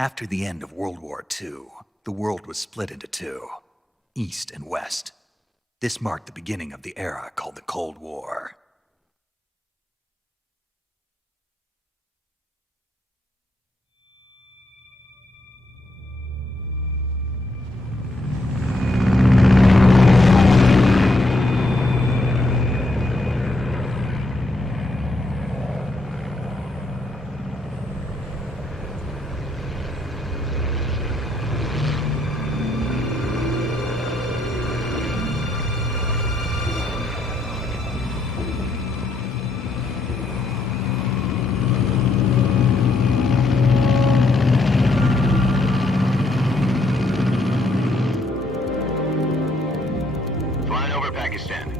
After the end of World War II, the world was split into two, East and West. This marked the beginning of the era called the Cold War.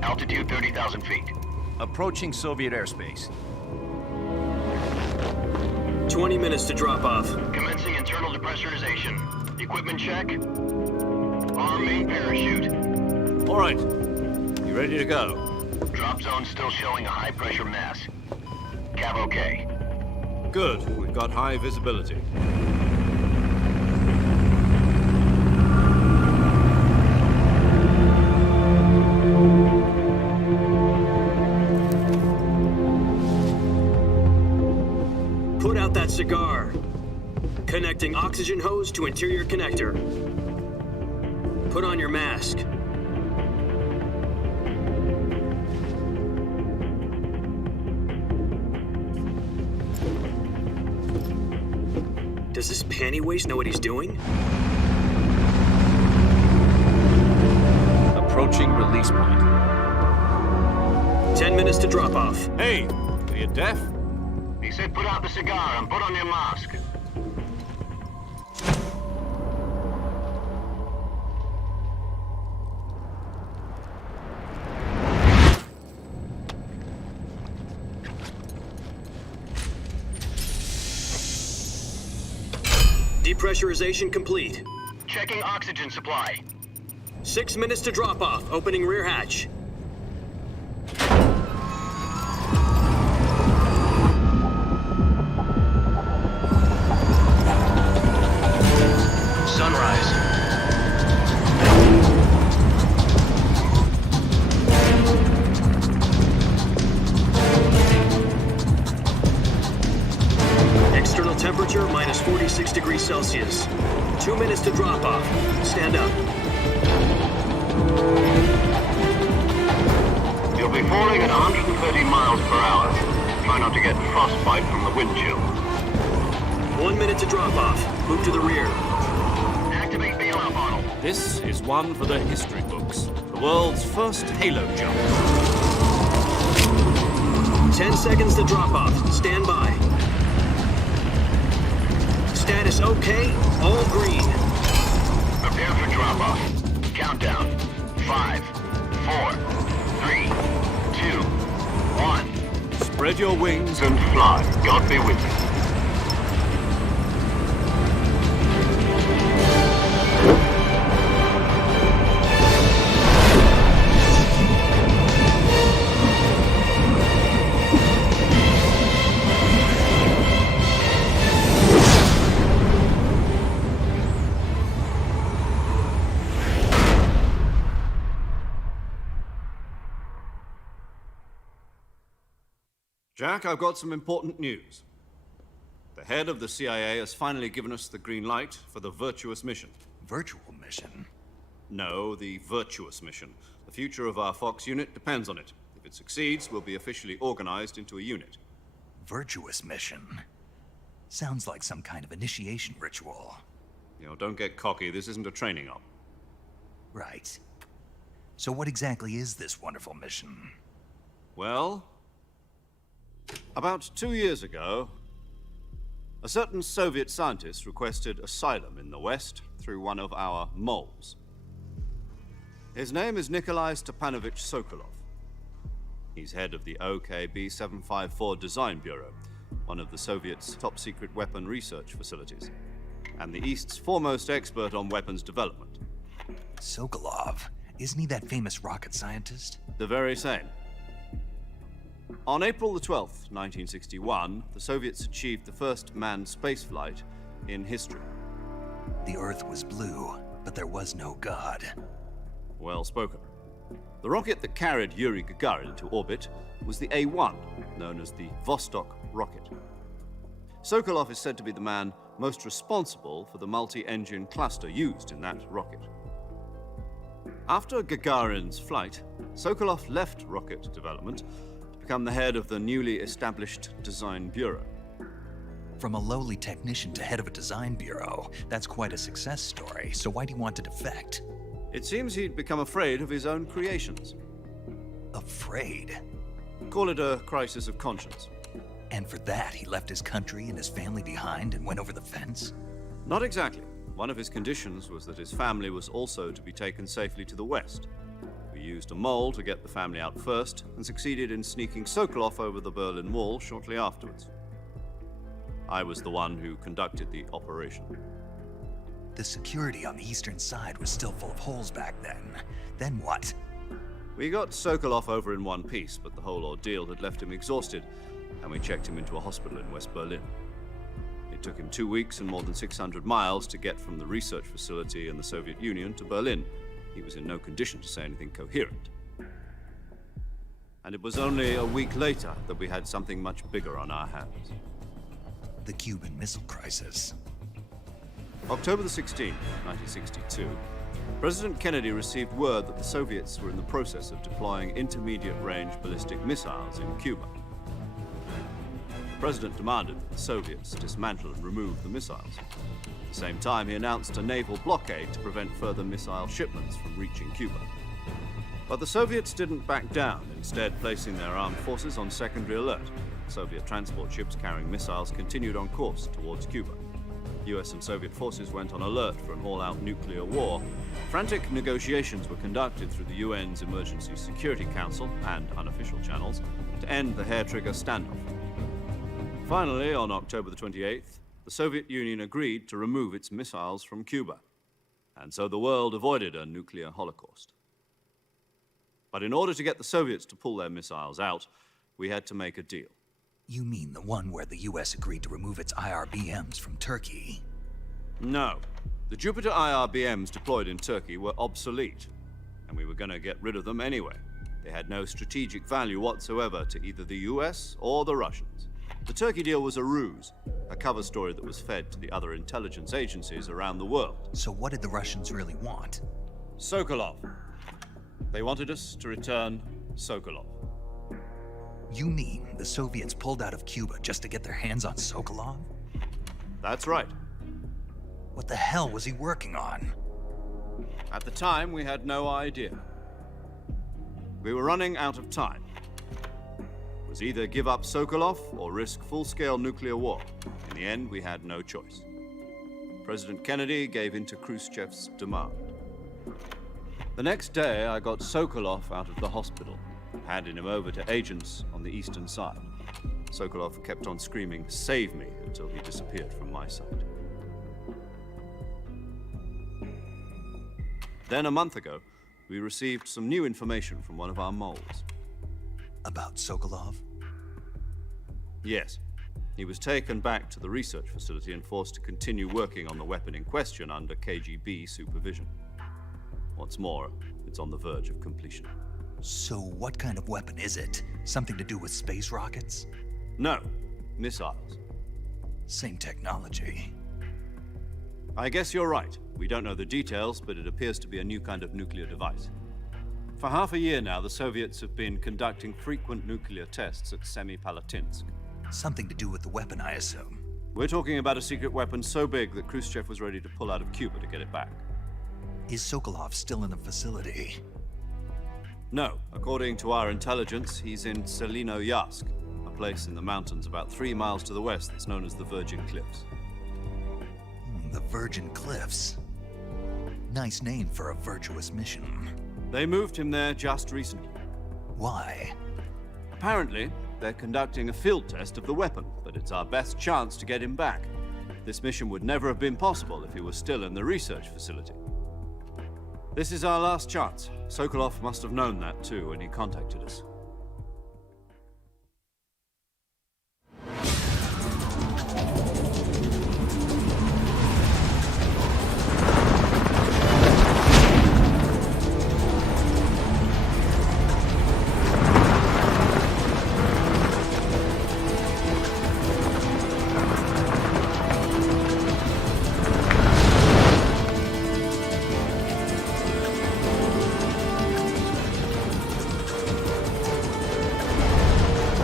Altitude 30,000 feet. Approaching Soviet airspace. 20 minutes to drop off. Commencing internal depressurization. Equipment check. Arm main parachute. All right. You ready to go? Drop zone still showing a high pressure mass. Cav okay. Good. We've got high visibility. Put out that cigar. Connecting oxygen hose to interior connector. Put on your mask. Does this panty waste know what he's doing? Approaching release point. 10 minutes to drop off. Hey, are you deaf? He said put out the cigar and put on your mask. Depressurization complete. Checking oxygen supply. 6 minutes to drop off. Opening rear hatch. Sunrise. External temperature minus 46 degrees Celsius. 2 minutes to drop off. Stand up. You'll be falling at 130 miles per hour. Try not to get frostbite from the wind chill. 1 minute to drop off. Move to the rear. Activate bailout model. This is one for the history books. The world's first halo jump. 10 seconds to drop off. Stand by. Status okay. All green. Prepare for drop-off. Countdown. 5, 4, 3, 2, 1. Spread your wings And fly. God be with you. Jack, I've got some important news. The head of the CIA has finally given us the green light for the virtuous mission. Virtual mission? No, the virtuous mission. The future of our Fox unit depends on it. If it succeeds, we'll be officially organized into a unit. Virtuous mission? Sounds like some kind of initiation ritual. You know, don't get cocky. This isn't a training op. Right. So what exactly is this wonderful mission? Well, about 2 years ago, a certain Soviet scientist requested asylum in the West through one of our moles. His name is Nikolai Stepanovich Sokolov. He's head of the OKB-754 Design Bureau, one of the Soviets' top-secret weapon research facilities, and the East's foremost expert on weapons development. Sokolov? Isn't he that famous rocket scientist? The very same. On April the 12th, 1961, the Soviets achieved the first manned spaceflight in history. The Earth was blue, but there was no God. Well spoken. The rocket that carried Yuri Gagarin into orbit was the A-1, known as the Vostok rocket. Sokolov is said to be the man most responsible for the multi-engine cluster used in that rocket. After Gagarin's flight, Sokolov left rocket development to become the head of the newly established Design Bureau. From a lowly technician to head of a design bureau, that's quite a success story, so why'd he want to defect? It seems he'd become afraid of his own creations. Afraid? Call it a crisis of conscience. And for that, he left his country and his family behind and went over the fence? Not exactly. One of his conditions was that his family was also to be taken safely to the west. We used a mole to get the family out first and succeeded in sneaking Sokolov over the Berlin Wall shortly afterwards. I was the one who conducted the operation. The security on the eastern side was still full of holes back then. Then what? We got Sokolov over in one piece, but the whole ordeal had left him exhausted, and we checked him into a hospital in West Berlin. It took him 2 weeks and more than 600 miles to get from the research facility in the Soviet Union to Berlin. He was in no condition to say anything coherent. And it was only a week later that we had something much bigger on our hands. The Cuban Missile Crisis. October the 16th, 1962, President Kennedy received word that the Soviets were in the process of deploying intermediate-range ballistic missiles in Cuba. The President demanded that the Soviets dismantle and remove the missiles. At the same time, he announced a naval blockade to prevent further missile shipments from reaching Cuba. But the Soviets didn't back down, instead placing their armed forces on secondary alert. Soviet transport ships carrying missiles continued on course towards Cuba. US and Soviet forces went on alert for an all-out nuclear war. Frantic negotiations were conducted through the UN's Emergency Security Council and unofficial channels to end the hair-trigger standoff. Finally, on October the 28th, the Soviet Union agreed to remove its missiles from Cuba, and so the world avoided a nuclear holocaust. But in order to get the Soviets to pull their missiles out, we had to make a deal. You mean the one where the US agreed to remove its IRBMs from Turkey? No. The Jupiter IRBMs deployed in Turkey were obsolete, and we were going to get rid of them anyway. They had no strategic value whatsoever to either the US or the Russians. The Turkey deal was a ruse, a cover story that was fed to the other intelligence agencies around the world. So what did the Russians really want? Sokolov. They wanted us to return Sokolov. You mean the Soviets pulled out of Cuba just to get their hands on Sokolov? That's right. What the hell was he working on? At the time, we had no idea. We were running out of time. It was either give up Sokolov or risk full-scale nuclear war. In the end, we had no choice. President Kennedy gave in to Khrushchev's demand. The next day, I got Sokolov out of the hospital, handing him over to agents on the eastern side. Sokolov kept on screaming, "Save me," until he disappeared from my sight. Then a month ago, we received some new information from one of our moles. About Sokolov? Yes. He was taken back to the research facility and forced to continue working on the weapon in question under KGB supervision. What's more, it's on the verge of completion. So what kind of weapon is it? Something to do with space rockets? No, missiles. Same technology. I guess you're right. We don't know the details, but it appears to be a new kind of nuclear device. For half a year now, the Soviets have been conducting frequent nuclear tests at Semipalatinsk. Something to do with the weapon, I assume. We're talking about a secret weapon so big that Khrushchev was ready to pull out of Cuba to get it back. Is Sokolov still in the facility? No. According to our intelligence, he's in Selinoyarsk, a place in the mountains about 3 miles to the west that's known as the Virgin Cliffs. The Virgin Cliffs. Nice name for a virtuous mission. They moved him there just recently. Why? Apparently, they're conducting a field test of the weapon, but it's our best chance to get him back. This mission would never have been possible if he was still in the research facility. This is our last chance. Sokolov must have known that too when he contacted us.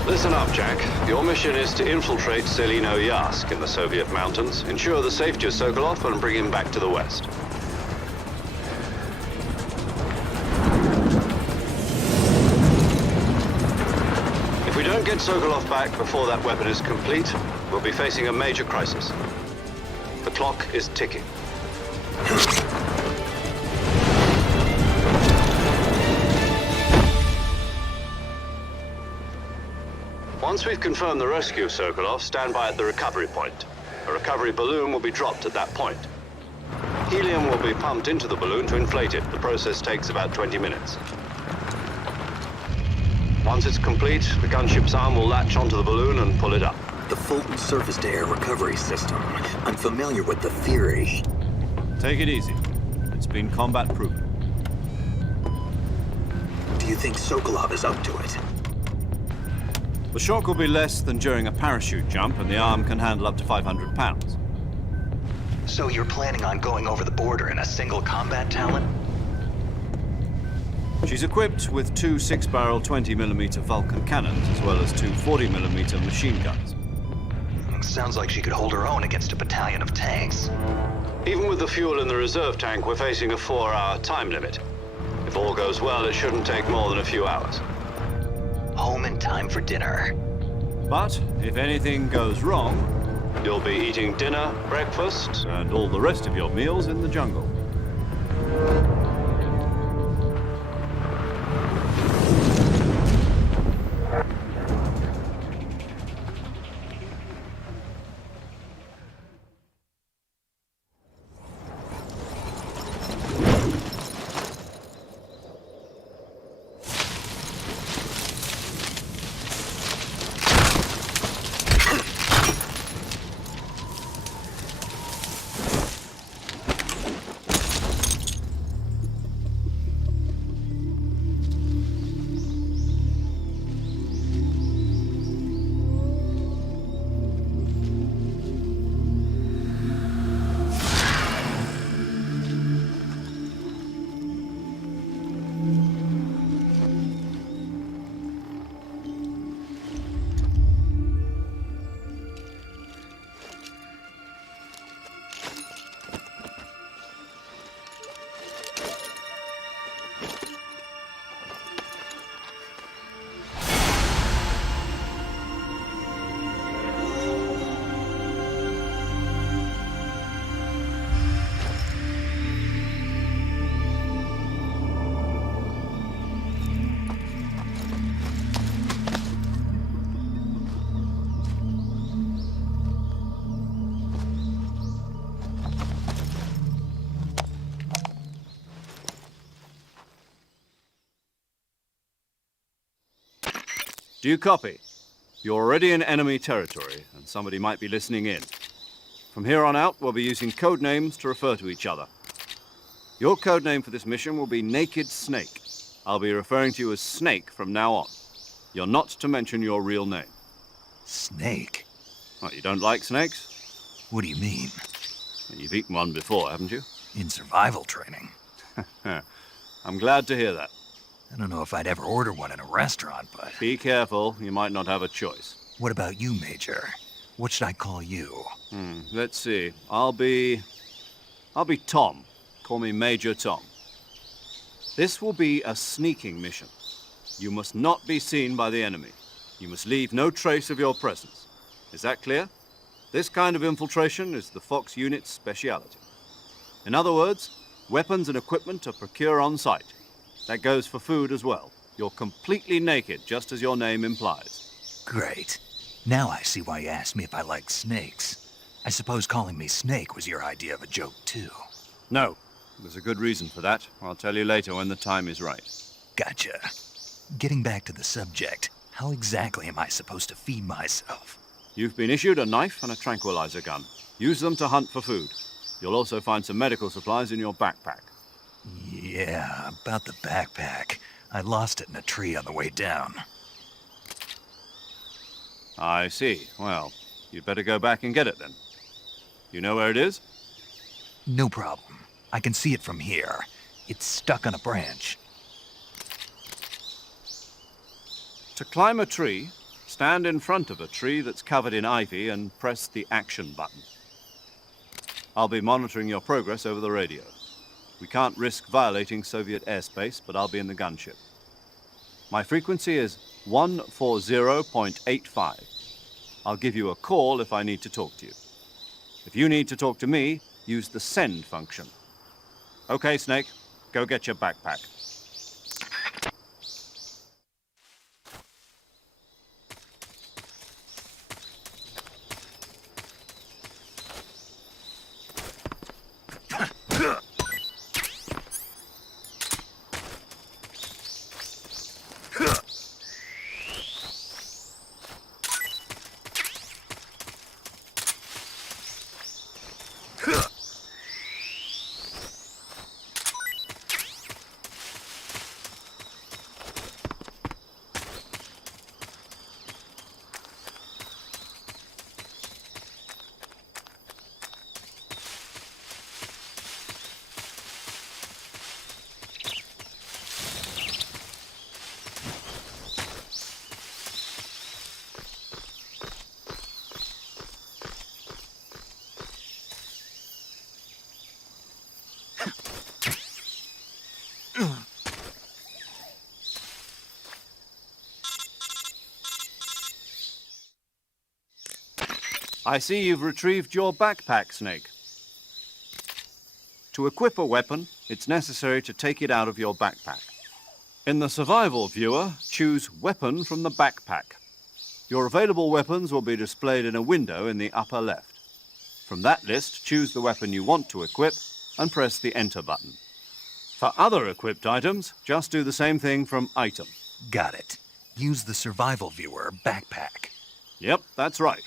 Listen up, Jack. Your mission is to infiltrate Selino Yask in the Soviet mountains, ensure the safety of Sokolov, and bring him back to the West. If we don't get Sokolov back before that weapon is complete, we'll be facing a major crisis. The clock is ticking. Once we've confirmed the rescue of Sokolov, stand by at the recovery point. A recovery balloon will be dropped at that point. Helium will be pumped into the balloon to inflate it. The process takes about 20 minutes. Once it's complete, the gunship's arm will latch onto the balloon and pull it up. The Fulton surface-to-air recovery system. I'm familiar with the theory. Take it easy. It's been combat proven. Do you think Sokolov is up to it? The shock will be less than during a parachute jump, and the arm can handle up to 500 pounds. So you're planning on going over the border in a single combat Talon? She's equipped with two 6-barrel 20mm Vulcan cannons, as well as two 40mm machine guns. Sounds like she could hold her own against a battalion of tanks. Even with the fuel in the reserve tank, we're facing a 4-hour time limit. If all goes well, it shouldn't take more than a few hours. Home in time for dinner. But if anything goes wrong, you'll be eating dinner, breakfast, and all the rest of your meals in the jungle. Do you copy? You're already in enemy territory, and somebody might be listening in. From here on out, we'll be using code names to refer to each other. Your code name for this mission will be Naked Snake. I'll be referring to you as Snake from now on. You're not to mention your real name. Snake? Oh, you don't like snakes? What do you mean? You've eaten one before, haven't you? In survival training. I'm glad to hear that. I don't know if I'd ever order one in a restaurant, but... Be careful, you might not have a choice. What about you, Major? What should I call you? Let's see. I'll be Tom. Call me Major Tom. This will be a sneaking mission. You must not be seen by the enemy. You must leave no trace of your presence. Is that clear? This kind of infiltration is the Fox unit's speciality. In other words, weapons and equipment are procured on site. That goes for food as well. You're completely naked, just as your name implies. Great. Now I see why you asked me if I like snakes. I suppose calling me Snake was your idea of a joke, too. No, there's a good reason for that. I'll tell you later when the time is right. Gotcha. Getting back to the subject, how exactly am I supposed to feed myself? You've been issued a knife and a tranquilizer gun. Use them to hunt for food. You'll also find some medical supplies in your backpack. Yeah, about the backpack. I lost it in a tree on the way down. I see. Well, you'd better go back and get it then. You know where it is? No problem. I can see it from here. It's stuck on a branch. To climb a tree, Stand in front of a tree that's covered in ivy and press the action button. I'll be monitoring your progress over the radio. We can't risk violating Soviet airspace, but I'll be in the gunship. My frequency is 140.85. I'll give you a call if I need to talk to you. If you need to talk to me, use the send function. Okay, Snake, go get your backpack. I see you've retrieved your backpack, Snake. To equip a weapon, it's necessary to take it out of your backpack. In the survival viewer, choose Weapon from the backpack. Your available weapons will be displayed in a window in the upper left. From that list, choose the weapon you want to equip and press the Enter button. For other equipped items, just do the same thing from Item. Got it. Use the survival viewer backpack. Yep, that's right.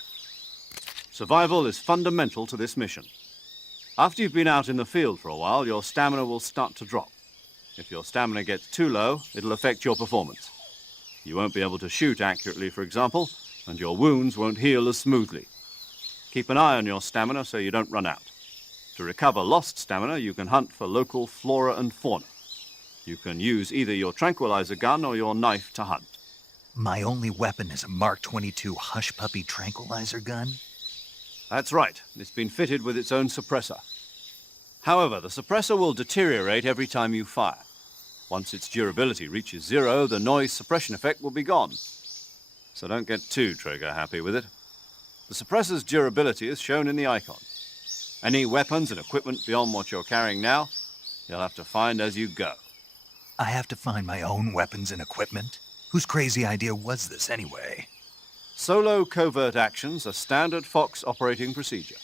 Survival is fundamental to this mission. After you've been out in the field for a while, your stamina will start to drop. If your stamina gets too low, it'll affect your performance. You won't be able to shoot accurately, for example, and your wounds won't heal as smoothly. Keep an eye on your stamina so you don't run out. To recover lost stamina, you can hunt for local flora and fauna. You can use either your tranquilizer gun or your knife to hunt. My only weapon is a Mark 22 Hush Puppy tranquilizer gun? That's right. It's been fitted with its own suppressor. However, the suppressor will deteriorate every time you fire. Once its durability reaches 0, the noise suppression effect will be gone. So don't get too trigger-happy with it. The suppressor's durability is shown in the icon. Any weapons and equipment beyond what you're carrying now, you'll have to find as you go. I have to find my own weapons and equipment? Whose crazy idea was this anyway? Solo covert actions are standard Fox operating procedure.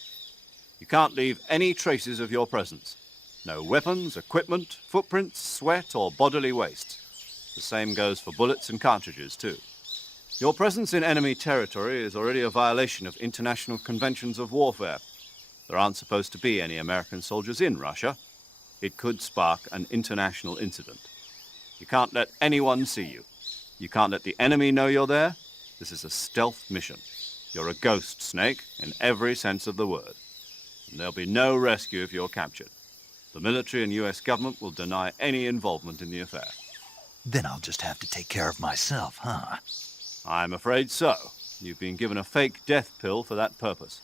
You can't leave any traces of your presence. No weapons, equipment, footprints, sweat, or bodily waste. The same goes for bullets and cartridges, too. Your presence in enemy territory is already a violation of international conventions of warfare. There aren't supposed to be any American soldiers in Russia. It could spark an international incident. You can't let anyone see you. You can't let the enemy know you're there. This is a stealth mission. You're a ghost, Snake, in every sense of the word. And there'll be no rescue if you're captured. The military and US government will deny any involvement in the affair. Then I'll just have to take care of myself, huh? I'm afraid so. You've been given a fake death pill for that purpose.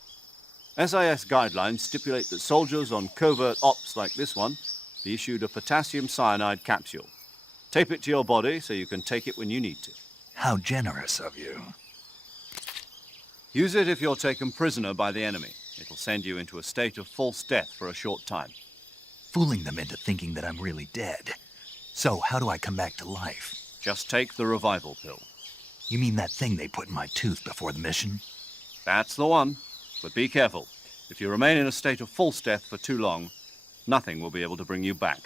SIS guidelines stipulate that soldiers on covert ops like this one be issued a potassium cyanide capsule. Tape it to your body so you can take it when you need to. How generous of you. Use it if you're taken prisoner by the enemy. It'll send you into a state of false death for a short time. Fooling them into thinking that I'm really dead. So how do I come back to life? Just take the revival pill. You mean that thing they put in my tooth before the mission? That's the one. But be careful. If you remain in a state of false death for too long, nothing will be able to bring you back.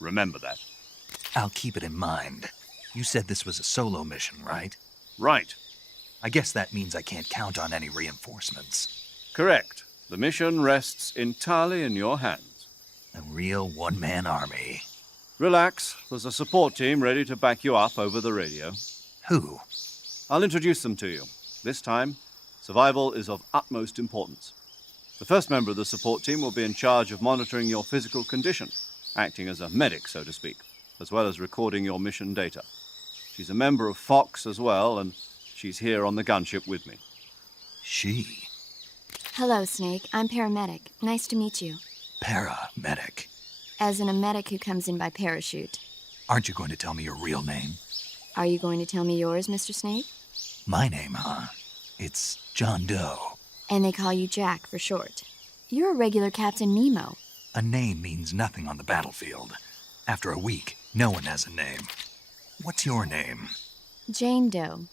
Remember that. I'll keep it in mind. You said this was a solo mission, right? Right. I guess that means I can't count on any reinforcements. Correct. The mission rests entirely in your hands. A real one-man army. Relax. There's a support team ready to back you up over the radio. Who? I'll introduce them to you. This time, survival is of utmost importance. The first member of the support team will be in charge of monitoring your physical condition, acting as a medic, so to speak, as well as recording your mission data. She's a member of Fox as well, and She's here on the gunship with me. She? Hello, Snake. I'm paramedic. Nice to meet you. Paramedic. As in a medic who comes in by parachute. Aren't you going to tell me your real name? Are you going to tell me yours, Mr. Snake? My name, huh? It's John Doe. And they call you Jack for short. You're a regular Captain Nemo. A name means nothing on the battlefield. After a week, no one has a name. What's your name? Jane Doe.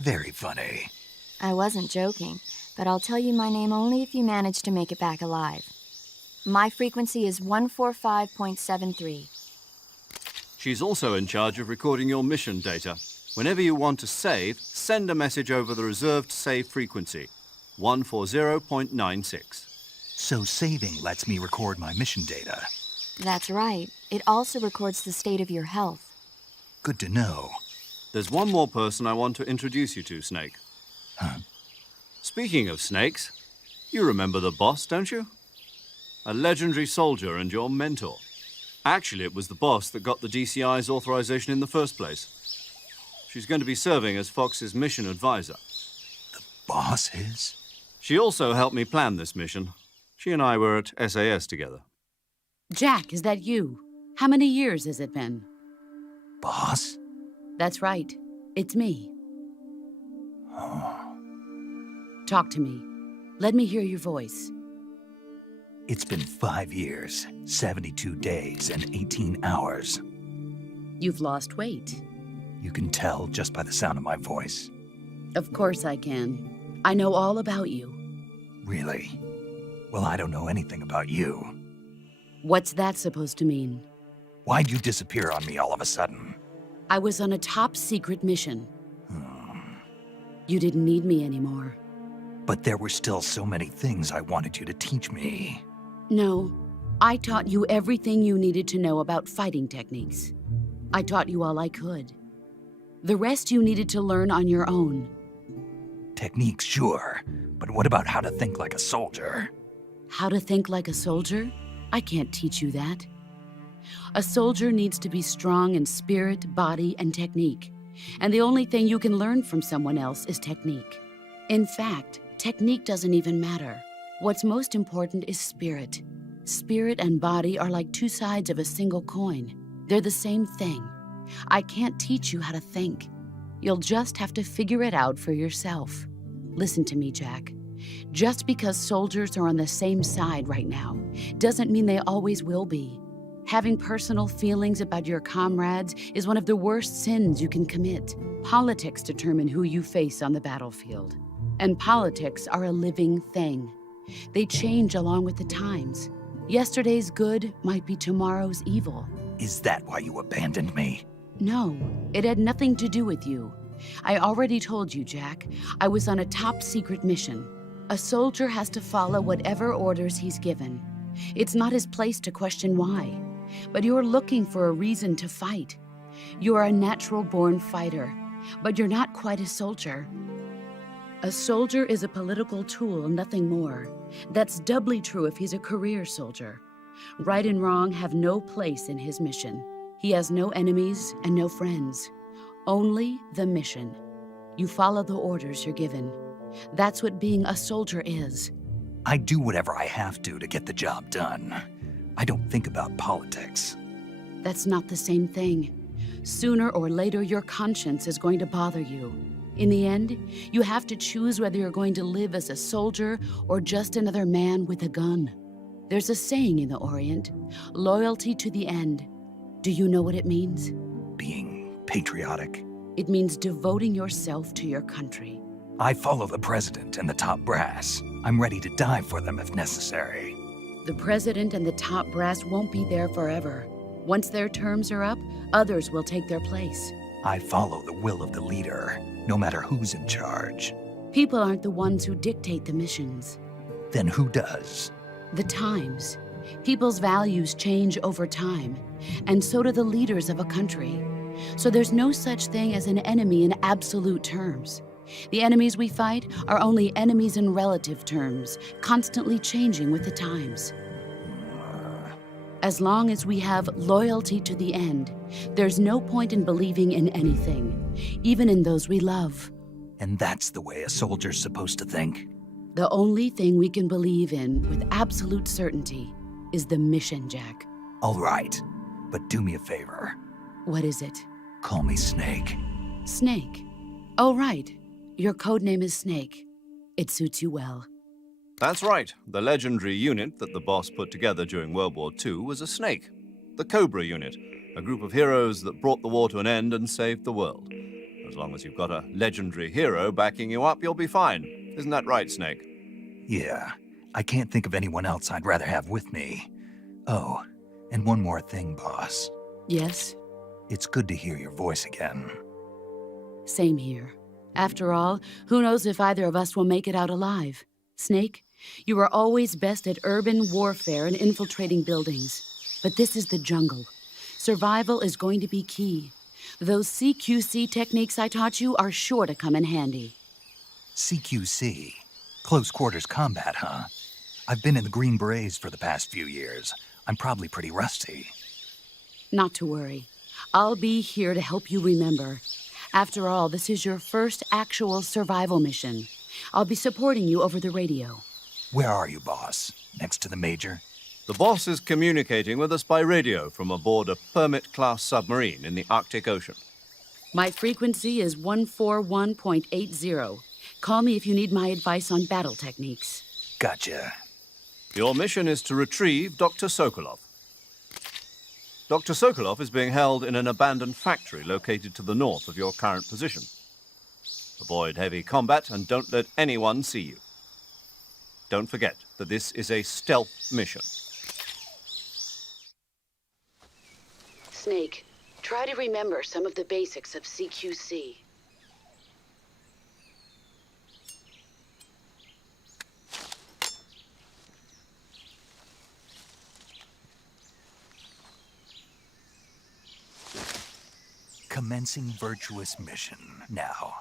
Very funny. I wasn't joking, but I'll tell you my name only if you manage to make it back alive. My frequency is 145.73. She's also in charge of recording your mission data. Whenever you want to save, send a message over the reserved save frequency, 140.96. So saving lets me record my mission data. That's right. It also records the state of your health. Good to know. There's one more person I want to introduce you to, Snake. Huh? Speaking of snakes, you remember the boss, don't you? A legendary soldier and your mentor. Actually, it was the boss that got the DCI's authorization in the first place. She's going to be serving as Fox's mission advisor. Boss is? She also helped me plan this mission. She and I were at SAS together. Jack, is that you? How many years has it been? Boss? That's right. It's me. Oh. Talk to me. Let me hear your voice. It's been 5 years, 72 days, and 18 hours. You've lost weight. You can tell just by the sound of my voice. Of course I can. I know all about you. Really? Well, I don't know anything about you. What's that supposed to mean? Why'd you disappear on me all of a sudden? I was on a top-secret mission. You didn't need me anymore. But there were still so many things I wanted you to teach me. No, I taught you everything you needed to know about fighting techniques. I taught you all I could. The rest you needed to learn on your own. Techniques, sure. But what about how to think like a soldier? How to think like a soldier? I can't teach you that. A soldier needs to be strong in spirit, body, and technique. And the only thing you can learn from someone else is technique. In fact, technique doesn't even matter. What's most important is spirit. Spirit and body are like two sides of a single coin. They're the same thing. I can't teach you how to think. You'll just have to figure it out for yourself. Listen to me, Jack. Just because soldiers are on the same side right now doesn't mean they always will be. Having personal feelings about your comrades is one of the worst sins you can commit. Politics determine who you face on the battlefield. And politics are a living thing. They change along with the times. Yesterday's good might be tomorrow's evil. Is that why you abandoned me? No, it had nothing to do with you. I already told you, Jack. I was on a top-secret mission. A soldier has to follow whatever orders he's given. It's not his place to question why. But you're looking for a reason to fight. You're a natural-born fighter, but you're not quite a soldier. A soldier is a political tool, nothing more. That's doubly true if he's a career soldier. Right and wrong have no place in his mission. He has no enemies and no friends. Only the mission. You follow the orders you're given. That's what being a soldier is. I do whatever I have to get the job done. I don't think about politics. That's not the same thing. Sooner or later, your conscience is going to bother you. In the end, you have to choose whether you're going to live as a soldier or just another man with a gun. There's a saying in the Orient, loyalty to the end. Do you know what it means? Being patriotic. It means devoting yourself to your country. I follow the president and the top brass. I'm ready to die for them if necessary. The president and the top brass won't be there forever. Once their terms are up, others will take their place. I follow the will of the leader, no matter who's in charge. People aren't the ones who dictate the missions. Then who does? The times. People's values change over time, and so do the leaders of a country. So there's no such thing as an enemy in absolute terms. The enemies we fight are only enemies in relative terms, constantly changing with the times. As long as we have loyalty to the end, there's no point in believing in anything, even in those we love. And that's the way a soldier's supposed to think? The only thing we can believe in with absolute certainty is the mission, Jack. All right, but do me a favor. What is it? Call me Snake. Snake. Oh, right. Your code name is Snake. It suits you well. That's right. The legendary unit that the boss put together during World War II was a snake. The Cobra unit, a group of heroes that brought the war to an end and saved the world. As long as you've got a legendary hero backing you up, you'll be fine. Isn't that right, Snake? Yeah, I can't think of anyone else I'd rather have with me. Oh, and one more thing, boss. Yes? It's good to hear your voice again. Same here. After all, who knows if either of us will make it out alive? Snake, you are always best at urban warfare and infiltrating buildings. But this is the jungle. Survival is going to be key. Those CQC techniques I taught you are sure to come in handy. CQC? Close quarters combat, huh? I've been in the Green Berets for the past few years. I'm probably pretty rusty. Not to worry. I'll be here to help you remember. After all, this is your first actual survival mission. I'll be supporting you over the radio. Where are you, boss? Next to the Major? The boss is communicating with us by radio from aboard a Permit-class submarine in the Arctic Ocean. My frequency is 141.80. Call me if you need my advice on battle techniques. Gotcha. Your mission is to retrieve Dr. Sokolov. Dr. Sokolov is being held in an abandoned factory located to the north of your current position. Avoid heavy combat and don't let anyone see you. Don't forget that this is a stealth mission. Snake, try to remember some of the basics of CQC. Commencing virtuous mission now.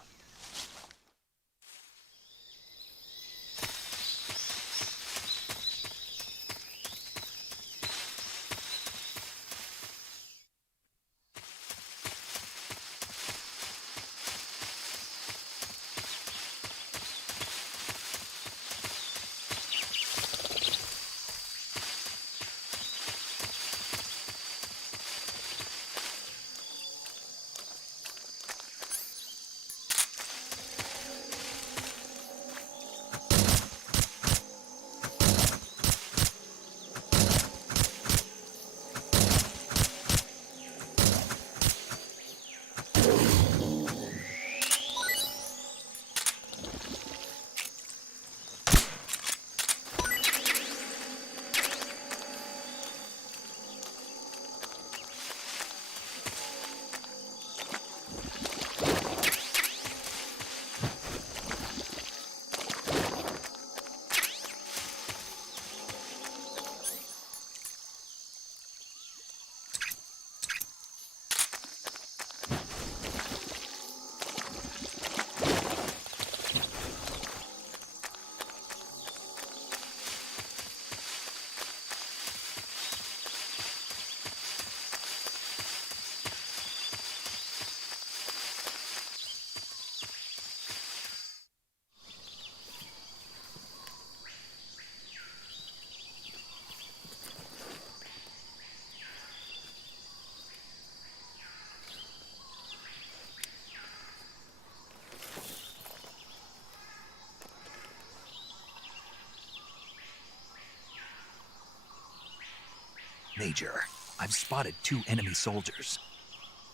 Major, I've spotted 2 enemy soldiers.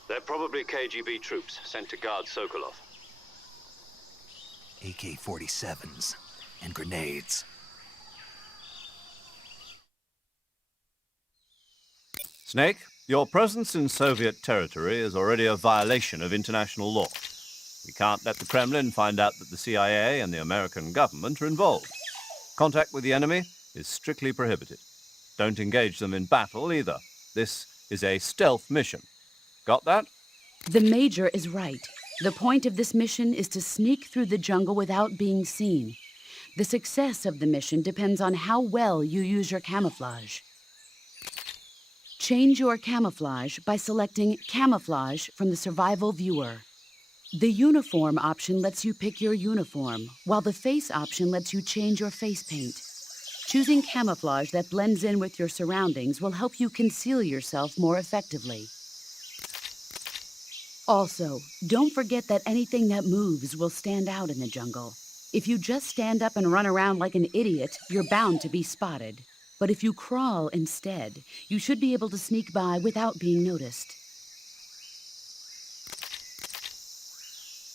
They're probably KGB troops sent to guard Sokolov. AK-47s and grenades. Snake, your presence in Soviet territory is already a violation of international law. We can't let the Kremlin find out that the CIA and the American government are involved. Contact with the enemy is strictly prohibited. Don't engage them in battle either. This is a stealth mission. Got that? The Major is right. The point of this mission is to sneak through the jungle without being seen. The success of the mission depends on how well you use your camouflage. Change your camouflage by selecting Camouflage from the Survival Viewer. The uniform option lets you pick your uniform, while the face option lets you change your face paint. Choosing camouflage that blends in with your surroundings will help you conceal yourself more effectively. Also, don't forget that anything that moves will stand out in the jungle. If you just stand up and run around like an idiot, you're bound to be spotted. But if you crawl instead, you should be able to sneak by without being noticed.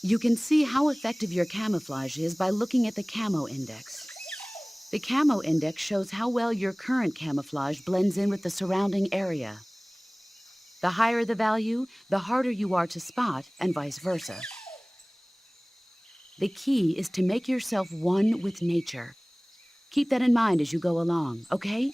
You can see how effective your camouflage is by looking at the camo index. The camo index shows how well your current camouflage blends in with the surrounding area. The higher the value, the harder you are to spot, and vice versa. The key is to make yourself one with nature. Keep that in mind as you go along, okay?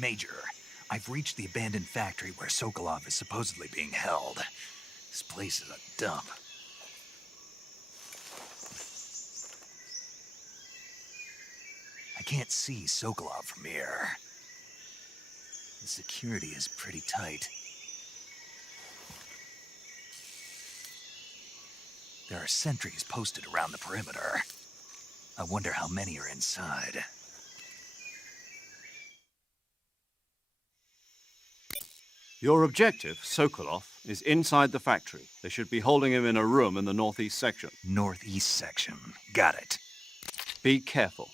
Major, I've reached the abandoned factory where Sokolov is supposedly being held. This place is a dump. I can't see Sokolov from here. The security is pretty tight. There are sentries posted around the perimeter. I wonder how many are inside. Your objective, Sokolov, is inside the factory. They should be holding him in a room in the northeast section. Northeast section. Got it. Be careful.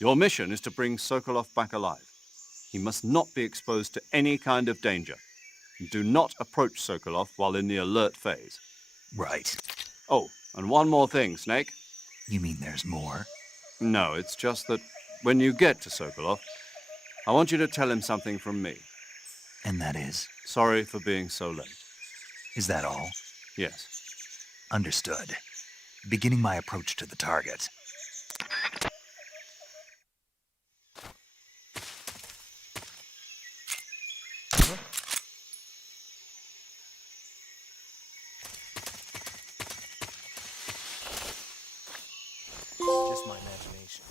Your mission is to bring Sokolov back alive. He must not be exposed to any kind of danger. Do not approach Sokolov while in the alert phase. Right. Oh, and one more thing, Snake. You mean there's more? No, it's just that when you get to Sokolov, I want you to tell him something from me. And that is? Sorry for being so late. Is that all? Yes. Understood. Beginning my approach to the target. Just my imagination.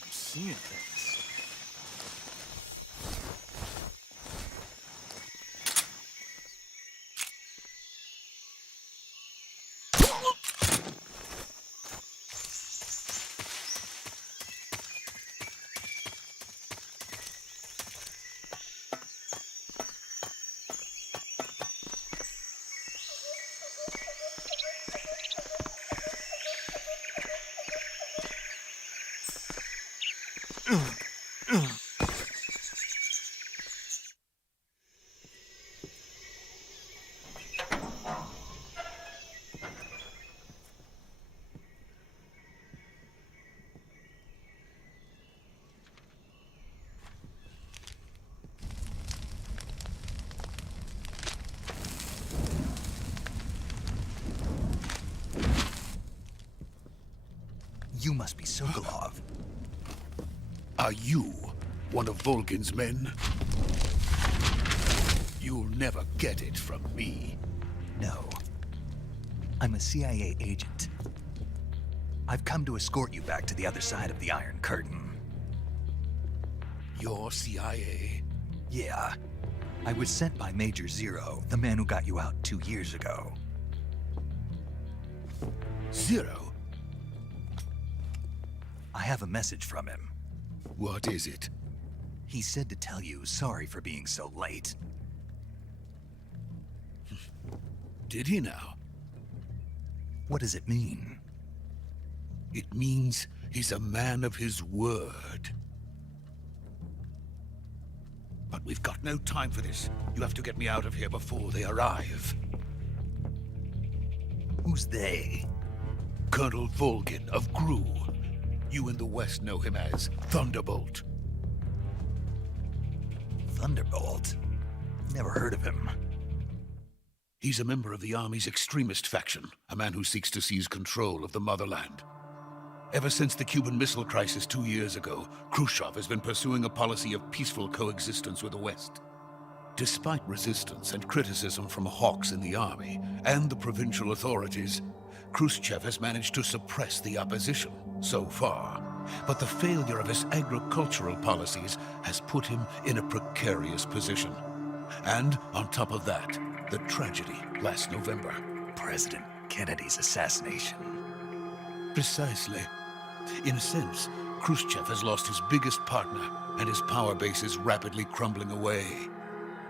I'm seeing things. You must be Sokolov. Are you one of Volgin's men? You'll never get it from me. No. I'm a CIA agent. I've come to escort you back to the other side of the Iron Curtain. You're CIA? Yeah. I was sent by Major Zero, the man who got you out 2 years ago. Zero? I have a message from him. What is it? He said to tell you sorry for being so late. Did he now? What does it mean? It means he's a man of his word. But we've got no time for this. You have to get me out of here before they arrive. Who's they? Colonel Volgin of GRU. You in the West know him as Thunderbolt. Thunderbolt? Never heard of him. He's a member of the Army's extremist faction, a man who seeks to seize control of the motherland. Ever since the Cuban Missile Crisis 2 years ago, Khrushchev has been pursuing a policy of peaceful coexistence with the West. Despite resistance and criticism from hawks in the Army and the provincial authorities, Khrushchev has managed to suppress the opposition so far. But the failure of his agricultural policies has put him in a precarious position. And on top of that, the tragedy last November. President Kennedy's assassination. Precisely. In a sense, Khrushchev has lost his biggest partner, and his power base is rapidly crumbling away.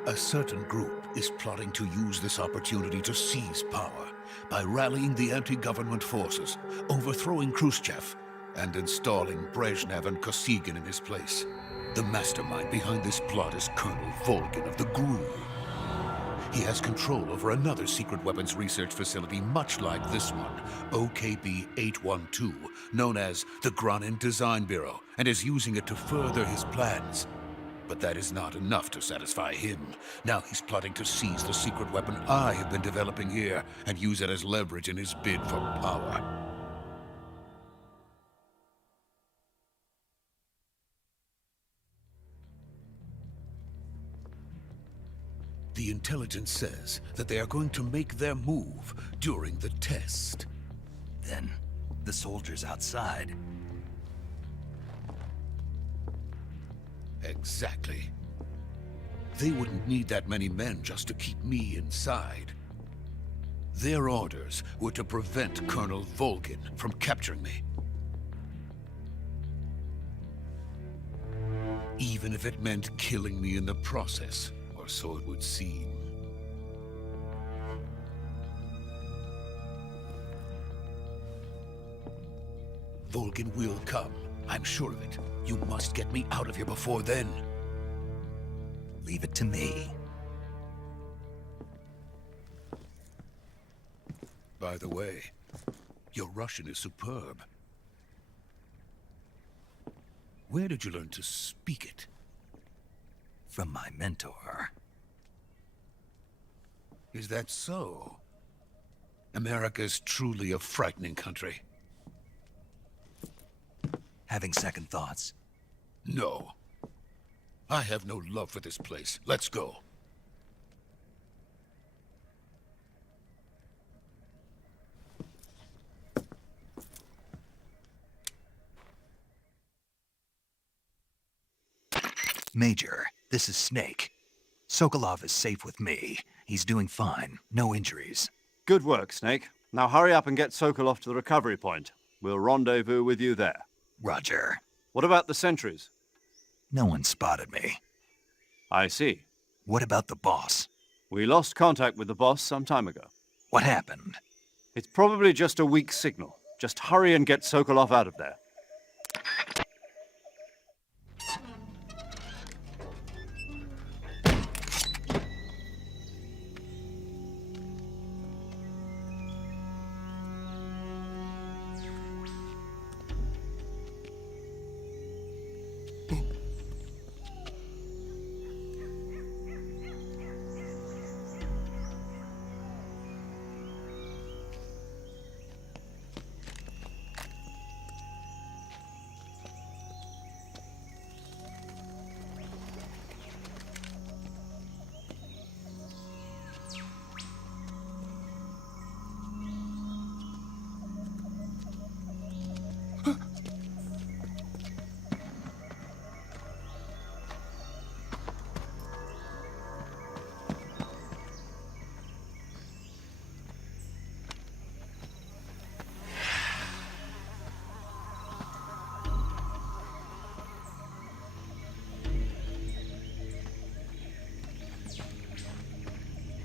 A certain group is plotting to use this opportunity to seize power by rallying the anti-government forces, overthrowing Khrushchev, and installing Brezhnev and Kosygin in his place. The mastermind behind this plot is Colonel Volgin of the GRU. He has control over another secret weapons research facility much like this one, OKB-812, known as the Granin Design Bureau, and is using it to further his plans. But that is not enough to satisfy him. Now he's plotting to seize the secret weapon I have been developing here and use it as leverage in his bid for power. The intelligence says that they are going to make their move during the test. Then, the soldiers outside. Exactly. They wouldn't need that many men just to keep me inside. Their orders were to prevent Colonel Volgin from capturing me. Even if it meant killing me in the process, or so it would seem. Volgin will come. I'm sure of it. You must get me out of here before then. Leave it to me. By the way, your Russian is superb. Where did you learn to speak it? From my mentor. Is that so? America is truly a frightening country. Having second thoughts? No. I have no love for this place. Let's go. Major, this is Snake. Sokolov is safe with me. He's doing fine. No injuries. Good work, Snake. Now hurry up and get Sokolov to the recovery point. We'll rendezvous with you there. Roger. What about the sentries? No one spotted me. I see. What about the boss? We lost contact with the boss some time ago. What happened? It's probably just a weak signal. Just hurry and get Sokolov out of there.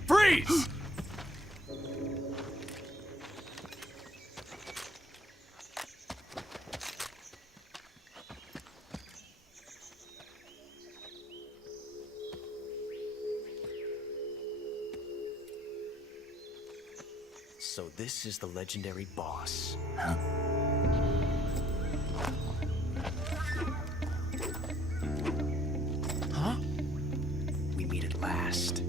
Freeze! So this is the legendary boss. Huh? Huh? We meet at last.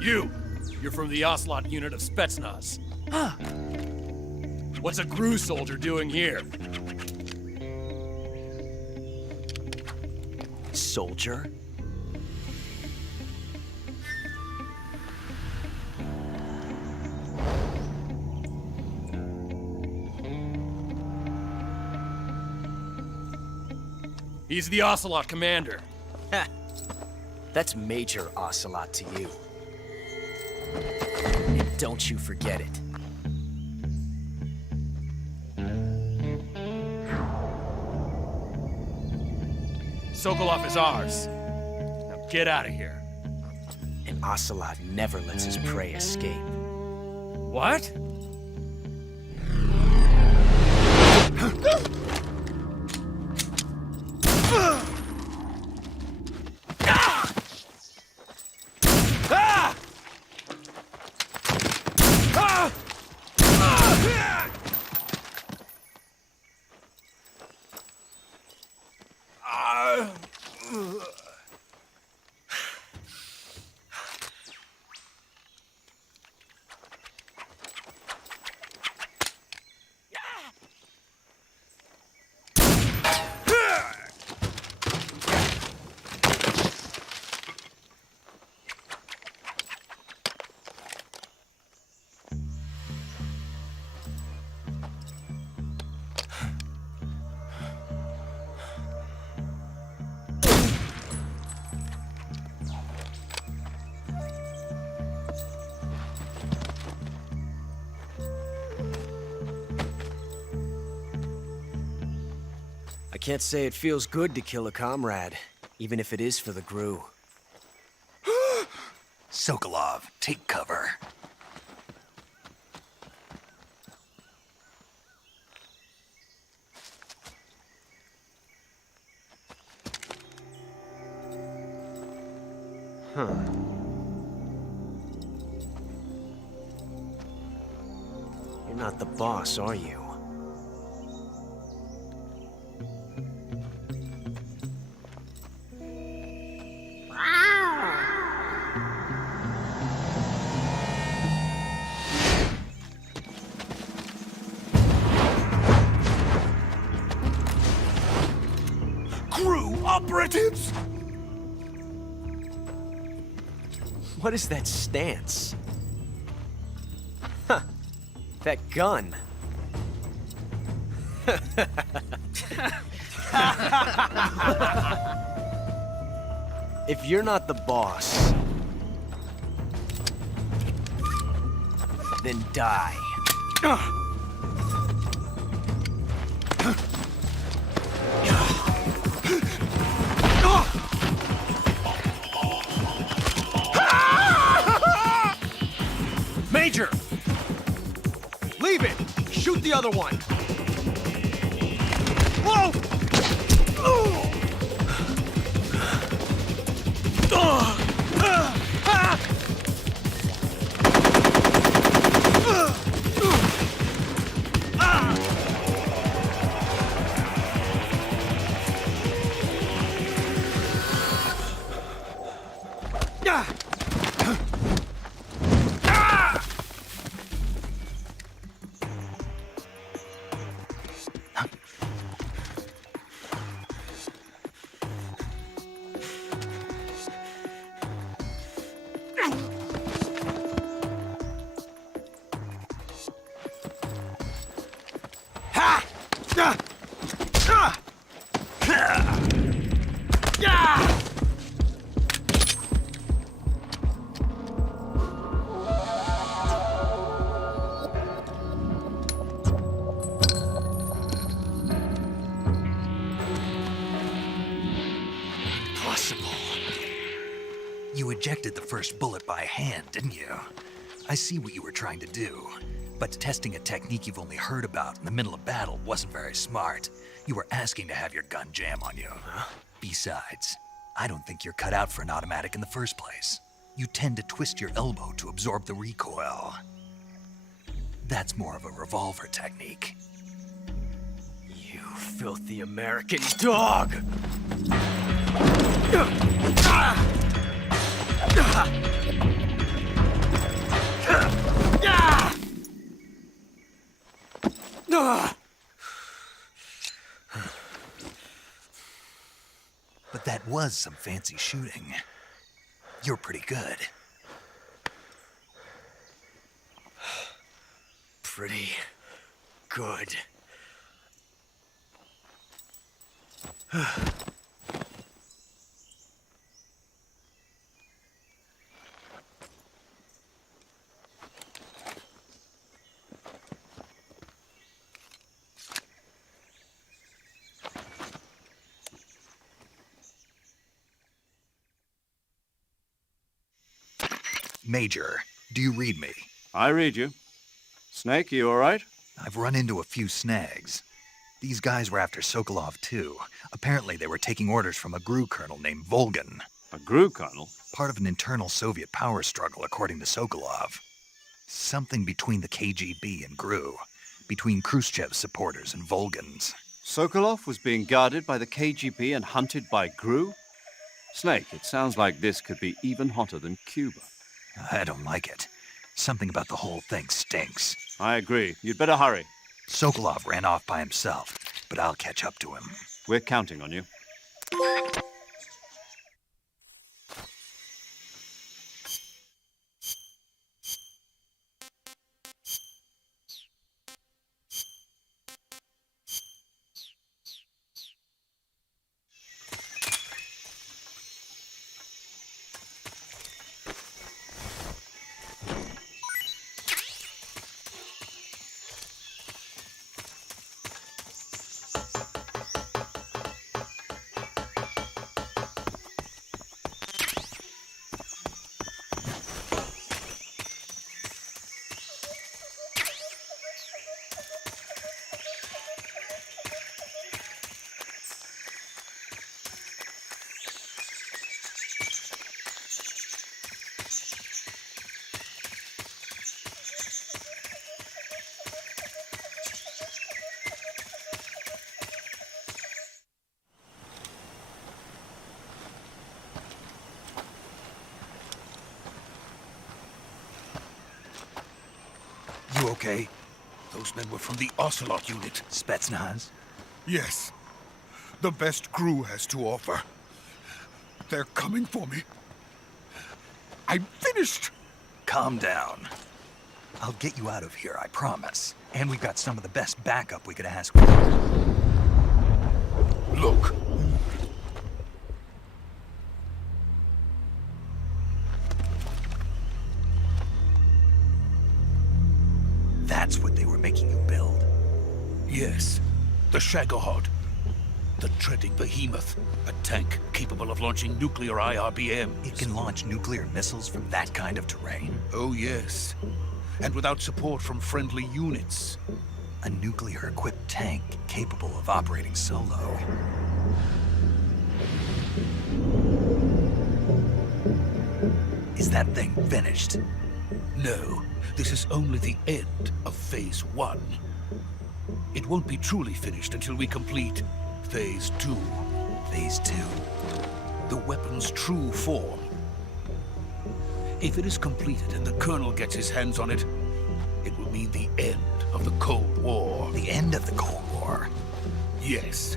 You're from the Ocelot unit of Spetsnaz. Huh. What's a GRU soldier doing here? Soldier? He's the Ocelot commander. Ha! That's Major Ocelot to you. And don't you forget it. Sokolov is ours. Now get out of here. And Ocelot never lets his prey escape. What? can't say it feels good to kill a comrade, even if it is for the GRU. Sokolov, take cover. Huh. You're not the boss, are you? GRU operatives! What is that stance? Huh. That gun. If you're not the boss, then die. Major! Leave it! Shoot the other one! Whoa! You ejected the first bullet by hand, didn't you? I see what you were trying to do. But testing a technique you've only heard about in the middle of battle wasn't very smart. You were asking to have your gun jam on you. Besides, I don't think you're cut out for an automatic in the first place. You tend to twist your elbow to absorb the recoil. That's more of a revolver technique. You filthy American dog! But that was some fancy shooting. You're pretty good. Pretty good. Major, do you read me? I read you. Snake, you all right? I've run into a few snags. These guys were after Sokolov too. Apparently they were taking orders from a GRU colonel named Volgan. A GRU colonel? Part of an internal Soviet power struggle, according to Sokolov. Something between the KGB and GRU. Between Khrushchev's supporters and Volgan's. Sokolov was being guarded by the KGB and hunted by GRU? Snake, it sounds like this could be even hotter than Cuba. I don't like it. Something about the whole thing stinks. I agree. You'd better hurry. Sokolov ran off by himself, but I'll catch up to him. We're counting on you. okay? Those men were from the Ocelot unit. Spetsnaz? Yes. The best crew has to offer. They're coming for me. I'm finished! Calm down. I'll get you out of here, I promise. And we've got some of the best backup we could ask for. Look. That's what they were making you build? Yes. The Shagohod. The treading behemoth. A tank capable of launching nuclear IRBMs. It can launch nuclear missiles from that kind of terrain? Oh, yes. And without support from friendly units. A nuclear-equipped tank capable of operating solo. Is that thing finished? No, this is only the end of Phase 1. It won't be truly finished until we complete Phase 2. Phase 2? The weapon's true form. If it is completed and the Colonel gets his hands on it, it will mean the end of the Cold War. The end of the Cold War? Yes.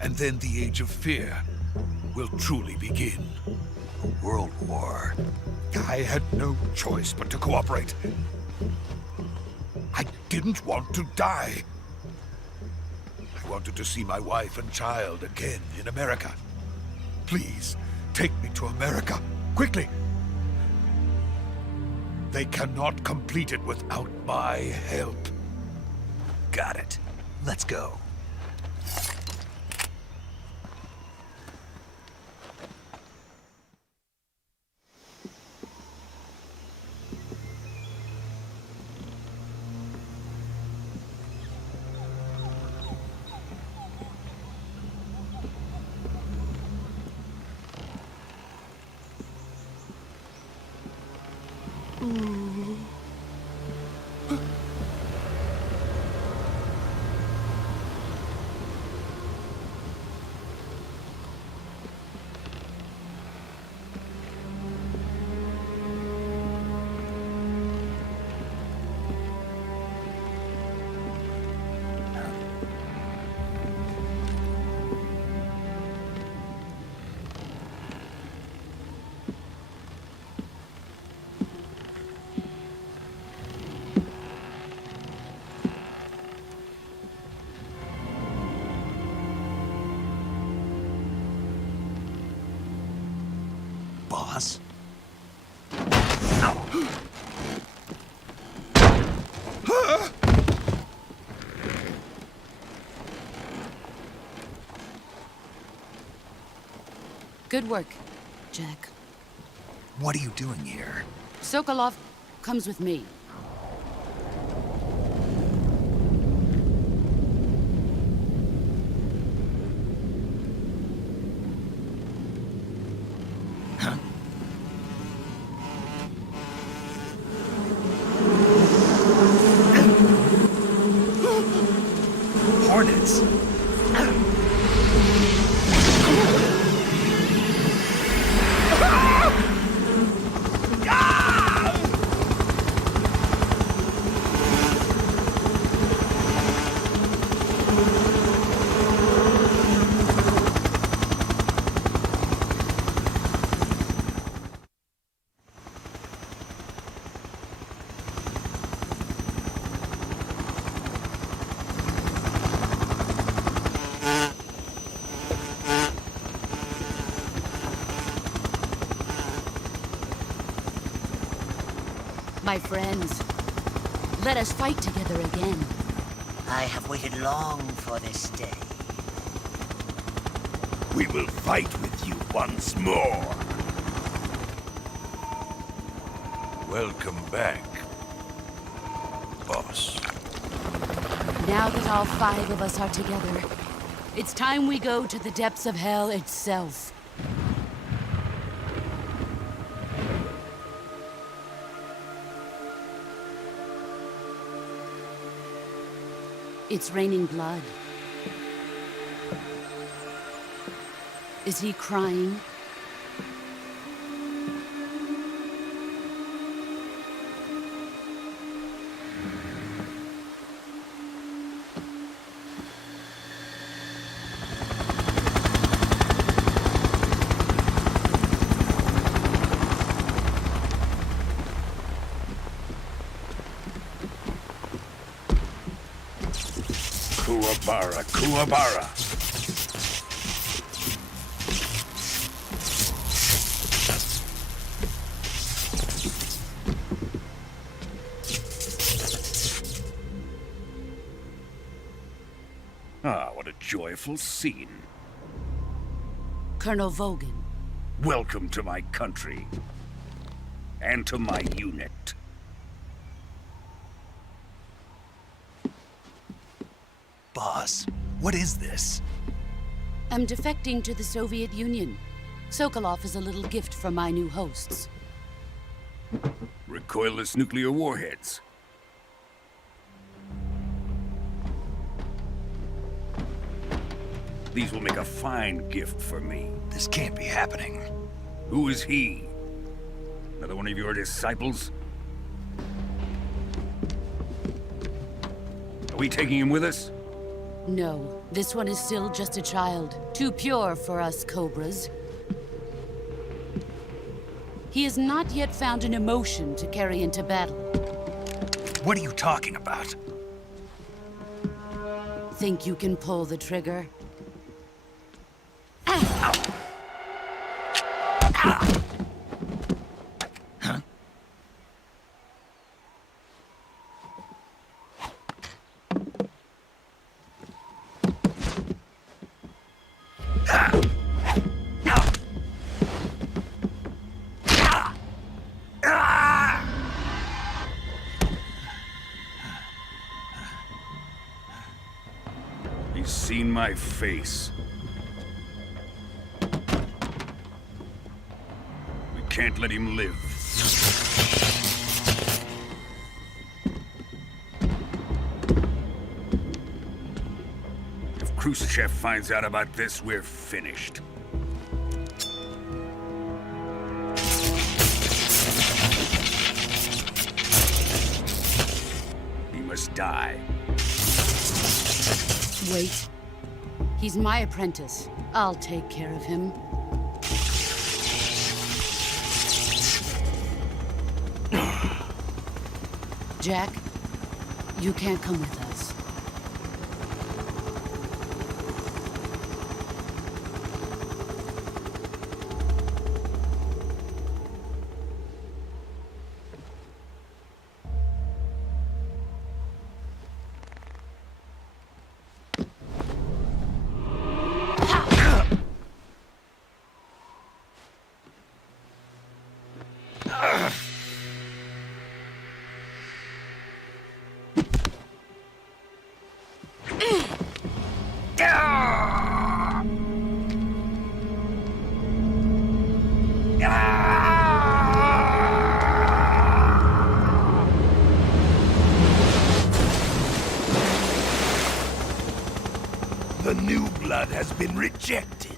And then the Age of Fear will truly begin. A world war. I had no choice but to cooperate. I didn't want to die. I wanted to see my wife and child again in America. Please, take me to America, quickly. They cannot complete it without my help. Got it. Let's go. Boss? Good work, Jack. What are you doing here? Sokolov comes with me. Hornets? My friends, let us fight together again. I have waited long for this day. We will fight with you once more. Welcome back, boss. Now that all 5 of us are together, it's time we go to the depths of hell itself. It's raining blood. Is he crying? Kuwabara, Kuwabara. Ah, what a joyful scene. Colonel Vogan. Welcome to my country. And to my unit. Boss, what is this? I'm defecting to the Soviet Union. Sokolov is a little gift from my new hosts. Recoilless nuclear warheads. These will make a fine gift for me. This can't be happening. Who is he? Another one of your disciples? Are we taking him with us? No, this one is still just a child. Too pure for us Cobras. He has not yet found an emotion to carry into battle. What are you talking about? Think you can pull the trigger? He's seen my face. We can't let him live. If Khrushchev finds out about this, we're finished. He must die. Wait. He's my apprentice. I'll take care of him. Jack, you can't come with us. The new blood has been rejected.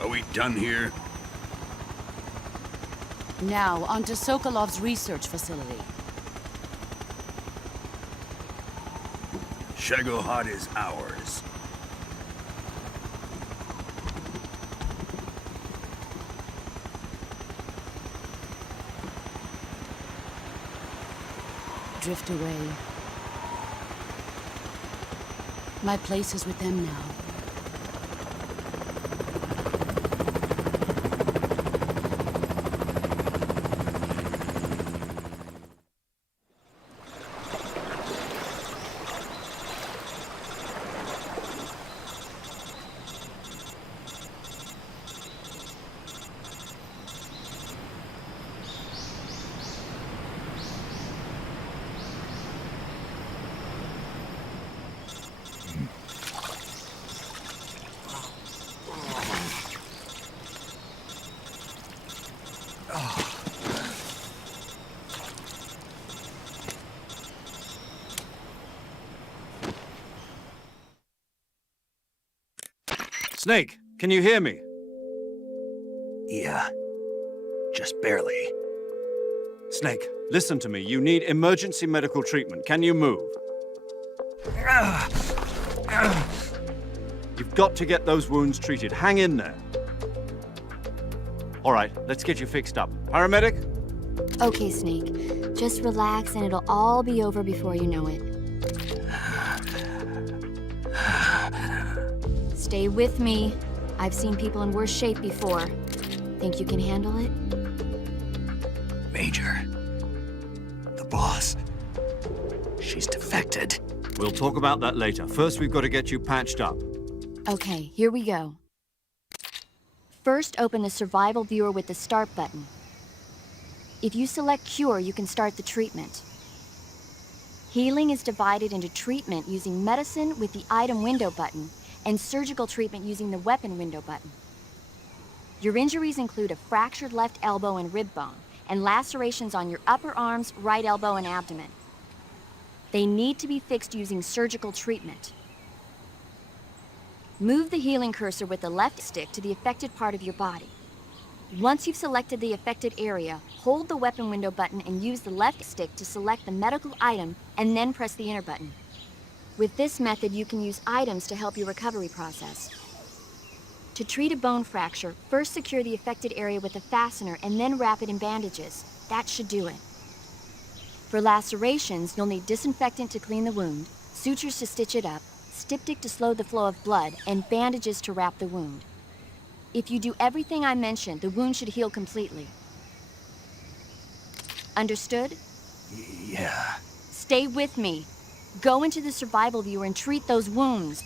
Are we done here? Now, onto Sokolov's research facility. Shagohod is ours. Drift away. My place is with them now. Snake, can you hear me? Yeah, just barely. Snake, listen to me. You need emergency medical treatment. Can you move? You've got to get those wounds treated. Hang in there. All right, let's get you fixed up. Paramedic? Okay, Snake. Just relax and it'll all be over before you know it. Stay with me. I've seen people in worse shape before. Think you can handle it? Major. The boss. She's defected. We'll talk about that later. First, we've got to get you patched up. Okay, here we go. First, open the survival viewer with the start button. If you select cure, you can start the treatment. Healing is divided into treatment using medicine with the item window button and surgical treatment using the weapon window button. Your injuries include a fractured left elbow and rib bone and lacerations on your upper arms, right elbow, and abdomen. They need to be fixed using surgical treatment. Move the healing cursor with the left stick to the affected part of your body. Once you've selected the affected area, hold the weapon window button and use the left stick to select the medical item and then press the enter button. With this method, you can use items to help your recovery process. To treat a bone fracture, first secure the affected area with a fastener and then wrap it in bandages. That should do it. For lacerations, you'll need disinfectant to clean the wound, sutures to stitch it up, styptic to slow the flow of blood, and bandages to wrap the wound. If you do everything I mentioned, the wound should heal completely. Understood? Yeah. Stay with me. Go into the survival viewer and treat those wounds.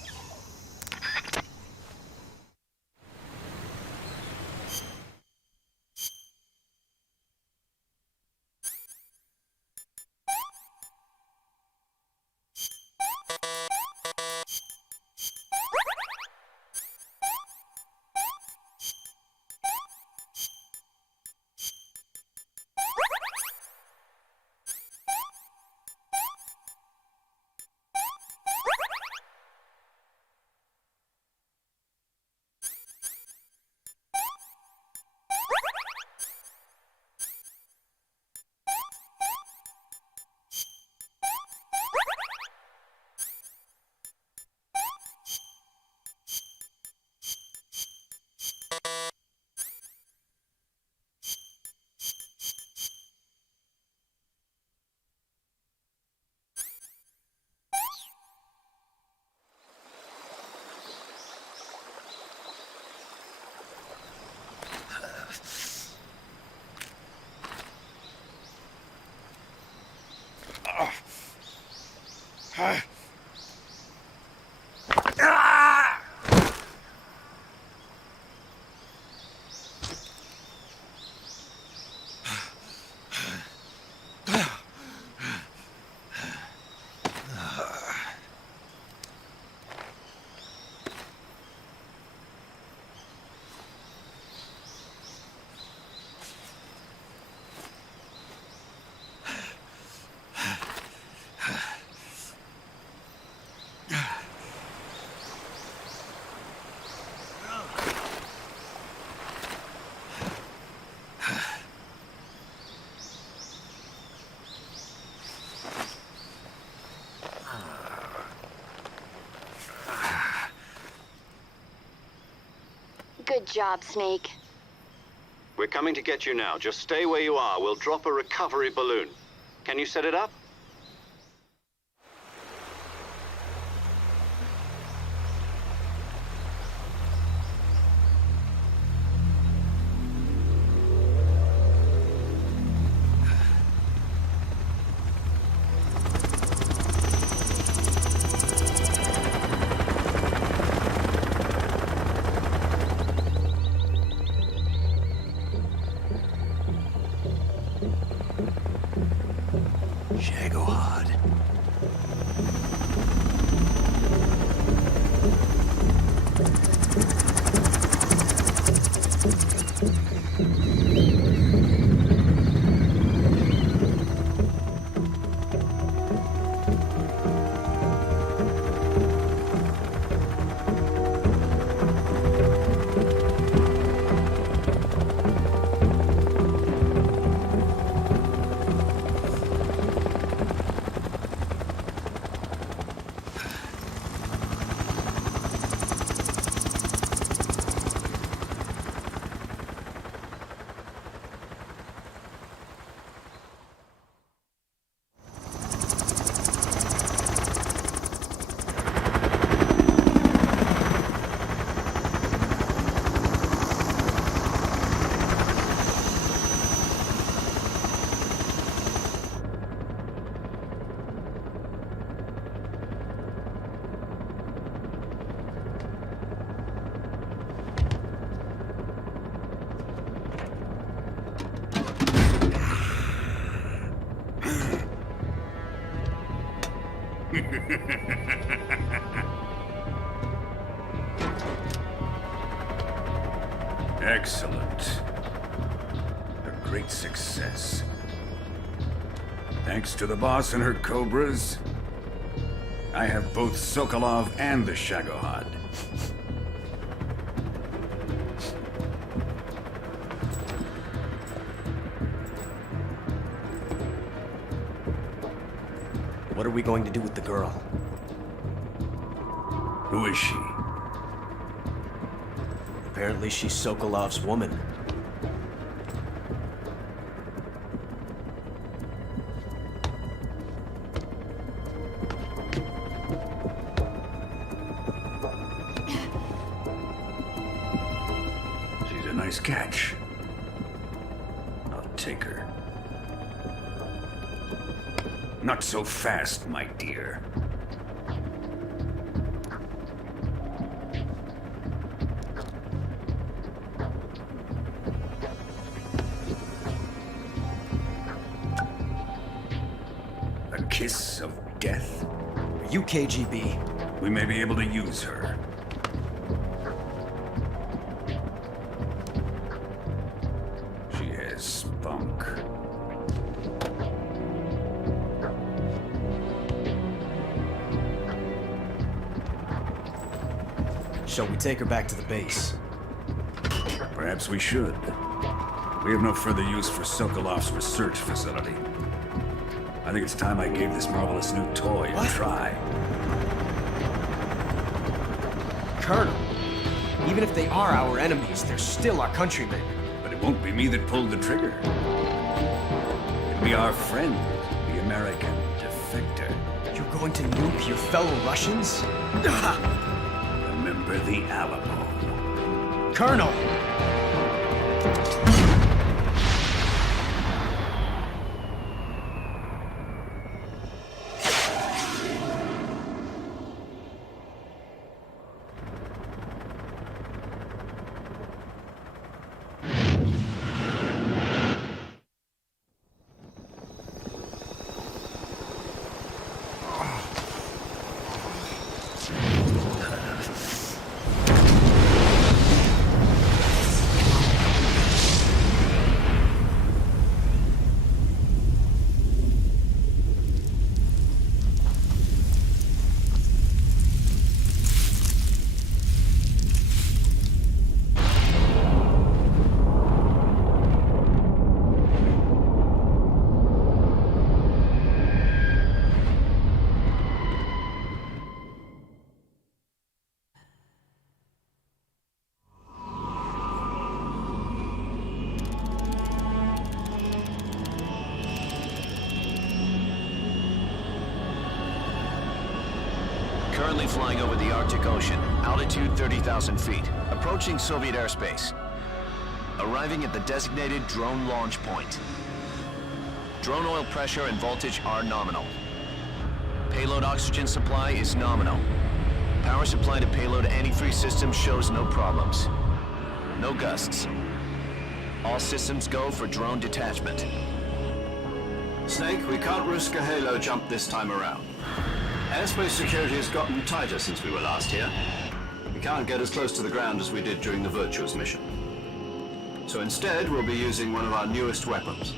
Good job, Snake. We're coming to get you now. Just stay where you are. We'll drop a recovery balloon. Can you set it up? Shit. Excellent. A great success. Thanks to the boss and her cobras, I have both Sokolov and the Shagohod. What are we going to do with the girl? Who is she? Apparently she's Sokolov's woman. She's a nice catch. I'll take her. Not so fast, my dear. A kiss of death? Are you KGB? We may be able to use her. She has spunk. Shall we take her back to the base? Perhaps we should. We have no further use for Sokolov's research facility. I think it's time I gave this marvelous new toy a try. Colonel, even if they are our enemies, they're still our countrymen. But it won't be me that pulled the trigger. It'll be our friend, the American defector. You're going to nuke your fellow Russians? Remember the Alamo. Colonel! Currently flying over the Arctic Ocean, altitude 30,000 feet, approaching Soviet airspace. Arriving at the designated drone launch point. Drone oil pressure and voltage are nominal. Payload oxygen supply is nominal. Power supply to payload antifreeze system shows no problems. No gusts. All systems go for drone detachment. Snake, we can't risk a halo jump this time around. Airspace security has gotten tighter since we were last here. We can't get as close to the ground as we did during the Virtuous mission. So instead, we'll be using one of our newest weapons.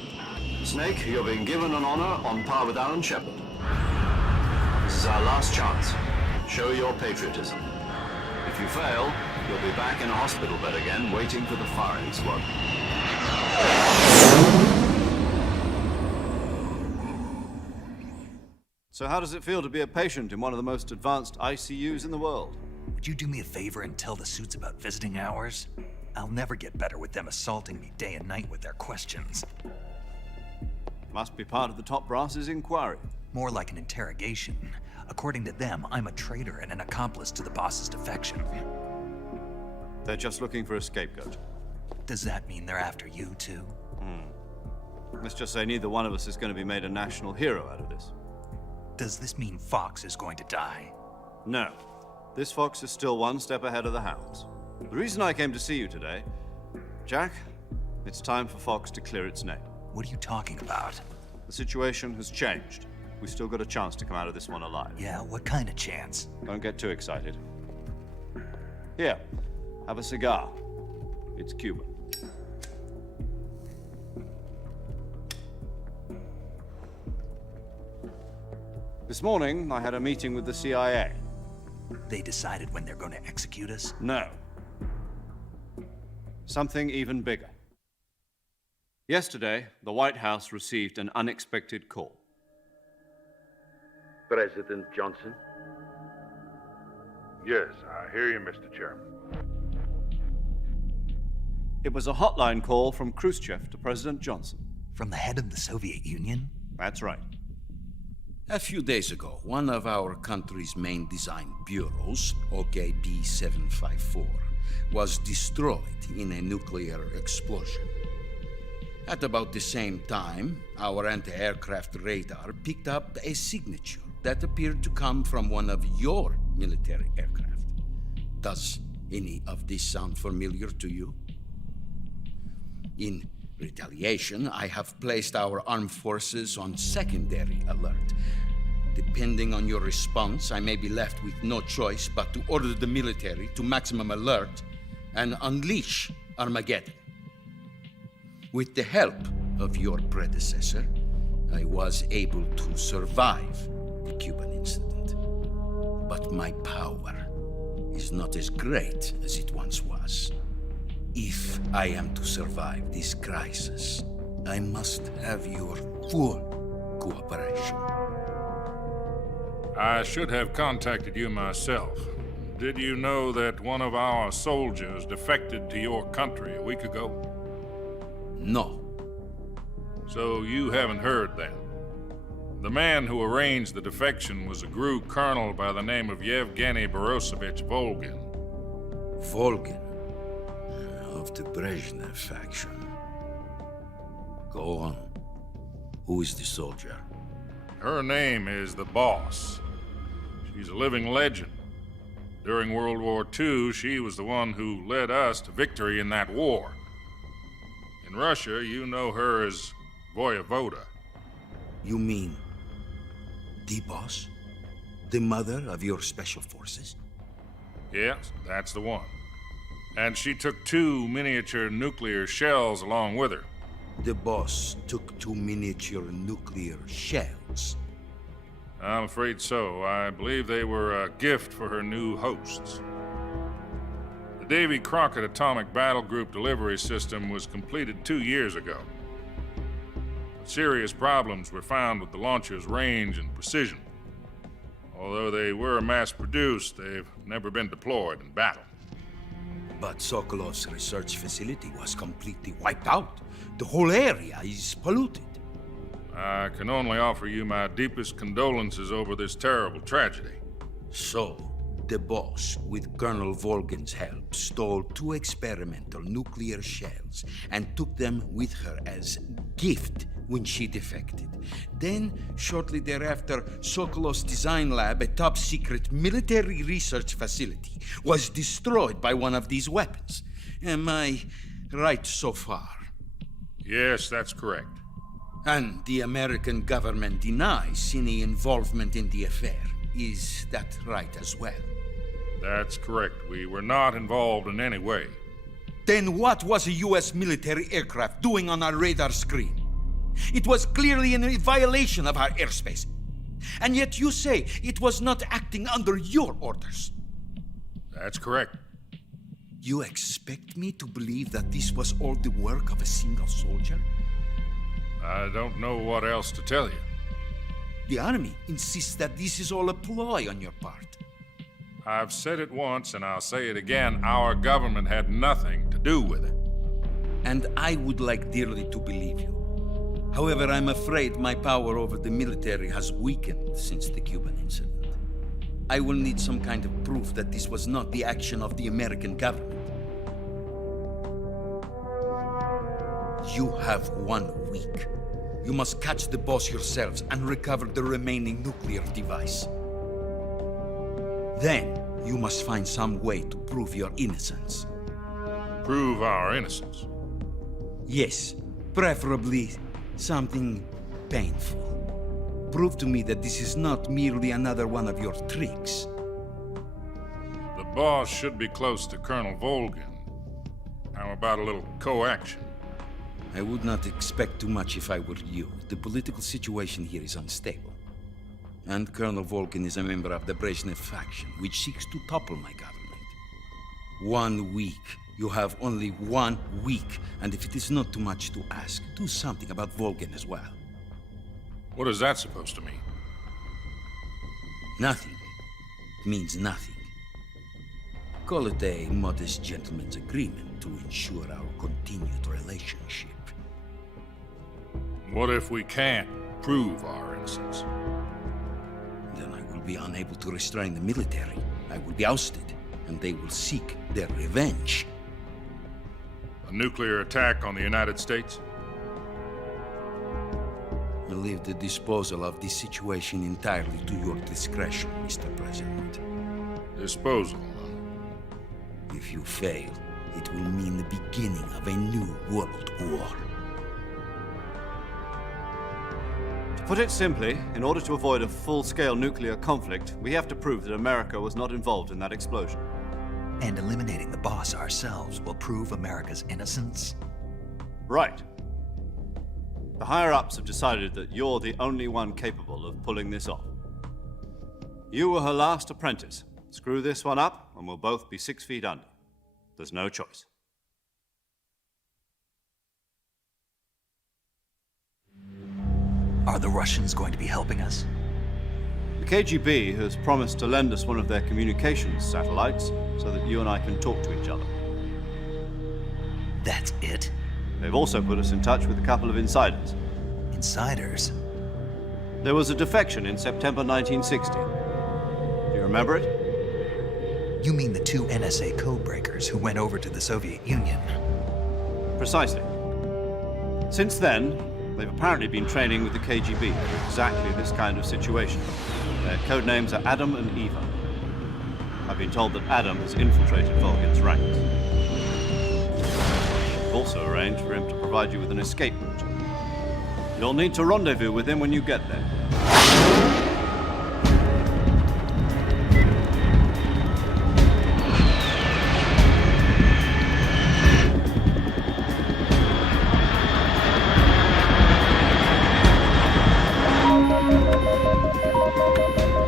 Snake, you're being given an honor on par with Alan Shepard. This is our last chance. Show your patriotism. If you fail, you'll be back in a hospital bed again, waiting for the firing squad. So how does it feel to be a patient in one of the most advanced ICUs in the world? Would you do me a favor and tell the suits about visiting hours? I'll never get better with them assaulting me day and night with their questions. Must be part of the top brass's inquiry. More like an interrogation. According to them, I'm a traitor and an accomplice to the boss's defection. They're just looking for a scapegoat. Does that mean they're after you, too? Let's just say neither one of us is going to be made a national hero out of this. Does this mean Fox is going to die? No. This fox is still one step ahead of the hounds. The reason I came to see you today, Jack, it's time for Fox to clear its name. What are you talking about? The situation has changed. we still got a chance to come out of this one alive. Yeah, what kind of chance? Don't get too excited. Here, have a cigar. It's Cuban. This morning, I had a meeting with the CIA. They decided when they're going to execute us? No. Something even bigger. Yesterday, the White House received an unexpected call. President Johnson? Yes, I hear you, Mr. Chairman. It was a hotline call from Khrushchev to President Johnson. From the head of the Soviet Union? That's right. A few days ago, one of our country's main design bureaus, OKB 754, was destroyed in a nuclear explosion. At about the same time, our anti-aircraft radar picked up a signature that appeared to come from one of your military aircraft. Does any of this sound familiar to you? In retaliation, I have placed our armed forces on secondary alert. Depending on your response, I may be left with no choice but to order the military to maximum alert and unleash Armageddon. With the help of your predecessor, I was able to survive the Cuban incident. But my power is not as great as it once was. If I am to survive this crisis, I must have your full cooperation. I should have contacted you myself. Did you know that one of our soldiers defected to your country a week ago? No. So you haven't heard then. The man who arranged the defection was a GRU colonel by the name of Yevgeny Borosovich Volgin. Volgin? Of the Brezhnev faction. Go on. Who is the soldier? Her name is the Boss. She's a living legend. During World War II, she was the one who led us to victory in that war. In Russia, you know her as Voyevoda. You mean the Boss? The mother of your special forces? Yes, that's the one. And she took 2 miniature nuclear shells along with her. The Boss took 2 miniature nuclear shells? I'm afraid so. I believe they were a gift for her new hosts. The Davy Crockett Atomic Battle Group delivery system was completed 2 years ago. But serious problems were found with the launcher's range and precision. Although they were mass-produced, they've never been deployed in battle. But Sokolov's research facility was completely wiped out. The whole area is polluted. I can only offer you my deepest condolences over this terrible tragedy. So, the Boss, with Colonel Volgin's help, stole 2 experimental nuclear shells and took them with her as gift when she defected. Then, shortly thereafter, Sokolov's design lab, a top-secret military research facility, was destroyed by one of these weapons. Am I right so far? Yes, that's correct. And the American government denies any involvement in the affair. Is that right as well? That's correct. We were not involved in any way. Then what was a U.S. military aircraft doing on our radar screen? It was clearly in violation of our airspace. And yet you say it was not acting under your orders. That's correct. You expect me to believe that this was all the work of a single soldier? I don't know what else to tell you. The Army insists that this is all a ploy on your part. I've said it once and I'll say it again. Our government had nothing to do with it. And I would like dearly to believe you. However, I'm afraid my power over the military has weakened since the Cuban incident. I will need some kind of proof that this was not the action of the American government. You have 1 week. You must catch the Boss yourselves and recover the remaining nuclear device. Then, you must find some way to prove your innocence. Prove our innocence? Yes, preferably something painful. prove to me that this is not merely another one of your tricks. The boss should be close to Colonel Volgin. How about a little co-action? I would not expect too much if I were you. The political situation here is unstable. And Colonel Volgin is a member of the Brezhnev faction, which seeks to topple my government. 1 week. You have only 1 week. And if it is not too much to ask, do something about Volgin as well. What is that supposed to mean? Nothing. It means nothing. Call it a modest gentleman's agreement to ensure our continued relationship. What if we can't prove our innocence? Then I will be unable to restrain the military. I will be ousted, and they will seek their revenge. A nuclear attack on the United States? I leave the disposal of this situation entirely to your discretion, Mr. President. Disposal, huh? If you fail, it will mean the beginning of a new world war. To put it simply, in order to avoid a full-scale nuclear conflict, we have to prove that America was not involved in that explosion. And eliminating the boss ourselves will prove America's innocence? Right. The higher-ups have decided that you're the only one capable of pulling this off. You were her last apprentice. Screw this one up, and we'll both be 6 feet under. There's no choice. Are the Russians going to be helping us? The KGB has promised to lend us one of their communications satellites so that you and I can talk to each other. That's it? They've also put us in touch with a couple of insiders. Insiders? There was a defection in September 1960. Do you remember it? You mean the 2 NSA codebreakers who went over to the Soviet Union? Precisely. Since then, they've apparently been training with the KGB for exactly this kind of situation. Their code names are Adam and Eva. I've been told that Adam has infiltrated Volgin's ranks. I've also arranged for him to provide you with an escape route. You'll need to rendezvous with him when you get there.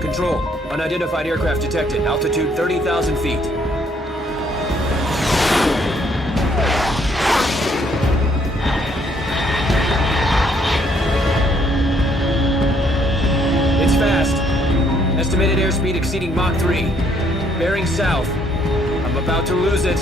Control. Unidentified aircraft detected. Altitude 30,000 feet. It's fast. Estimated airspeed exceeding Mach 3. Bearing south. I'm about to lose it.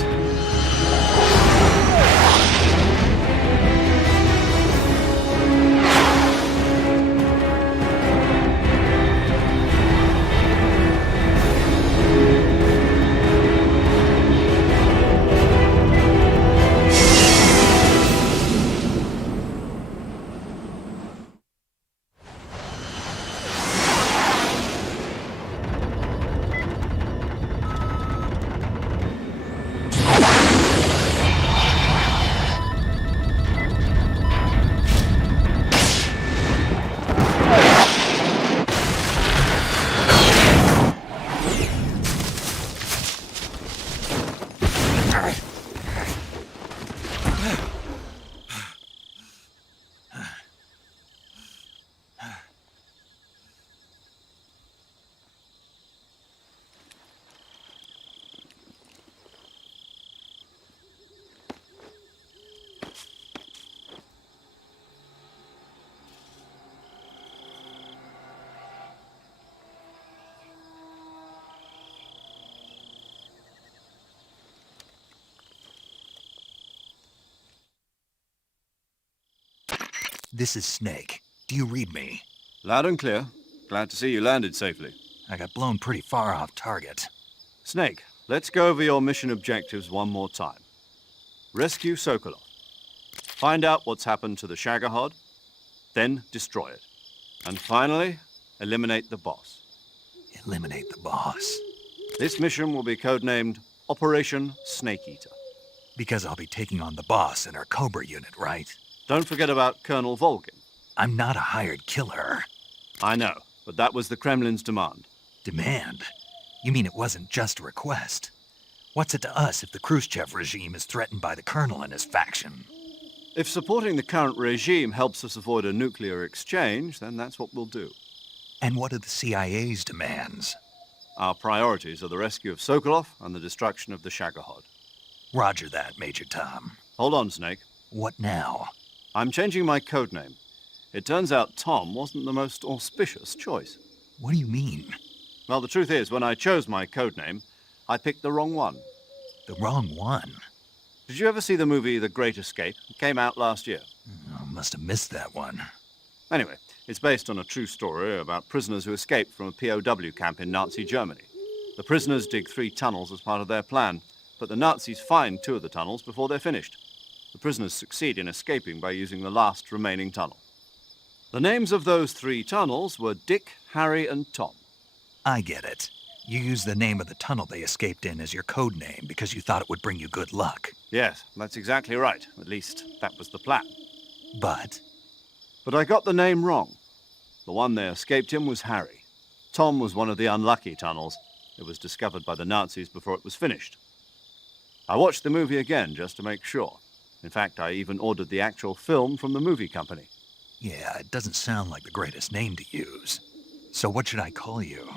This is Snake. Do you read me? Loud and clear. Glad to see you landed safely. I got blown pretty far off target. Snake, let's go over your mission objectives one more time. Rescue Sokolov. Find out what's happened to the Shagohod, then destroy it. And finally, eliminate the boss. Eliminate the boss? This mission will be codenamed Operation Snake Eater. Because I'll be taking on the boss in our Cobra unit, right? Don't forget about Colonel Volgin. I'm not a hired killer. I know, but that was the Kremlin's demand. Demand? You mean it wasn't just a request? What's it to us if the Khrushchev regime is threatened by the Colonel and his faction? If supporting the current regime helps us avoid a nuclear exchange, then that's what we'll do. And what are the CIA's demands? Our priorities are the rescue of Sokolov and the destruction of the Shagohod. Roger that, Major Tom. Hold on, Snake. What now? I'm changing my codename. It turns out Tom wasn't the most auspicious choice. What do you mean? Well, the truth is, when I chose my codename, I picked the wrong one. The wrong one? Did you ever see the movie The Great Escape? It came out last year. I must have missed that one. Anyway, it's based on a true story about prisoners who escaped from a POW camp in Nazi Germany. The prisoners dig 3 tunnels as part of their plan, but the Nazis find 2 of the tunnels before they're finished. The prisoners succeed in escaping by using the last remaining tunnel. The names of those 3 tunnels were Dick, Harry, and Tom. I get it. You used the name of the tunnel they escaped in as your code name because you thought it would bring you good luck. Yes, that's exactly right. At least, that was the plan. But I got the name wrong. The one they escaped in was Harry. Tom was one of the unlucky tunnels. It was discovered by the Nazis before it was finished. I watched the movie again just to make sure. In fact, I even ordered the actual film from the movie company. yeah, it doesn't sound like the greatest name to use. So what should I call you?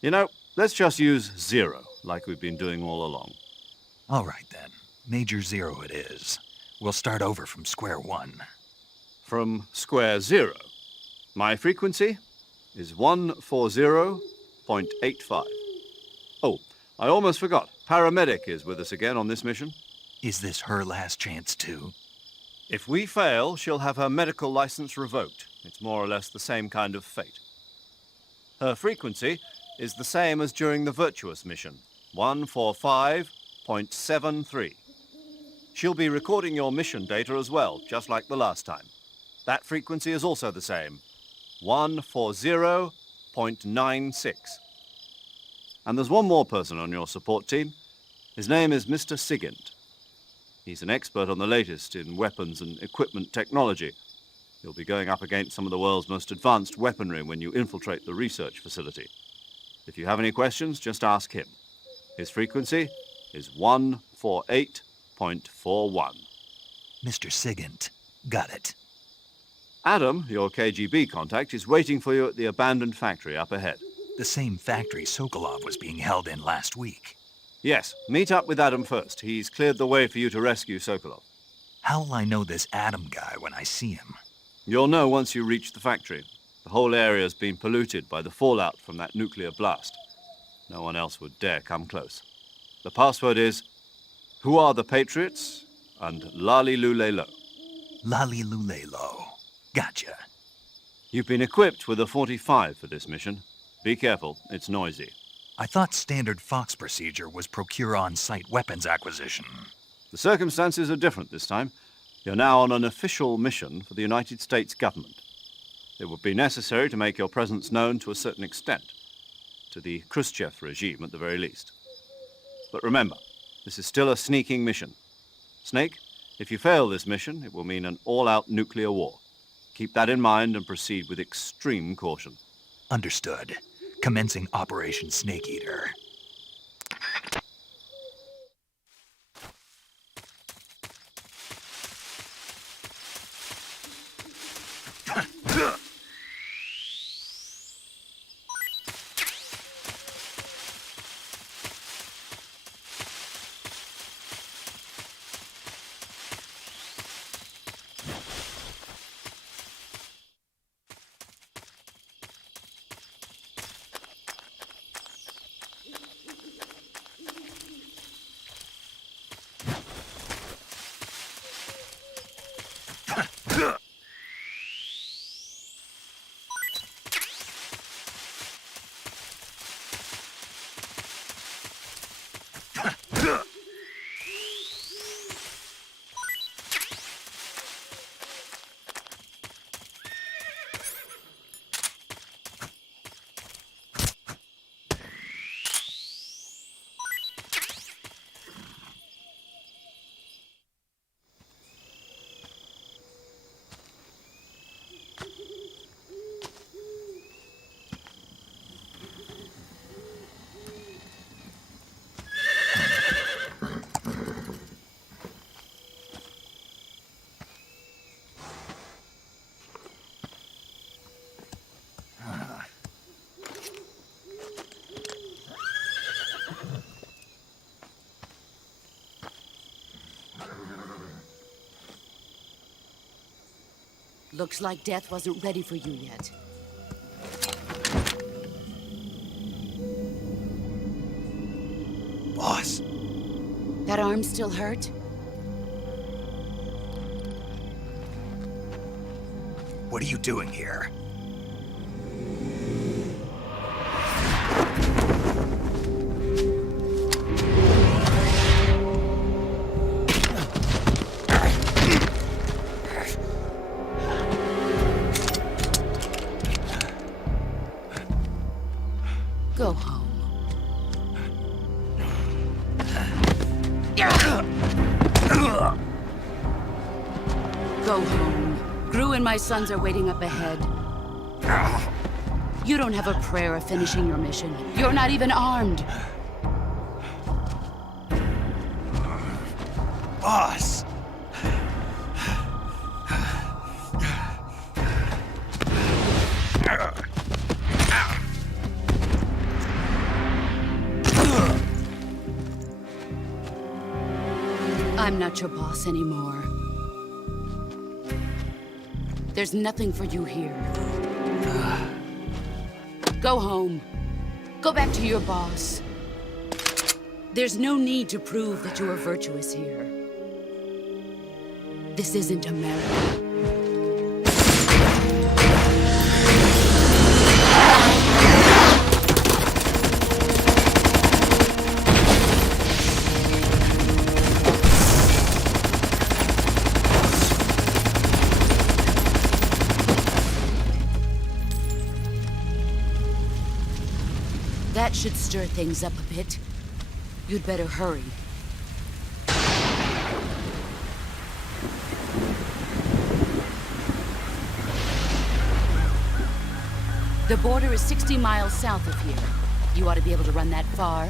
You know, let's just use Zero, like we've been doing all along. All right, then. Major Zero it is. We'll start over from square one. From square 0. My frequency is 140.85. Oh, I almost forgot. Paramedic is with us again on this mission. Is this her last chance, too? If we fail, she'll have her medical license revoked. It's more or less the same kind of fate. Her frequency is the same as during the Virtuous mission, 145.73. She'll be recording your mission data as well, just like the last time. That frequency is also the same, 140.96. And there's one more person on your support team. His name is Mr. Sigint. He's an expert on the latest in weapons and equipment technology. You'll be going up against some of the world's most advanced weaponry when you infiltrate the research facility. If you have any questions, just ask him. His frequency is 148.41. Mr. Sigint. Got it. Adam, your KGB contact, is waiting for you at the abandoned factory up ahead. The same factory Sokolov was being held in last week. Yes, meet up with Adam first. He's cleared the way for you to rescue Sokolov. How'll I know this Adam guy when I see him? You'll know once you reach the factory. The whole area's been polluted by the fallout from that nuclear blast. No one else would dare come close. The password is, "Who are the Patriots?" and Lali Lulelo. Lali Lulelo. Gotcha. You've been equipped with a 45 for this mission. Be careful, it's noisy. I thought standard Fox procedure was procure on-site weapons acquisition. The circumstances are different this time. You're now on an official mission for the United States government. It would be necessary to make your presence known to a certain extent, to the Khrushchev regime at the very least. But remember, this is still a sneaking mission. Snake, if you fail this mission, it will mean an all-out nuclear war. Keep that in mind and proceed with extreme caution. Understood. Commencing Operation Snake Eater. Looks like death wasn't ready for you yet. Boss. That arm still hurt? What are you doing here? Go home. Go home. Gru and my sons are waiting up ahead. You don't have a prayer of finishing your mission. You're not even armed. Boss! I'm not your boss anymore. There's nothing for you here. Go home. Go back to your boss. There's no need to prove that you are virtuous here. This isn't America. That should stir things up a bit. You'd better hurry. The border is 60 miles south of here. You ought to be able to run that far.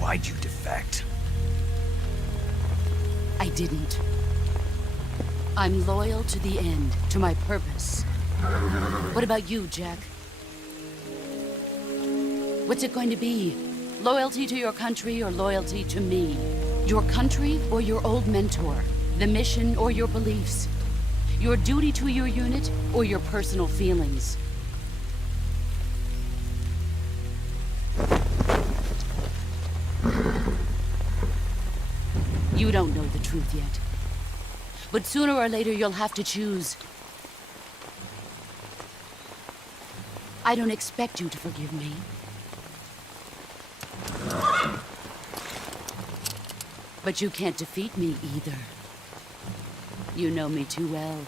Why'd you defect? I didn't. I'm loyal to the end, to my purpose. What about you, Jack? What's it going to be? Loyalty to your country or loyalty to me? Your country or your old mentor? The mission or your beliefs? Your duty to your unit or your personal feelings? You don't know the truth yet. But sooner or later, you'll have to choose. I don't expect you to forgive me. But you can't defeat me either. You know me too well.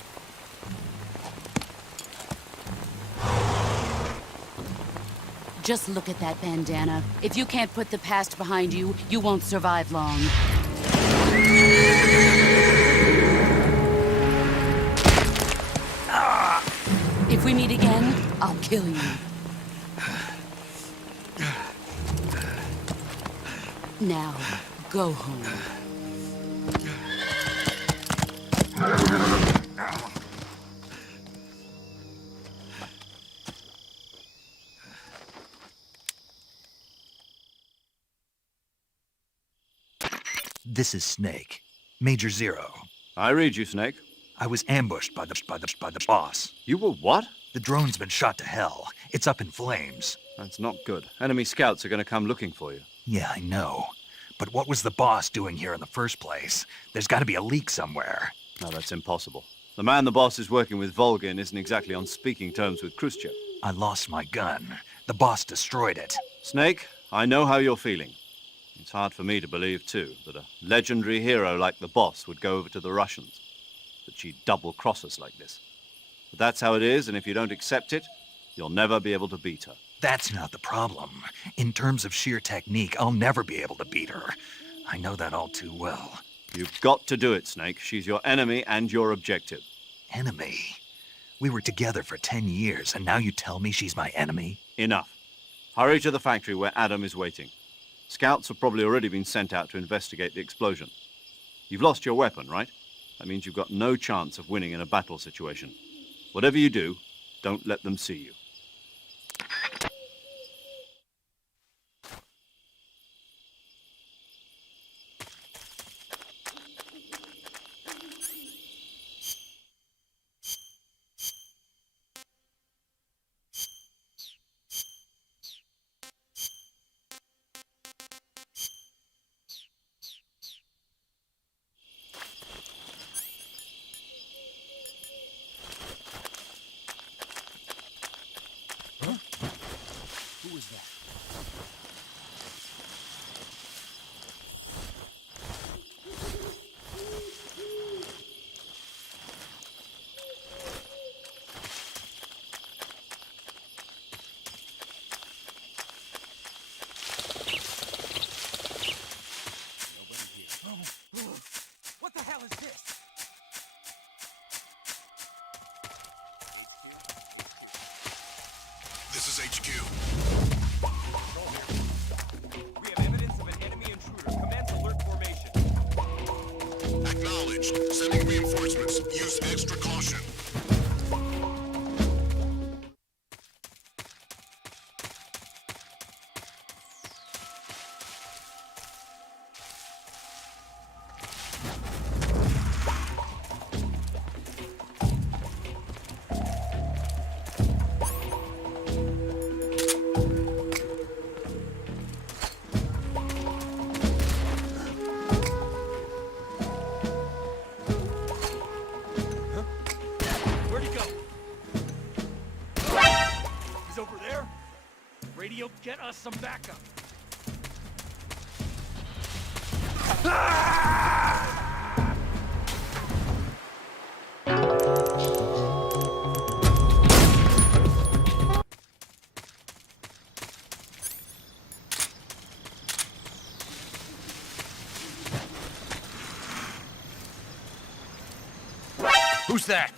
Just look at that bandana. If you can't put the past behind you, you won't survive long. If we meet again, I'll kill you. Now, go home. This is Snake. Major Zero. I read you, Snake. I was ambushed by the boss. You were what? The drone's been shot to hell. It's up in flames. That's not good. Enemy scouts are going to come looking for you. Yeah, I know. But what was the boss doing here in the first place? There's got to be a leak somewhere. No, that's impossible. The man the boss is working with, Volgin, isn't exactly on speaking terms with Khrushchev. I lost my gun. The boss destroyed it. Snake, I know how you're feeling. It's hard for me to believe, too, that a legendary hero like the boss would go over to the Russians. That she'd double-cross us like this. But that's how it is, and if you don't accept it, you'll never be able to beat her. That's not the problem. In terms of sheer technique, I'll never be able to beat her. I know that all too well. You've got to do it, Snake. She's your enemy and your objective. Enemy? We were together for 10 years, and now you tell me she's my enemy? Enough. Hurry to the factory where Adam is waiting. Scouts have probably already been sent out to investigate the explosion. You've lost your weapon, right? That means you've got no chance of winning in a battle situation. Whatever you do, don't let them see you. This is HQ. We have evidence of an enemy intruder. Commence alert formation. Acknowledged. Sending reinforcements. Use extra caution. Where'd he go? He's over there? Radio, get us some backup. Who's that?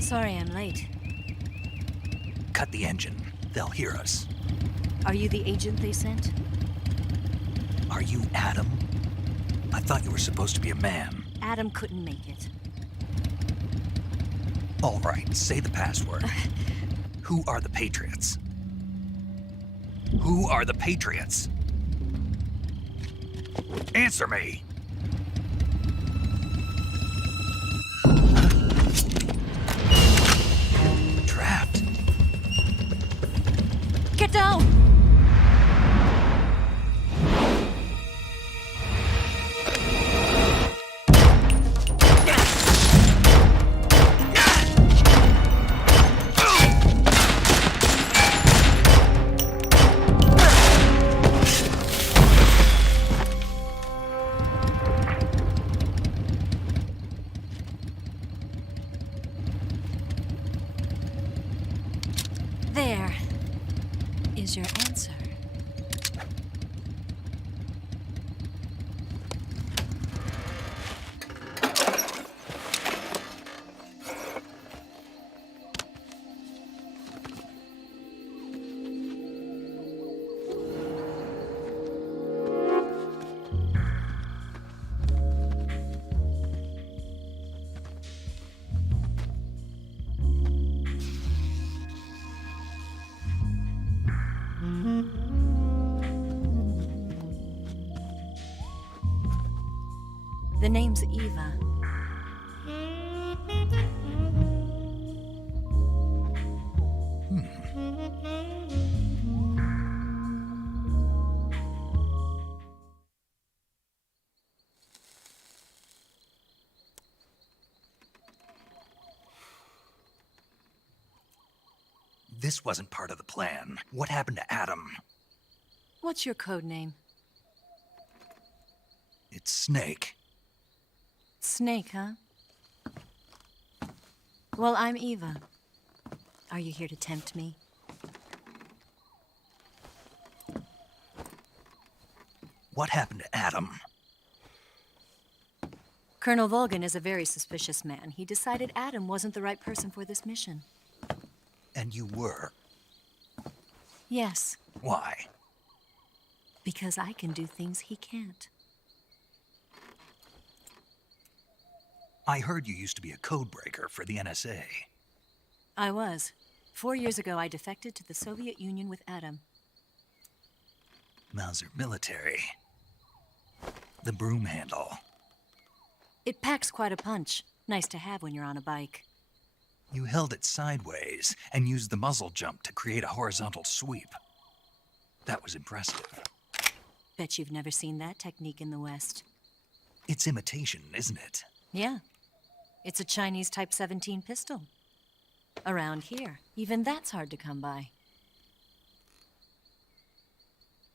Sorry I'm late. Cut the engine. They'll hear us. Are you the agent they sent? Are you Adam? I thought you were supposed to be a man. Adam couldn't make it. All right, say the password. Who are the Patriots? Who are the Patriots? Answer me! Trapped. Get down! The name's Eva. This wasn't part of the plan. What happened to Adam? What's your code name? It's Snake. Snake, huh? Well, I'm Eva. Are you here to tempt me? What happened to Adam? Colonel Volgan is a very suspicious man. He decided Adam wasn't the right person for this mission. And you were? Yes. Why? Because I can do things he can't. I heard you used to be a codebreaker for the NSA. I was. 4 years ago, I defected to the Soviet Union with Adam. Mauser military. The broom handle. It packs quite a punch. Nice to have when you're on a bike. You held it sideways and used the muzzle jump to create a horizontal sweep. That was impressive. Bet you've never seen that technique in the West. It's imitation, isn't it? Yeah. It's a Chinese Type 17 pistol. Around here, even that's hard to come by.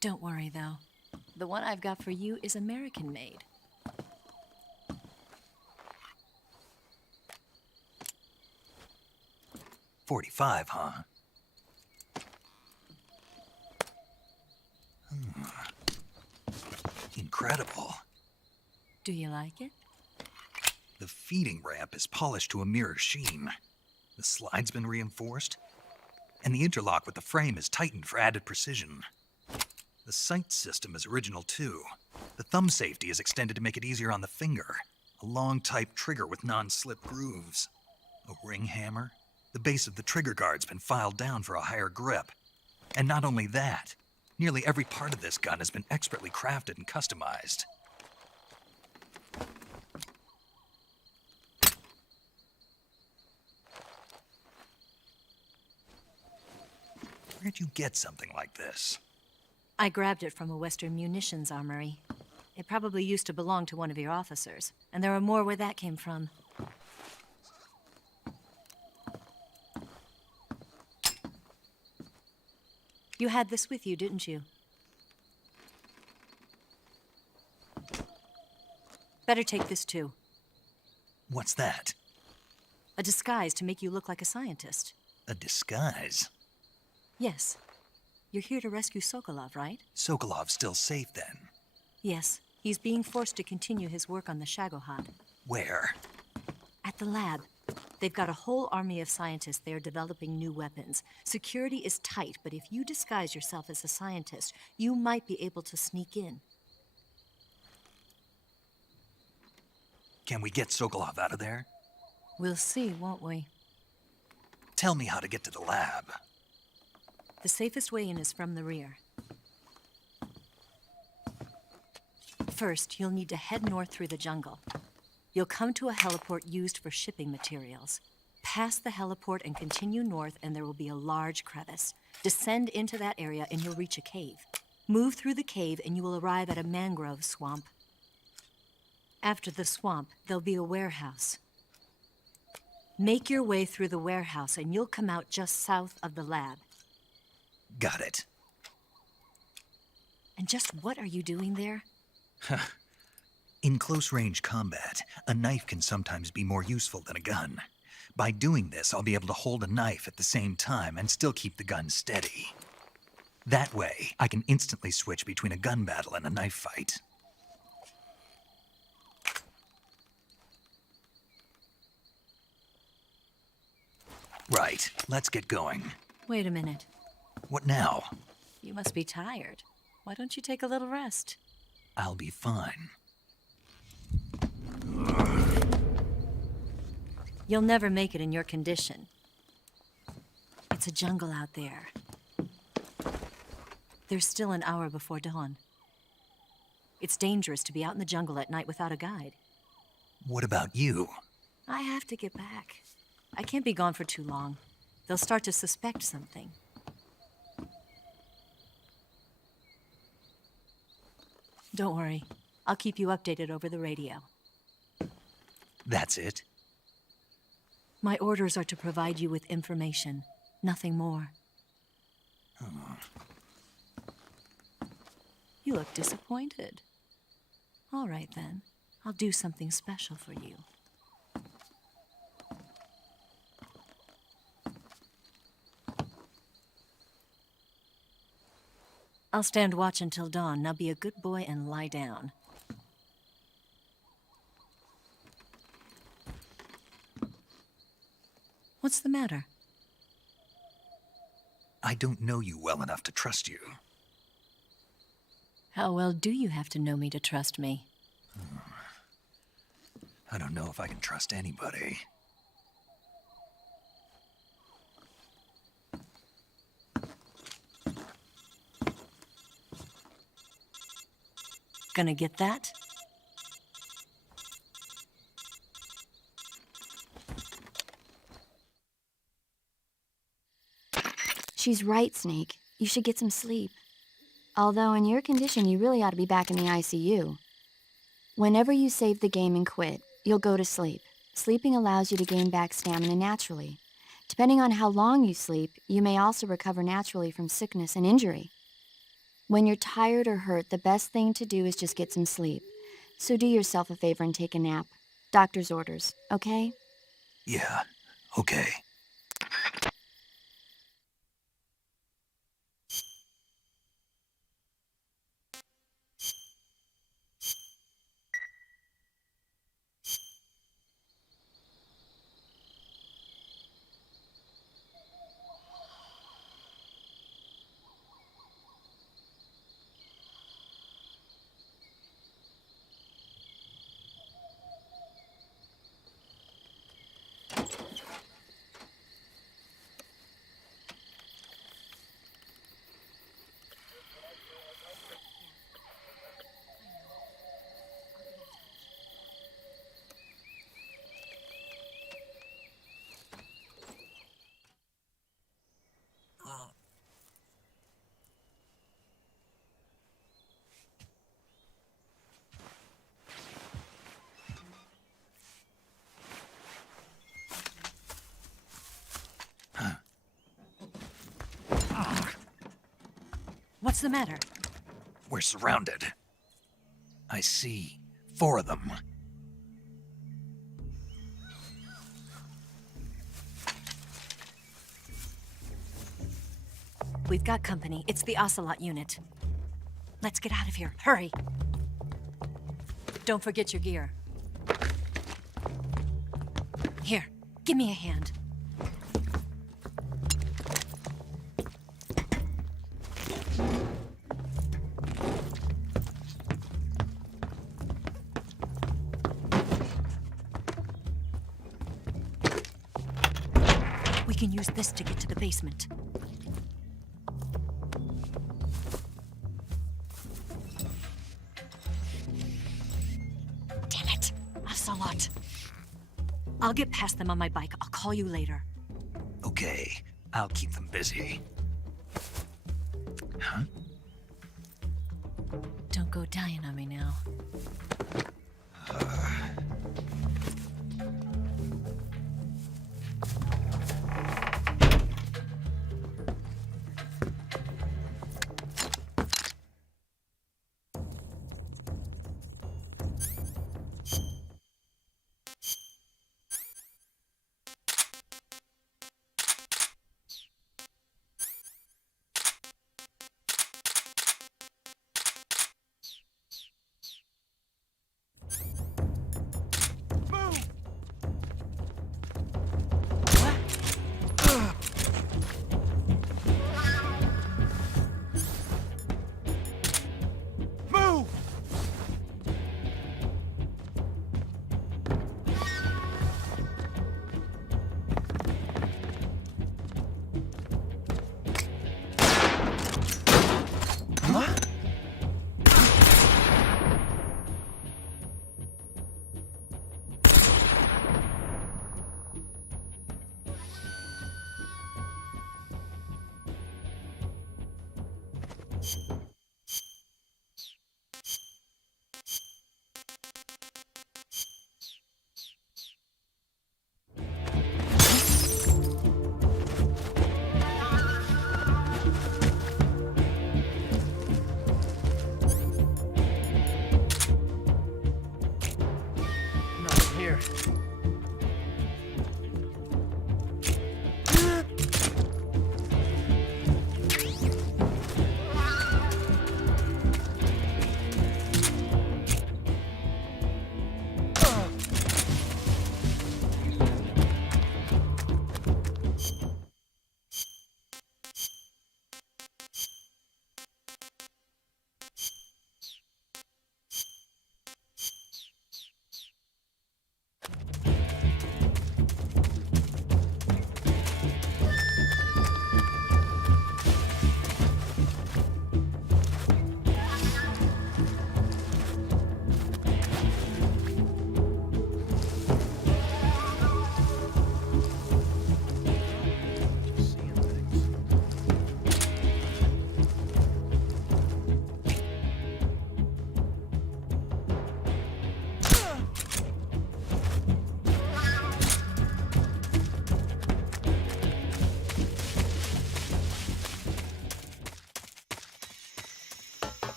Don't worry, though. The one I've got for you is American-made. .45, huh? Incredible. Do you like it? The feeding ramp is polished to a mirror sheen. The slide's been reinforced, and the interlock with the frame is tightened for added precision. The sight system is original too. The thumb safety is extended to make it easier on the finger. A long type trigger with non-slip grooves. A ring hammer. The base of the trigger guard's been filed down for a higher grip. And not only that, nearly every part of this gun has been expertly crafted and customized. Where'd you get something like this? I grabbed it from a Western munitions armory. It probably used to belong to one of your officers, and there are more where that came from. You had this with you, didn't you? Better take this too. What's that? A disguise to make you look like a scientist. A disguise? Yes. You're here to rescue Sokolov, right? Sokolov's still safe then? Yes. He's being forced to continue his work on the Shagohod. Where? At the lab. They've got a whole army of scientists there developing new weapons. Security is tight, but if you disguise yourself as a scientist, you might be able to sneak in. Can we get Sokolov out of there? We'll see, won't we? Tell me how to get to the lab. The safest way in is from the rear. First, you'll need to head north through the jungle. You'll come to a heliport used for shipping materials. Pass the heliport and continue north, and there will be a large crevice. Descend into that area, and you'll reach a cave. Move through the cave, and you will arrive at a mangrove swamp. After the swamp, there'll be a warehouse. Make your way through the warehouse, and you'll come out just south of the lab. Got it. And just what are you doing there? In close-range combat, a knife can sometimes be more useful than a gun. By doing this, I'll be able to hold a knife at the same time and still keep the gun steady. That way, I can instantly switch between a gun battle and a knife fight. Right, let's get going. Wait a minute. What now? You must be tired. Why don't you take a little rest? I'll be fine. You'll never make it in your condition. It's a jungle out there. There's still an hour before dawn. It's dangerous to be out in the jungle at night without a guide. What about you? I have to get back. I can't be gone for too long. They'll start to suspect something. Don't worry. I'll keep you updated over the radio. That's it? My orders are to provide you with information, nothing more. You look disappointed. All right, then. I'll do something special for you. I'll stand watch until dawn. Now be a good boy and lie down. What's the matter? I don't know you well enough to trust you. How well do you have to know me to trust me? I don't know if I can trust anybody. Gonna get that? She's right, Snake. You should get some sleep. Although in your condition, you really ought to be back in the ICU. Whenever you save the game and quit, you'll go to sleep. Sleeping allows you to gain back stamina naturally. Depending on how long you sleep, you may also recover naturally from sickness and injury. When you're tired or hurt, the best thing to do is just get some sleep. So do yourself a favor and take a nap. Doctor's orders, okay? Yeah, okay. What's the matter? We're surrounded. I see 4 of them. We've got company. It's the Ocelot unit. Let's get out of here. Hurry! Don't forget your gear. Here, give me a hand. We can use this to get to the basement. Damn it! Ocelot. I'll get past them on my bike. I'll call you later. Okay, I'll keep them busy. Huh? Don't go dying on me now.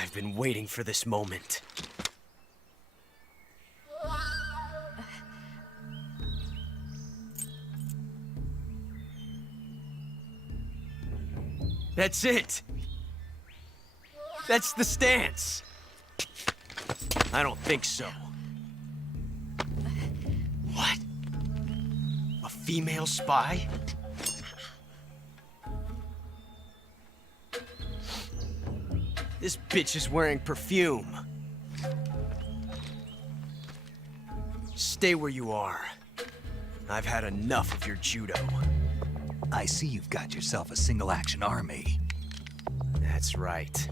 I've been waiting for this moment. That's it! That's the stance! I don't think so. What? A female spy? This bitch is wearing perfume. Stay where you are. I've had enough of your judo. I see you've got yourself a single-action army. That's right.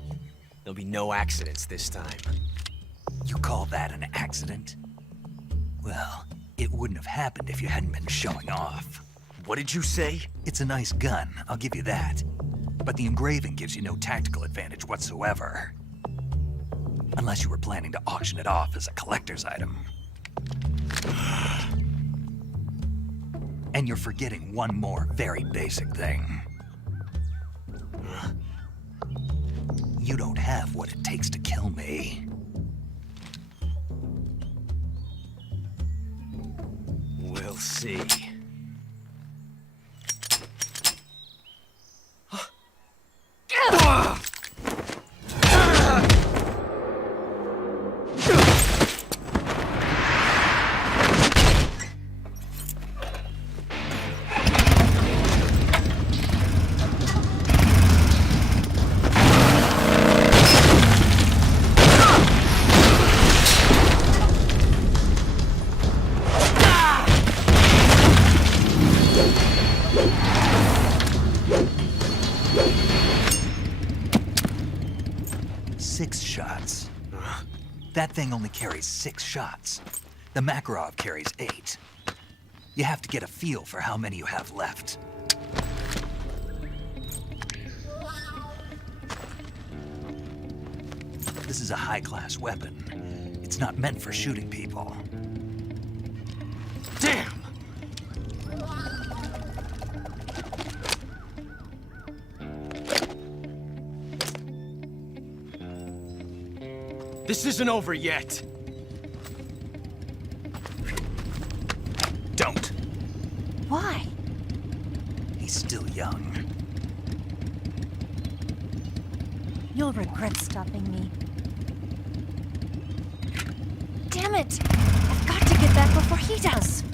There'll be no accidents this time. You call that an accident? Well, it wouldn't have happened if you hadn't been showing off. What did you say? It's a nice gun, I'll give you that. But the engraving gives you no tactical advantage whatsoever. Unless you were planning to auction it off as a collector's item. And you're forgetting one more very basic thing. You don't have what it takes to kill me. We'll see. That thing only carries 6 shots. The Makarov carries 8. You have to get a feel for how many you have left. This is a high-class weapon. It's not meant for shooting people. Damn! This isn't over yet. Don't. Why? He's still young. You'll regret stopping me. Damn it! I've got to get back before he does.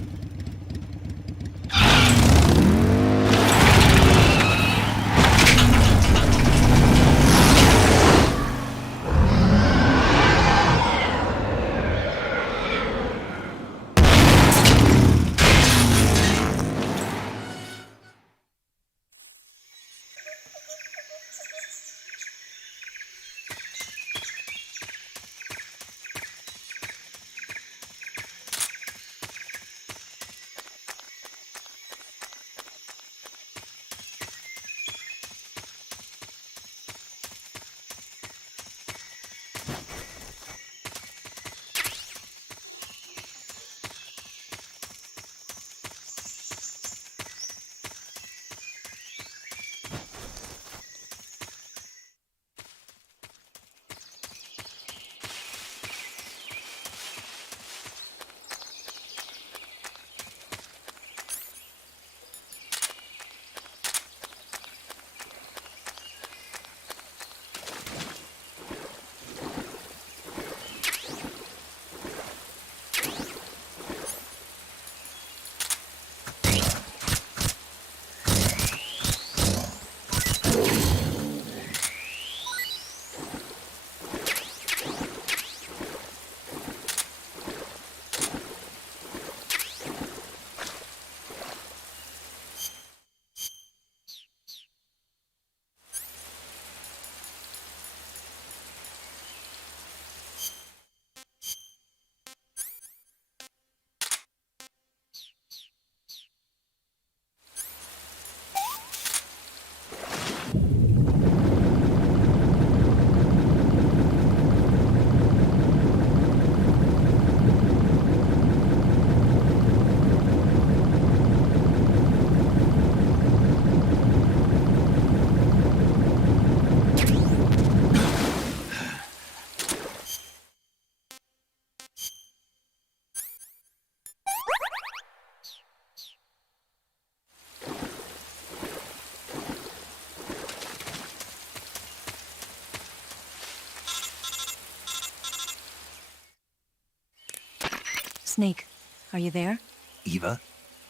Snake, are you there? Eva,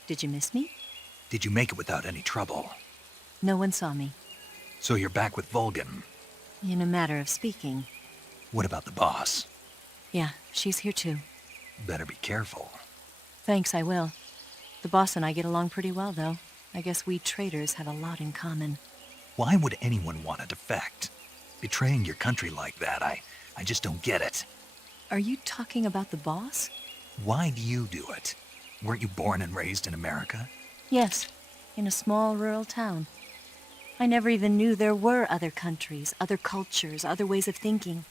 Did you miss me? did you make it without any trouble? No one saw me. So you're back with Vulcan. In a matter of speaking. What about the boss? Yeah, she's here too. Better be careful. Thanks, I will. The boss and I get along pretty well, though. I guess we traitors have a lot in common. Why would anyone want to defect? Betraying your country like that, I just don't get it. Are you talking about the boss? Why do you do it? Weren't you born and raised in America? Yes, in a small rural town. I never even knew there were other countries, other cultures, other ways of thinking,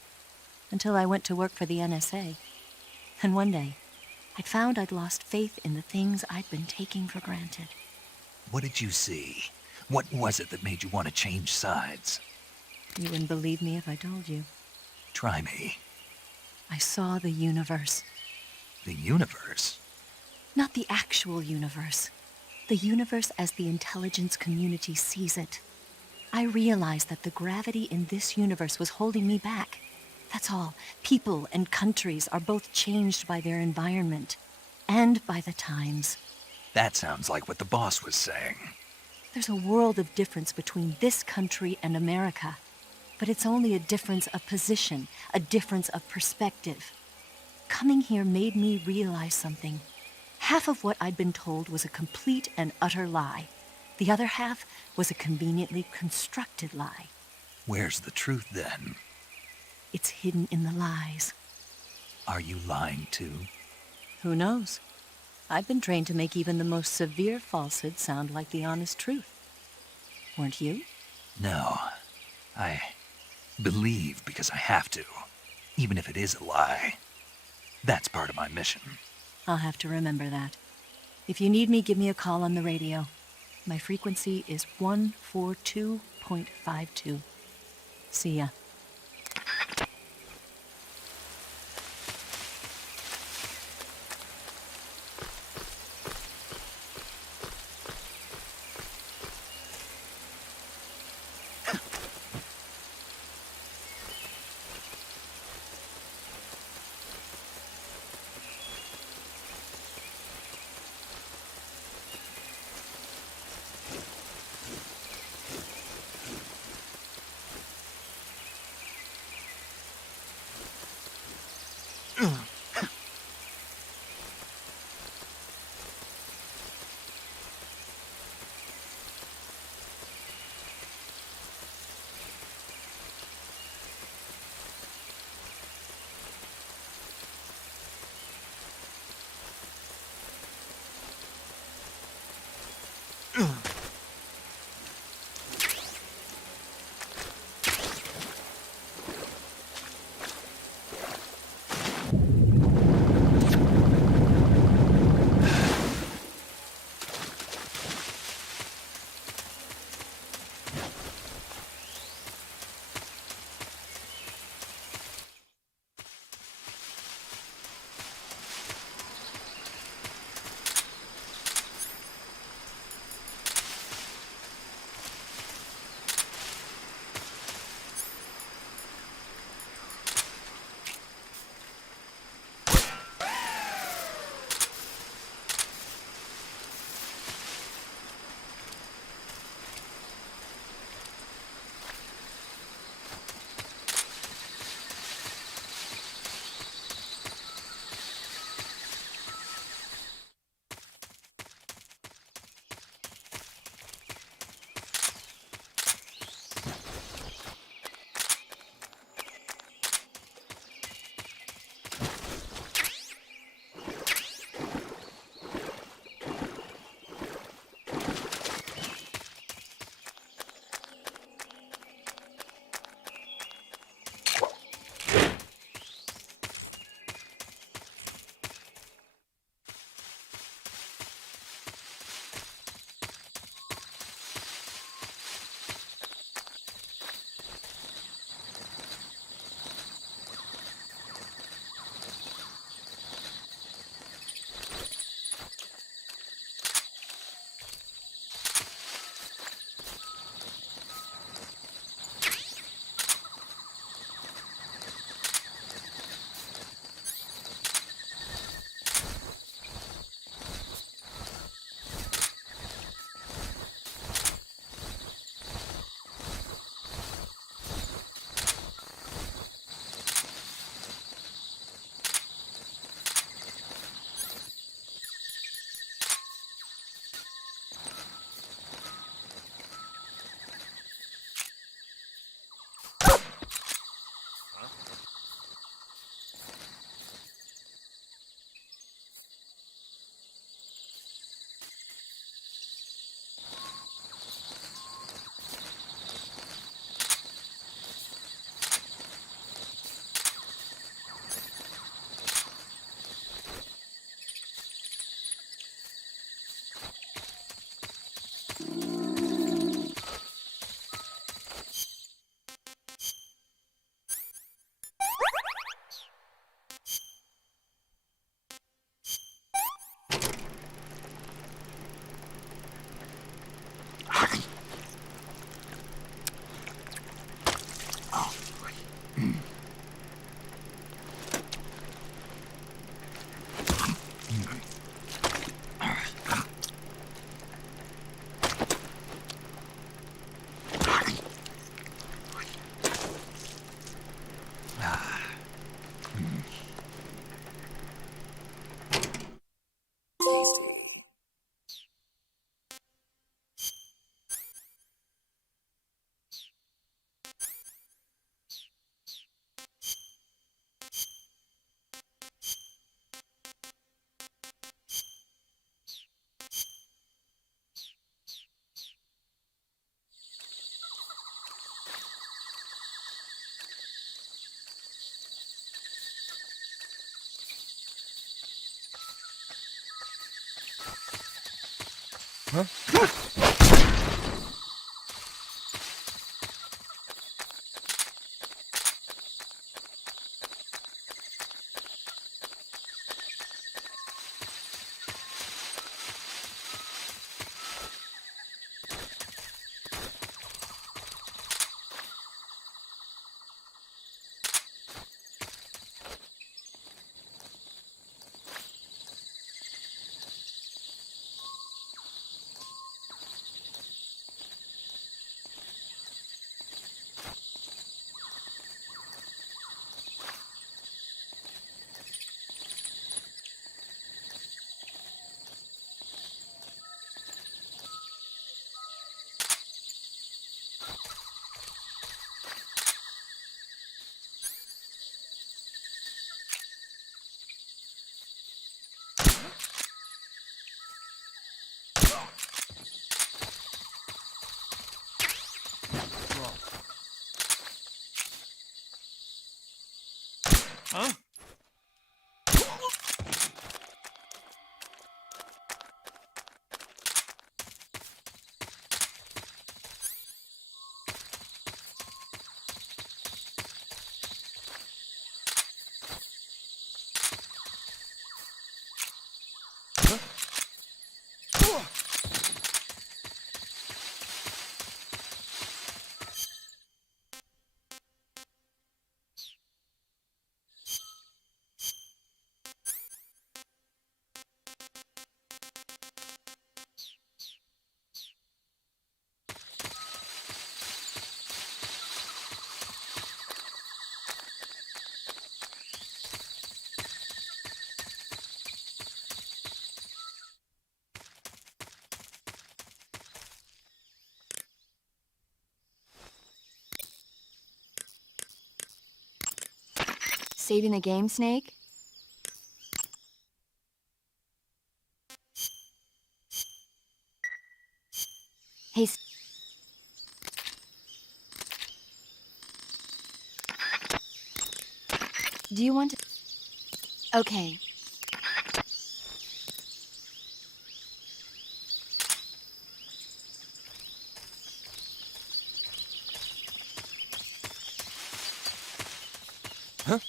until I went to work for the NSA. And one day, I found I'd lost faith in the things I'd been taking for granted. What did you see? What was it that made you want to change sides? You wouldn't believe me if I told you. Try me. I saw the universe. The universe? Not the actual universe. The universe as the intelligence community sees it. I realized that the gravity in this universe was holding me back. That's all. People and countries are both changed by their environment and by the times. That sounds like what the boss was saying. There's a world of difference between this country and America. But it's only a difference of position, a difference of perspective. Coming here made me realize something. Half of what I'd been told was a complete and utter lie. The other half was a conveniently constructed lie. Where's the truth, then? It's hidden in the lies. Are you lying, too? Who knows? I've been trained to make even the most severe falsehood sound like the honest truth. Weren't you? No. I believe because I have to, even if it is a lie. That's part of my mission. I'll have to remember that. If you need me, give me a call on the radio. My frequency is 142.52. See ya. Huh? Saving the game, Snake? Hey, do you want to... Okay. Huh?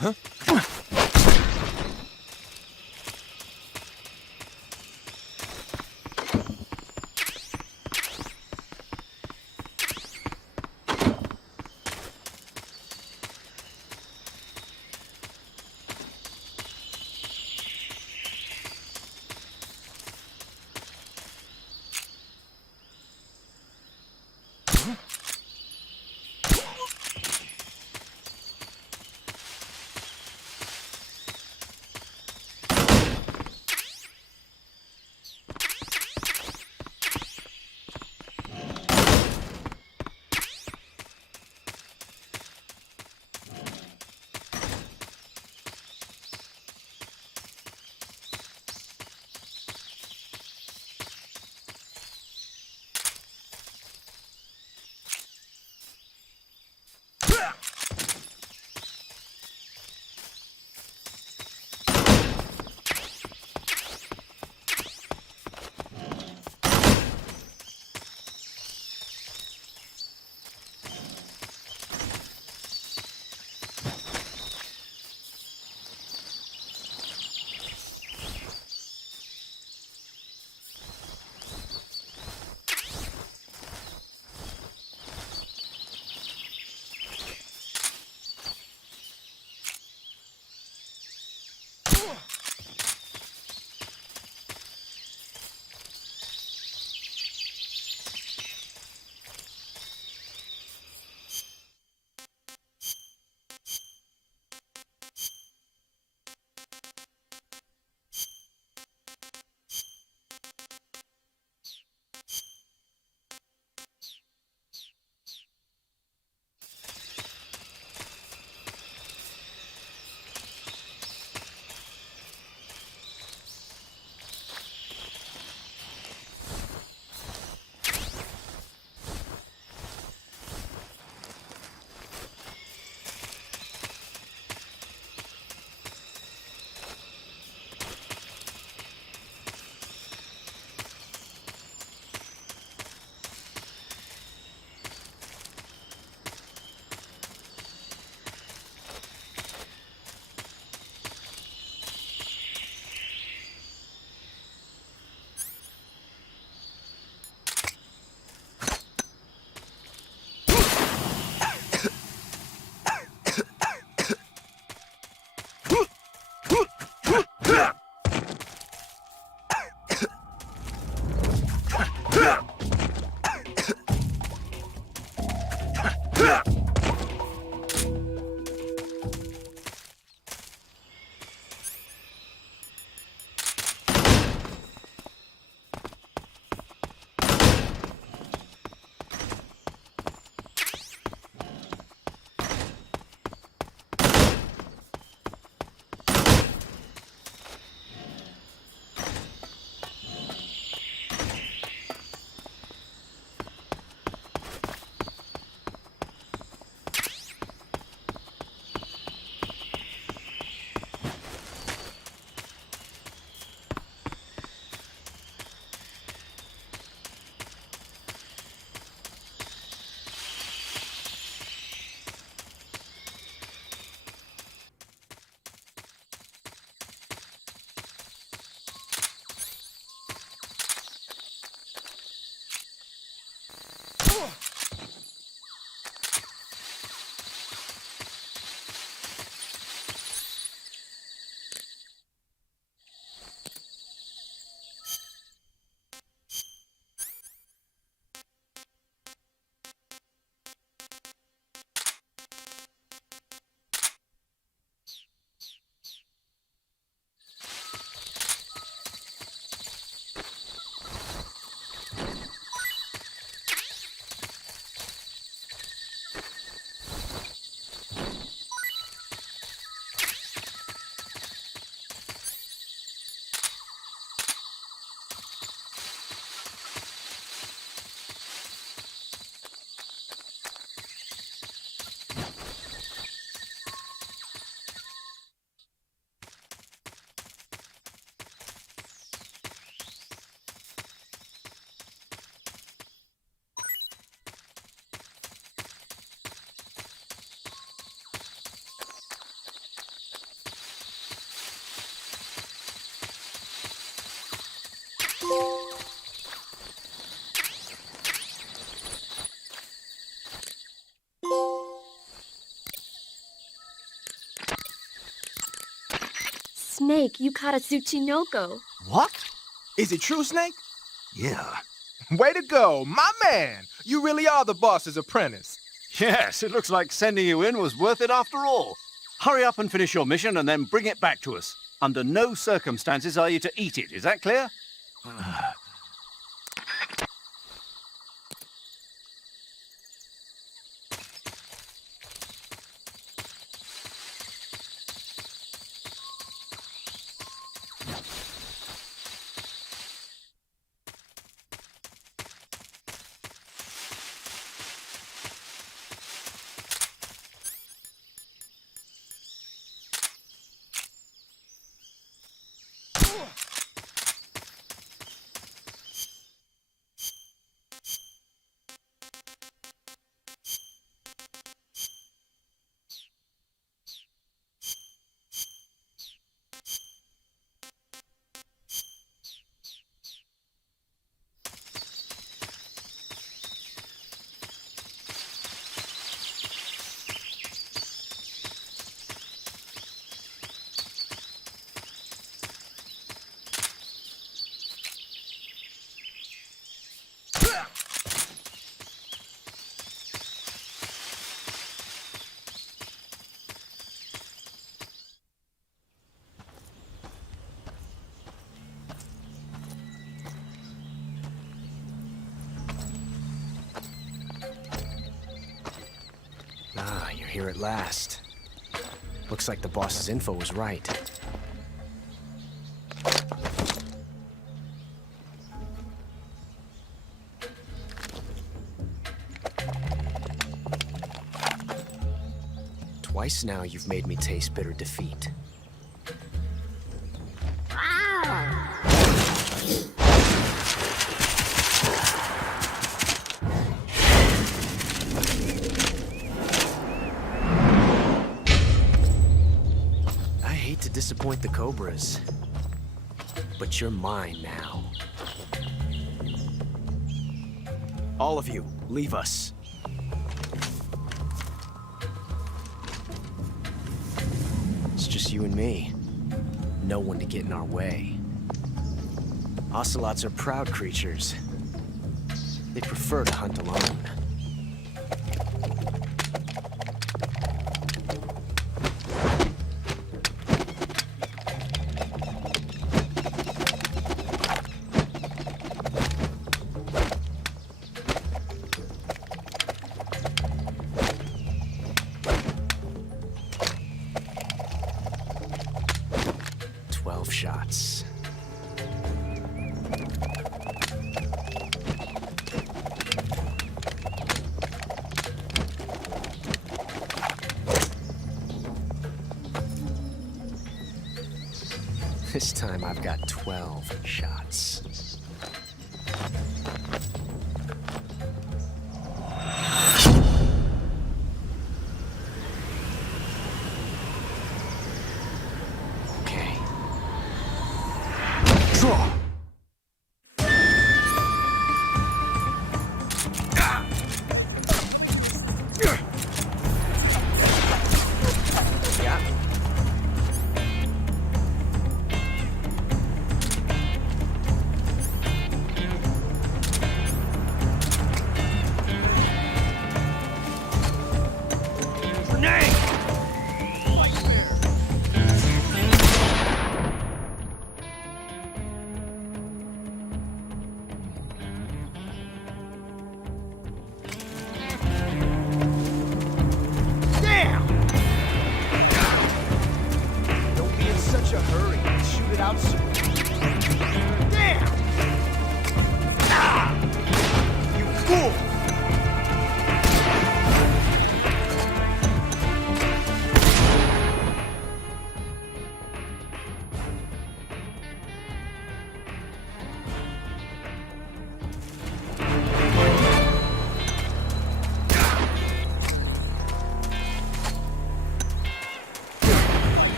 Huh? Snake, you caught a Tsuchinoko. What? Is it true, Snake? Yeah. Way to go, my man! You really are the boss's apprentice. Yes, it looks like sending you in was worth it after all. Hurry up and finish your mission and then bring it back to us. Under no circumstances are you to eat it, is that clear? Ah, you're here at last. Looks like the boss's info was right. Twice now you've made me taste bitter defeat. Disappoint the Cobras, but you're mine now. All of you, leave us. It's just you and me. No one to get in our way. Ocelots are proud creatures. They prefer to hunt alone. Shots. This time I've got 12 shots.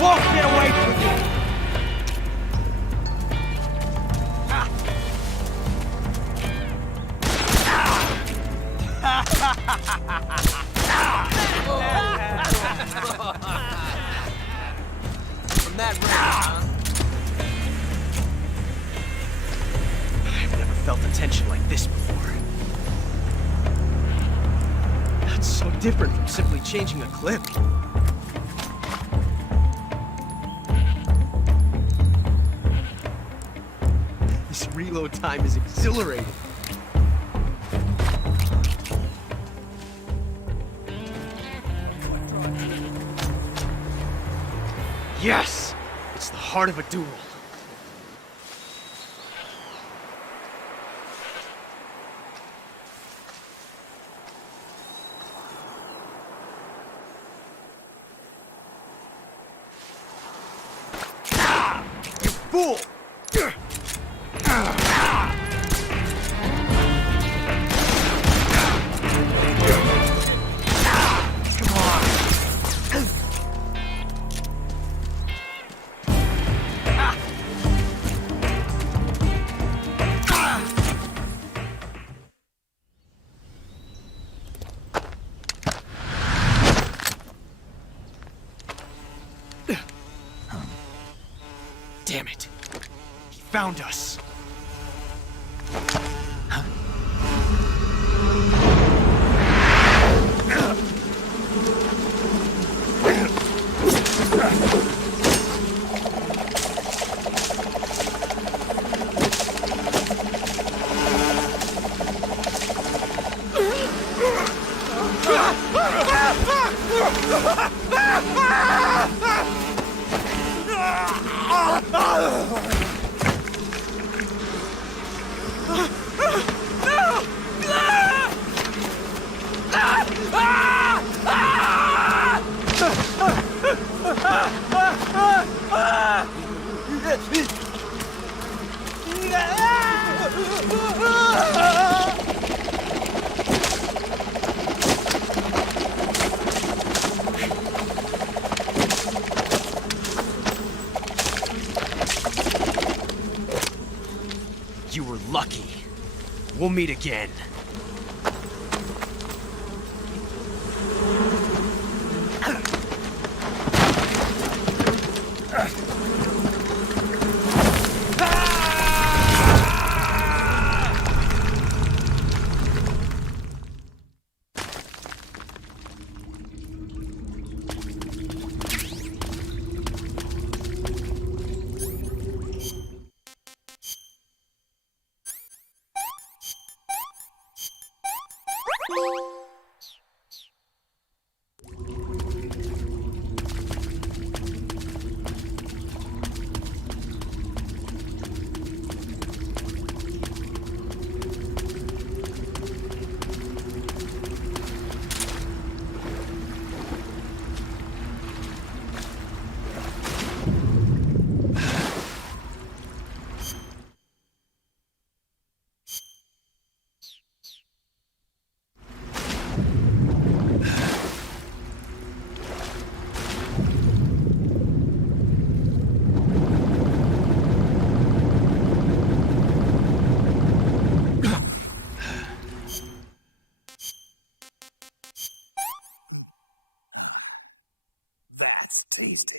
won't get away from you! From that range, huh? I've never felt a tension like this before. That's so different from simply changing a clip. This reload time is exhilarating. Yes! It's the heart of a duel. You fool! Damn it. He found us. You were lucky. We'll meet again. That's tasty.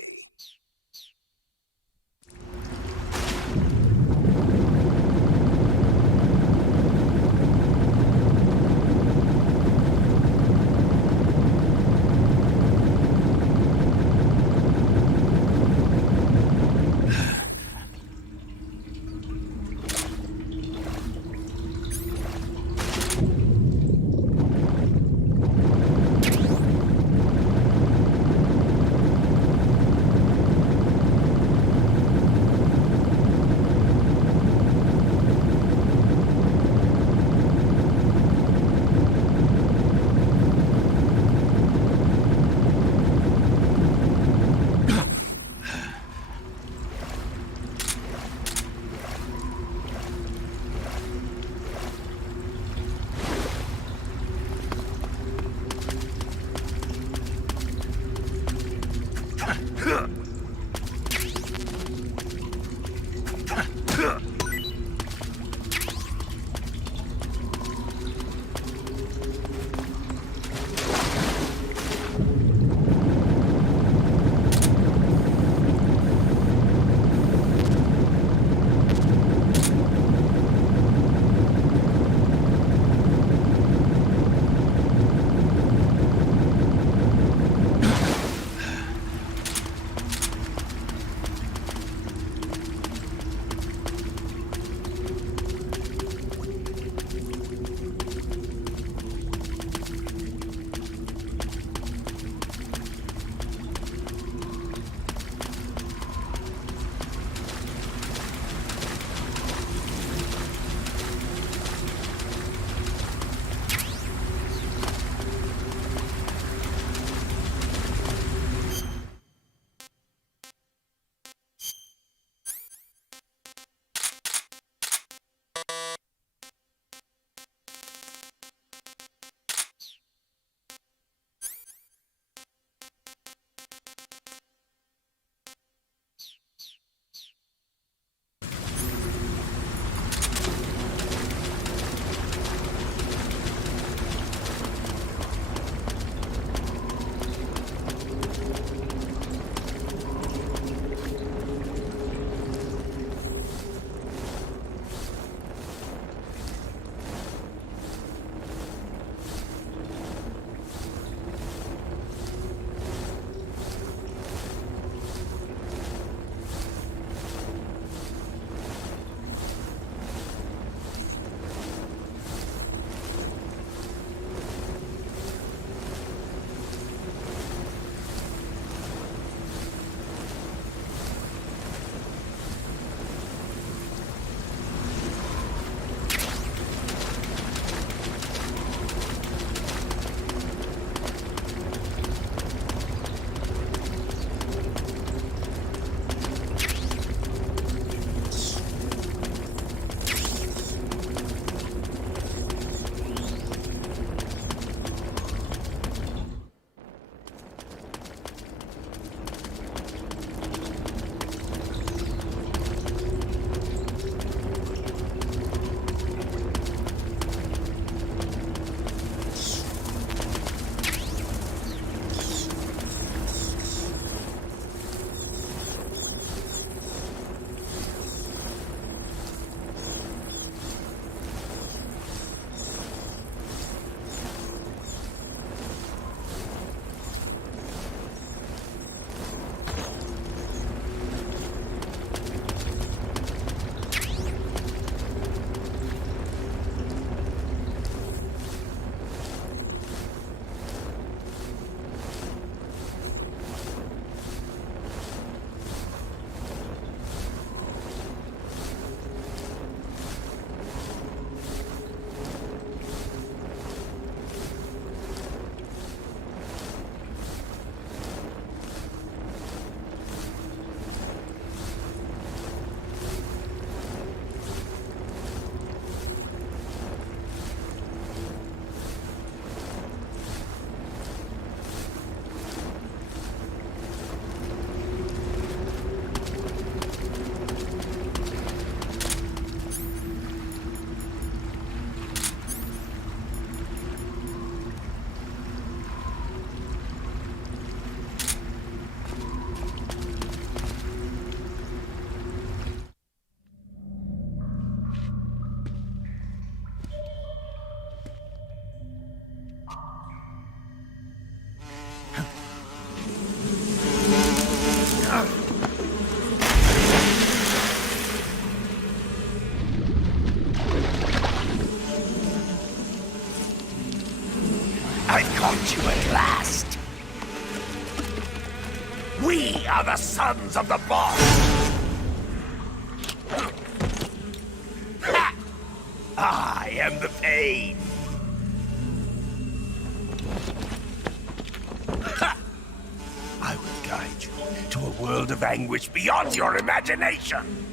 I've caught you at last. We are the sons of the boss. Ha! I am the pain. Ha! I will guide you to a world of anguish beyond your imagination.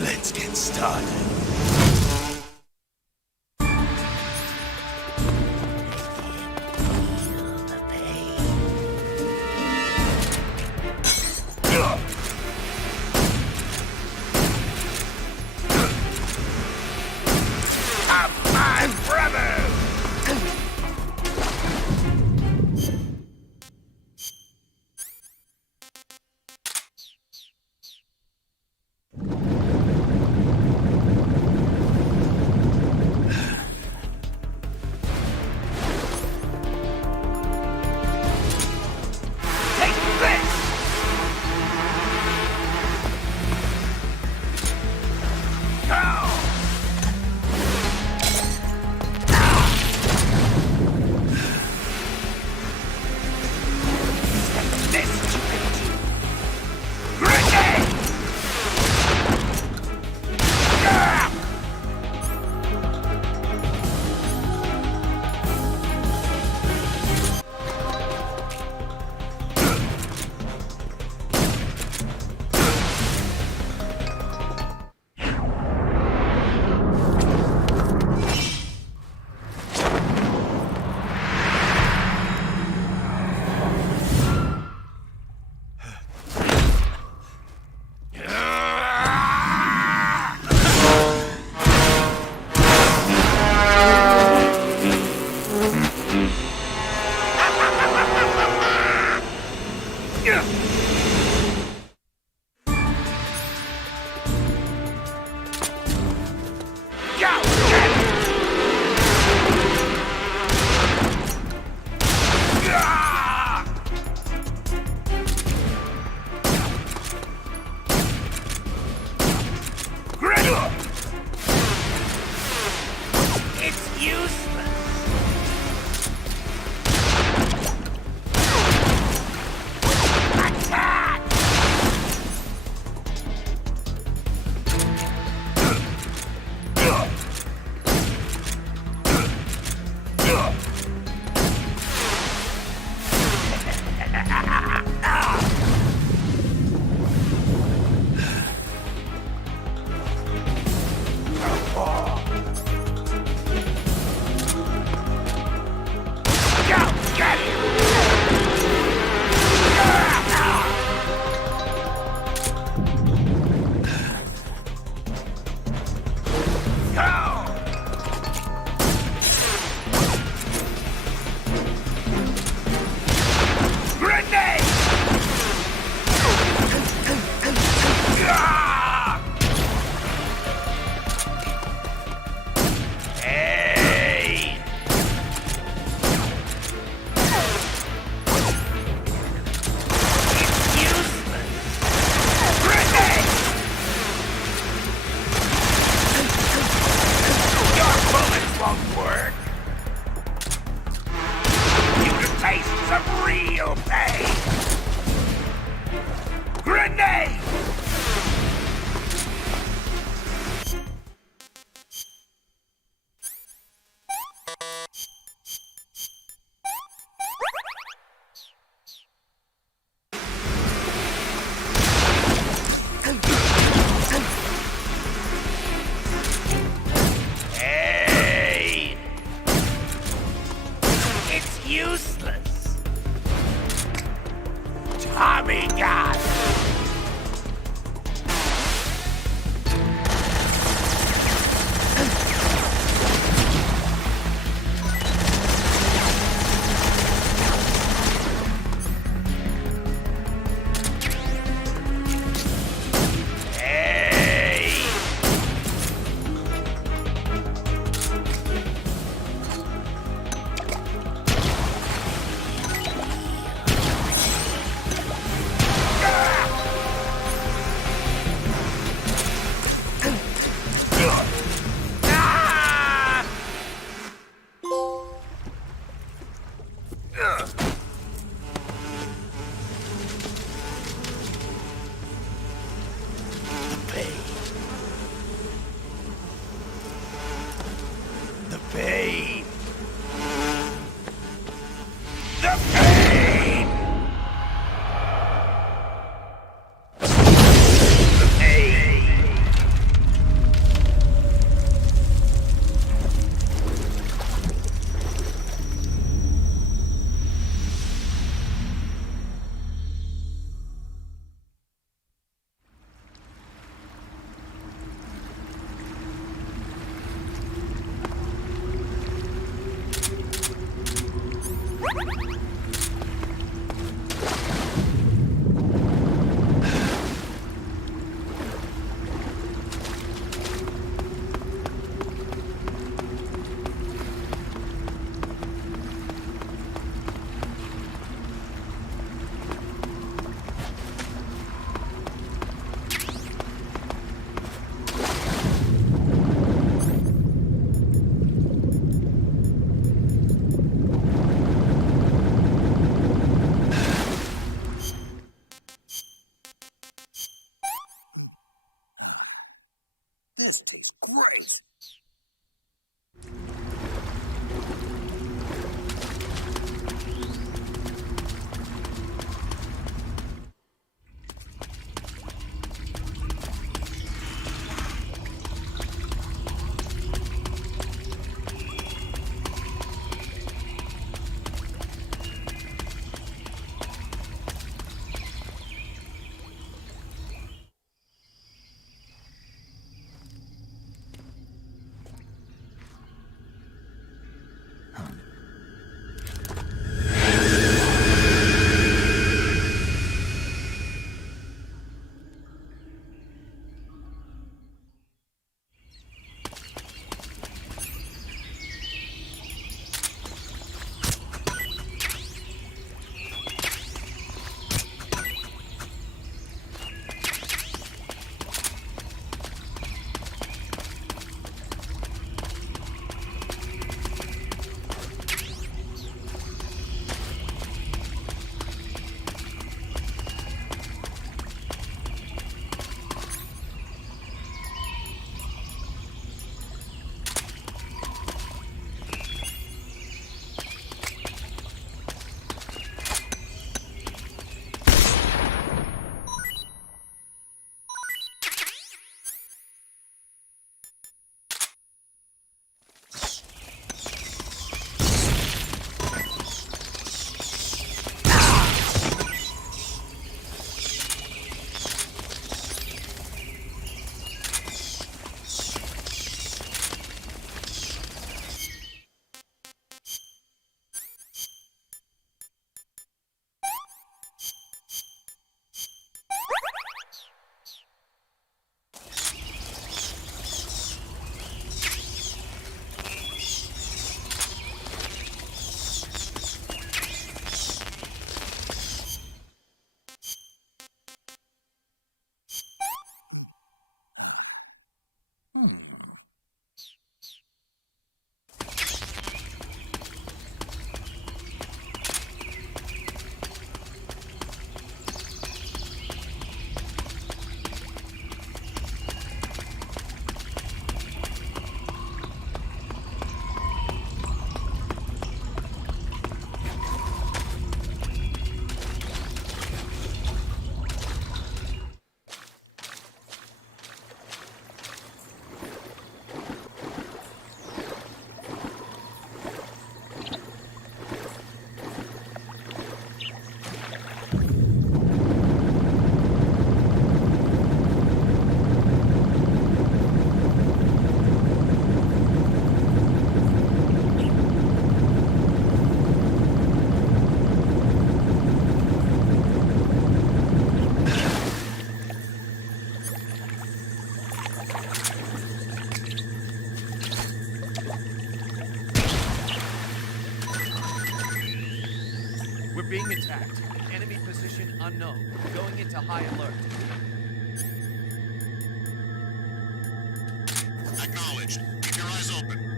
Let's get started. This tastes great. being attacked. Enemy position unknown. Going into high alert. Acknowledged. Keep your eyes open.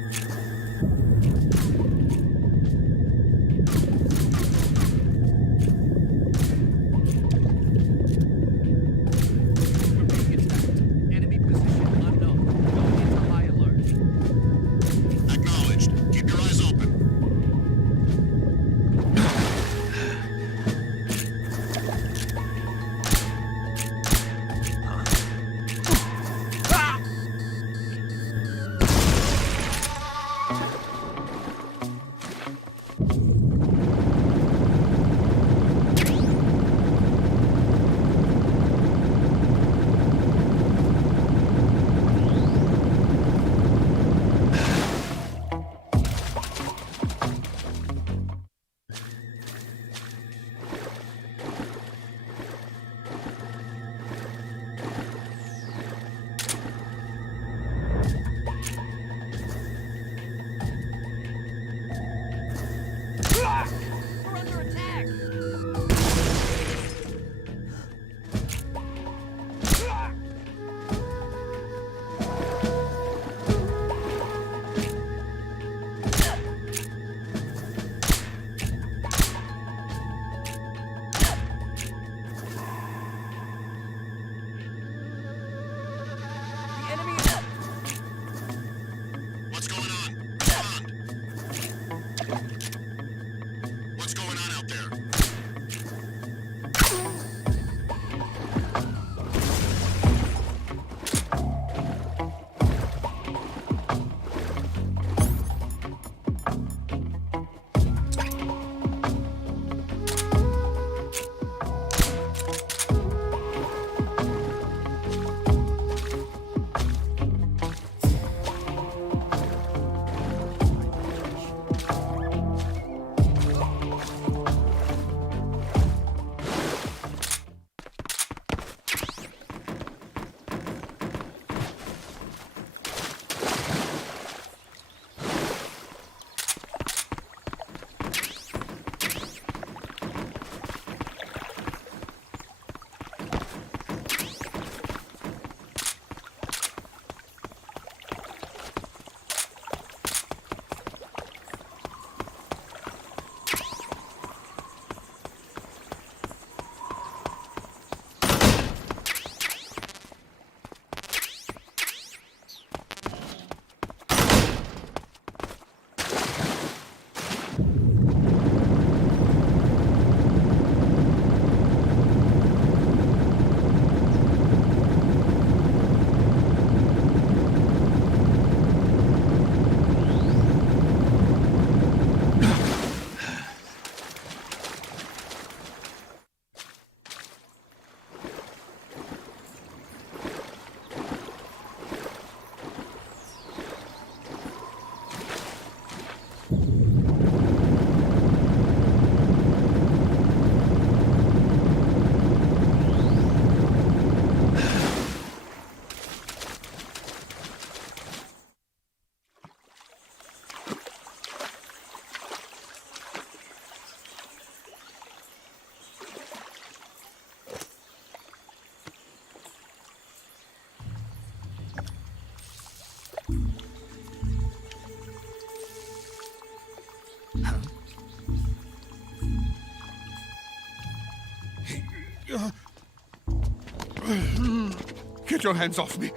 Get your hands off me.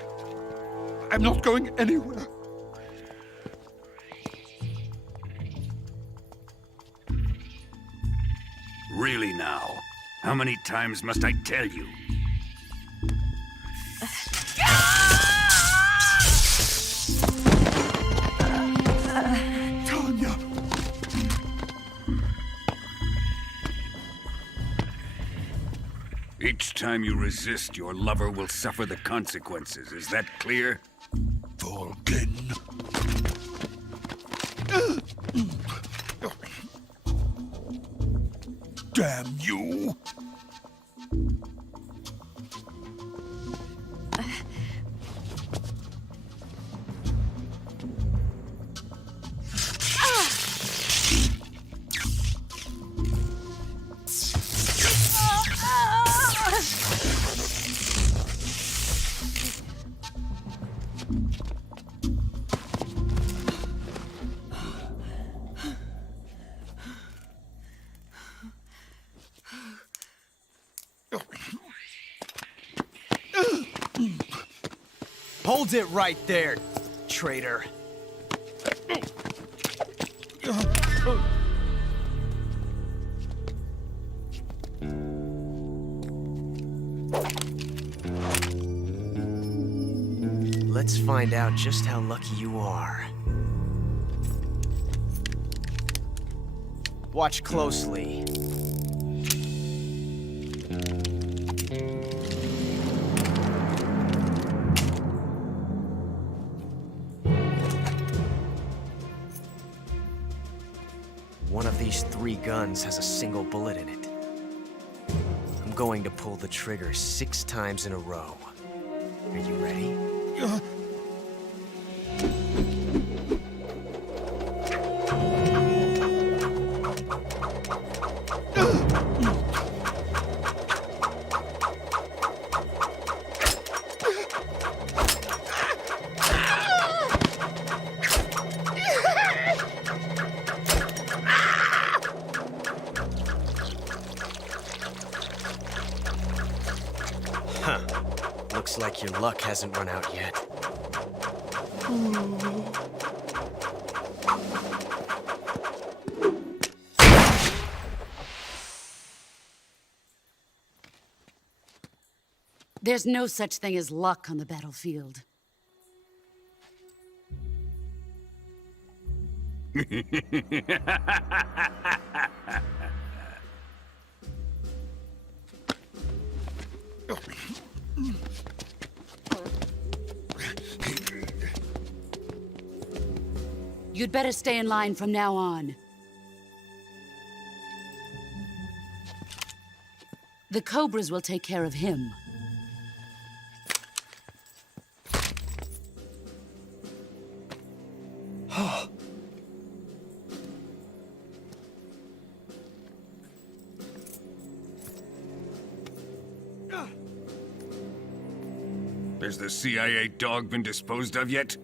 I'm not going anywhere. Really now? How many times must I tell you? Tanya! Each time you resist, your lover will suffer the consequences. Is that clear? Vulcan. Damn you! Hold it right there, traitor. Let's find out just how lucky you are. Watch closely. One of these 3 guns has a single bullet in it. I'm going to pull the trigger 6 times in a row. Are you ready? Huh. Looks like your luck hasn't run out yet. There's no such thing as luck on the battlefield. You'd better stay in line from now on. The Cobras will take care of him. Has the CIA dog been disposed of yet?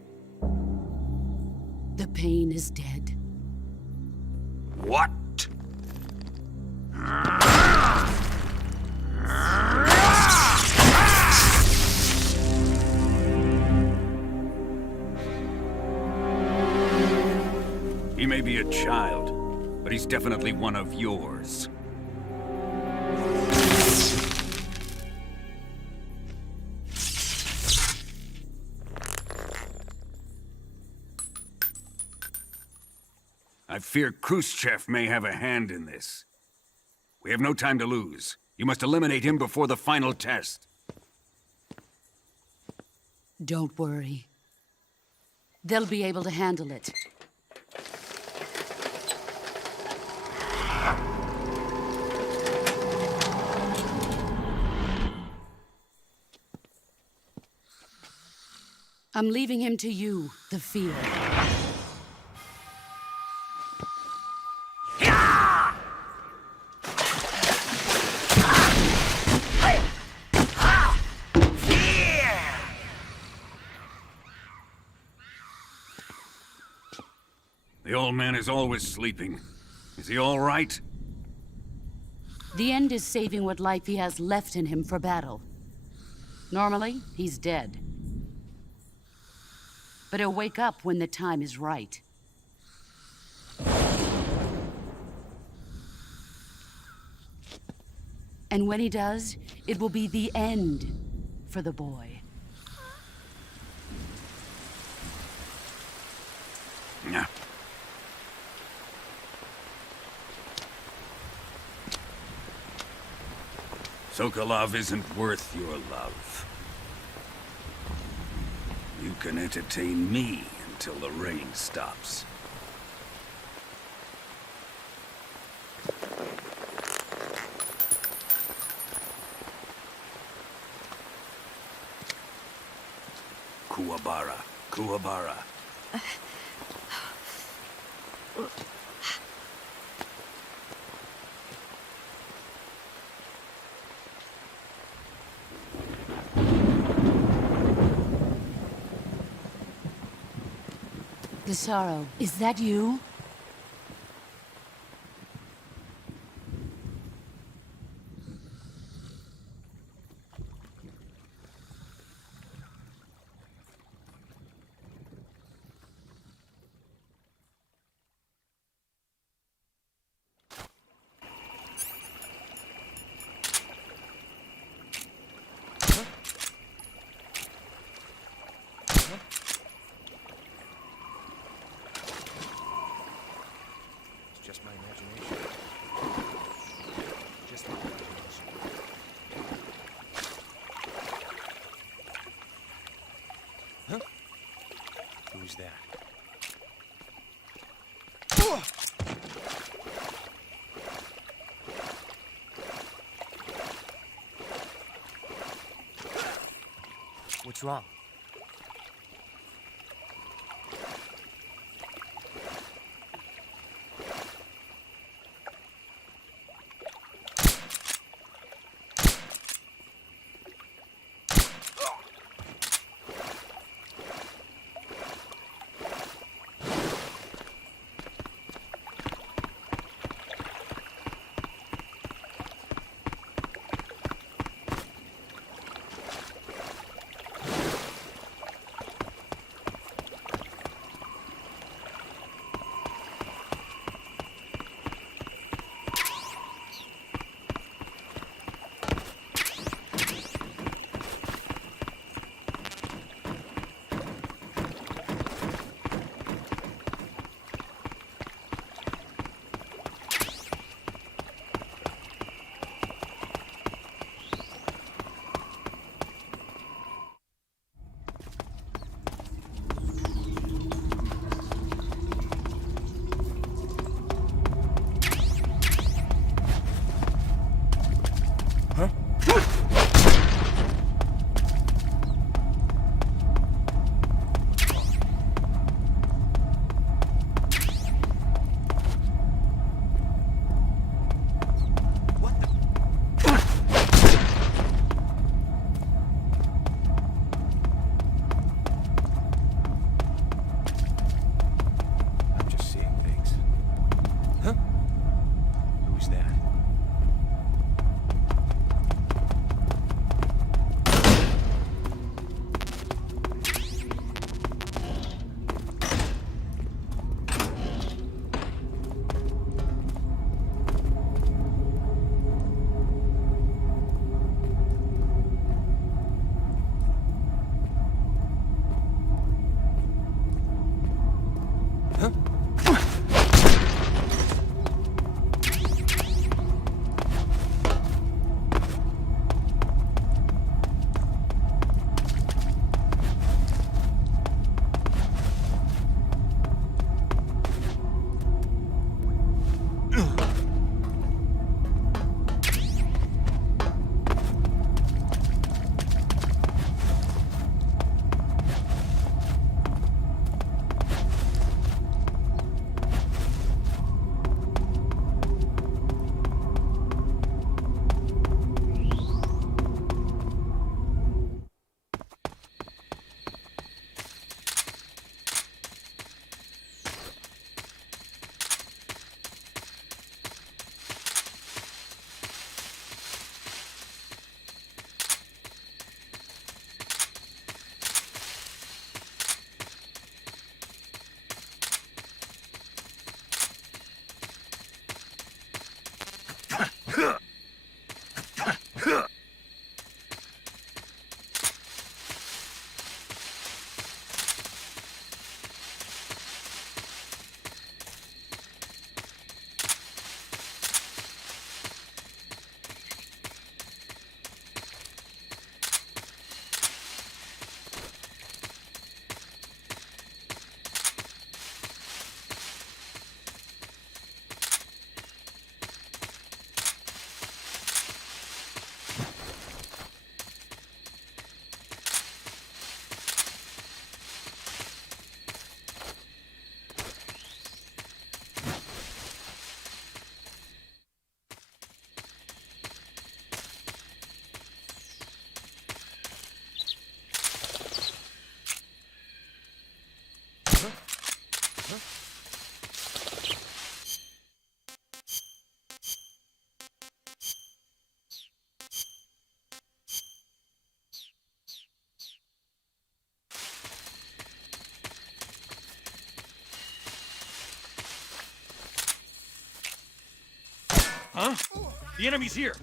The pain is dead. What? He may be a child, but he's definitely one of yours. I fear Khrushchev may have a hand in this. We have no time to lose. You must eliminate him before the final test. Don't worry. They'll be able to handle it. I'm leaving him to you, the field. The old man is always sleeping. Is he all right? The end is saving what life he has left in him for battle. Normally, he's dead. But he'll wake up when the time is right. And when he does, it will be the end for the boy. Yeah. Sokolov isn't worth your love. You can entertain me until the rain stops. Kuwabara. Kuwabara. Gisaro, is that you? Just my imagination. Just my imagination. Huh? Who's that? What's wrong? Huh? The enemy's here!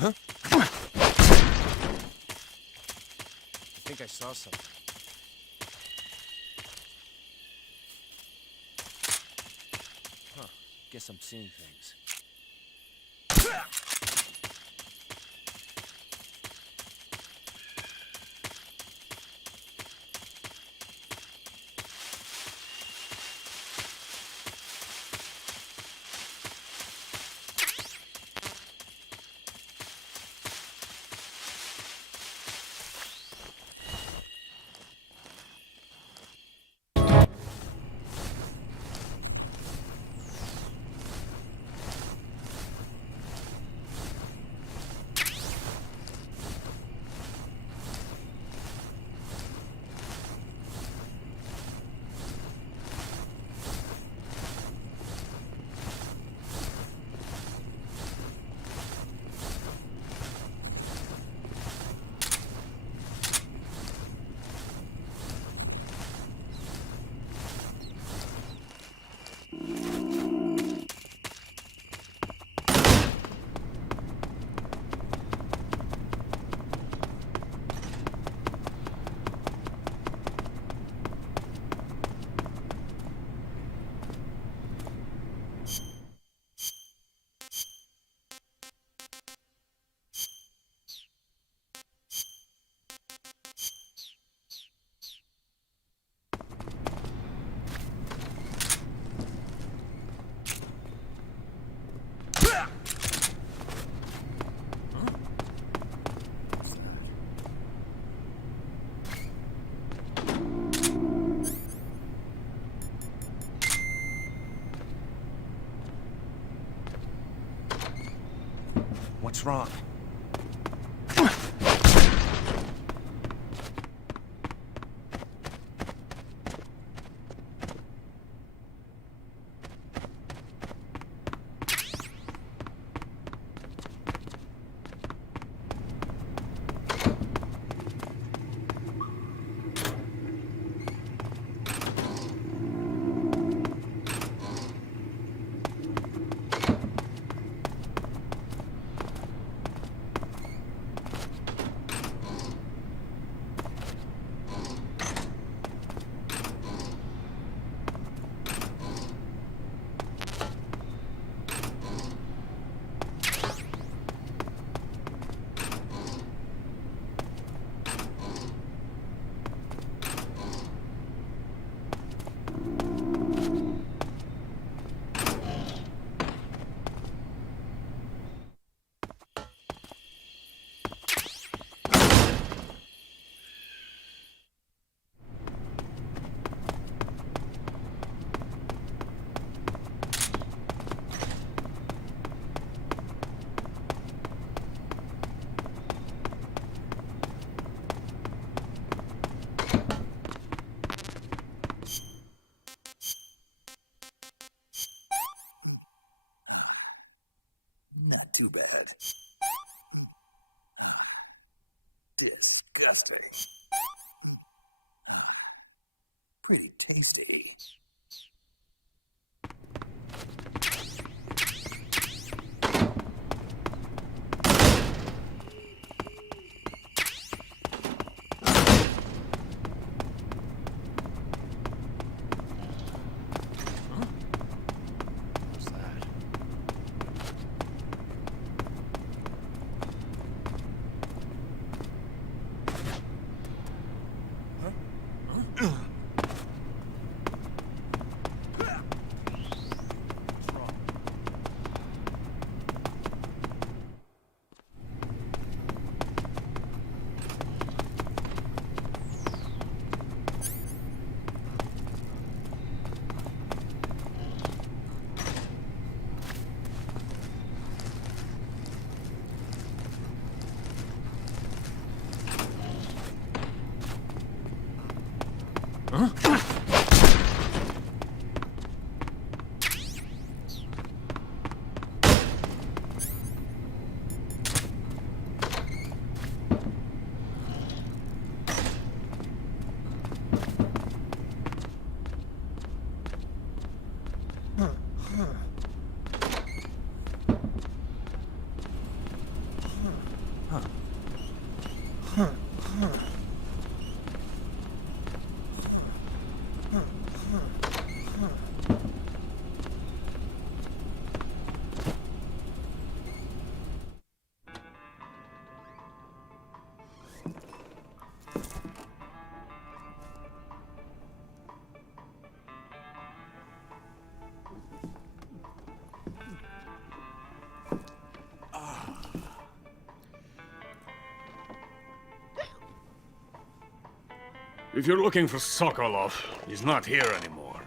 Huh? I think I saw something. Huh. Guess I'm seeing things. What's wrong? Not too bad. Disgusting. Pretty tasty. What's that? If you're looking for Sokolov, he's not here anymore.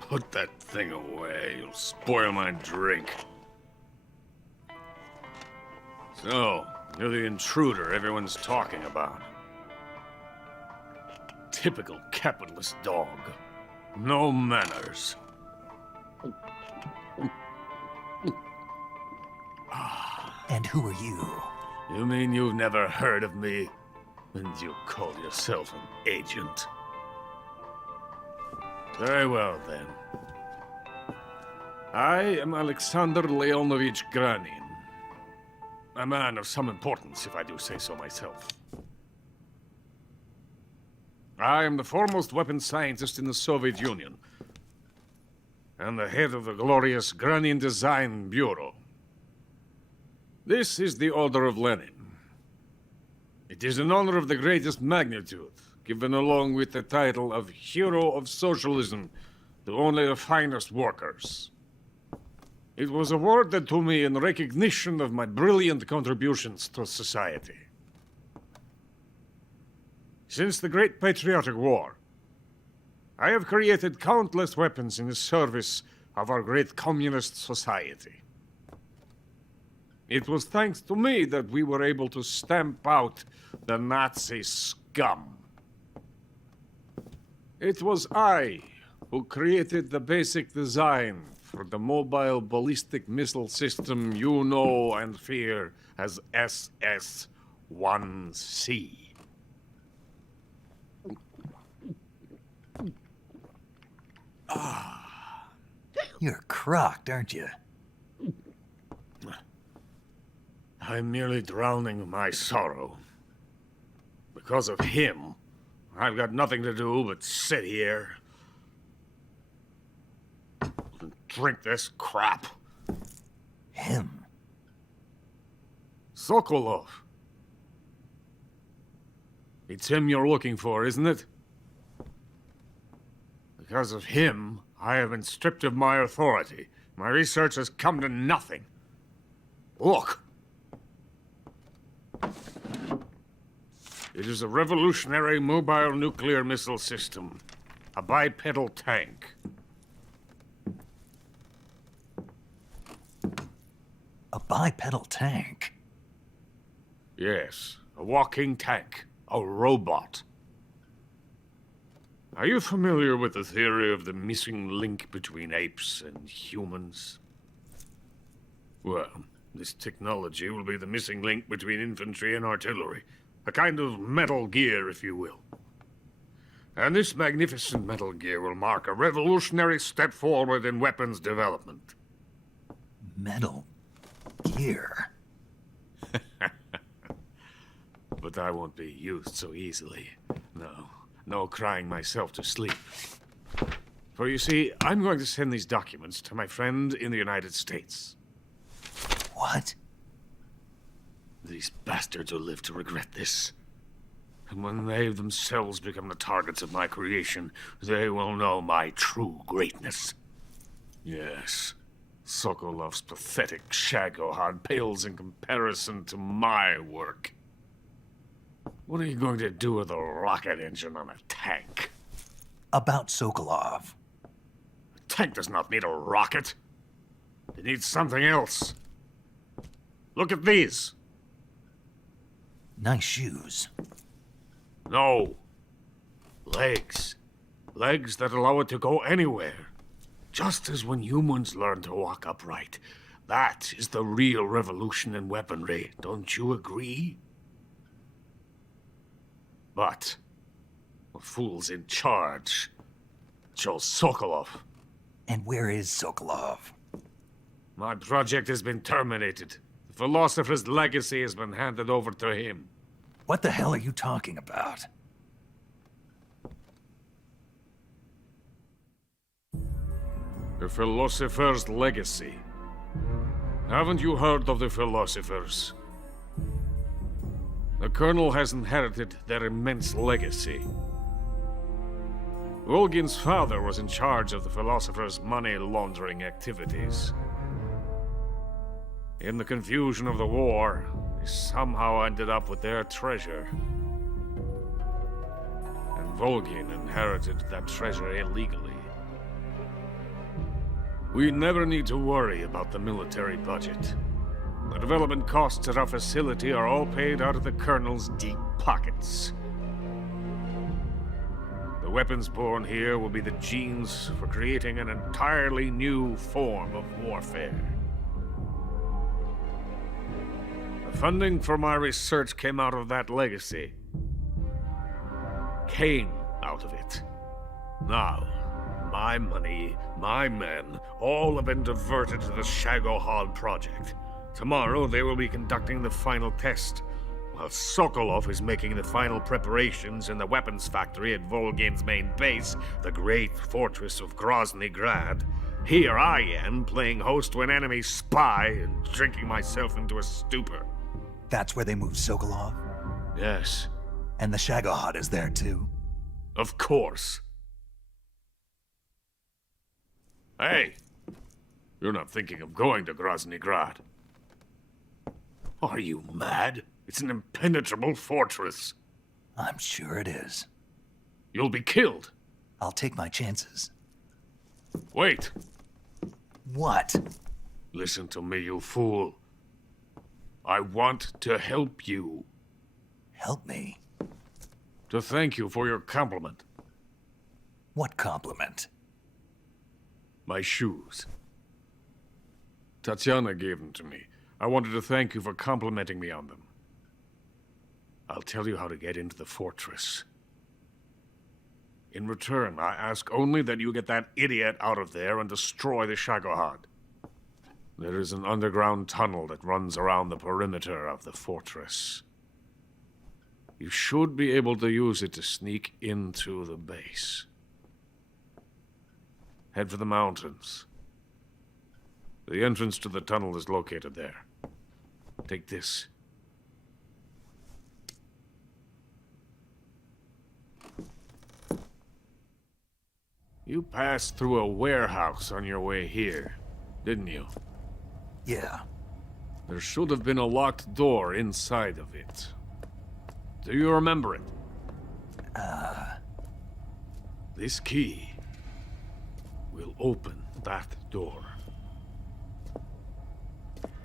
Put that thing away. You'll spoil my drink. So, you're the intruder everyone's talking about. Typical capitalist dog. No manners. And who are you? You mean you've never heard of me? And you call yourself an agent? Very well, then. I am Alexander Leonovich Granin. A man of some importance, if I do say so myself. I am the foremost weapons scientist in the Soviet Union, and the head of the glorious Granin Design Bureau. This is the Order of Lenin. It is an honor of the greatest magnitude, given along with the title of Hero of Socialism to only the finest workers. It was awarded to me in recognition of my brilliant contributions to society. Since the Great Patriotic War, I have created countless weapons in the service of our great communist society. It was thanks to me that we were able to stamp out the Nazi scum. It was I who created the basic design for the mobile ballistic missile system you know and fear as SS-1C. You're crocked, aren't you? I'm merely drowning my sorrow. Because of him, I've got nothing to do but sit here and drink this crap. Him? Sokolov. It's him you're looking for, isn't it? Because of him, I have been stripped of my authority. My research has come to nothing. Look. It is a revolutionary mobile nuclear missile system. A bipedal tank. A bipedal tank? Yes, a walking tank. A robot. Are you familiar with the theory of the missing link between apes and humans? Well, this technology will be the missing link between infantry and artillery. A kind of Metal Gear, if you will. And this magnificent Metal Gear will mark a revolutionary step forward in weapons development. Metal Gear? But I won't be used so easily. No crying myself to sleep. For you see, I'm going to send these documents to my friend in the United States. What? These bastards will live to regret this. And when they themselves become the targets of my creation, they will know my true greatness. Yes, Sokolov's pathetic Shagohod pales in comparison to my work. What are you going to do with a rocket engine on a tank? About Sokolov. A tank does not need a rocket. It needs something else. Look at these. Nice shoes. No. Legs. Legs that allow it to go anywhere. Just as when humans learn to walk upright. That is the real revolution in weaponry. Don't you agree? But the fool's in charge. Joe Sokolov. And where is Sokolov? My project has been terminated. The philosopher's legacy has been handed over to him. What the hell are you talking about? The philosopher's legacy. Haven't you heard of the philosophers? The Colonel has inherited their immense legacy. Volgin's father was in charge of the philosopher's money laundering activities. In the confusion of the war, they somehow ended up with their treasure. And Volgin inherited that treasure illegally. We never need to worry about the military budget. The development costs at our facility are all paid out of the Colonel's deep pockets. The weapons born here will be the genes for creating an entirely new form of warfare. The funding for my research came out of that legacy. Came out of it. Now, my money, my men, all have been diverted to the Shagohod project. Tomorrow they will be conducting the final test, while Sokolov is making the final preparations in the weapons factory at Volgin's main base, the great fortress of Grozny Grad. Here I am, playing host to an enemy spy and drinking myself into a stupor. That's where they moved Sokolov? Yes. And the Shagohod is there too? Of course. Hey! You're not thinking of going to Grozny Grad. Are you mad? It's an impenetrable fortress. I'm sure it is. You'll be killed. I'll take my chances. Wait. What? Listen to me, you fool. I want to help you. Help me? To thank you for your compliment. What compliment? My shoes. Tatiana gave them to me. I wanted to thank you for complimenting me on them. I'll tell you how to get into the fortress. In return, I ask only that you get that idiot out of there and destroy the Shagohod. There is an underground tunnel that runs around the perimeter of the fortress. You should be able to use it to sneak into the base. Head for the mountains. The entrance to the tunnel is located there. Take this. You passed through a warehouse on your way here, didn't you? Yeah. There should have been a locked door inside of it. Do you remember it? This key will open that door.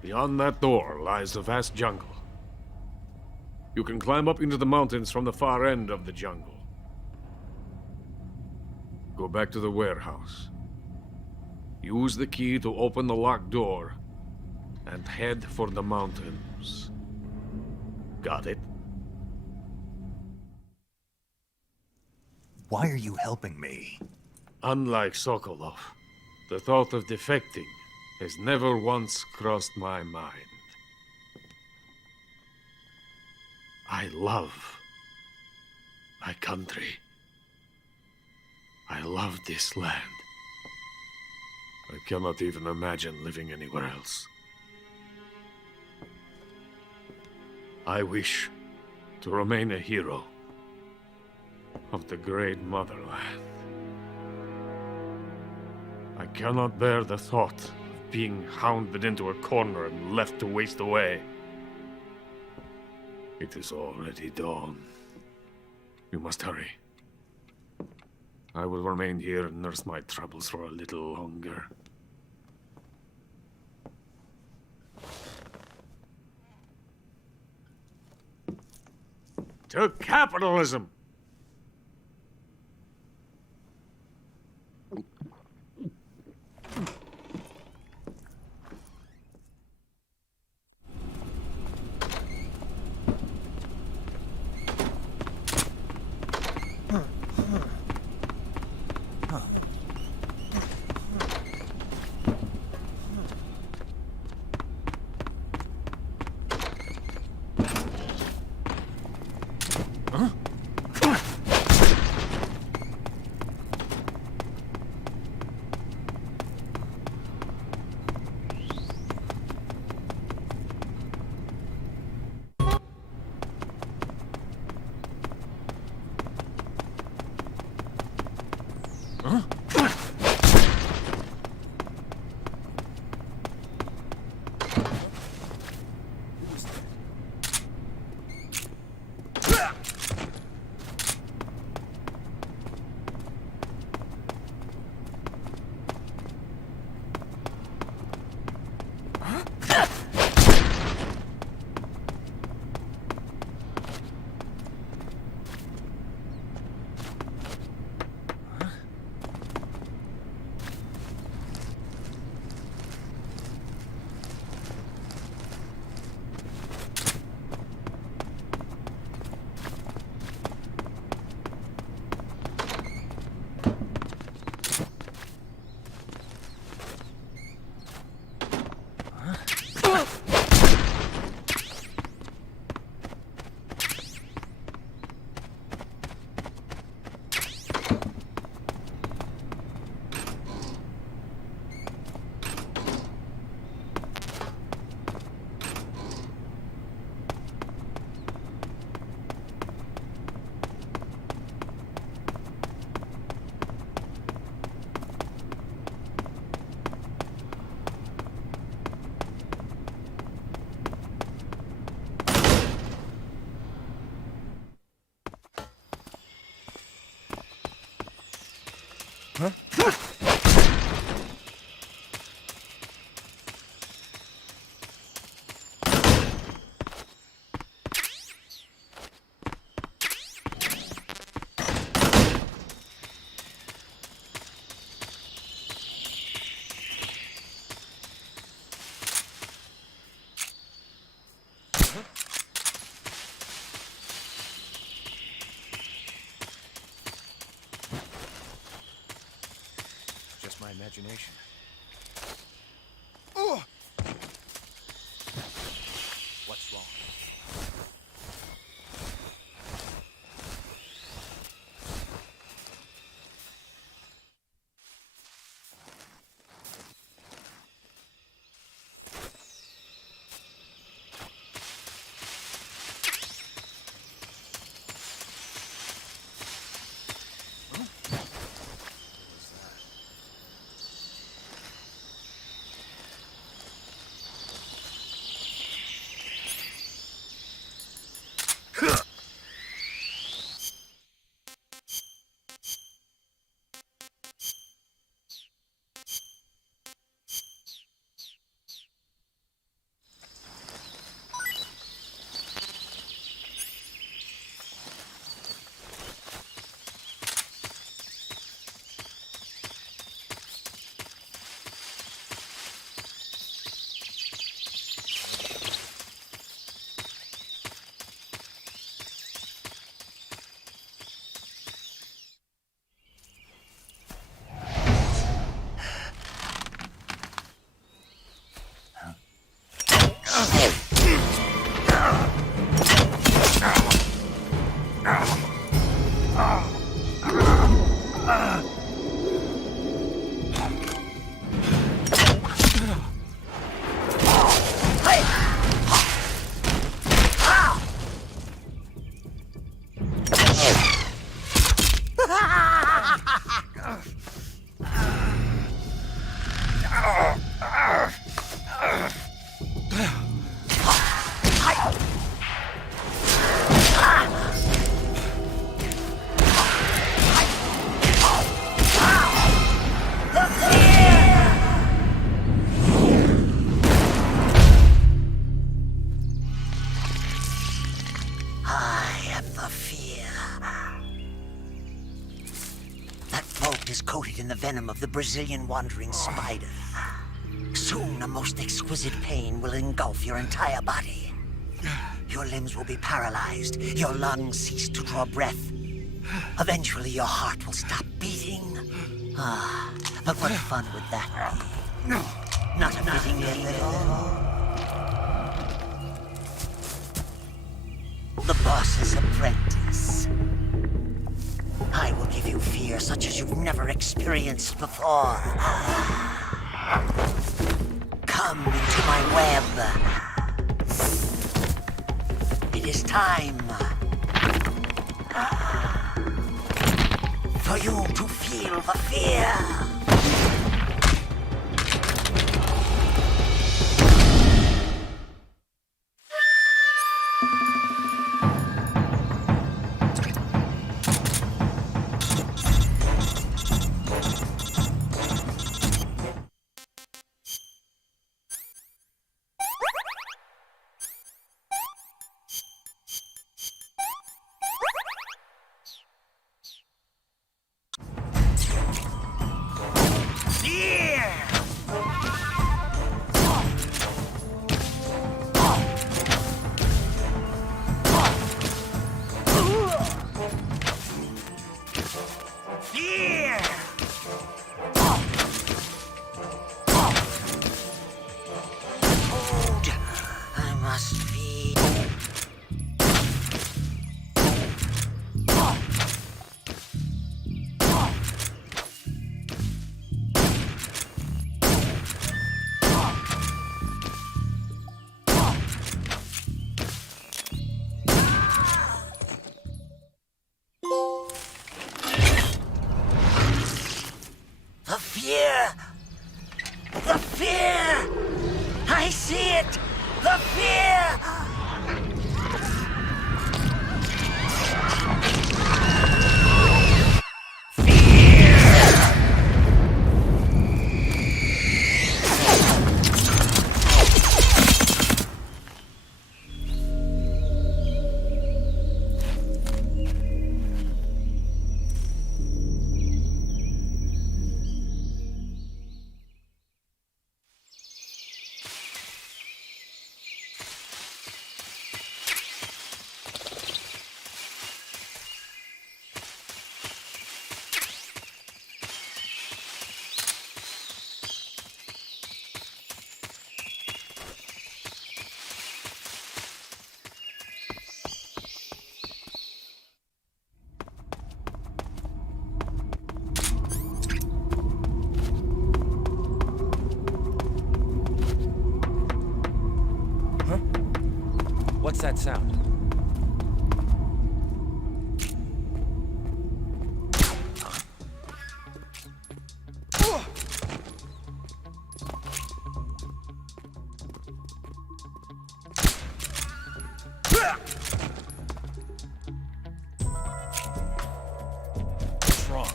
Beyond that door lies the vast jungle. You can climb up into the mountains from the far end of the jungle. Go back to the warehouse. Use the key to open the locked door and head for the mountains. Got it? Why are you helping me? Unlike Sokolov, the thought of defecting has never once crossed my mind. I love my country. I love this land. I cannot even imagine living anywhere else. I wish to remain a hero of the great motherland. I cannot bear the thought of being hounded into a corner and left to waste away. It is already dawn. You must hurry. I will remain here and nurse my troubles for a little longer. To capitalism! my imagination. What's wrong? Is coated in the venom of the Brazilian wandering spider. Soon, a most exquisite pain will engulf your entire body. Your limbs will be paralyzed, your lungs cease to draw breath. Eventually, your heart will stop beating. But what fun would that be? Not a fitting end at all. The boss's apprentice. I will give you fear such as you've never experienced before. Come into my web. It is time for you to feel the fear. The fear! I see it! The fear! What's that sound? What's wrong?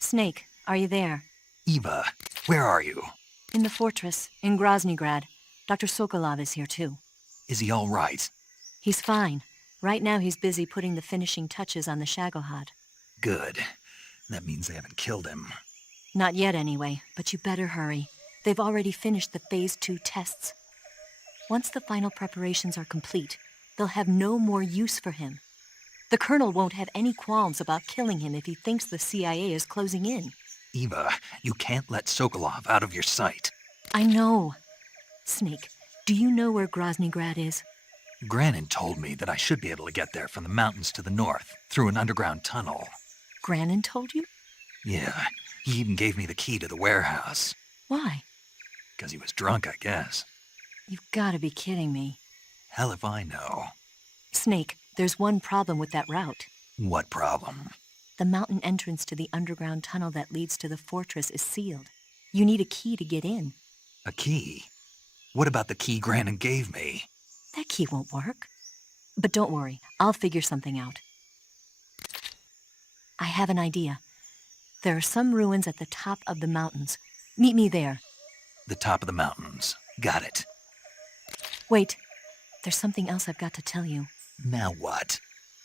Snake, are you there? Eva, where are you? In the fortress, in Groznygrad. Dr. Sokolov is here too. Is he all right? He's fine. Right now he's busy putting the finishing touches on the Shagohod. Good. That means they haven't killed him. Not yet anyway, but you better hurry. They've already finished the Phase 2 tests. Once the final preparations are complete, they'll have no more use for him. The Colonel won't have any qualms about killing him if he thinks the CIA is closing in. Eva, you can't let Sokolov out of your sight. I know. Snake, do you know where Groznygrad is? Granin told me that I should be able to get there from the mountains to the north, through an underground tunnel. Granin told you? Yeah, he even gave me the key to the warehouse. Why? Because he was drunk, I guess. You've got to be kidding me. Hell if I know. Snake, there's one problem with that route. What problem? The mountain entrance to the underground tunnel that leads to the fortress is sealed. You need a key to get in. A key? What about the key Granin gave me? That key won't work. But don't worry, I'll figure something out. I have an idea. There are some ruins at the top of the mountains. Meet me there. The top of the mountains. Got it. Wait, there's something else I've got to tell you. Now what?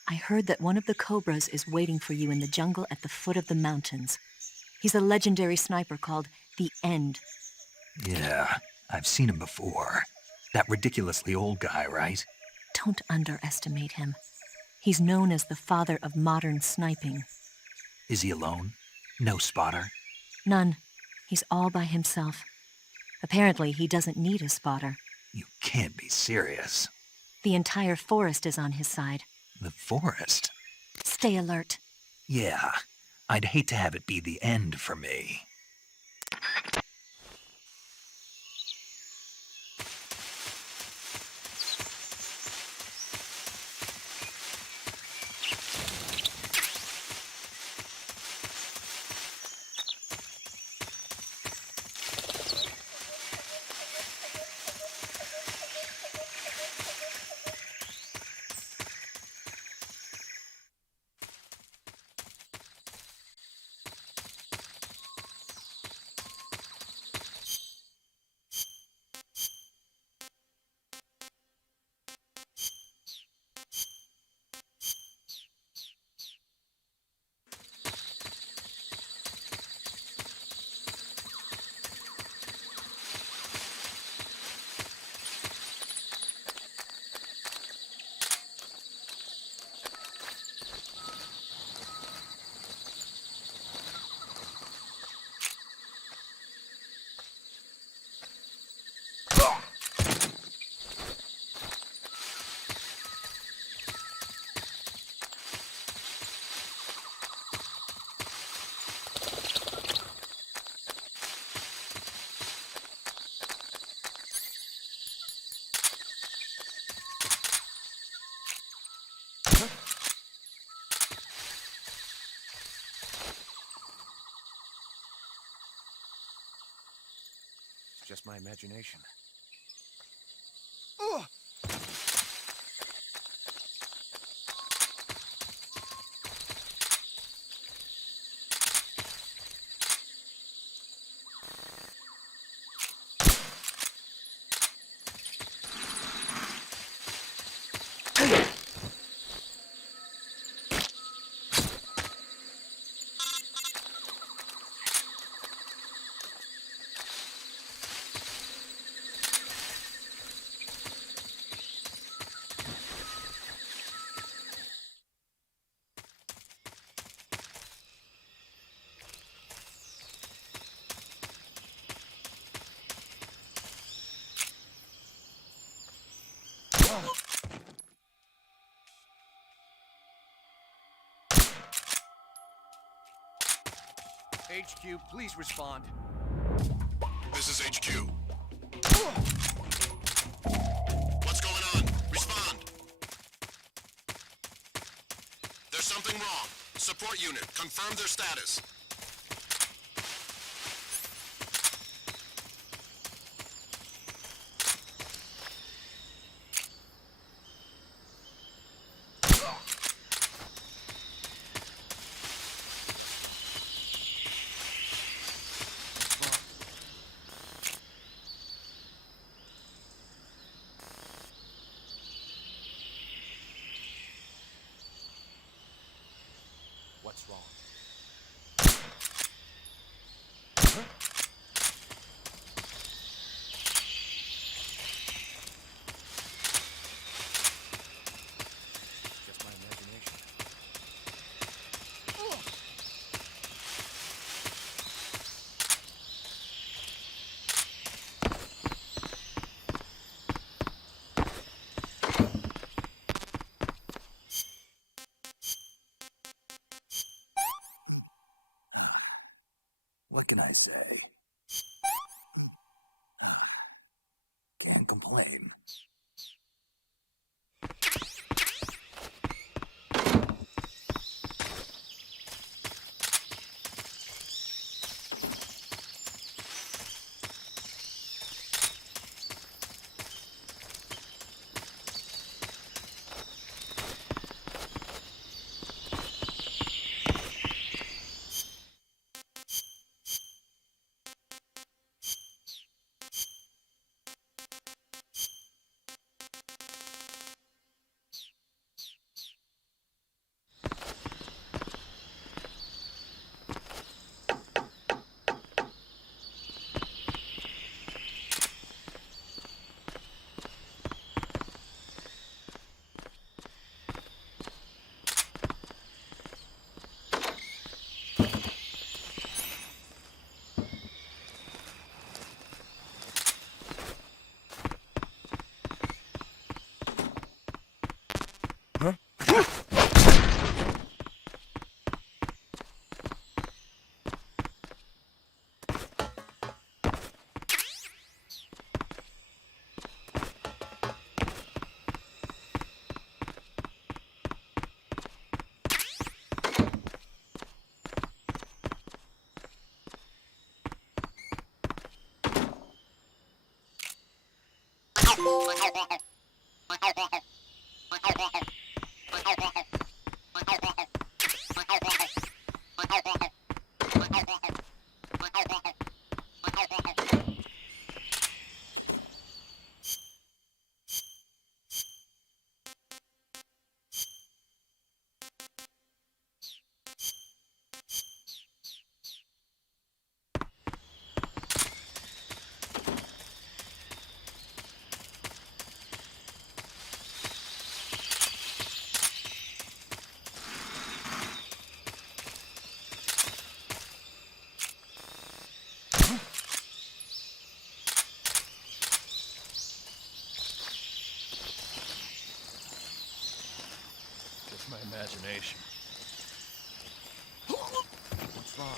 I heard that one of the Cobras is waiting for you in the jungle at the foot of the mountains. He's a legendary sniper called the End. Yeah, I've seen him before. That ridiculously old guy, right? Don't underestimate him. He's known as the father of modern sniping. Is he alone? No spotter? None. He's all by himself. Apparently, he doesn't need a spotter. You can't be serious. The entire forest is on his side. The forest? Stay alert. Yeah, I'd hate to have it be the end for me. Just my imagination. HQ, please respond. This is HQ. What's going on? Respond. There's something wrong. Support unit, confirm their status. What's wrong? Just my imagination. What can I say? Can't complain. My imagination. What's wrong?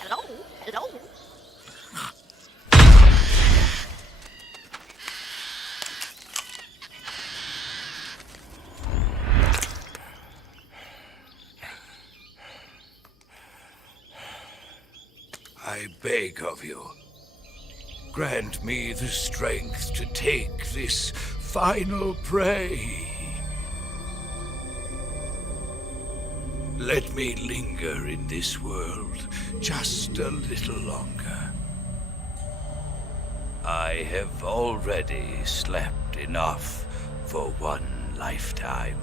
Hello? Hello? I beg of you, grant me the strength to take this final prey. Let me linger in this world just a little longer. I have already slept enough for one lifetime.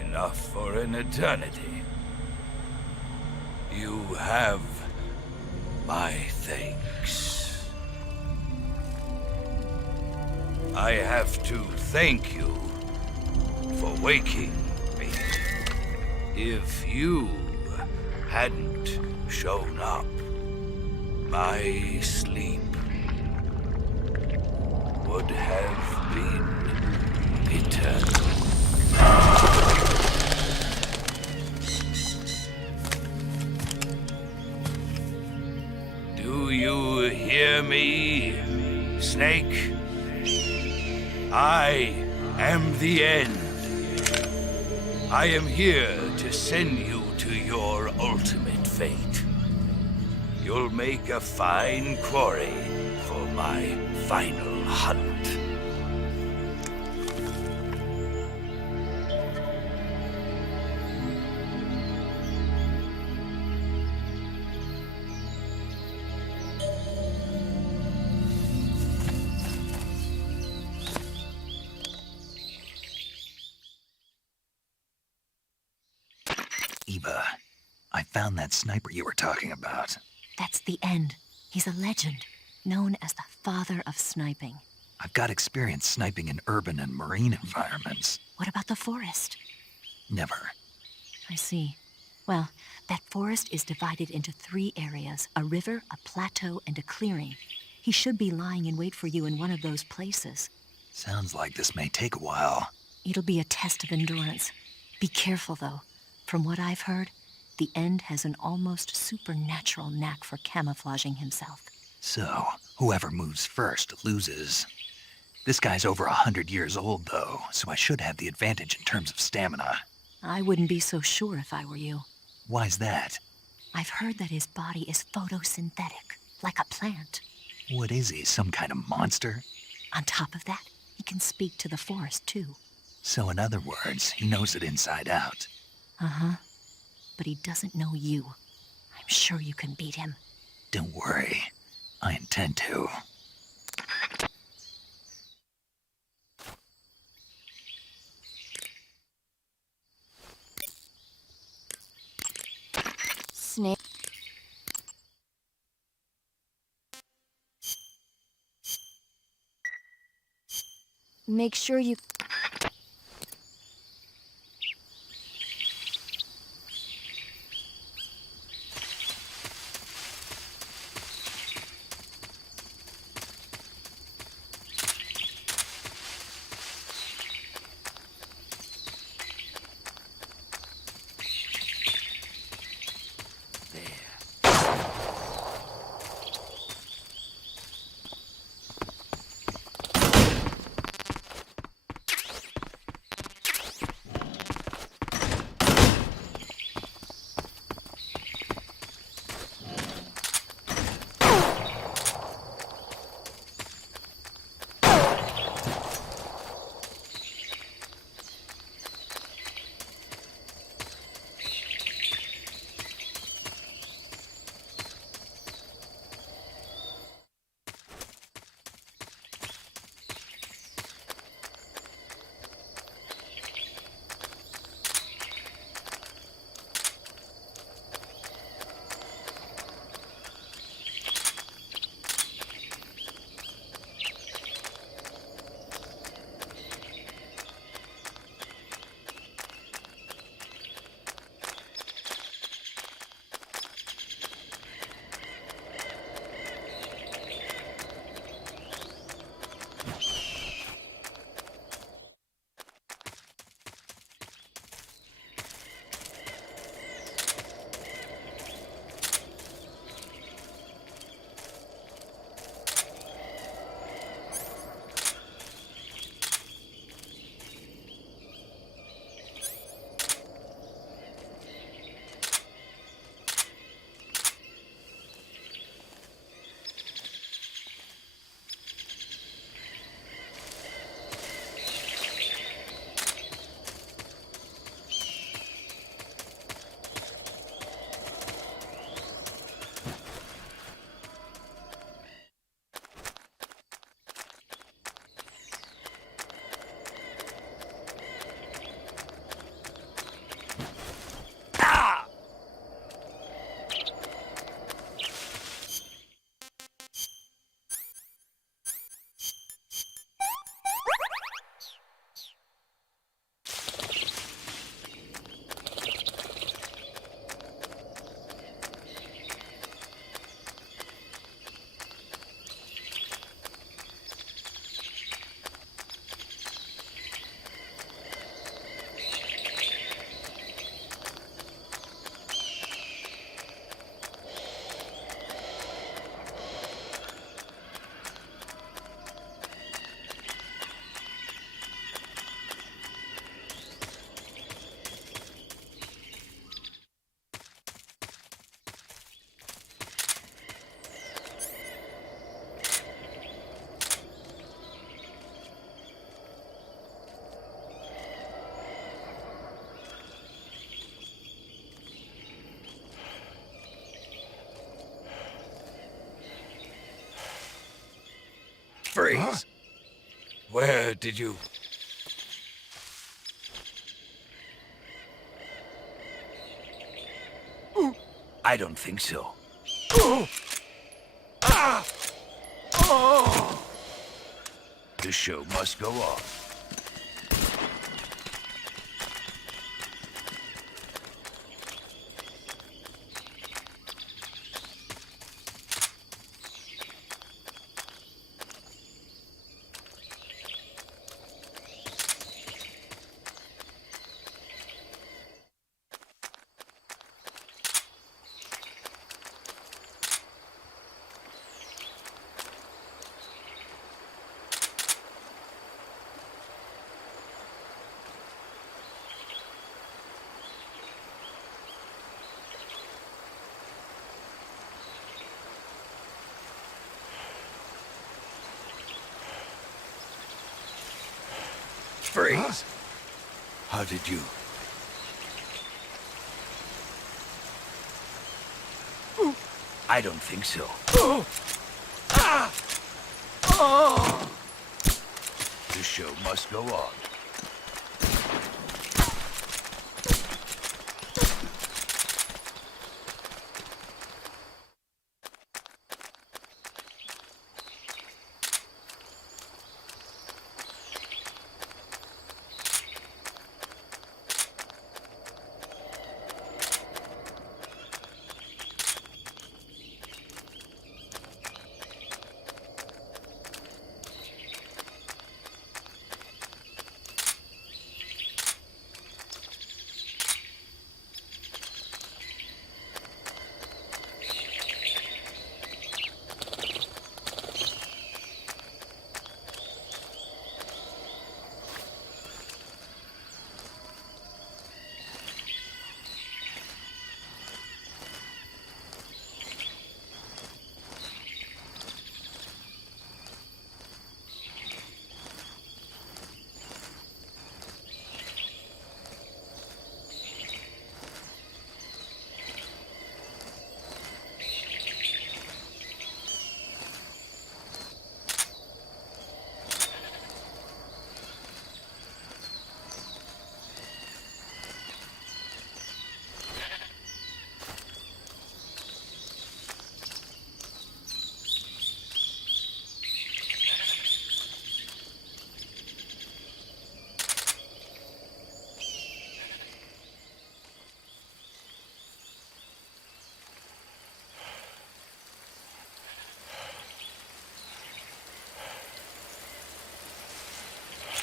Enough for an eternity. You have my thanks. I have to thank you for waking me. If you hadn't shown up, my sleep would have been eternal. Do you hear me, Snake? I am the end. I am here to send you to your ultimate fate. You'll make a fine quarry for my final hunt. Eva, I found that sniper you were talking about. That's the end. He's a legend, known as the father of sniping. I've got experience sniping in urban and marine environments. What about the forest? Never. I see. Well, that forest is divided into 3 areas, a river, a plateau, and a clearing. He should be lying in wait for you in one of those places. Sounds like this may take a while. It'll be a test of endurance. Be careful, though. From what I've heard, the End has an almost supernatural knack for camouflaging himself. So, whoever moves first loses. This guy's over 100 years old, though, so I should have the advantage in terms of stamina. I wouldn't be so sure if I were you. Why's that? I've heard that his body is photosynthetic, like a plant. What is he, some kind of monster? On top of that, he can speak to the forest, too. So in other words, he knows it inside out. Uh-huh. But he doesn't know you. I'm sure you can beat him. Don't worry. I intend to. Snake. Make sure you... Freeze! Where did you... I don't think so. The show must go on. Freeze! How did you... I don't think so. The show must go on.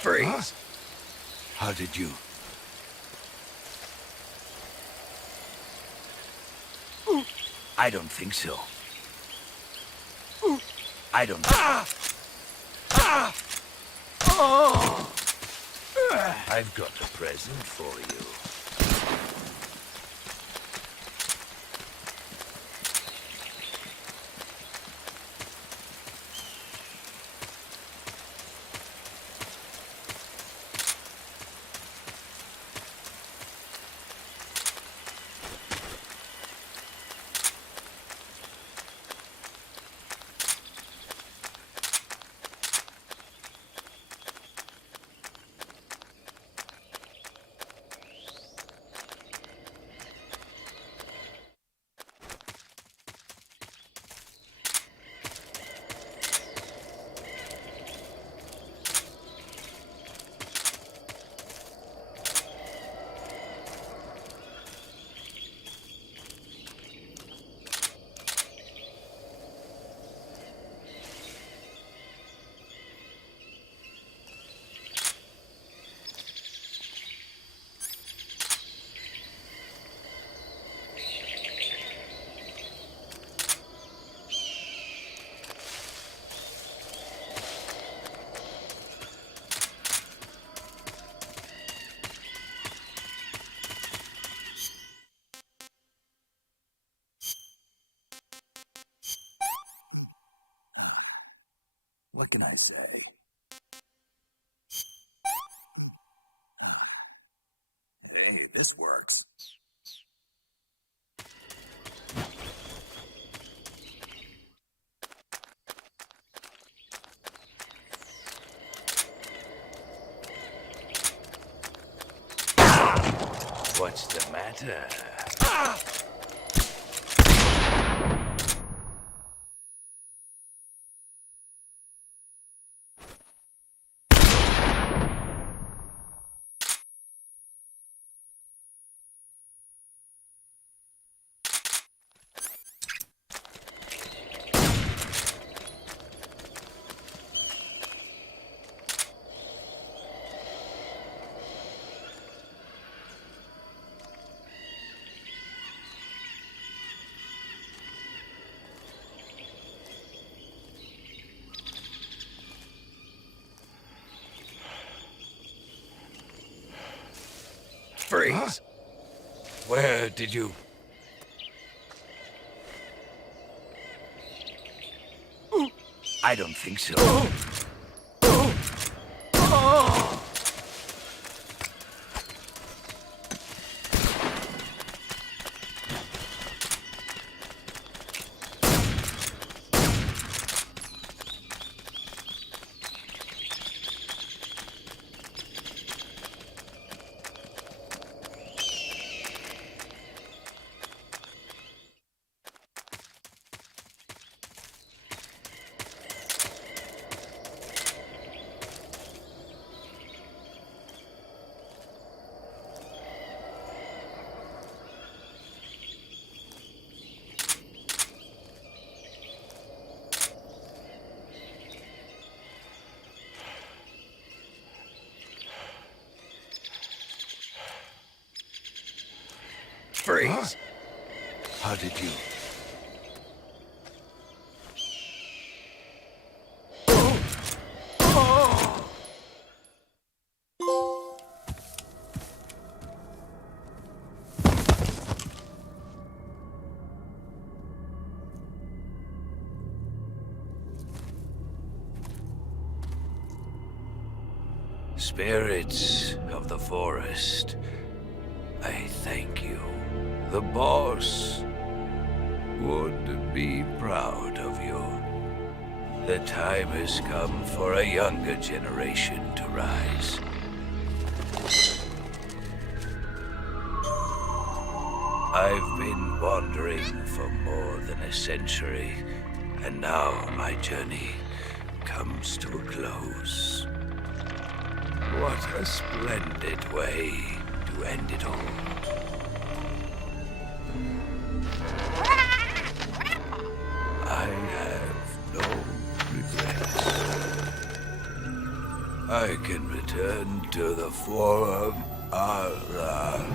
Freeze! How did you... I don't think so. I don't... I've got a present for you. What can I say? Hey, this works. What's the matter? Freeze! Where did you... I don't think so. Freeze! How did you... Spirits of the forest, I thank you. The boss would be proud of you. The time has come for a younger generation to rise. I've been wandering for more than a century, and now my journey comes to a close. What a splendid way to end it all. I have no regrets. I can return to the Forum Allah.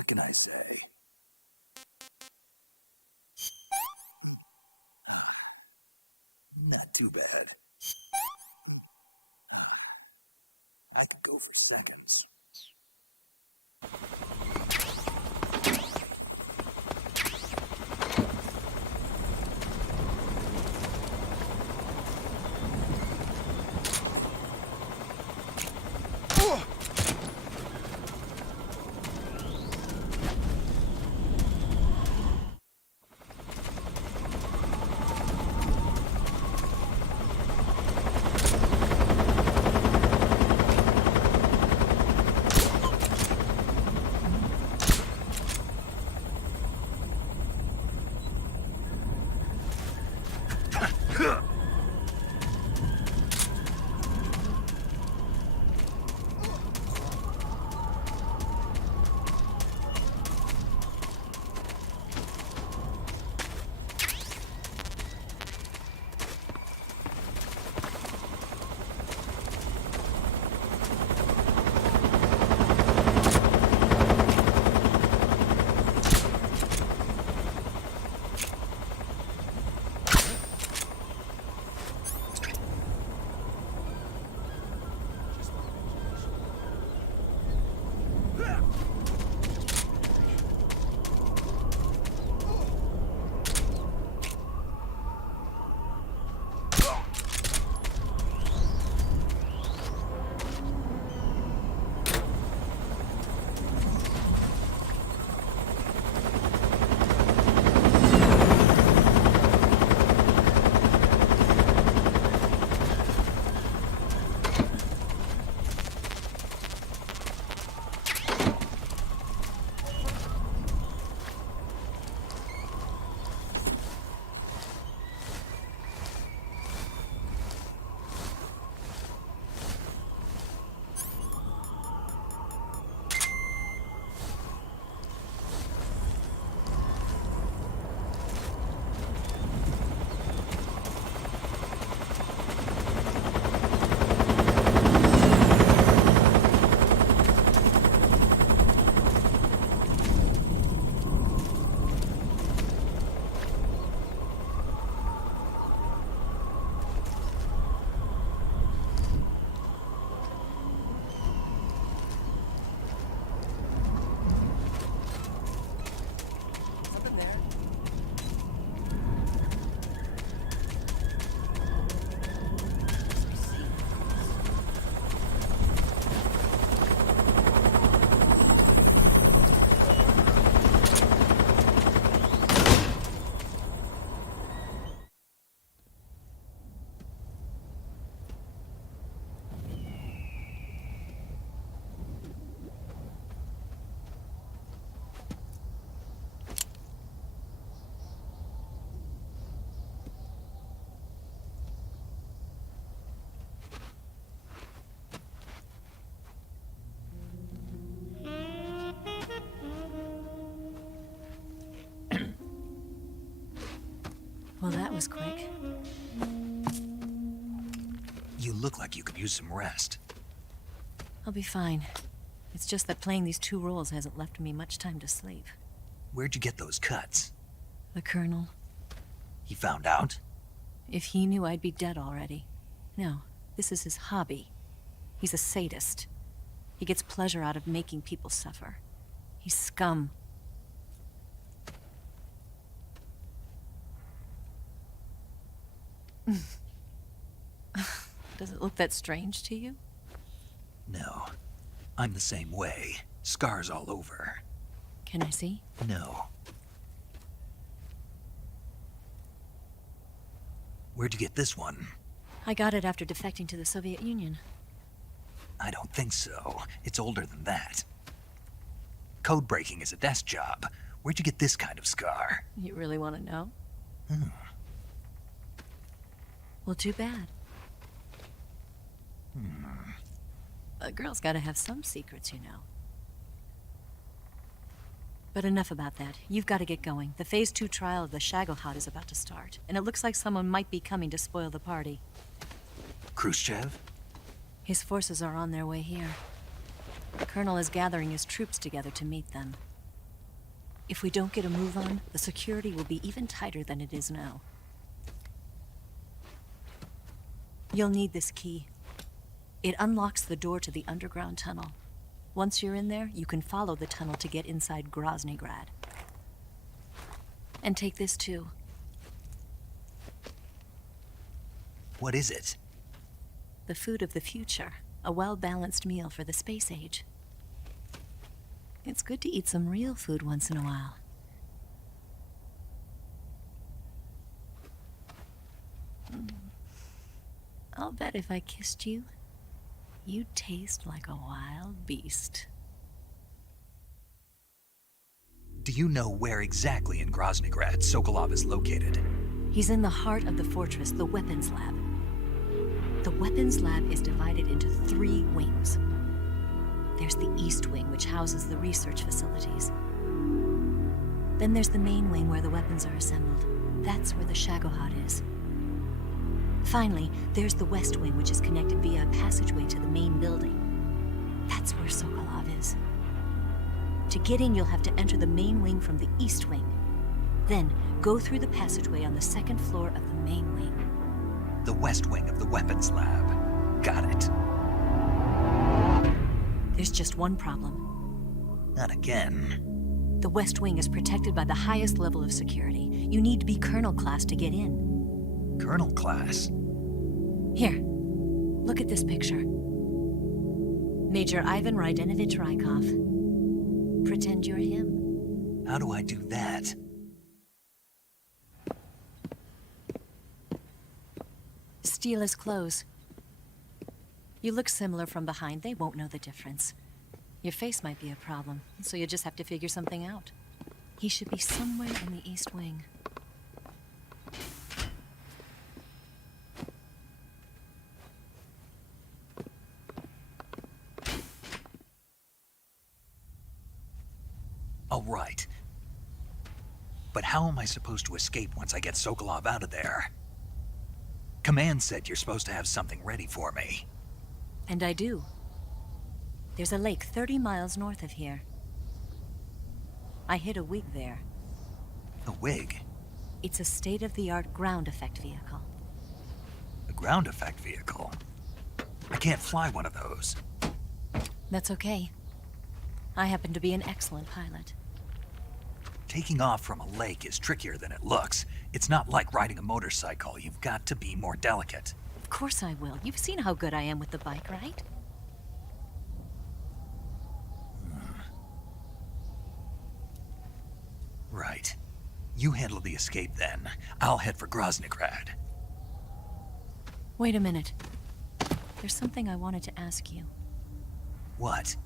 What can I say? Not too bad. I could go for seconds. Well, that was quick. You look like you could use some rest. I'll be fine. It's just that playing these two roles hasn't left me much time to sleep. Where'd you get those cuts? The Colonel. He found out? If he knew, I'd be dead already. No, this is his hobby. He's a sadist. He gets pleasure out of making people suffer. He's scum. Does it look that strange to you? No. I'm the same way. Scars all over. Can I see? No. Where'd you get this one? I got it after defecting to the Soviet Union. I don't think so. It's older than that. Code breaking is a desk job. Where'd you get this kind of scar? You really want to know? Well, too bad. A girl's got to have some secrets, you know. But enough about that. You've got to get going. The Phase 2 trial of the Shagohod is about to start, and it looks like someone might be coming to spoil the party. Khrushchev? His forces are on their way here. The Colonel is gathering his troops together to meet them. If we don't get a move on, the security will be even tighter than it is now. You'll need this key. It unlocks the door to the underground tunnel. Once you're in there, you can follow the tunnel to get inside Groznygrad. And take this too. What is it? The food of the future. A well-balanced meal for the space age. It's good to eat some real food once in a while. I'll bet if I kissed you, you'd taste like a wild beast. Do you know where exactly in Groznygrad Sokolov is located? He's in the heart of the fortress, the weapons lab. The weapons lab is divided into 3 wings. There's the East Wing, which houses the research facilities. Then there's the main wing where the weapons are assembled. That's where the Shagohod is. Finally, there's the West Wing, which is connected via a passageway to the main building. That's where Sokolov is. To get in, you'll have to enter the main wing from the East Wing. Then, go through the passageway on the 2nd floor of the main wing. The West Wing of the weapons lab. Got it. There's just one problem. Not again. The West Wing is protected by the highest level of security. You need to be Colonel class to get in. Colonel class? Here, look at this picture. Major Ivan Rydenovich Rykov. Pretend you're him. How do I do that? Steal his clothes. You look similar from behind. They won't know the difference. Your face might be a problem, so you just have to figure something out. He should be somewhere in the East Wing. All right. But how am I supposed to escape once I get Sokolov out of there? Command said you're supposed to have something ready for me. And I do. There's a lake 30 miles north of here. I hid a wig there. A wig? It's a state-of-the-art ground effect vehicle. A ground effect vehicle? I can't fly one of those. That's okay. I happen to be an excellent pilot. Taking off from a lake is trickier than it looks. It's not like riding a motorcycle. You've got to be more delicate. Of course I will. You've seen how good I am with the bike, right? Right. You handle the escape then. I'll head for Groznygrad. Wait a minute. There's something I wanted to ask you. What?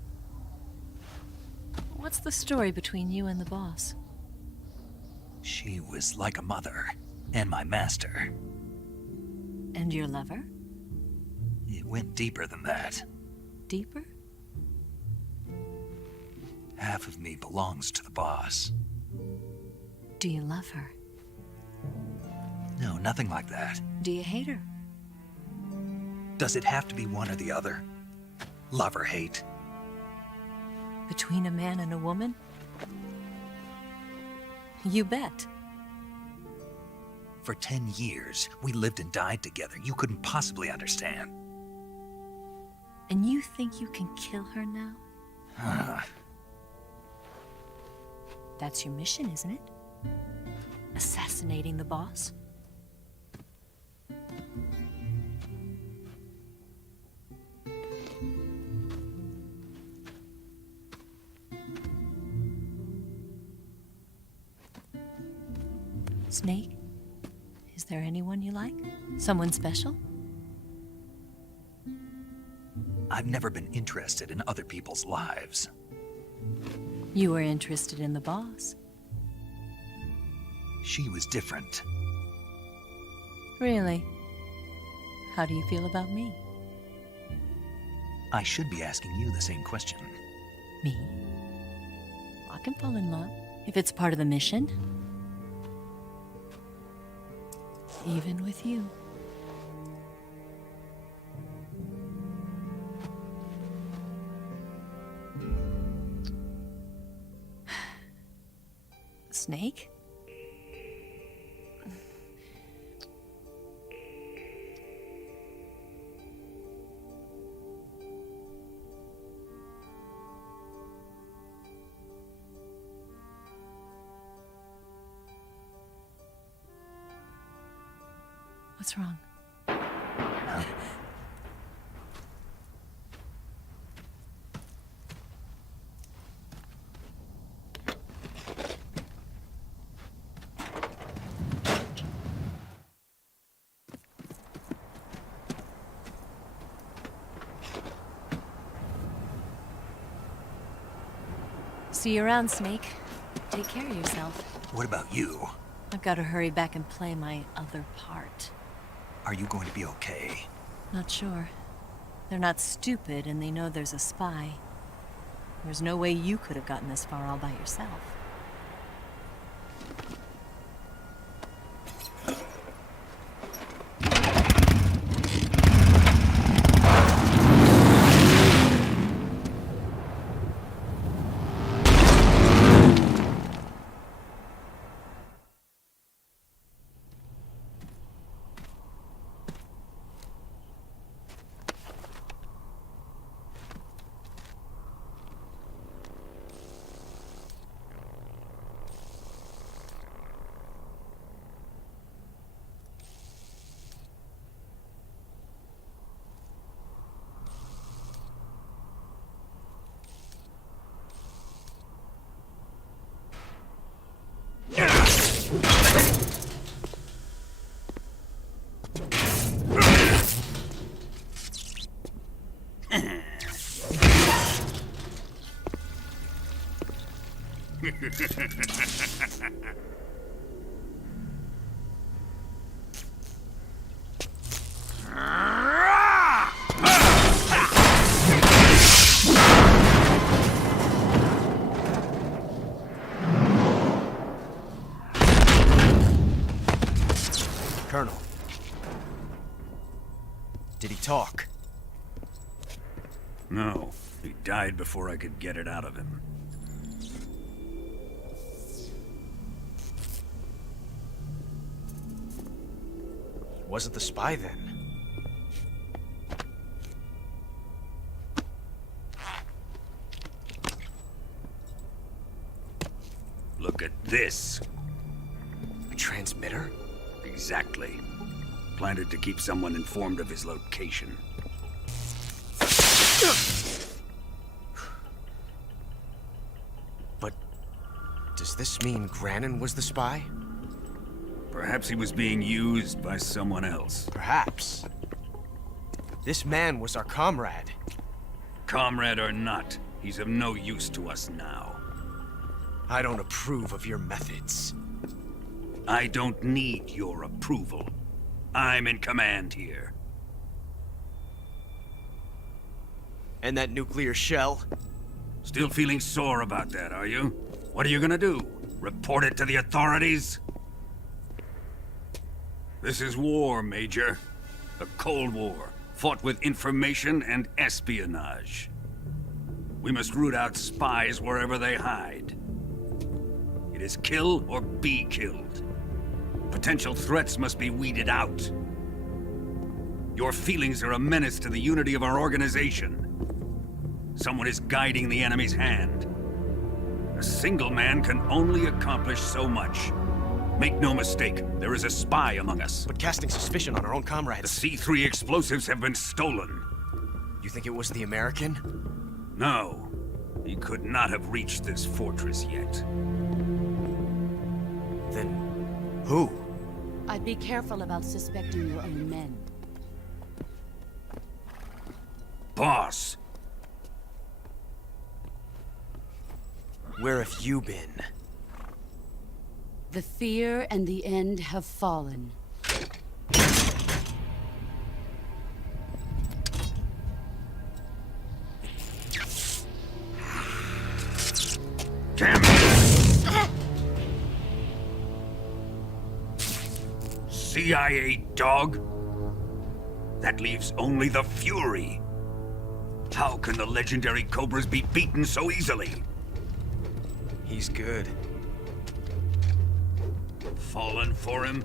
What's the story between you and the boss? She was like a mother, and my master. And your lover? It went deeper than that. Deeper? Half of me belongs to the boss. Do you love her? No, nothing like that. Do you hate her? Does it have to be one or the other? Love or hate? Between a man and a woman? You bet. For 10 years, we lived and died together. You couldn't possibly understand. And you think you can kill her now? That's your mission, isn't it? Assassinating the boss? Snake? Is there anyone you like? Someone special? I've never been interested in other people's lives. You were interested in the boss. She was different. Really? How do you feel about me? I should be asking you the same question. Me? I can fall in love if it's part of the mission. Even with you. Snake? What's wrong? See you around, Snake. Take care of yourself. What about you? I've got to hurry back and play my other part. Are you going to be okay? Not sure. They're not stupid, and they know there's a spy. There's no way you could have gotten this far all by yourself. Colonel. Did he talk? No. He died before I could get it out of him. Wasn't the spy then? Look at this. A transmitter? Exactly. Planted to keep someone informed of his location. But does this mean Grannon was the spy? Perhaps he was being used by someone else. Perhaps. This man was our comrade. Comrade or not, he's of no use to us now. I don't approve of your methods. I don't need your approval. I'm in command here. And that nuclear shell? Still feeling sore about that, are you? What are you gonna do? Report it to the authorities? This is war, Major. A Cold War, fought with information and espionage. We must root out spies wherever they hide. It is kill or be killed. Potential threats must be weeded out. Your feelings are a menace to the unity of our organization. Someone is guiding the enemy's hand. A A single man can only accomplish so much. Make no mistake, there is a spy among us. But casting suspicion on our own comrades... The C3 explosives have been stolen. You think it was the American? No. He could not have reached this fortress yet. Then... who? I'd be careful about suspecting your own men. Boss! Where have you been? The fear and the end have fallen. Damn it! CIA dog? That leaves only the Fury. How can the legendary Cobras be beaten so easily? He's good. Fallen for him?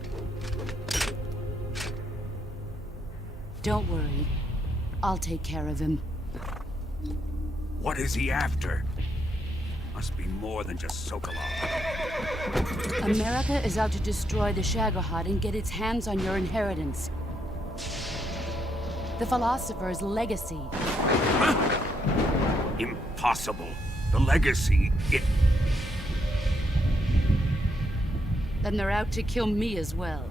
Don't worry. I'll take care of him. What is he after? Must be more than just Sokolov. America is out to destroy the Shagohod and get its hands on your inheritance. The philosopher's legacy. Huh? Impossible. The legacy, Then they're out to kill me as well.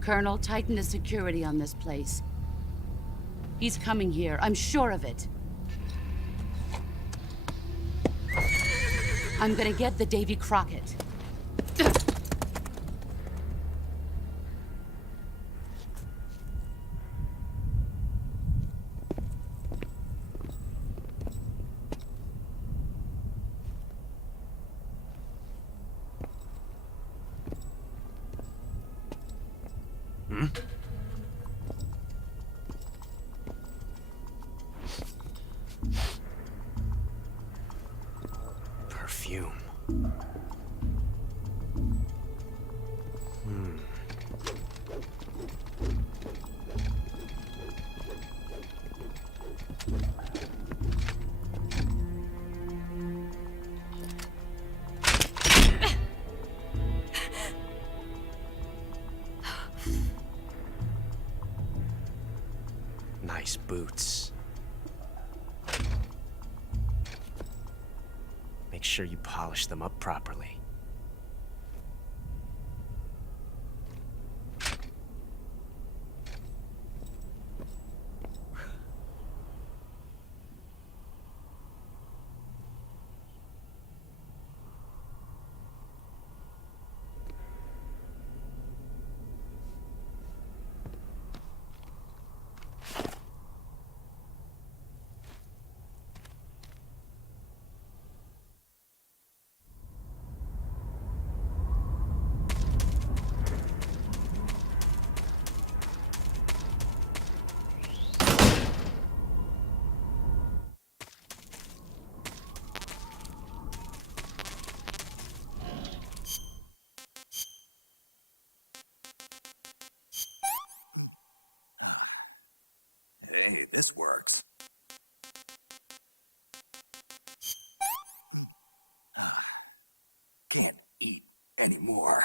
Colonel, tighten the security on this place. He's coming here, I'm sure of it. I'm gonna get the Davy Crockett. Perfume. Nice boots. Make sure you polish them up properly. Hey, this works. Can't eat anymore.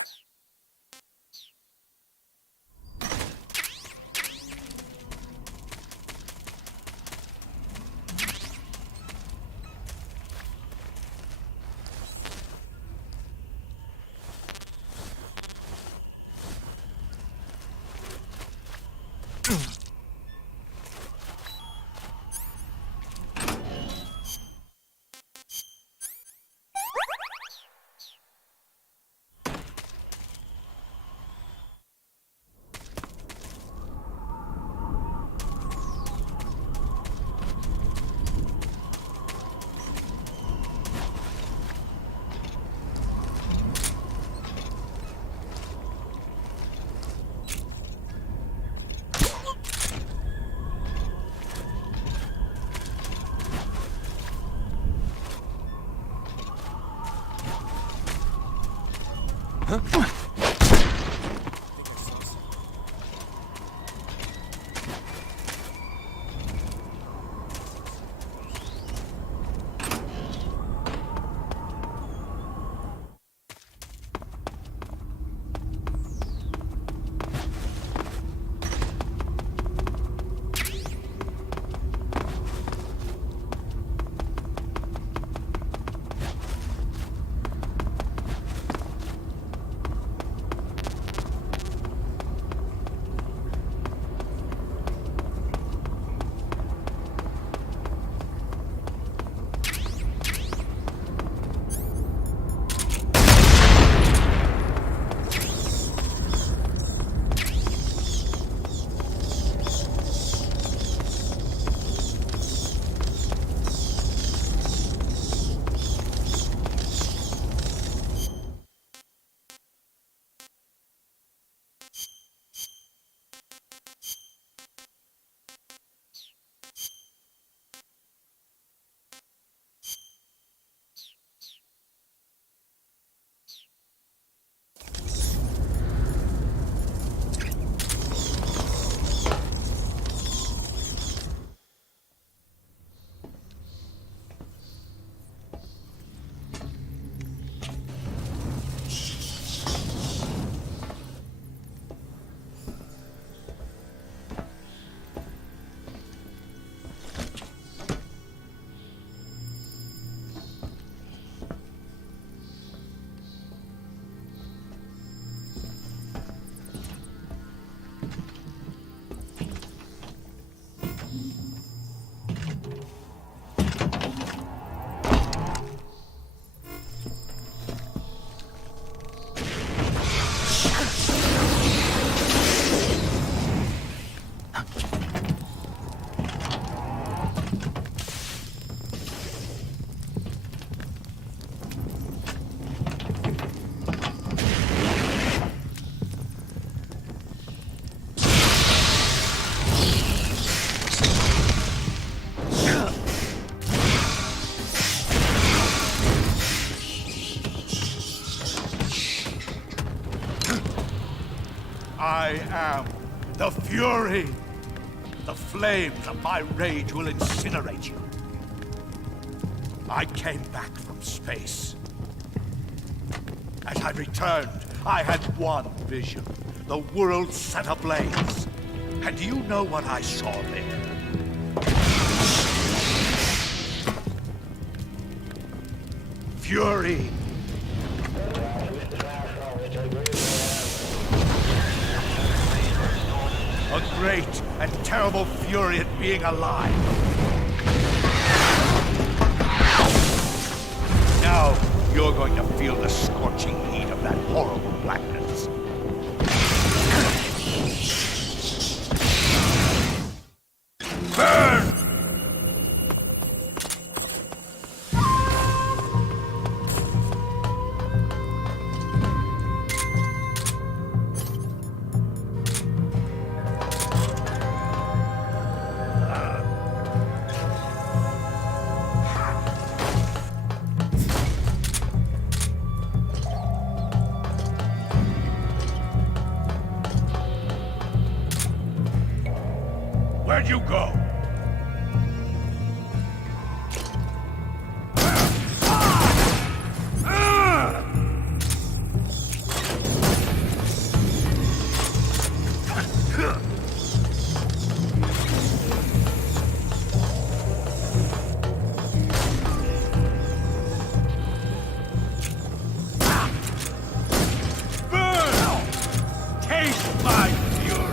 I am the Fury. The flames of my rage will incinerate you. I came back from space. As I returned, I had one vision. The world set ablaze. And do you know what I saw there? Fury. A great and terrible fury at being alive. Now, you're going to feel the scorching heat of that horrible blackness. Burn! Where'd you go? Burn! Taste my fury!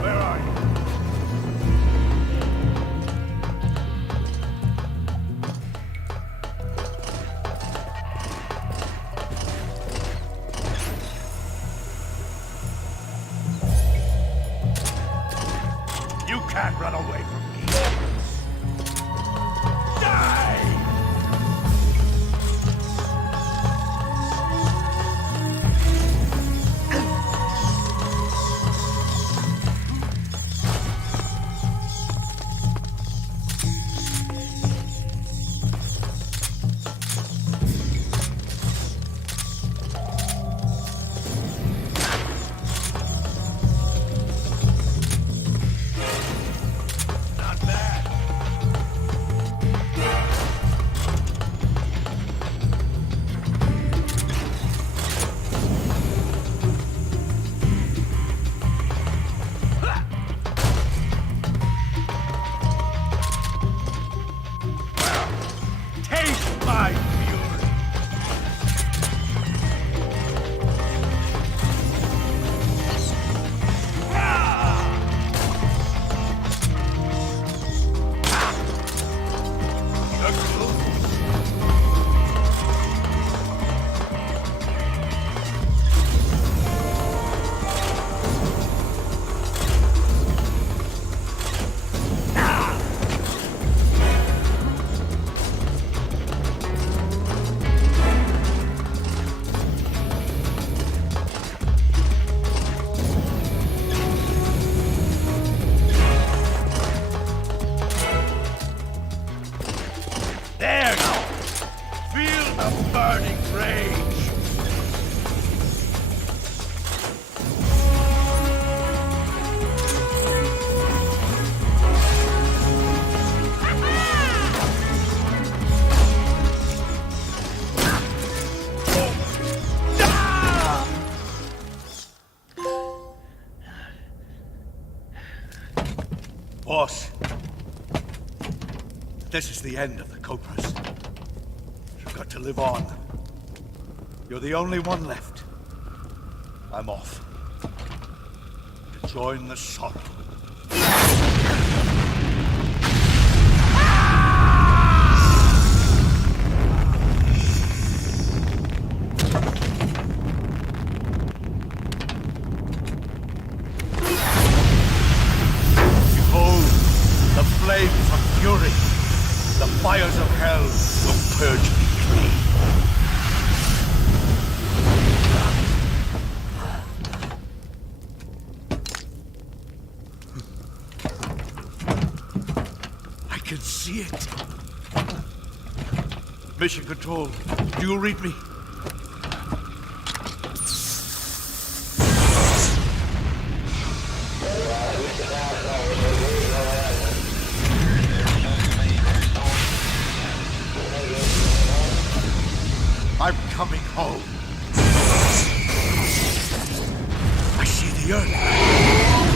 Where are you? You can't run away from me. Die! Not bad. Taste my fury! You're close. There now! Feel the burning rage! Boss, this is the end of the Cobras. You've got to live on. You're the only one left. I'm off. To join the sorrow. Shit. Mission Control, do you read me? I'm coming home. I see the Earth.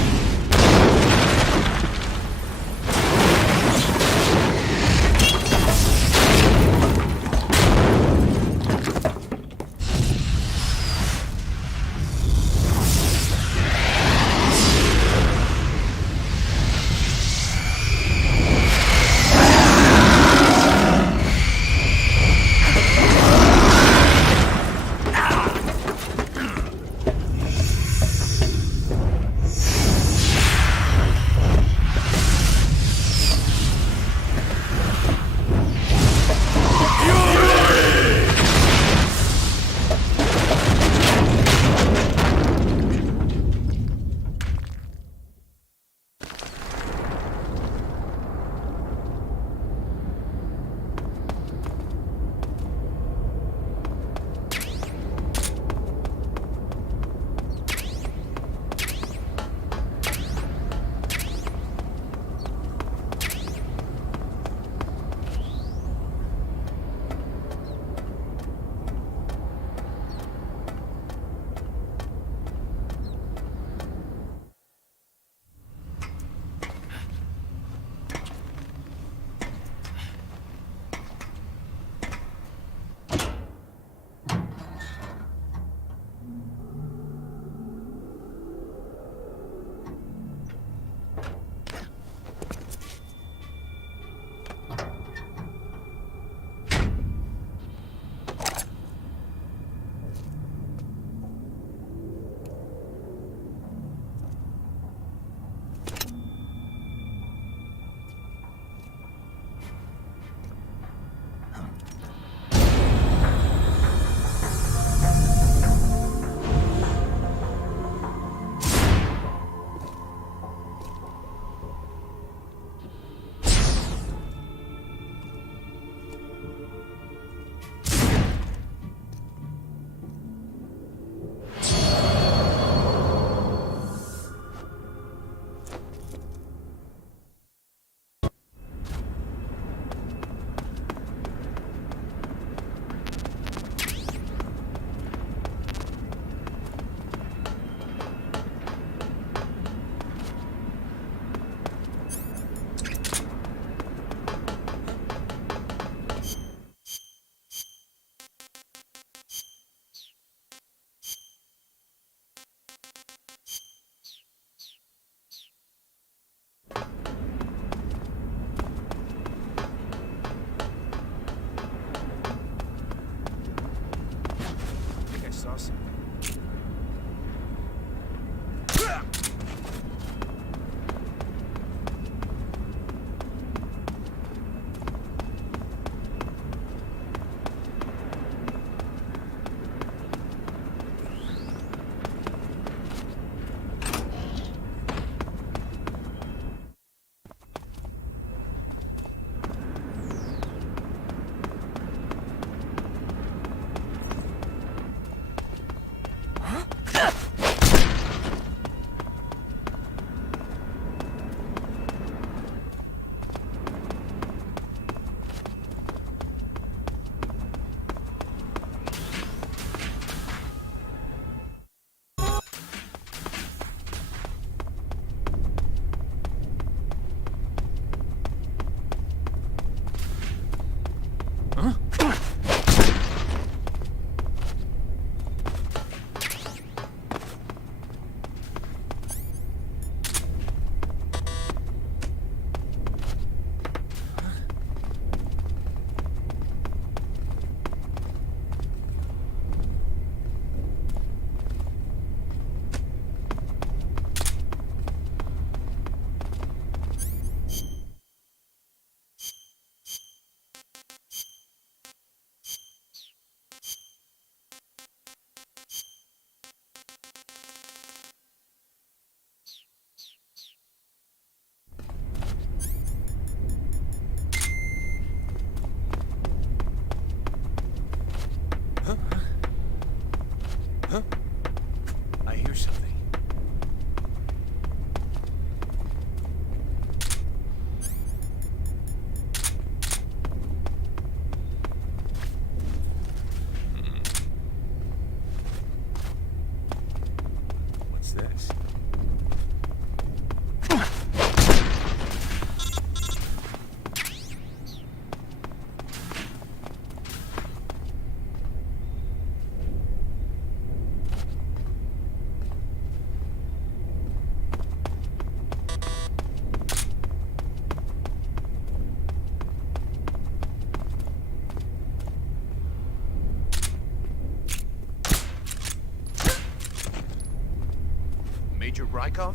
Major Rykov?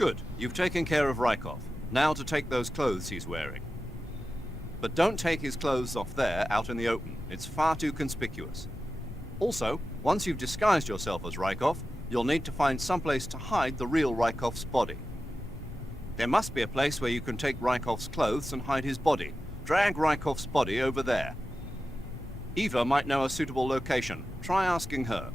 Good. You've taken care of Rykov. Now to take those clothes he's wearing. But don't take his clothes off there, out in the open. It's far too conspicuous. Also, once you've disguised yourself as Rykov, you'll need to find someplace to hide the real Rykov's body. There must be a place where you can take Rykov's clothes and hide his body. Drag Rykov's body over there. Eva might know a suitable location. Try asking her.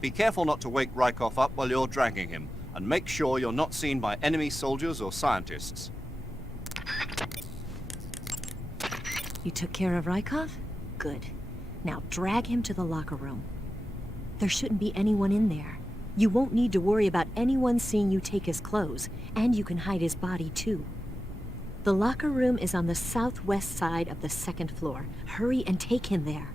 Be careful not to wake Rykov up while you're dragging him, and make sure you're not seen by enemy soldiers or scientists. You took care of Rykov? Good. Now drag him to the locker room. There shouldn't be anyone in there. You won't need to worry about anyone seeing you take his clothes, and you can hide his body too. The locker room is on the southwest side of the second floor. Hurry and take him there.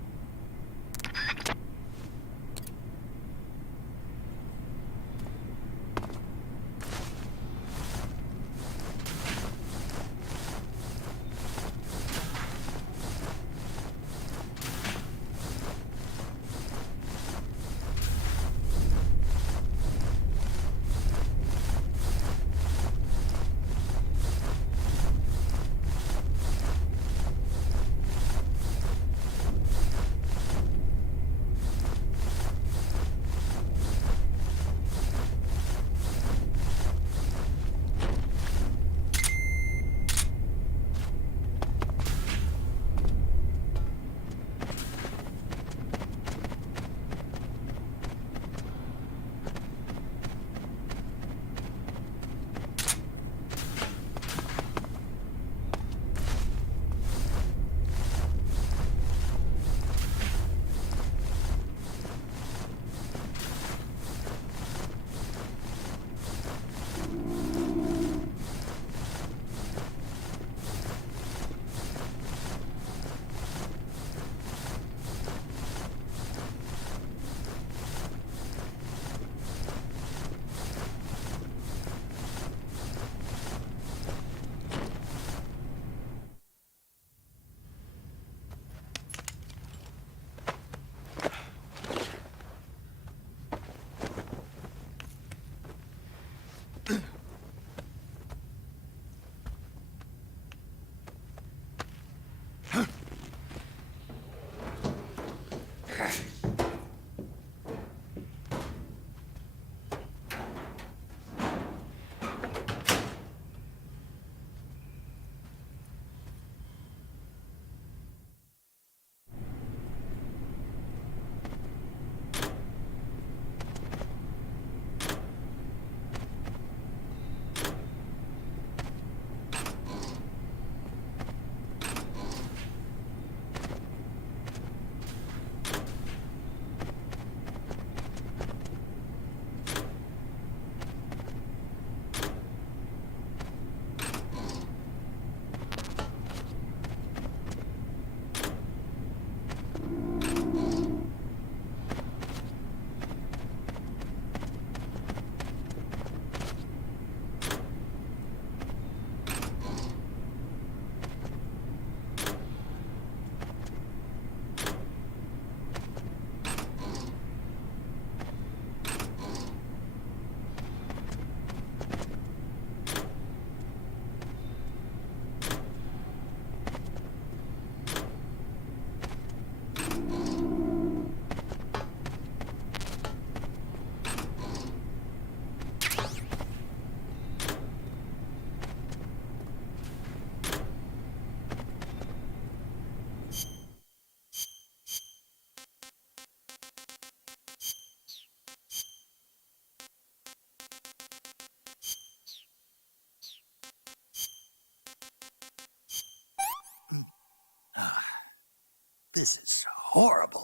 This is horrible.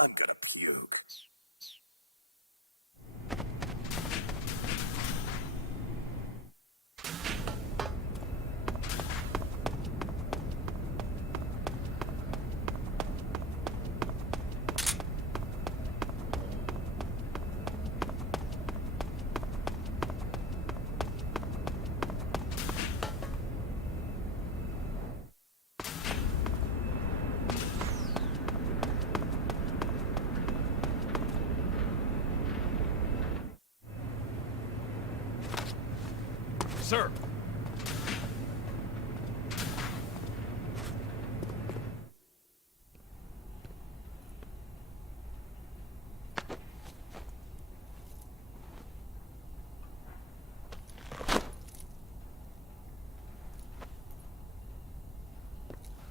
I'm gonna puke. Sir!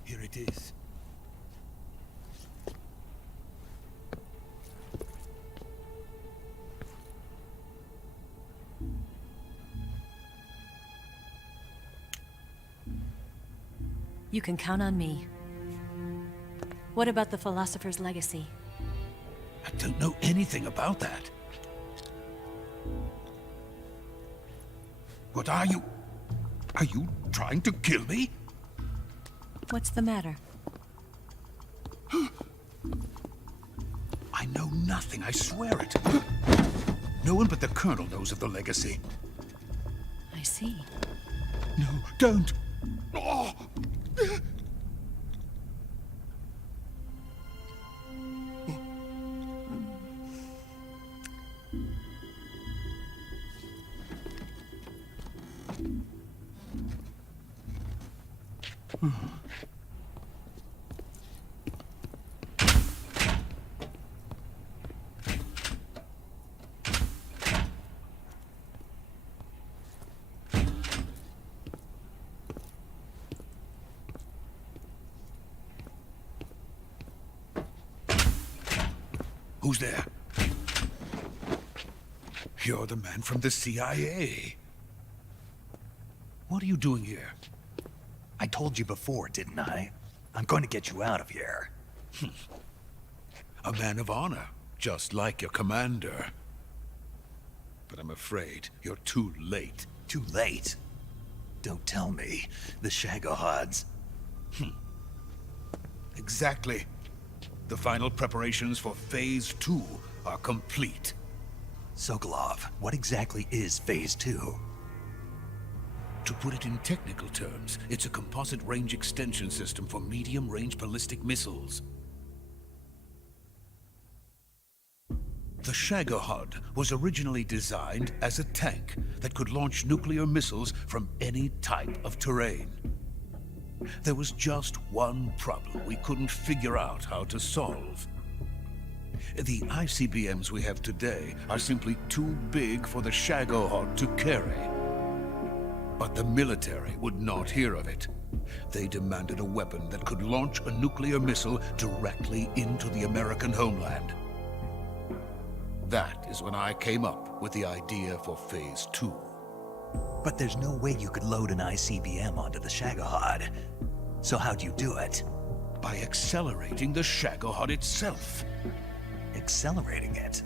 Here it is. You can count on me. What about the philosopher's legacy? I don't know anything about that. What are you? Are you trying to kill me? What's the matter? I know nothing, I swear it. No one but the Colonel knows of the legacy. I see. No, don't! Oh. Who's there? You're the man from the CIA. What are you doing here? I told you before, didn't I? I'm going to get you out of here. A man of honor, just like your commander. But I'm afraid you're too late. Too late? Don't tell me. The Shagohods. Exactly. The final preparations for Phase 2 are complete. Sokolov, what exactly is Phase 2? To put it in technical terms, it's a composite range extension system for medium-range ballistic missiles. The Shagohod was originally designed as a tank that could launch nuclear missiles from any type of terrain. There was just one problem we couldn't figure out how to solve. The ICBMs we have today are simply too big for the Shagohod to carry. But the military would not hear of it. They demanded a weapon that could launch a nuclear missile directly into the American homeland. That is when I came up with the idea for Phase 2. But there's no way you could load an ICBM onto the Shagohod. So how'd you do it? By accelerating the Shagohod itself. Accelerating it?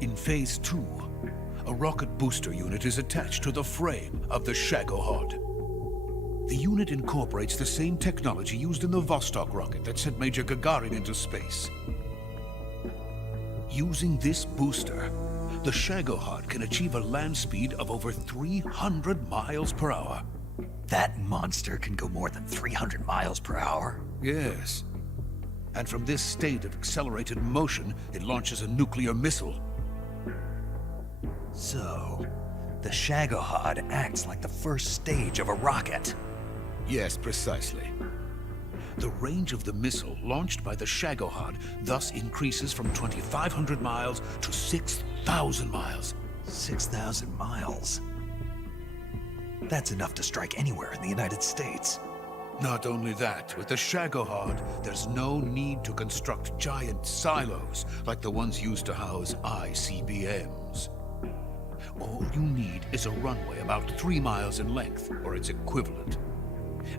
In Phase 2, a rocket booster unit is attached to the frame of the Shagohod. The unit incorporates the same technology used in the Vostok rocket that sent Major Gagarin into space. Using this booster, the Shagohod can achieve a land speed of over 300 miles per hour. That monster can go more than 300 miles per hour? Yes. And from this state of accelerated motion, it launches a nuclear missile. So, the Shagohod acts like the first stage of a rocket. Yes, precisely. The range of the missile launched by the Shagohod thus increases from 2,500 miles to 6,000 miles. 6,000 miles? That's enough to strike anywhere in the United States. Not only that, with the Shagohod, there's no need to construct giant silos like the ones used to house ICBMs. All you need is a runway about 3 miles in length, or its equivalent.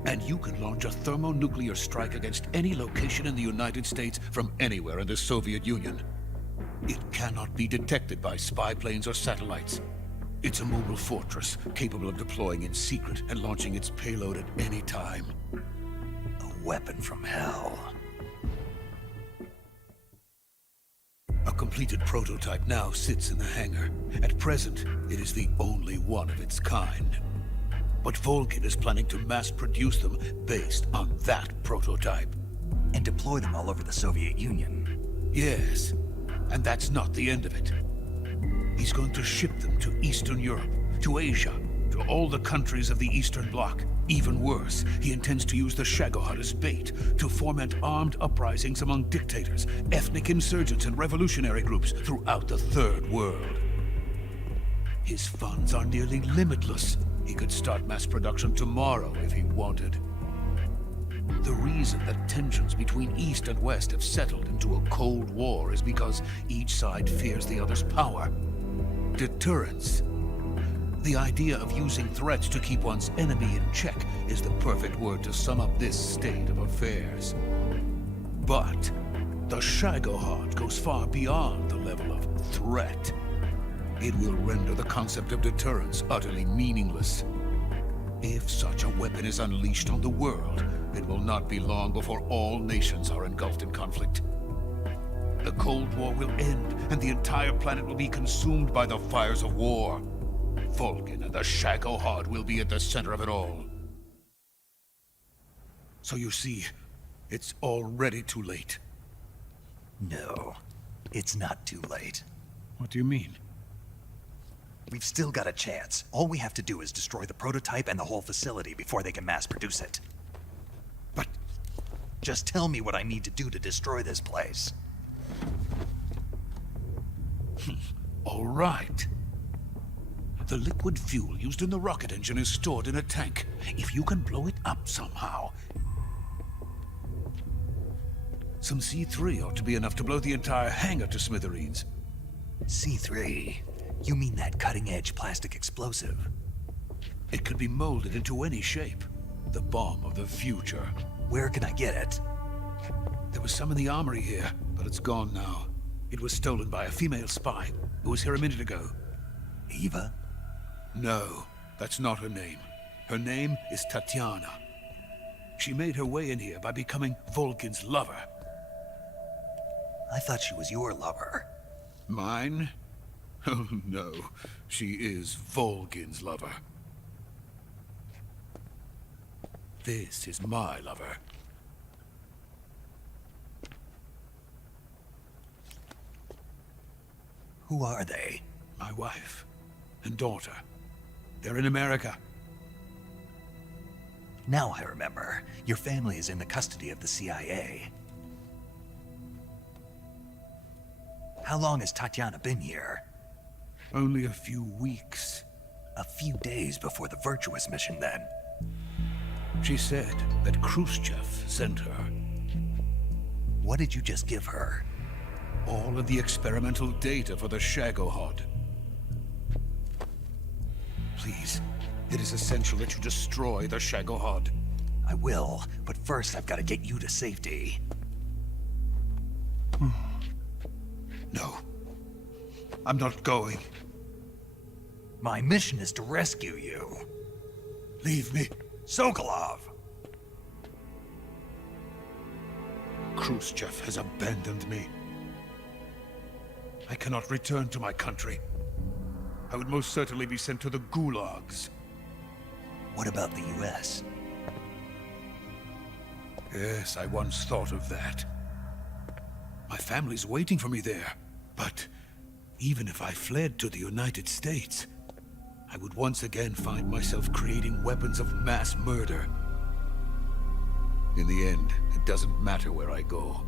And you can launch a thermonuclear strike against any location in the United States from anywhere in the Soviet Union. It cannot be detected by spy planes or satellites. It's a mobile fortress, capable of deploying in secret and launching its payload at any time. A weapon from hell. A completed prototype now sits in the hangar. At present, it is the only one of its kind. But Volgin is planning to mass-produce them based on that prototype. And deploy them all over the Soviet Union. Yes, and that's not the end of it. He's going to ship them to Eastern Europe, to Asia, to all the countries of the Eastern Bloc. Even worse, he intends to use the Shagohod as bait to foment armed uprisings among dictators, ethnic insurgents, and revolutionary groups throughout the Third World. His funds are nearly limitless. He could start mass production tomorrow if he wanted. The reason that tensions between East and West have settled into a Cold War is because each side fears the other's power. Deterrence. The idea of using threats to keep one's enemy in check is the perfect word to sum up this state of affairs. But the Shagohod goes far beyond the level of threat. It will render the concept of deterrence utterly meaningless. If such a weapon is unleashed on the world, it will not be long before all nations are engulfed in conflict. The Cold War will end, and the entire planet will be consumed by the fires of war. Volgin and the Shagohod will be at the center of it all. So you see, it's already too late. No, it's not too late. What do you mean? We've still got a chance. All we have to do is destroy the prototype and the whole facility before they can mass produce it. But just tell me what I need to do to destroy this place. All right. The liquid fuel used in the rocket engine is stored in a tank. If you can blow it up somehow. Some C3 ought to be enough to blow the entire hangar to smithereens. C3? You mean that cutting-edge plastic explosive? It could be molded into any shape. The bomb of the future. Where can I get it? There was some in the armory here, but it's gone now. It was stolen by a female spy who was here a minute ago. Eva? No, that's not her name. Her name is Tatiana. She made her way in here by becoming Volgin's lover. I thought she was your lover. Mine? Oh no, she is Volgin's lover. This is my lover. Who are they? My wife and daughter. They're in America. Now I remember. Your family is in the custody of the CIA. How long has Tatiana been here? Only a few weeks. A few days before the Virtuous mission, then. She said that Khrushchev sent her. What did you just give her? All of the experimental data for the Shagohod. Please, it is essential that you destroy the Shagohod. I will, but first I've got to get you to safety. No. I'm not going. My mission is to rescue you. Leave me. Sokolov! Khrushchev has abandoned me. I cannot return to my country. I would most certainly be sent to the gulags. What about the US? Yes, I once thought of that. My family's waiting for me there. But even if I fled to the United States, I would once again find myself creating weapons of mass murder. In the end, it doesn't matter where I go.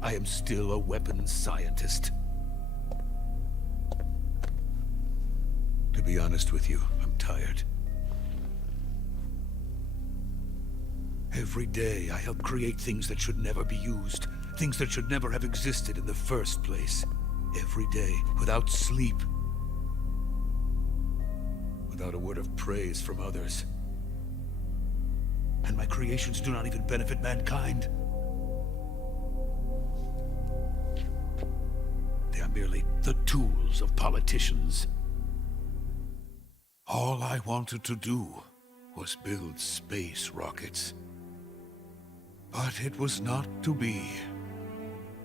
I am still a weapons scientist. To be honest with you, I'm tired. Every day, I help create things that should never be used. Things that should never have existed in the first place. Every day, without sleep. Without a word of praise from others. and my creations do not even benefit mankind. They are merely the tools of politicians. All I wanted to do was build space rockets. But it was not to be.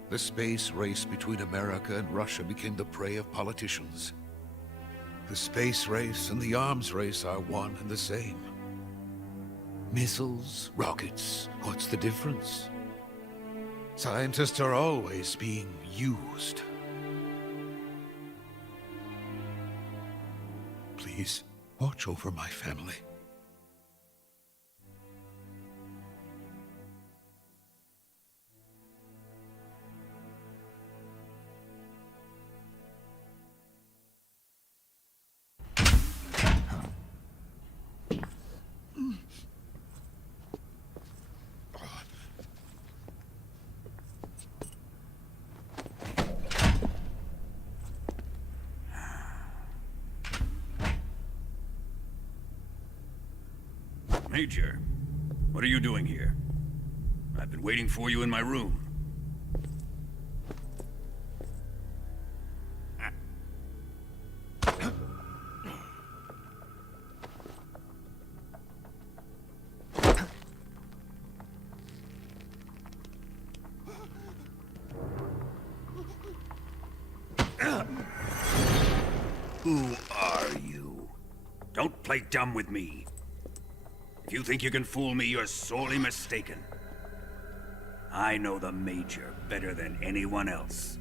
The space race between America and Russia became the prey of politicians. The space race and the arms race are one and the same. Missiles, rockets, what's the difference? Scientists are always being used. Please, watch over my family. Major, what are you doing here? I've been waiting for you in my room. Who are you? Don't play dumb with me. If you think you can fool me, you're sorely mistaken. I know the Major better than anyone else.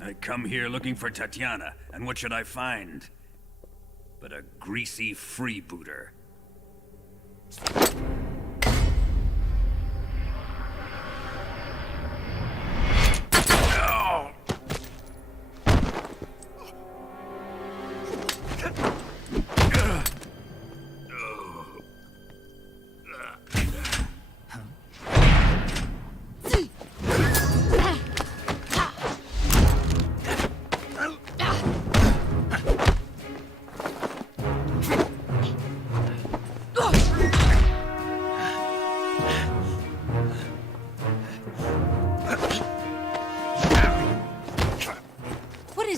I come here looking for Tatiana, and what should I find? But a greasy freebooter.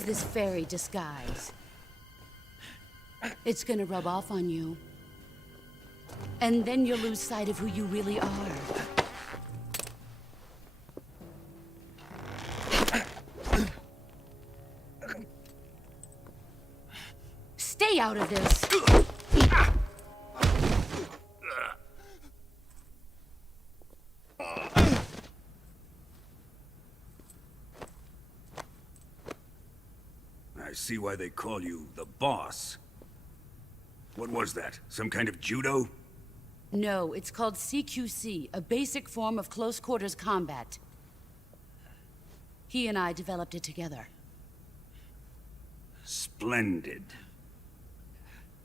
This fairy disguise. It's gonna rub off on you. And then you'll lose sight of who you really are. Stay out of this! I see why they call you the boss. What was that? Some kind of judo? No, it's called CQC, a basic form of close quarters combat. He and I developed it together. Splendid.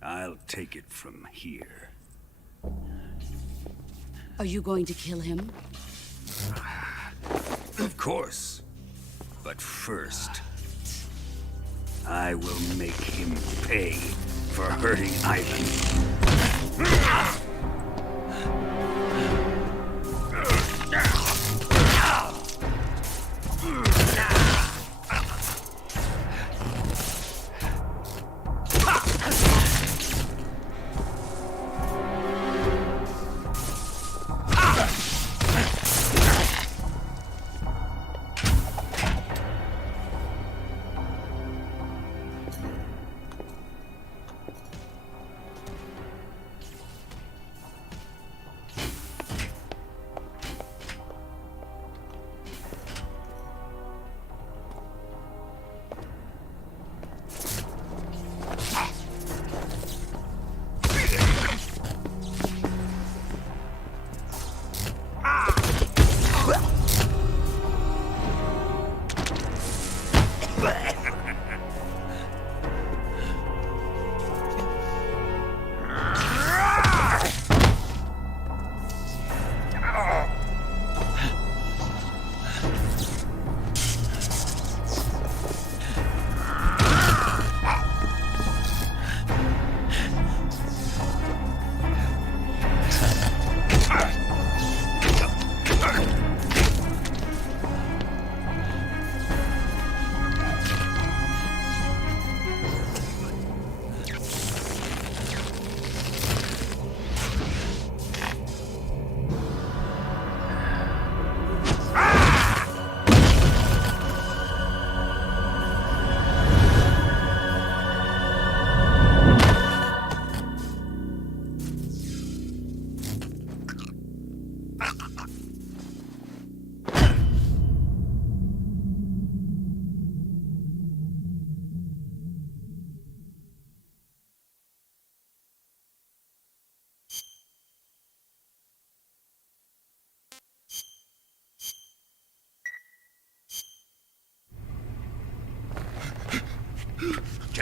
I'll take it from here. Are you going to kill him? Of course. But first, I will make him pay for hurting Ivan.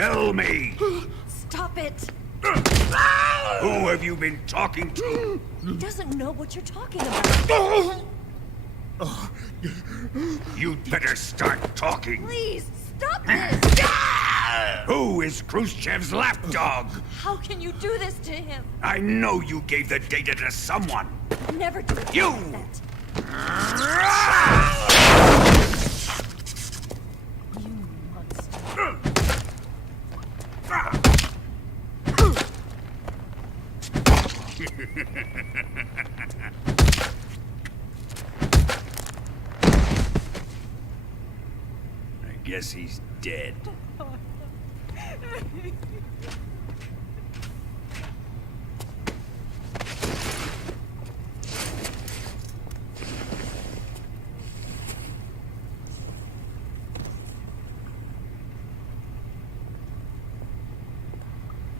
Tell me! Stop it! Who have you been talking to? He doesn't know what you're talking about. You'd better start talking. Please, stop this! Who is Khrushchev's lapdog? How can you do this to him? I know you gave the data to someone. Never do You! that. You monster. I guess he's dead.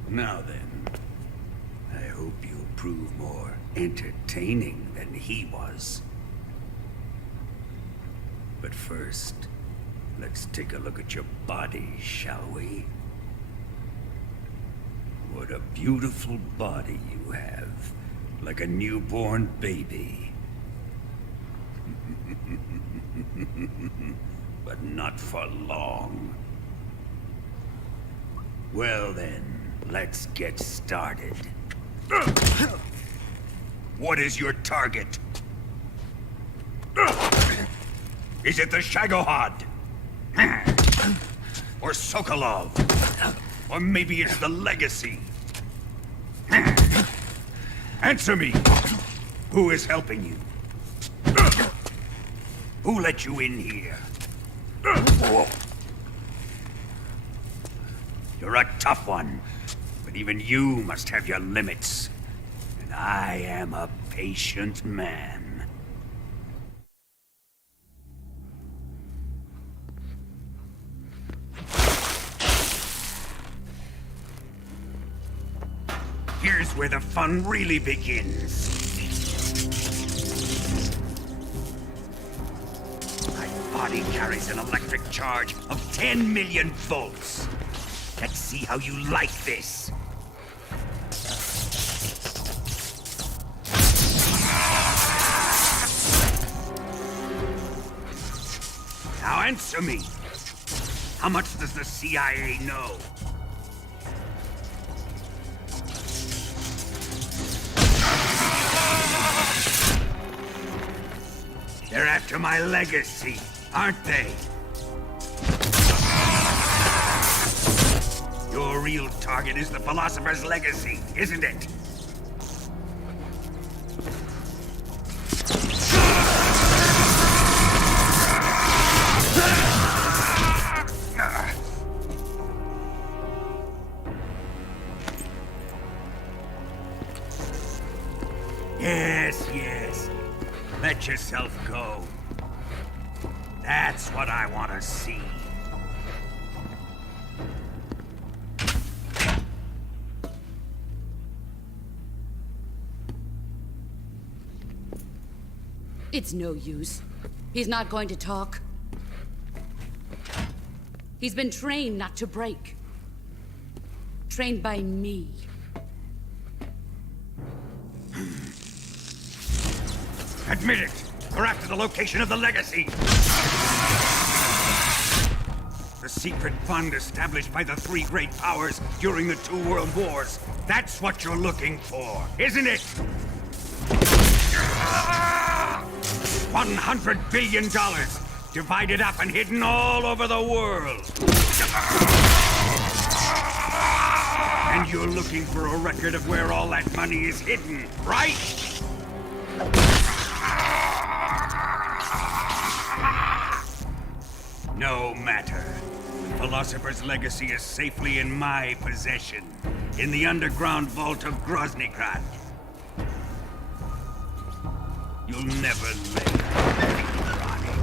Now then, I hope you'll prove more entertaining than he was. But first, let's take a look at your body, shall we? What a beautiful body you have, like a newborn baby. But not for long. Well then, let's get started. What is your target? Is it the Shagohod? Or Sokolov? Or maybe it's the Legacy? Answer me! Who is helping you? Who let you in here? You're a tough one, but even you must have your limits. And I am a patient man. Here's where the fun really begins. My body carries an electric charge of 10 million volts. Let's see how you like this. Now answer me. How much does the CIA know? They're after my legacy, aren't they? Your real target is the Philosopher's Legacy, isn't it? Yes, yes. Let yourself go. That's what I want to see. It's no use. He's not going to talk. He's been trained not to break. Trained by me. Admit it! We're after the location of the Legacy! The secret fund established by the three great powers during the 2 world wars. That's what you're looking for, isn't it? $100 billion, divided up and hidden all over the world. And you're looking for a record of where all that money is hidden, right? No matter. Philosopher's Legacy is safely in my possession, in the underground vault of Groznygrad. You'll never lay on it.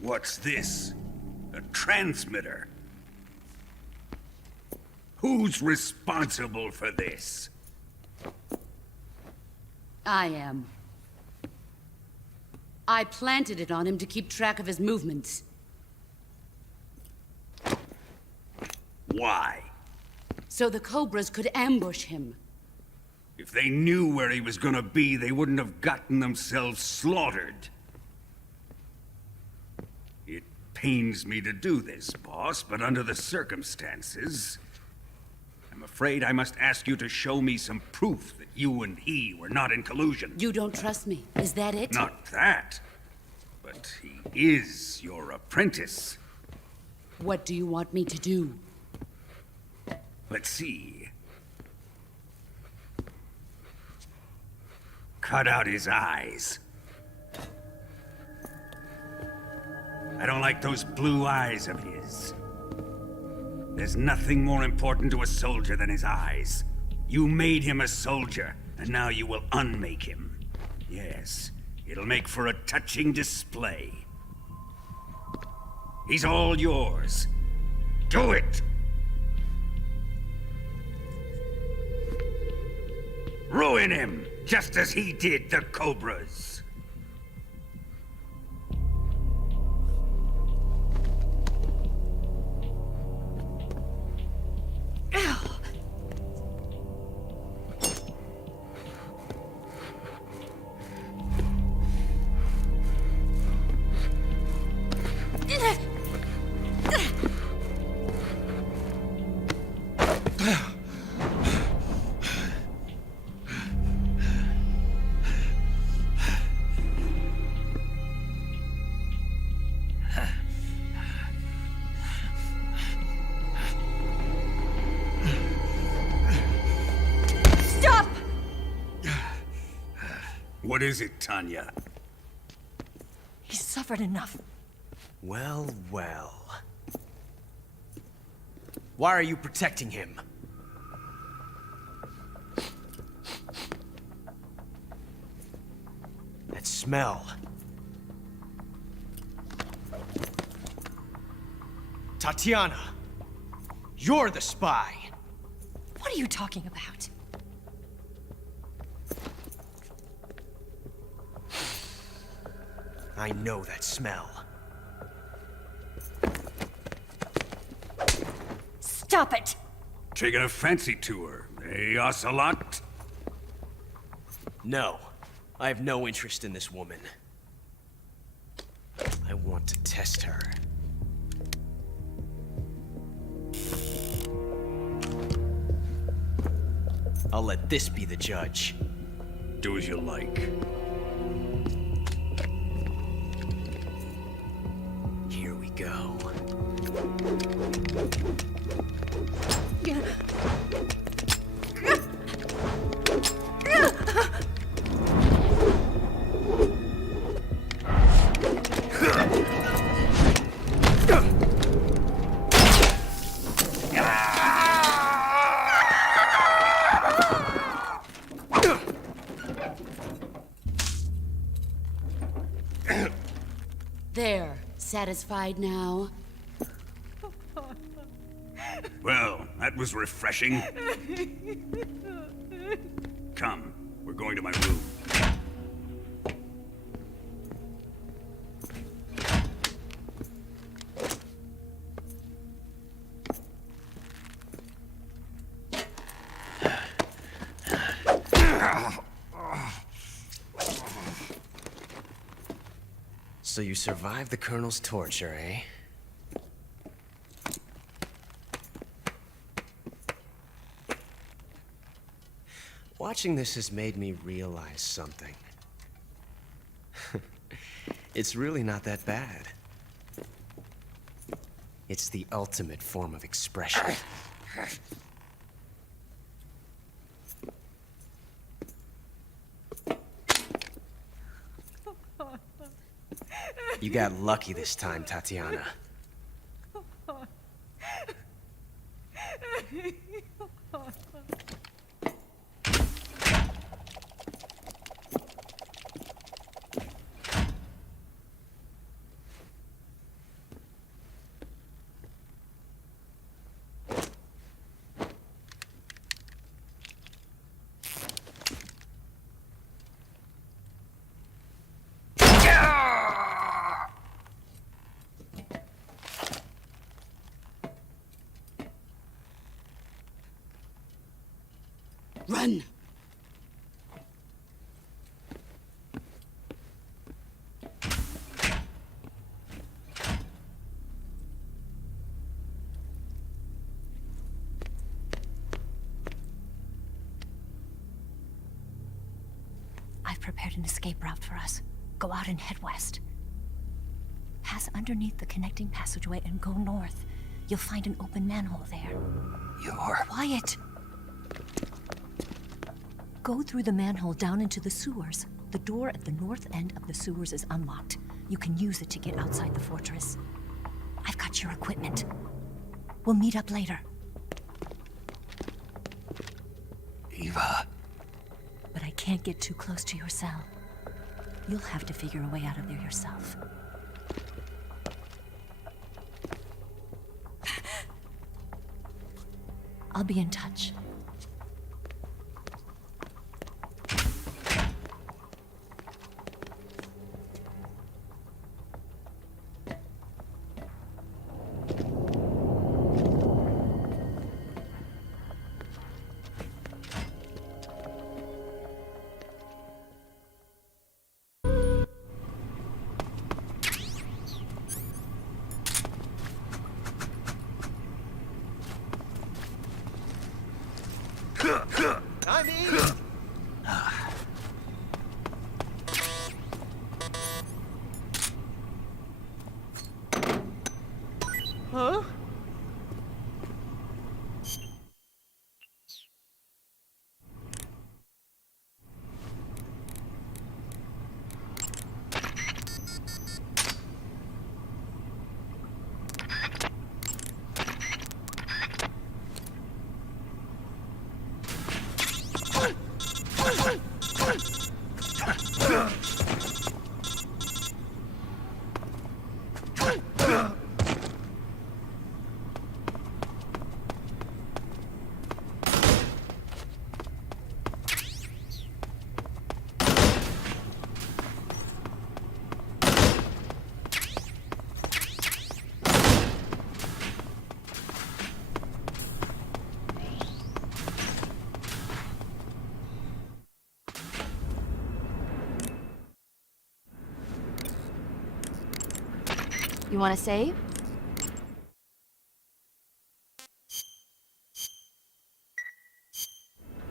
What's this? A transmitter? Who's responsible for this? I am. I planted it on him to keep track of his movements. Why? So the Cobras could ambush him. If they knew where he was gonna be, they wouldn't have gotten themselves slaughtered. It pains me to do this, boss, but under the circumstances, I'm afraid I must ask you to show me some proof that you and he were not in collusion. You don't trust me, is that it? Not that, but he is your apprentice. What do you want me to do? Let's see. Cut out his eyes. I don't like those blue eyes of his. There's nothing more important to a soldier than his eyes. You made him a soldier, and now you will unmake him. Yes, it'll make for a touching display. He's all yours. Do it! Ruin him, just as he did the Cobras. What is it, Tanya? He's suffered enough. Well, well. Why are you protecting him? That smell. Tatiana, you're the spy. What are you talking about? I know that smell. Stop it! Taking a fancy to her, eh, Ocelot? No, I have no interest in this woman. I want to test her. I'll let this be the judge. Do as you like. Here we go. There, satisfied now? Well, that was refreshing. Come, we're going to my room. So you survived the Colonel's torture, eh? Watching this has made me realize something. It's really not that bad. It's the ultimate form of expression. You got lucky this time, Tatiana. Run! I've prepared an escape route for us. Go out and head west. Pass underneath the connecting passageway and go north. You'll find an open manhole there. You're... Quiet! Go through the manhole down into the sewers. The door at the north end of the sewers is unlocked. You can use it to get outside the fortress. I've got your equipment. We'll meet up later. Eva... But I can't get too close to your cell. You'll have to figure a way out of there yourself. I'll be in touch. I'm in. Huh? You want to save?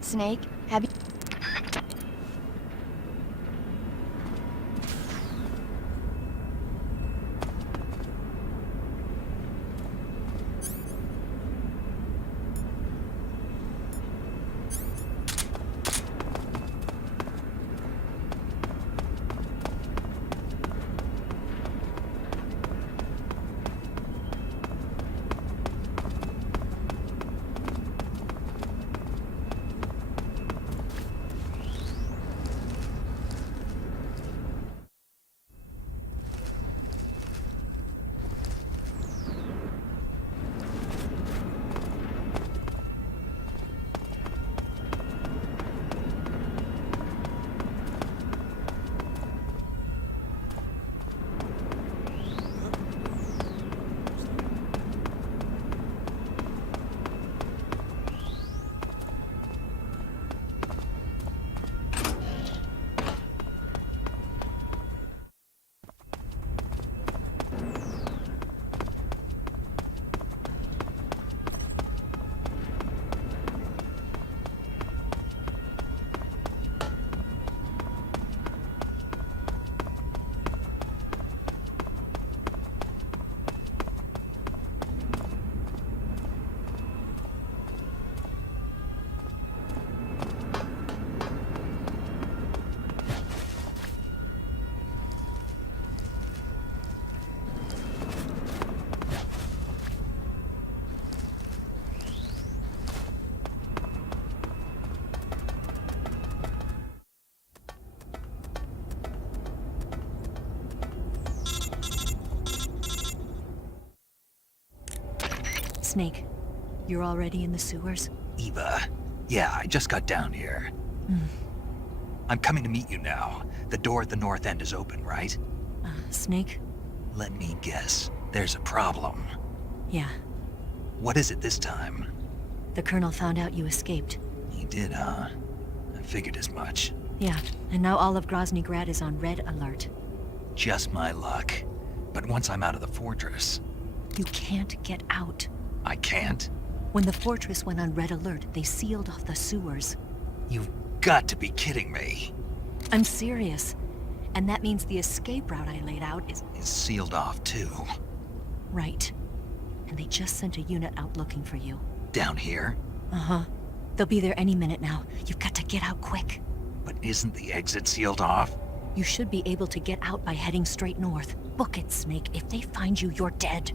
Snake, have you... Snake, you're already in the sewers? Eva. Yeah, I just got down here. I'm coming to meet you now. The door at the north end is open, right? Snake? Let me guess. There's a problem. Yeah. What is it this time? The Colonel found out you escaped. He did, huh? I figured as much. Yeah, and now all of Grozny Grad is on red alert. Just my luck. But once I'm out of the fortress... You can't get out. I can't? When the fortress went on red alert, they sealed off the sewers. You've got to be kidding me. I'm serious. And that means the escape route I laid out is sealed off, too. Right. And they just sent a unit out looking for you. Down here? Uh-huh. They'll be there any minute now. You've got to get out quick. But isn't the exit sealed off? You should be able to get out by heading straight north. Book it, Snake. If they find you, you're dead.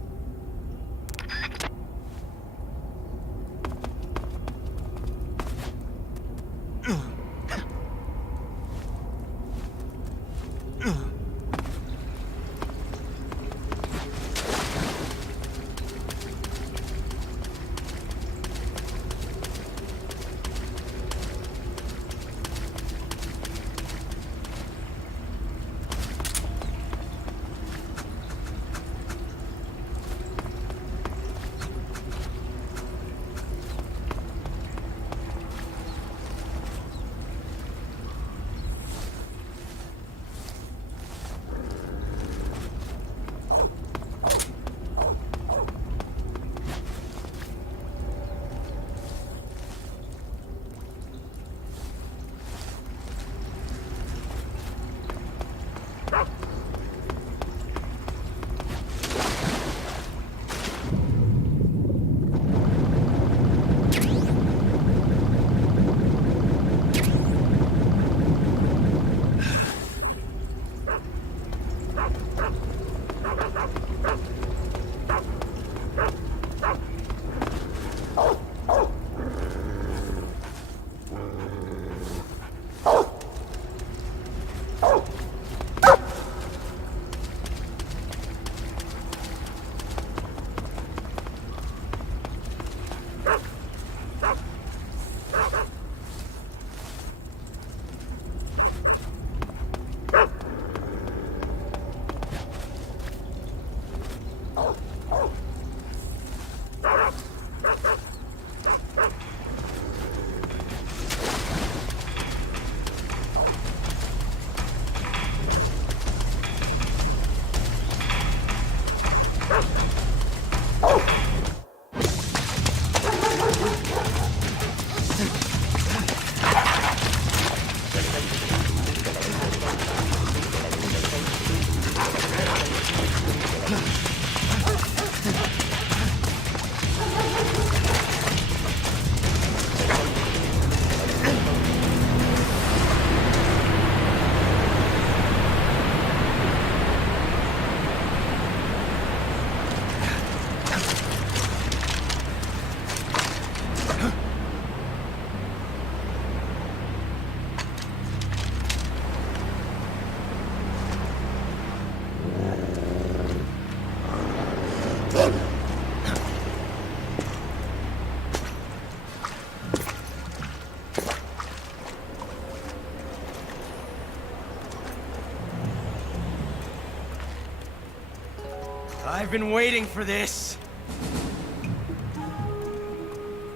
I've been waiting for this.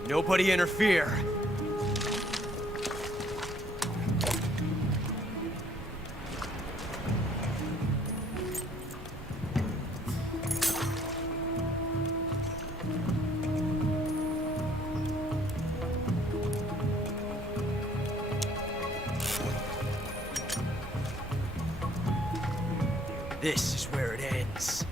Nobody interfere. This is where it ends.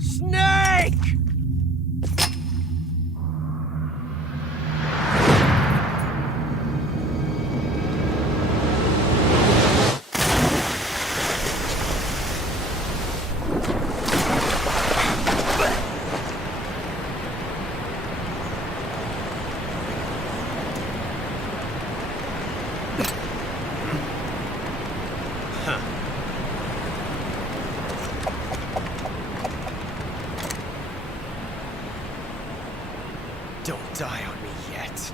Snake! Don't die on me yet.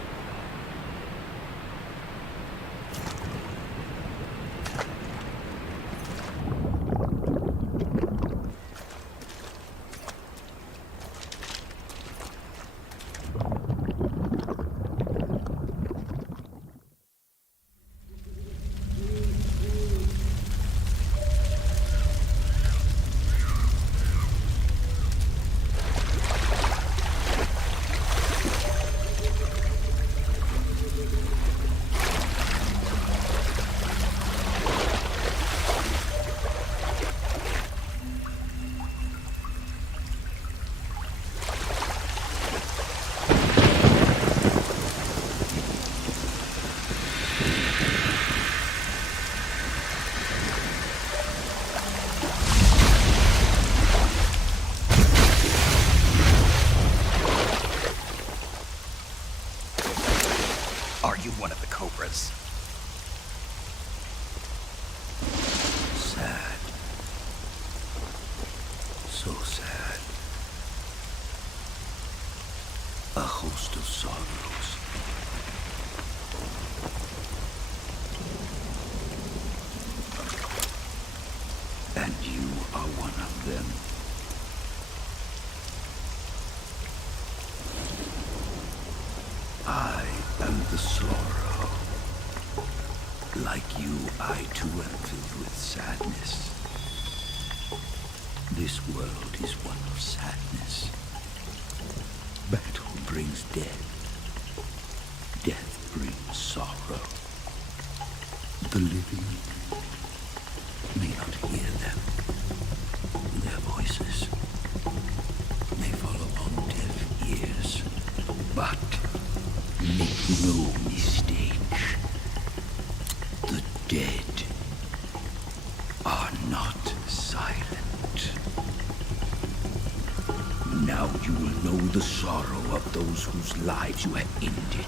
host of sorrows. And you are one of them. I am the sorrow. Like you, I too am filled with sadness. This world is one of sadness. Battle brings death. Death brings sorrow. The living may not hear them. Their voices may fall upon deaf ears. But make no mistake, the dead are not silent. Now you will know the sorrow of those whose lives you have ended.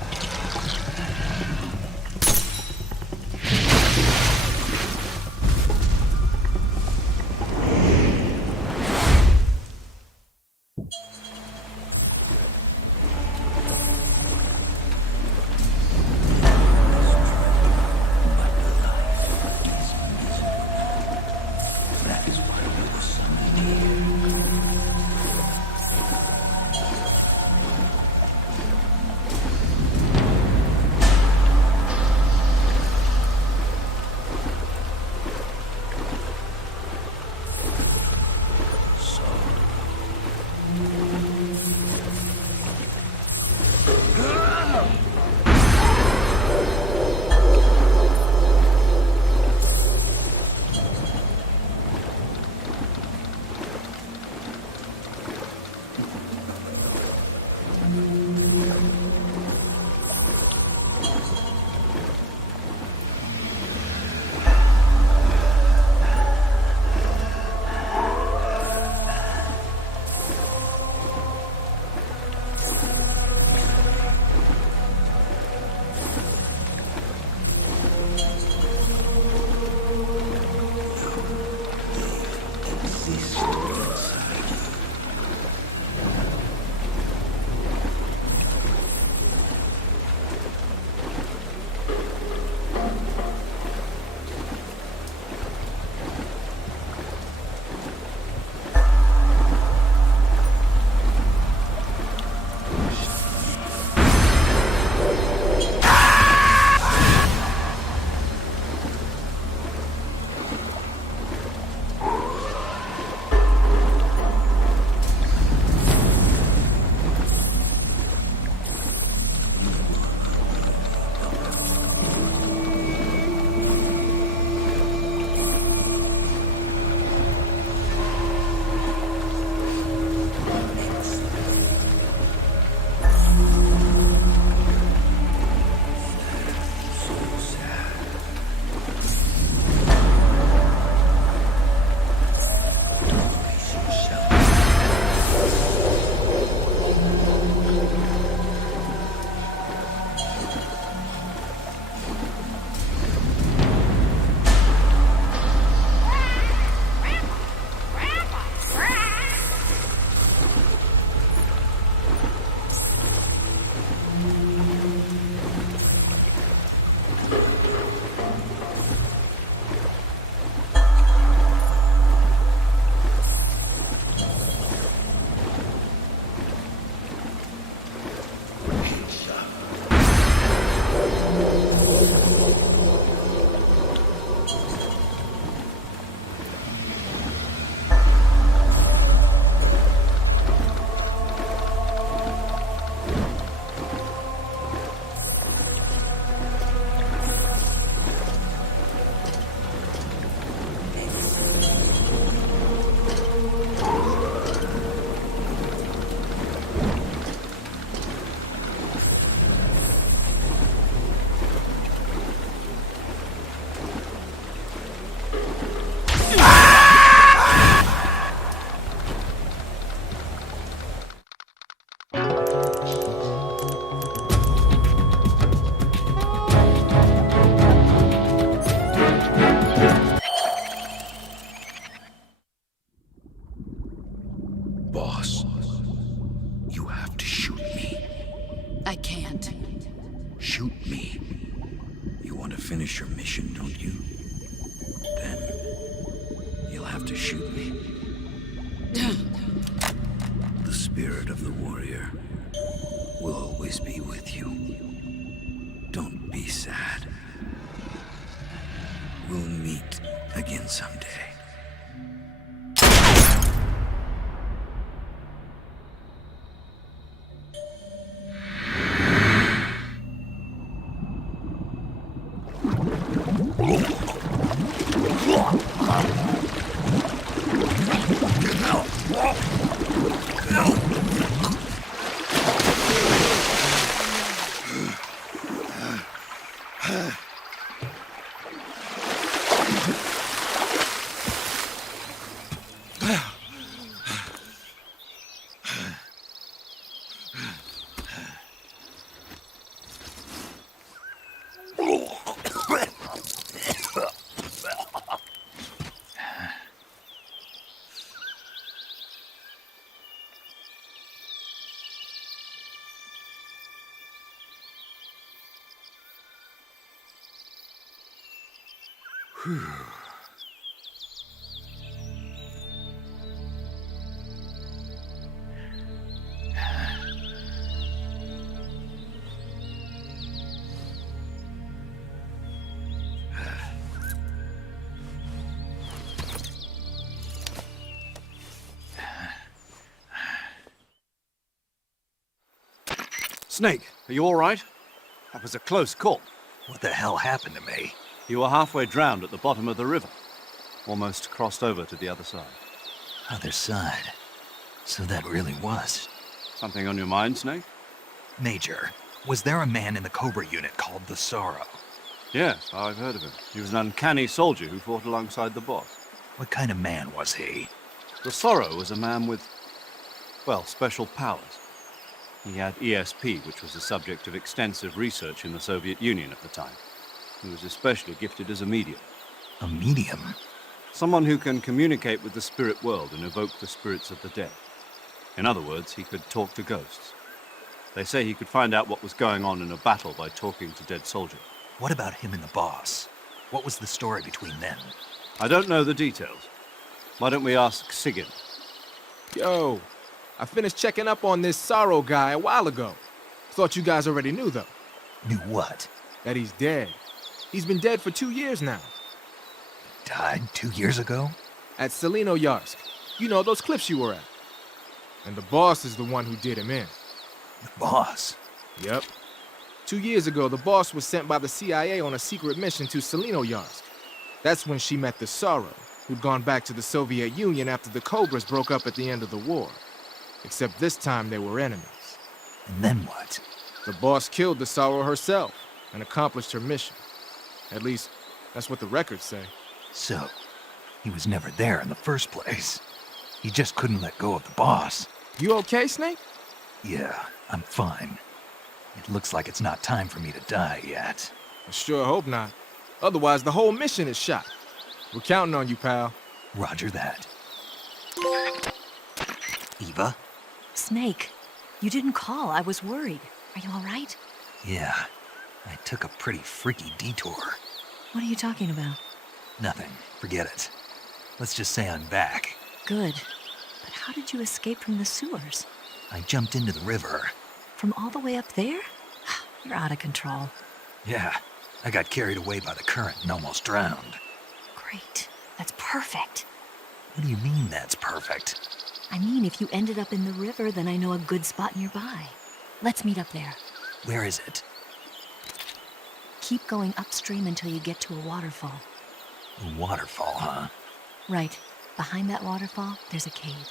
Boss, you have to shoot me. shoot me. You want to finish your mission, don't you? Then you'll have to shoot me. The spirit of the warrior will always be with you. Don't be sad. We'll meet again someday. Snake, are you all right? That was a close call. What the hell happened to me? You were halfway drowned at the bottom of the river. Almost crossed over to the other side. Other side? So that really was. Something on your mind, Snake? Major, was there a man in the Cobra unit called the Sorrow? Yes, I've heard of him. He was an uncanny soldier who fought alongside the boss. What kind of man was he? The Sorrow was a man with, well, special powers. He had ESP, which was the subject of extensive research in the Soviet Union at the time. He was especially gifted as a medium. A medium? Someone who can communicate with the spirit world and evoke the spirits of the dead. In other words, he could talk to ghosts. They say he could find out what was going on in a battle by talking to dead soldiers. What about him and the boss? What was the story between them? I don't know the details. Why don't we ask Sigyn? Yo, I finished checking up on this Sorrow guy a while ago. Thought you guys already knew, though. Knew what? That he's dead. He's been dead for 2 years now. Died 2 years ago? At Selino-Yarsk. You know, those cliffs you were at. And the boss is the one who did him in. The boss? Yep. 2 years ago, the boss was sent by the CIA on a secret mission to Selino-Yarsk. That's when she met the Sorrow, who'd gone back to the Soviet Union after the Cobras broke up at the end of the war. Except this time they were enemies. And then what? The boss killed the Sorrow herself and accomplished her mission. At least, that's what the records say. So, he was never there in the first place. He just couldn't let go of the boss. You okay, Snake? Yeah, I'm fine. It looks like it's not time for me to die yet. I sure hope not. Otherwise, the whole mission is shot. We're counting on you, pal. Roger that. Eva? Snake, you didn't call. I was worried. Are you all right? Yeah, I took a pretty freaky detour. What are you talking about? Nothing. Forget it. Let's just say I'm back. Good. But how did you escape from the sewers? I jumped into the river. From all the way up there? You're out of control. Yeah, I got carried away by the current and almost drowned. Great. That's perfect. What do you mean that's perfect? I mean, if you ended up in the river, then I know a good spot nearby. Let's meet up there. Where is it? Keep going upstream until you get to a waterfall. A waterfall, huh? Right. Behind that waterfall, there's a cave.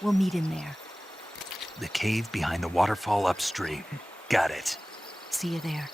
We'll meet in there. The cave behind the waterfall upstream. Got it. See you there.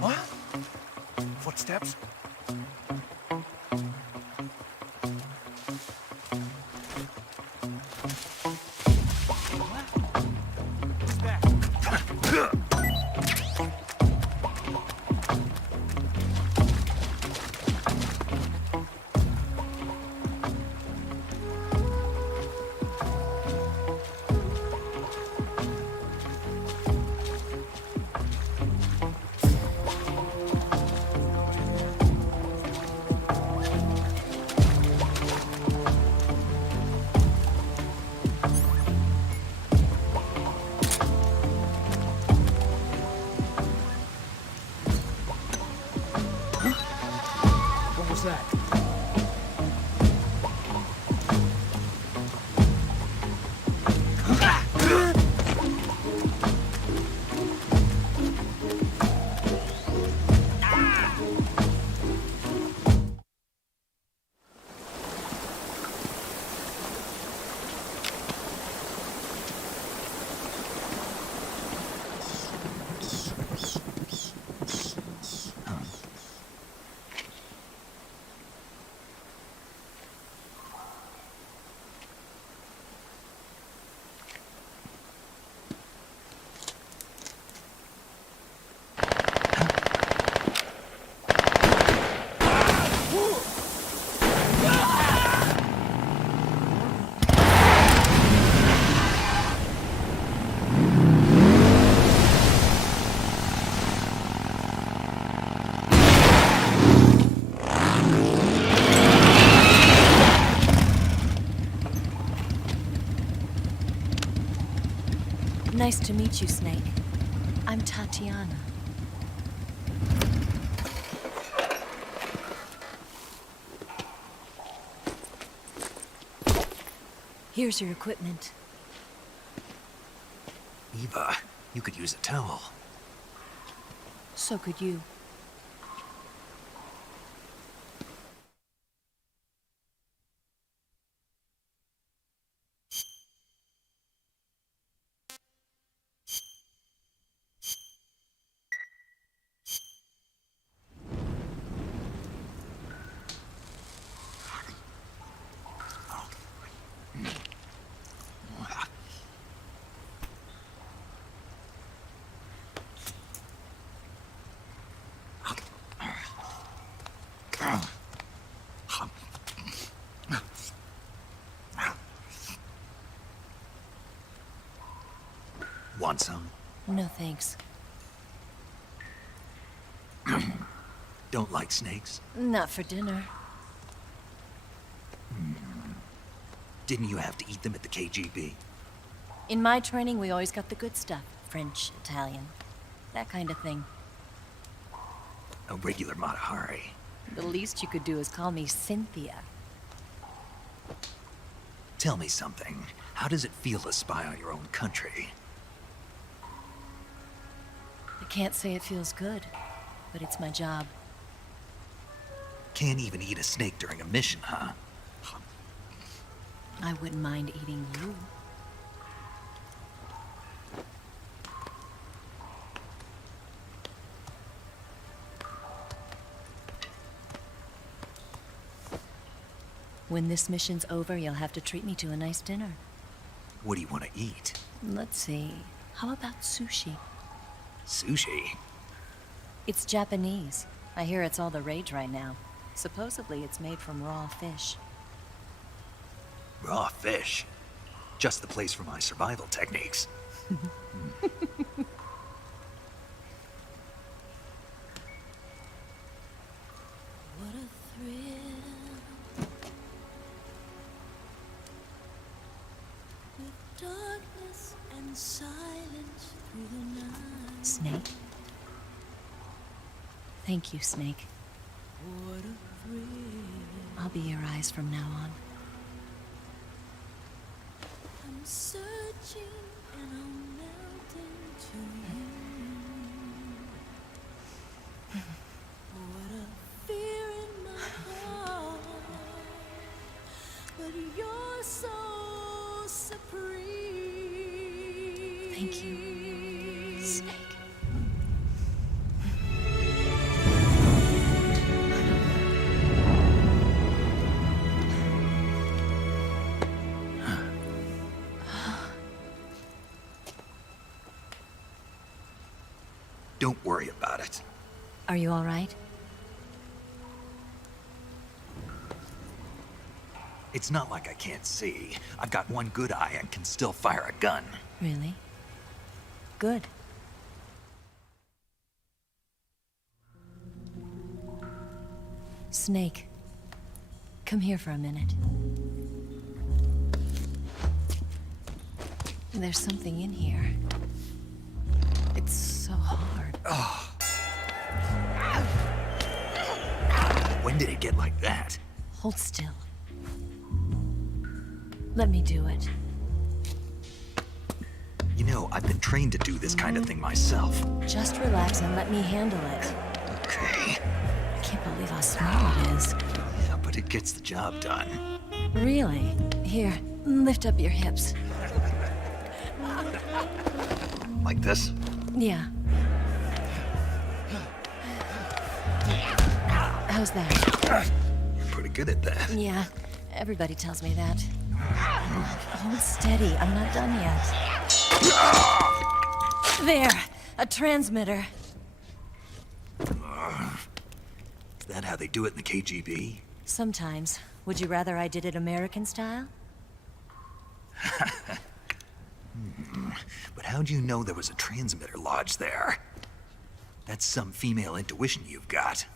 What? Footsteps? What was that? Nice to meet you, Snake. I'm Tatiana. Here's your equipment. Eva, you could use a towel. So could you. Want some? No thanks. Don't like snakes? Not for dinner. Didn't you have to eat them at the KGB? In my training, we always got the good stuff. French, Italian, that kind of thing. A regular Matahari. The least you could do is call me Cynthia. Tell me something. How does it feel to spy on your own country? I can't say it feels good, but it's my job. Can't even eat a snake during a mission, huh? I wouldn't mind eating you. When this mission's over, you'll have to treat me to a nice dinner. What do you want to eat? Let's see. How about sushi? Sushi? It's Japanese. I hear it's all the rage right now. Supposedly, it's made from raw fish. Raw fish? Just the place for my survival techniques. What a thrill. With darkness and silence through the night. Snake? Thank you, Snake. What a thrill. I'll be your eyes from now on. I'm searching and I'm melting to you. What a fear in my heart. But you're so supreme. Thank you, Snake. Don't worry about it. Are you all right? It's not like I can't see. I've got one good eye and can still fire a gun. Really? Good. Snake, come here for a minute. There's something in here. It's so hard. Oh. When did it get like that? Hold still. Let me do it. You know, I've been trained to do this kind of thing myself. Just relax and let me handle it. Okay. I can't believe how small it is. Yeah, but it gets the job done. Really? Here, lift up your hips. Like this? Yeah. How's that? You're pretty good at that. Yeah, everybody tells me that. Hold steady, I'm not done yet. There, a transmitter. Is that how they do it in the KGB? Sometimes. Would you rather I did it American style? But how'd you know there was a transmitter lodged there? That's some female intuition you've got.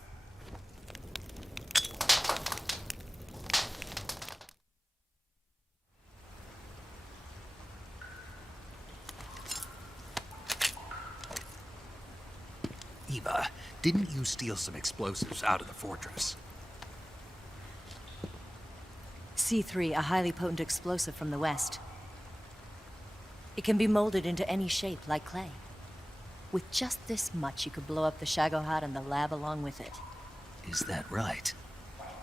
Eva, didn't you steal some explosives out of the fortress? C3, a highly potent explosive from the west. It can be molded into any shape, like clay. With just this much, you could blow up the Shagohod and the lab along with it. Is that right?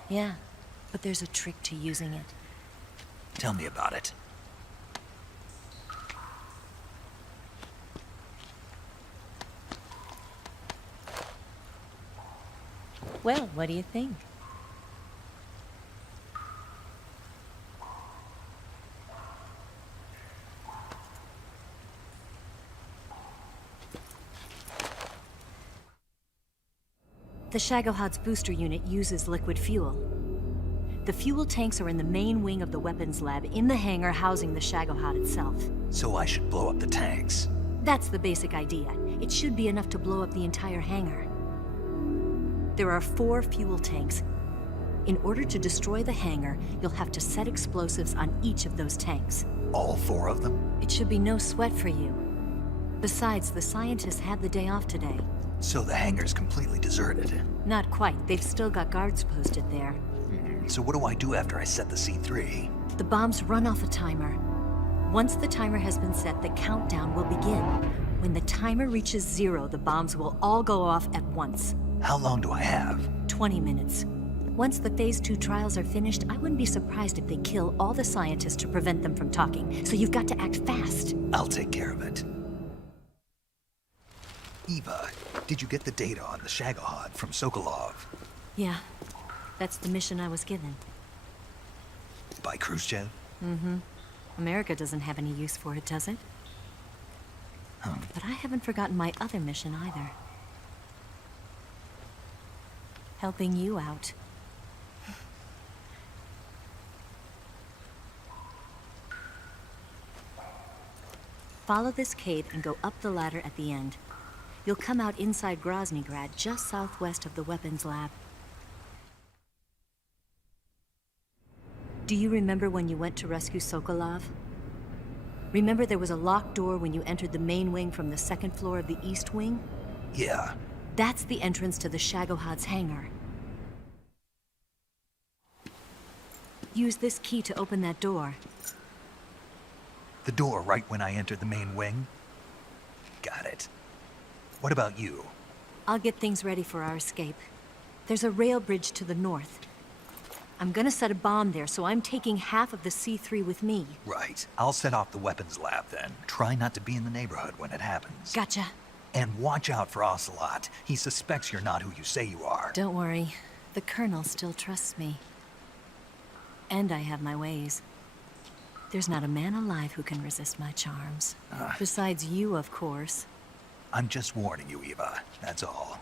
Yeah, but there's a trick to using it. Tell me about it. Well, what do you think? The Shagohod's booster unit uses liquid fuel. The fuel tanks are in the main wing of the weapons lab in the hangar housing the Shagohod itself. So I should blow up the tanks. That's the basic idea. It should be enough to blow up the entire hangar. There are 4 fuel tanks. In order to destroy the hangar, you'll have to set explosives on each of those tanks. All 4 of them? It should be no sweat for you. Besides, the scientists had the day off today. So the hangar's completely deserted. Not quite. They've still got guards posted there. So what do I do after I set the C3? The bombs run off a timer. Once the timer has been set, the countdown will begin. When the timer reaches 0, the bombs will all go off at once. How long do I have? 20 minutes. Once the Phase 2 trials are finished, I wouldn't be surprised if they kill all the scientists to prevent them from talking. So you've got to act fast. I'll take care of it. Eva, did you get the data on the Shagohod from Sokolov? Yeah, that's the mission I was given. By Khrushchev? Mm-hmm. America doesn't have any use for it, does it? But I haven't forgotten my other mission either. Helping you out. Follow this cave and go up the ladder at the end. You'll come out inside Groznygrad, just southwest of the weapons lab. Do you remember when you went to rescue Sokolov? Remember there was a locked door when you entered the main wing from the 2nd floor of the east wing? Yeah. That's the entrance to the Shagohod's hangar. Use this key to open that door. The door right when I entered the main wing? Got it. What about you? I'll get things ready for our escape. There's a rail bridge to the north. I'm gonna set a bomb there, so I'm taking half of the C3 with me. Right. I'll set off the weapons lab then. Try not to be in the neighborhood when it happens. Gotcha. And watch out for Ocelot. He suspects you're not who you say you are. Don't worry. The Colonel still trusts me. And I have my ways. There's not a man alive who can resist my charms. Besides you, of course. I'm just warning you, Eva. That's all.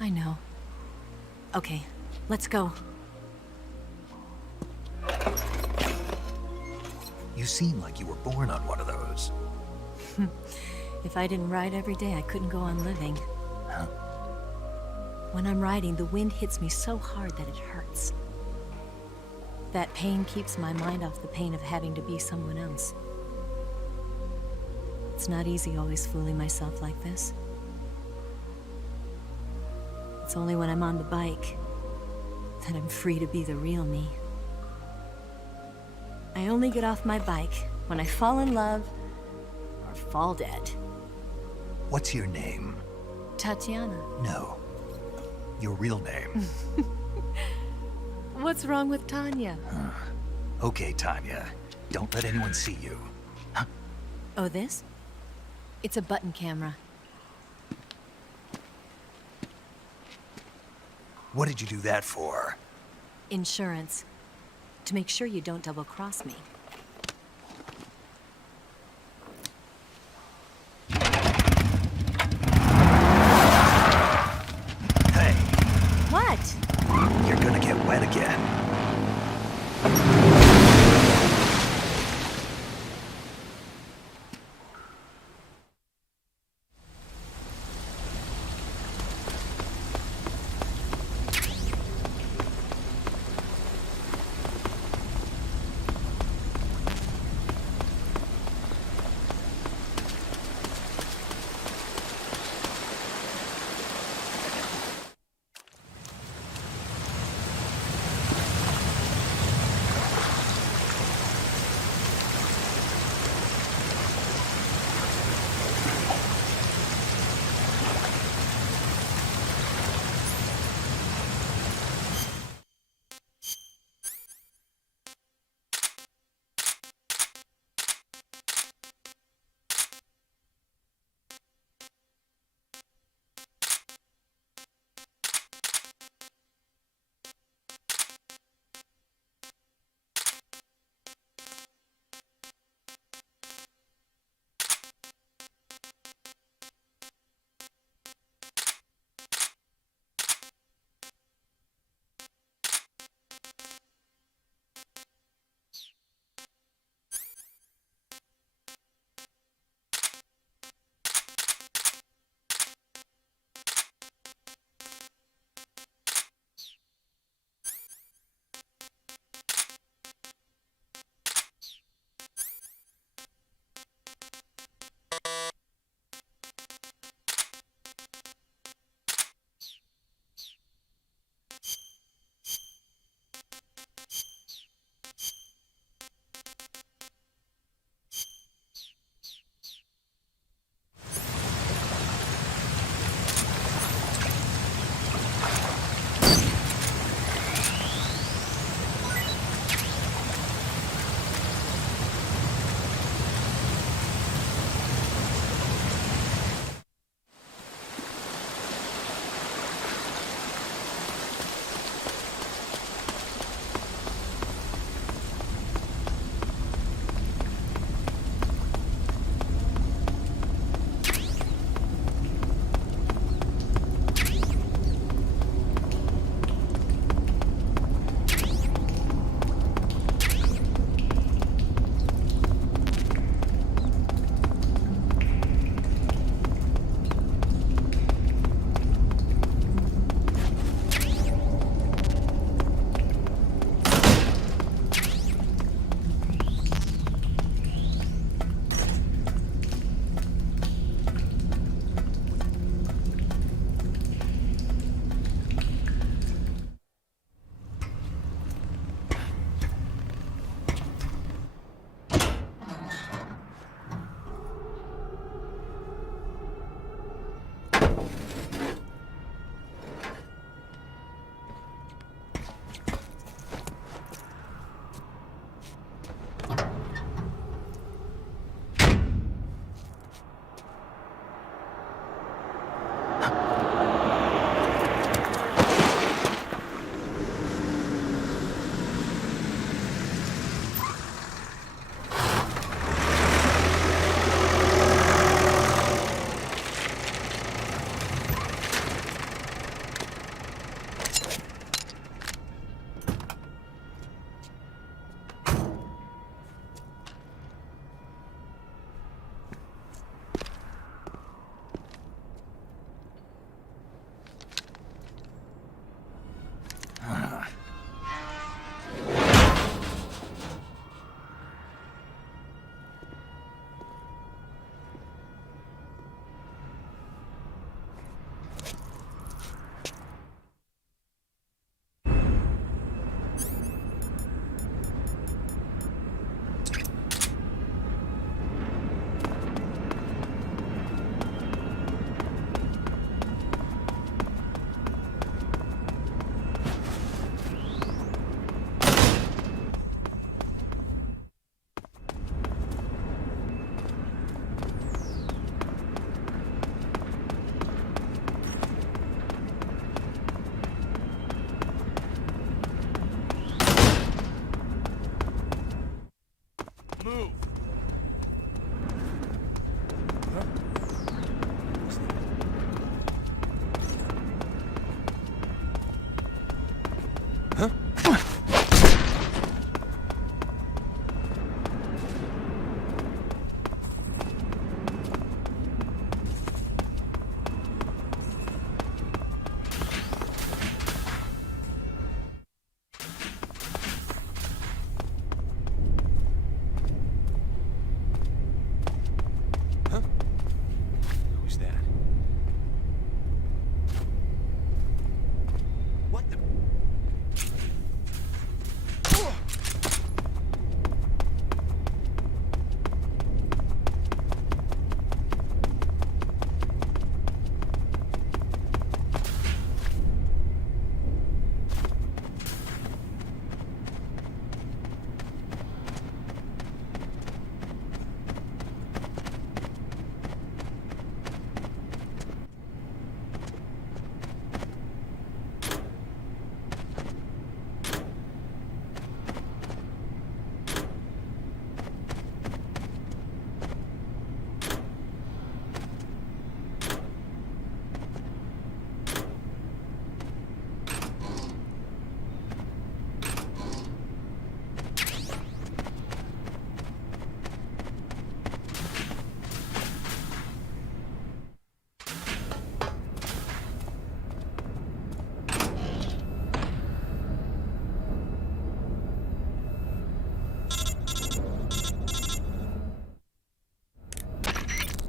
I know. Okay, let's go. You seem like you were born on one of those. If I didn't ride every day, I couldn't go on living. Huh? When I'm riding, the wind hits me so hard that it hurts. That pain keeps my mind off the pain of having to be someone else. It's not easy always fooling myself like this. It's only when I'm on the bike that I'm free to be the real me. I only get off my bike when I fall in love or fall dead. What's your name? Tatiana. No. Your real name. What's wrong with Tanya? Okay, Tanya. Don't let anyone see you. Oh, this? It's a button camera. What did you do that for? Insurance. To make sure you don't double-cross me. Hey. What? You're gonna get wet again.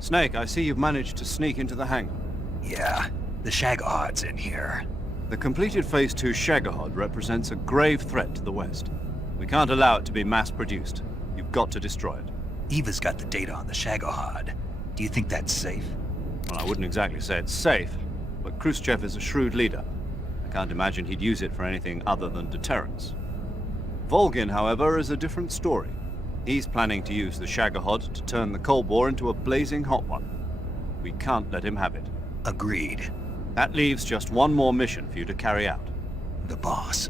Snake, I see you've managed to sneak into the hangar. Yeah, the Shagohod's in here. The completed Phase 2 Shagahod represents a grave threat to the West. We can't allow it to be mass-produced. You've got to destroy it. Eva's got the data on the Shagohod. Do you think that's safe? Well, I wouldn't exactly say it's safe, but Khrushchev is a shrewd leader. I can't imagine he'd use it for anything other than deterrence. Volgin, however, is a different story. He's planning to use the Shagahod to turn the Cold War into a blazing hot one. We can't let him have it. Agreed. That leaves just one more mission for you to carry out. The boss.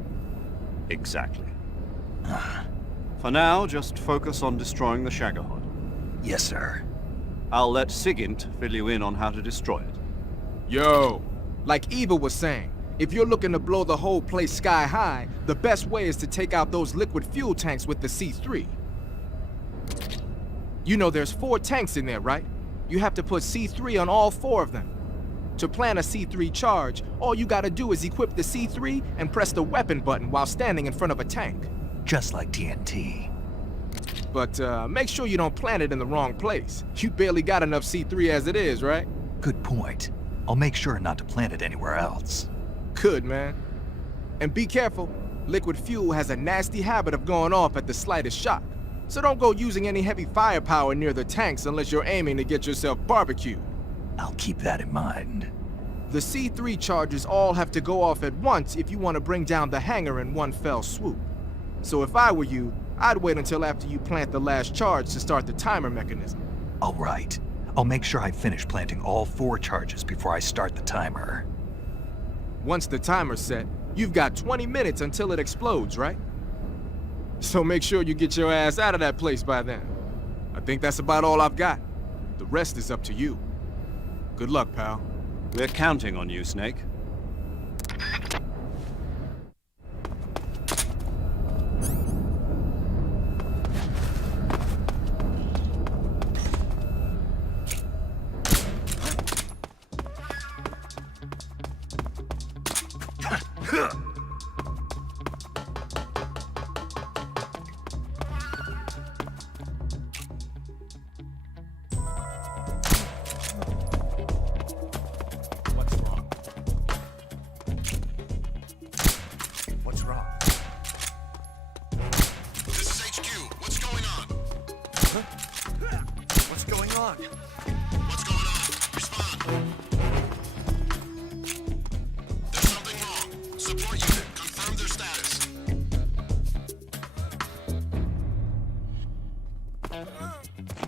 Exactly. For now, just focus on destroying the Shagahod. Yes, sir. I'll let Sigint fill you in on how to destroy it. Yo, like Eva was saying, if you're looking to blow the whole place sky high, the best way is to take out those liquid fuel tanks with the C3. You know there's 4 tanks in there, right? You have to put C3 on all 4 of them. To plan a C3 charge, all you gotta do is equip the C3 and press the weapon button while standing in front of a tank. Just like TNT. But make sure you don't plant it in the wrong place. You barely got enough C3 as it is, right? Good point. I'll make sure not to plant it anywhere else. Good, man. And be careful. Liquid fuel has a nasty habit of going off at the slightest shock. So don't go using any heavy firepower near the tanks unless you're aiming to get yourself barbecued. I'll keep that in mind. The C3 charges all have to go off at once if you want to bring down the hangar in one fell swoop. So if I were you, I'd wait until after you plant the last charge to start the timer mechanism. All right. I'll make sure I finish planting all 4 charges before I start the timer. Once the timer's set, you've got 20 minutes until it explodes, right? So make sure you get your ass out of that place by then. I think that's about all I've got. The rest is up to you. Good luck, pal. We're counting on you, Snake.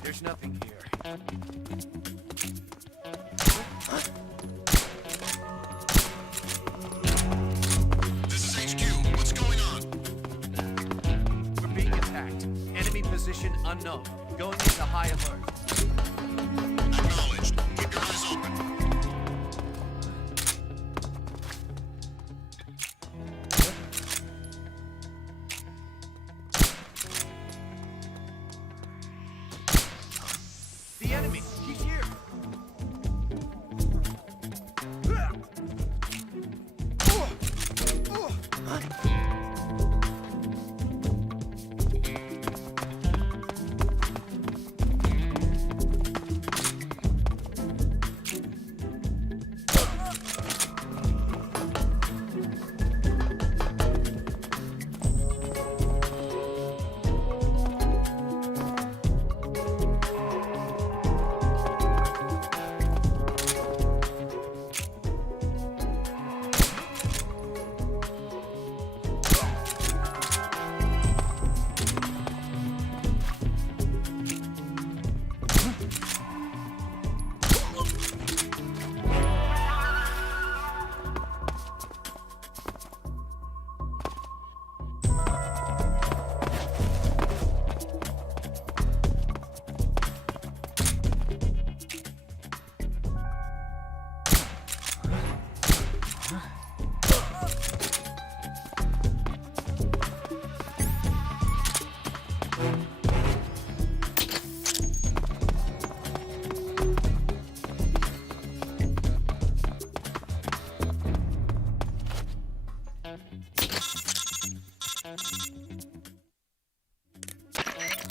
There's nothing here. This is HQ. What's going on? We're being attacked. Enemy position unknown. Going into high alert. Acknowledged. Keep your eyes open. The enemy. He's here.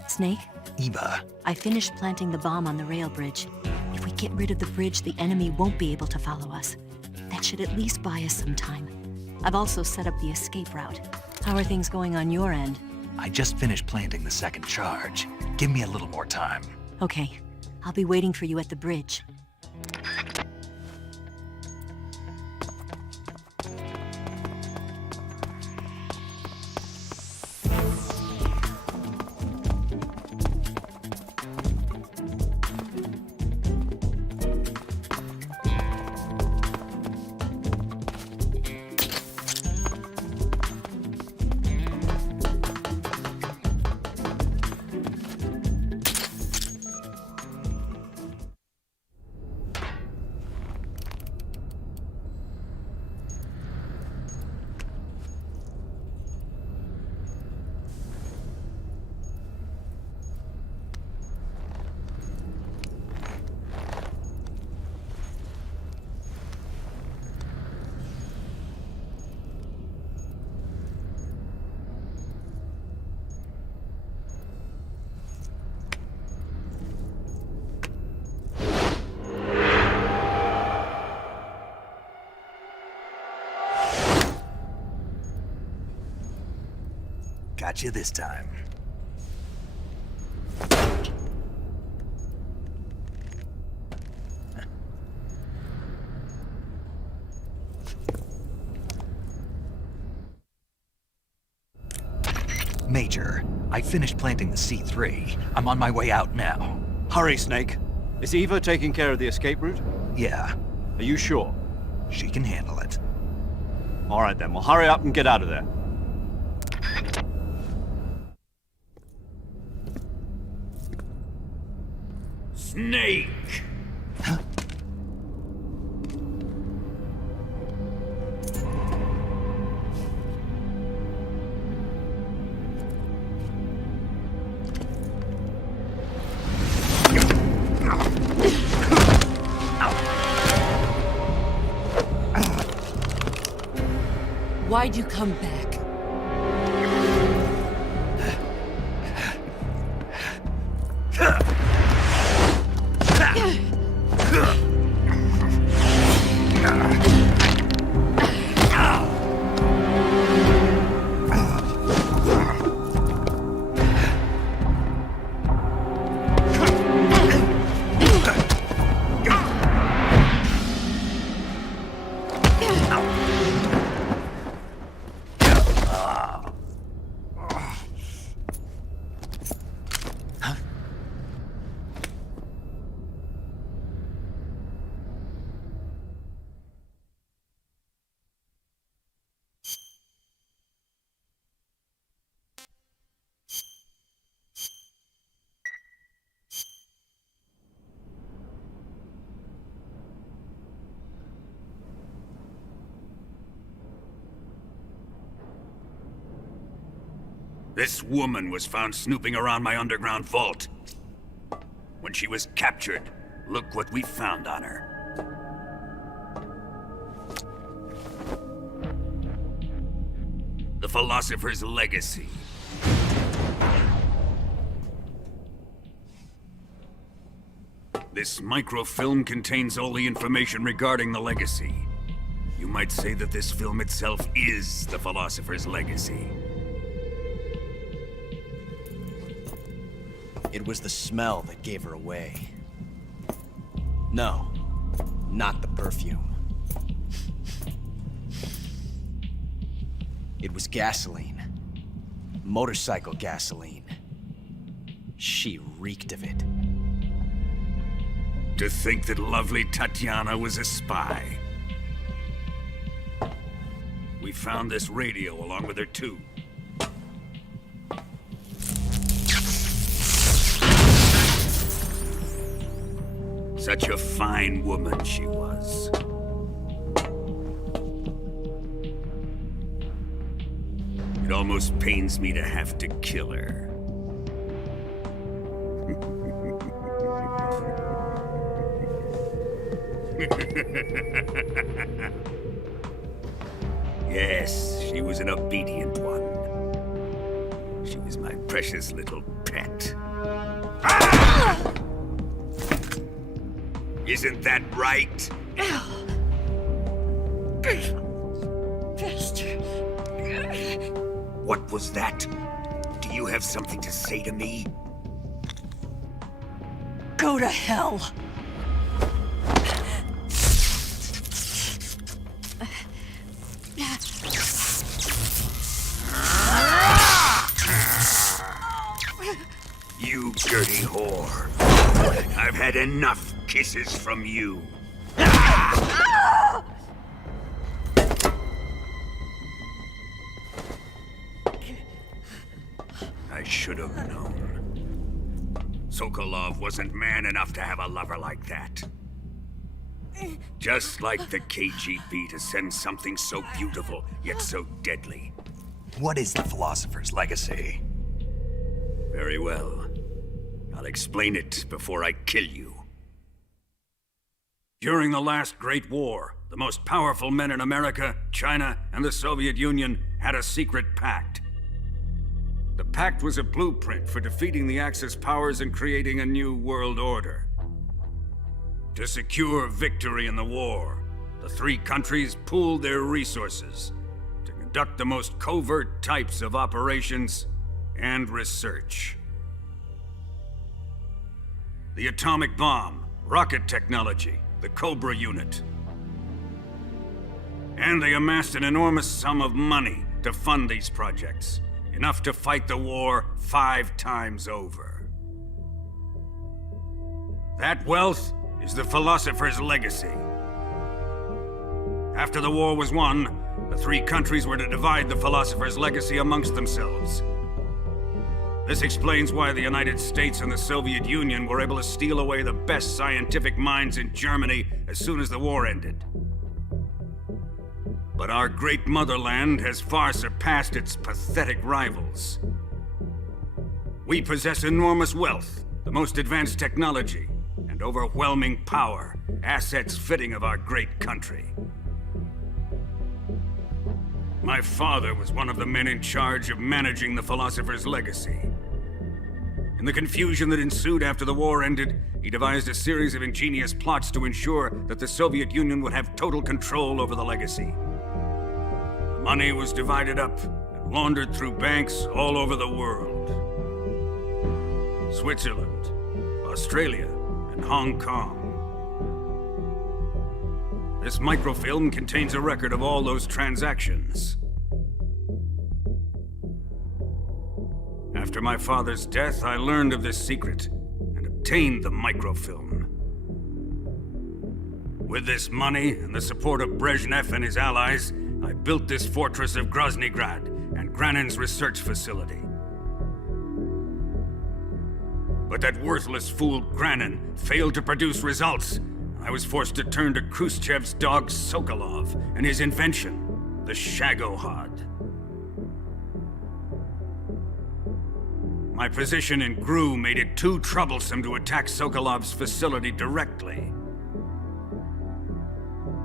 Snake? Eva. I finished planting the bomb on the rail bridge. we get rid of the bridge, the enemy won't be able to follow us. That should at least buy us some time. I've also set up the escape route. How are things going on your end? I just finished planting the second charge. Give me a little more time. Okay, I'll be waiting for you at the bridge. Got you this time. Major, I finished planting the C3. I'm on my way out now. Hurry, Snake. Is Eva taking care of the escape route? Yeah. Are you sure? She can handle it. All right then, well hurry up and get out of there. Snake! Huh? Why'd you come back? This woman was found snooping around my underground vault. When she was captured, look what we found on her. The Philosopher's Legacy. This microfilm contains all the information regarding the Legacy. You might say that this film itself is the Philosopher's Legacy. It was the smell that gave her away. No, not the perfume. It was gasoline. Motorcycle gasoline. She reeked of it. To think that lovely Tatiana was a spy. We found this radio along with her too. Such a fine woman she was. It almost pains me to have to kill her. Yes, she was an obedient one. She was my precious little pet. Ah! Isn't that right? Bastard. What was that? Do you have something to say to me? Go to hell. You dirty whore. I've had enough kisses from you. I should have known. Sokolov wasn't man enough to have a lover like that. Just like the KGB to send something so beautiful, yet so deadly. What is the Philosopher's Legacy? Very well. I'll explain it before I kill you. During the last Great War, the most powerful men in America, China, and the Soviet Union had a secret pact. The pact was a blueprint for defeating the Axis powers and creating a new world order. To secure victory in the war, the three countries pooled their resources to conduct the most covert types of operations and research. The atomic bomb, rocket technology, the Cobra unit. And they amassed an enormous sum of money to fund these projects, enough to fight the war 5 times over. That wealth is the Philosopher's Legacy. After the war was won, the three countries were to divide the Philosopher's Legacy amongst themselves. This explains why the United States and the Soviet Union were able to steal away the best scientific minds in Germany as soon as the war ended. But our great motherland has far surpassed its pathetic rivals. We possess enormous wealth, the most advanced technology, and overwhelming power, assets fitting of our great country. My father was one of the men in charge of managing the Philosopher's Legacy. In the confusion that ensued after the war ended, he devised a series of ingenious plots to ensure that the Soviet Union would have total control over the legacy. The money was divided up and laundered through banks all over the world. Switzerland, Australia, and Hong Kong. This microfilm contains a record of all those transactions. After my father's death, I learned of this secret and obtained the microfilm. With this money and the support of Brezhnev and his allies, I built this fortress of Groznygrad and Granin's research facility. But that worthless fool Granin failed to produce results. I was forced to turn to Khrushchev's dog Sokolov and his invention, the Shagohod. My position in GRU made it too troublesome to attack Sokolov's facility directly.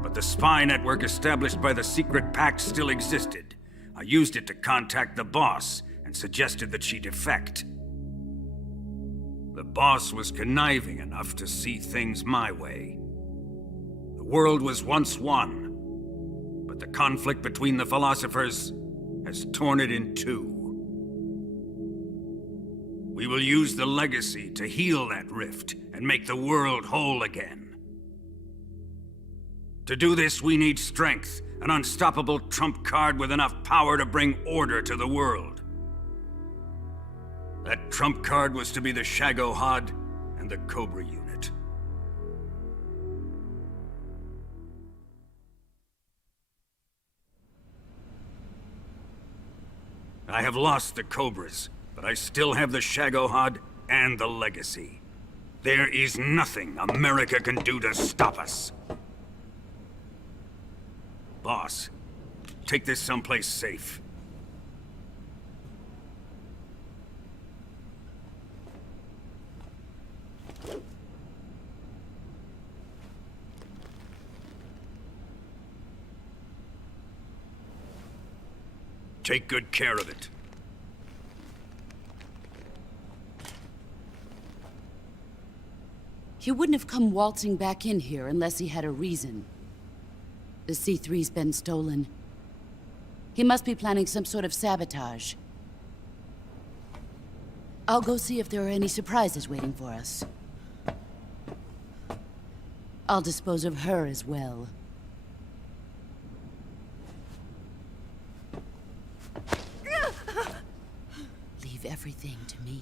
But the spy network established by the secret pact still existed. I used it to contact the boss and suggested that she defect. The boss was conniving enough to see things my way. The world was once one, but the conflict between the philosophers has torn it in two. We will use the legacy to heal that rift and make the world whole again. To do this, we need strength, an unstoppable trump card with enough power to bring order to the world. That trump card was to be the Shagohod and the Cobra unit. I have lost the Cobras, but I still have the Shagohod and the legacy. There is nothing America can do to stop us. Boss, take this someplace safe. Take good care of it. He wouldn't have come waltzing back in here unless he had a reason. The C3's been stolen. He must be planning some sort of sabotage. I'll go see if there are any surprises waiting for us. I'll dispose of her as well. Leave everything to me.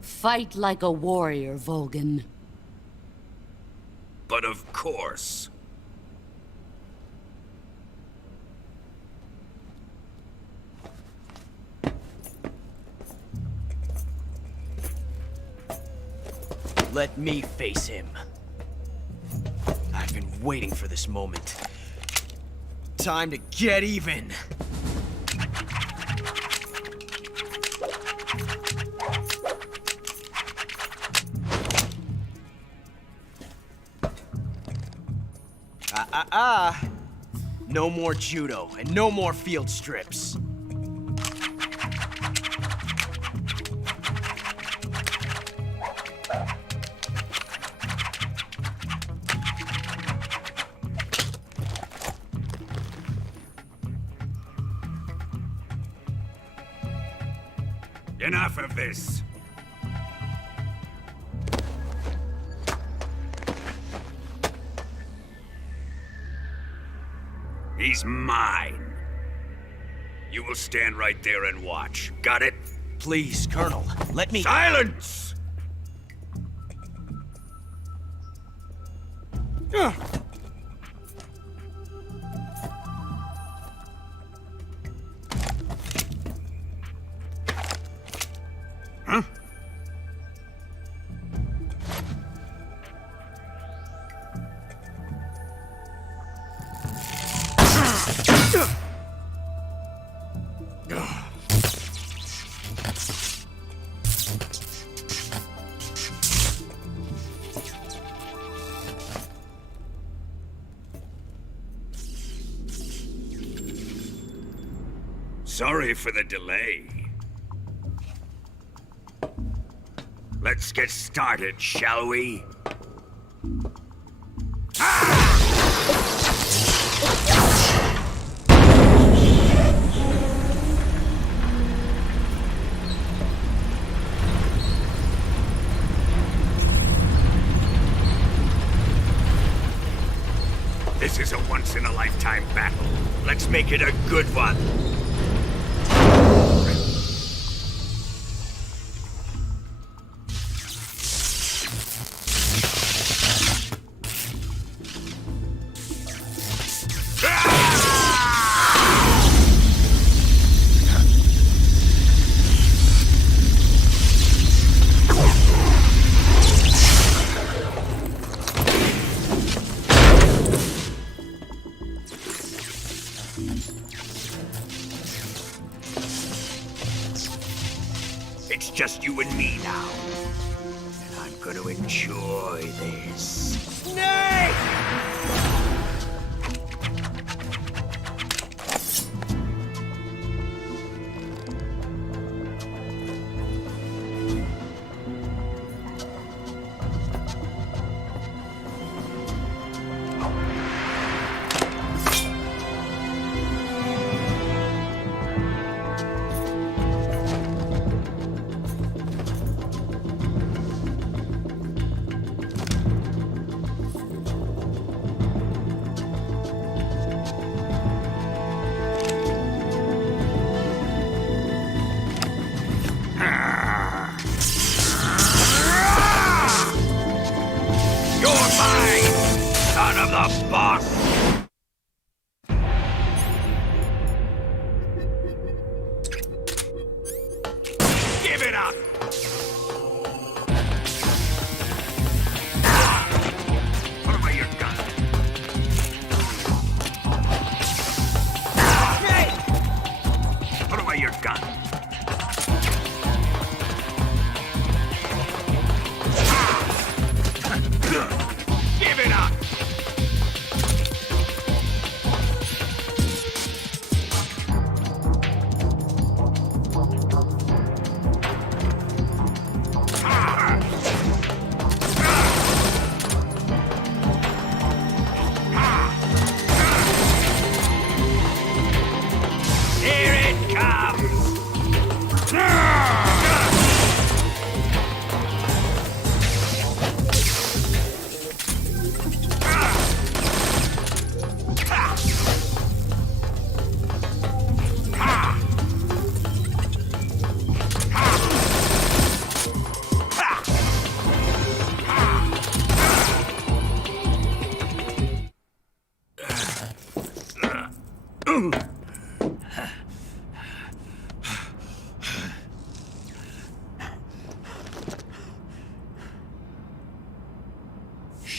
Fight like a warrior, Volgan. But of course. Let me face him. I've been waiting for this moment. Time to get even! No more judo, and no more field strips. Enough of this. He's mine. You will stand right there and watch. Got it? Please, Colonel, let me— Silence! Huh? Sorry for the delay. Let's get started, shall we? This is a once-in-a-lifetime battle. Let's make it a good one. It's just you and me now. And I'm gonna enjoy this. Nay! The boss! Give it up! Put away your gun. Hey! Put away your gun.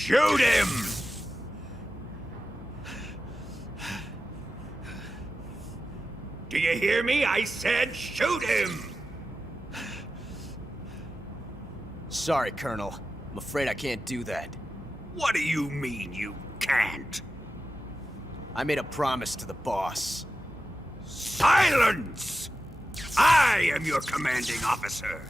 Shoot him! Do you hear me? I said shoot him! Sorry, Colonel. I'm afraid I can't do that. What do you mean you can't? I made a promise to the boss. Silence! I am your commanding officer.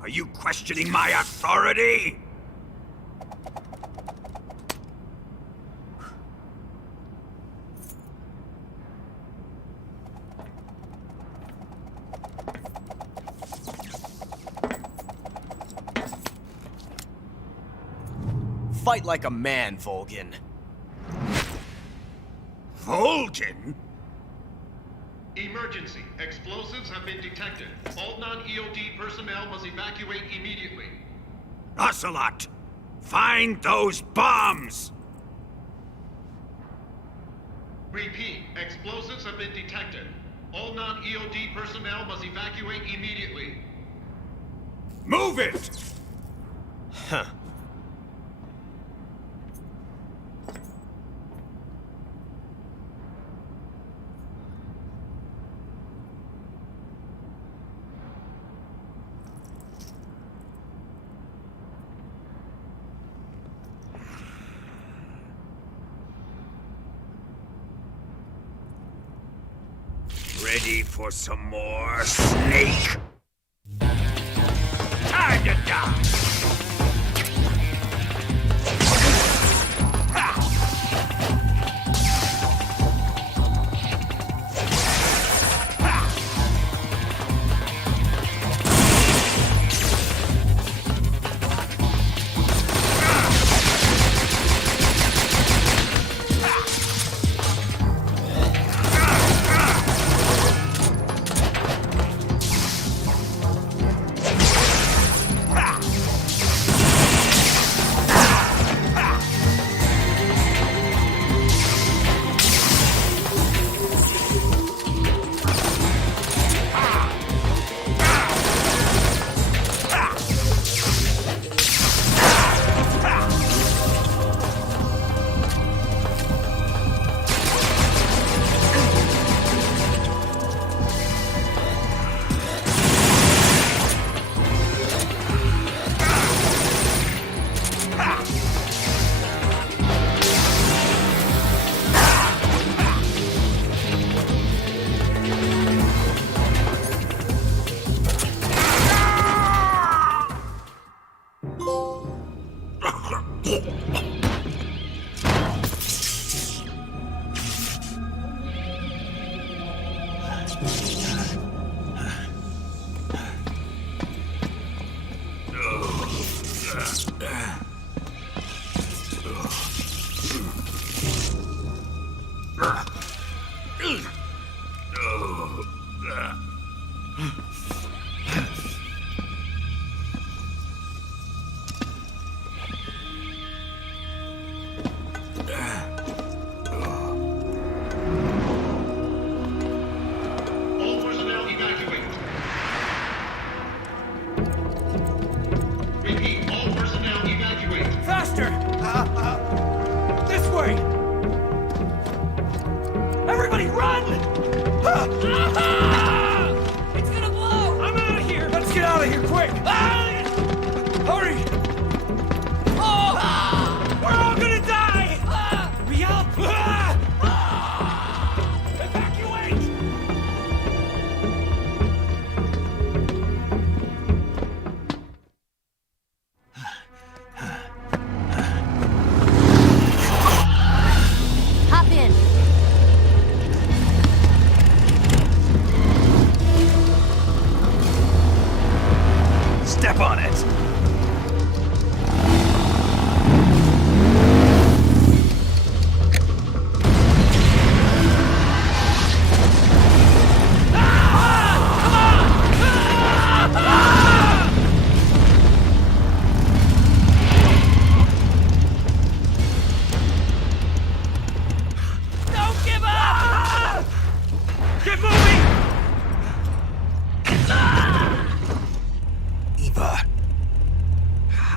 Are you questioning my authority? Fight like a man, Volgin. Volgin? Emergency. Explosives have been detected. All non-EOD personnel must evacuate immediately. Ocelot! Find those bombs! Repeat. Explosives have been detected. All non-EOD personnel must evacuate immediately. Move it! Huh. Ready for some more, Snake? Time to die! All personnel evacuate. Repeat. All personnel evacuate. Faster! This way! Everybody run! It's gonna blow! I'm out of here! Let's get out of here quick! Hurry! Oh! We're all gonna die! We help! Evacuate! Hop in. Step on it!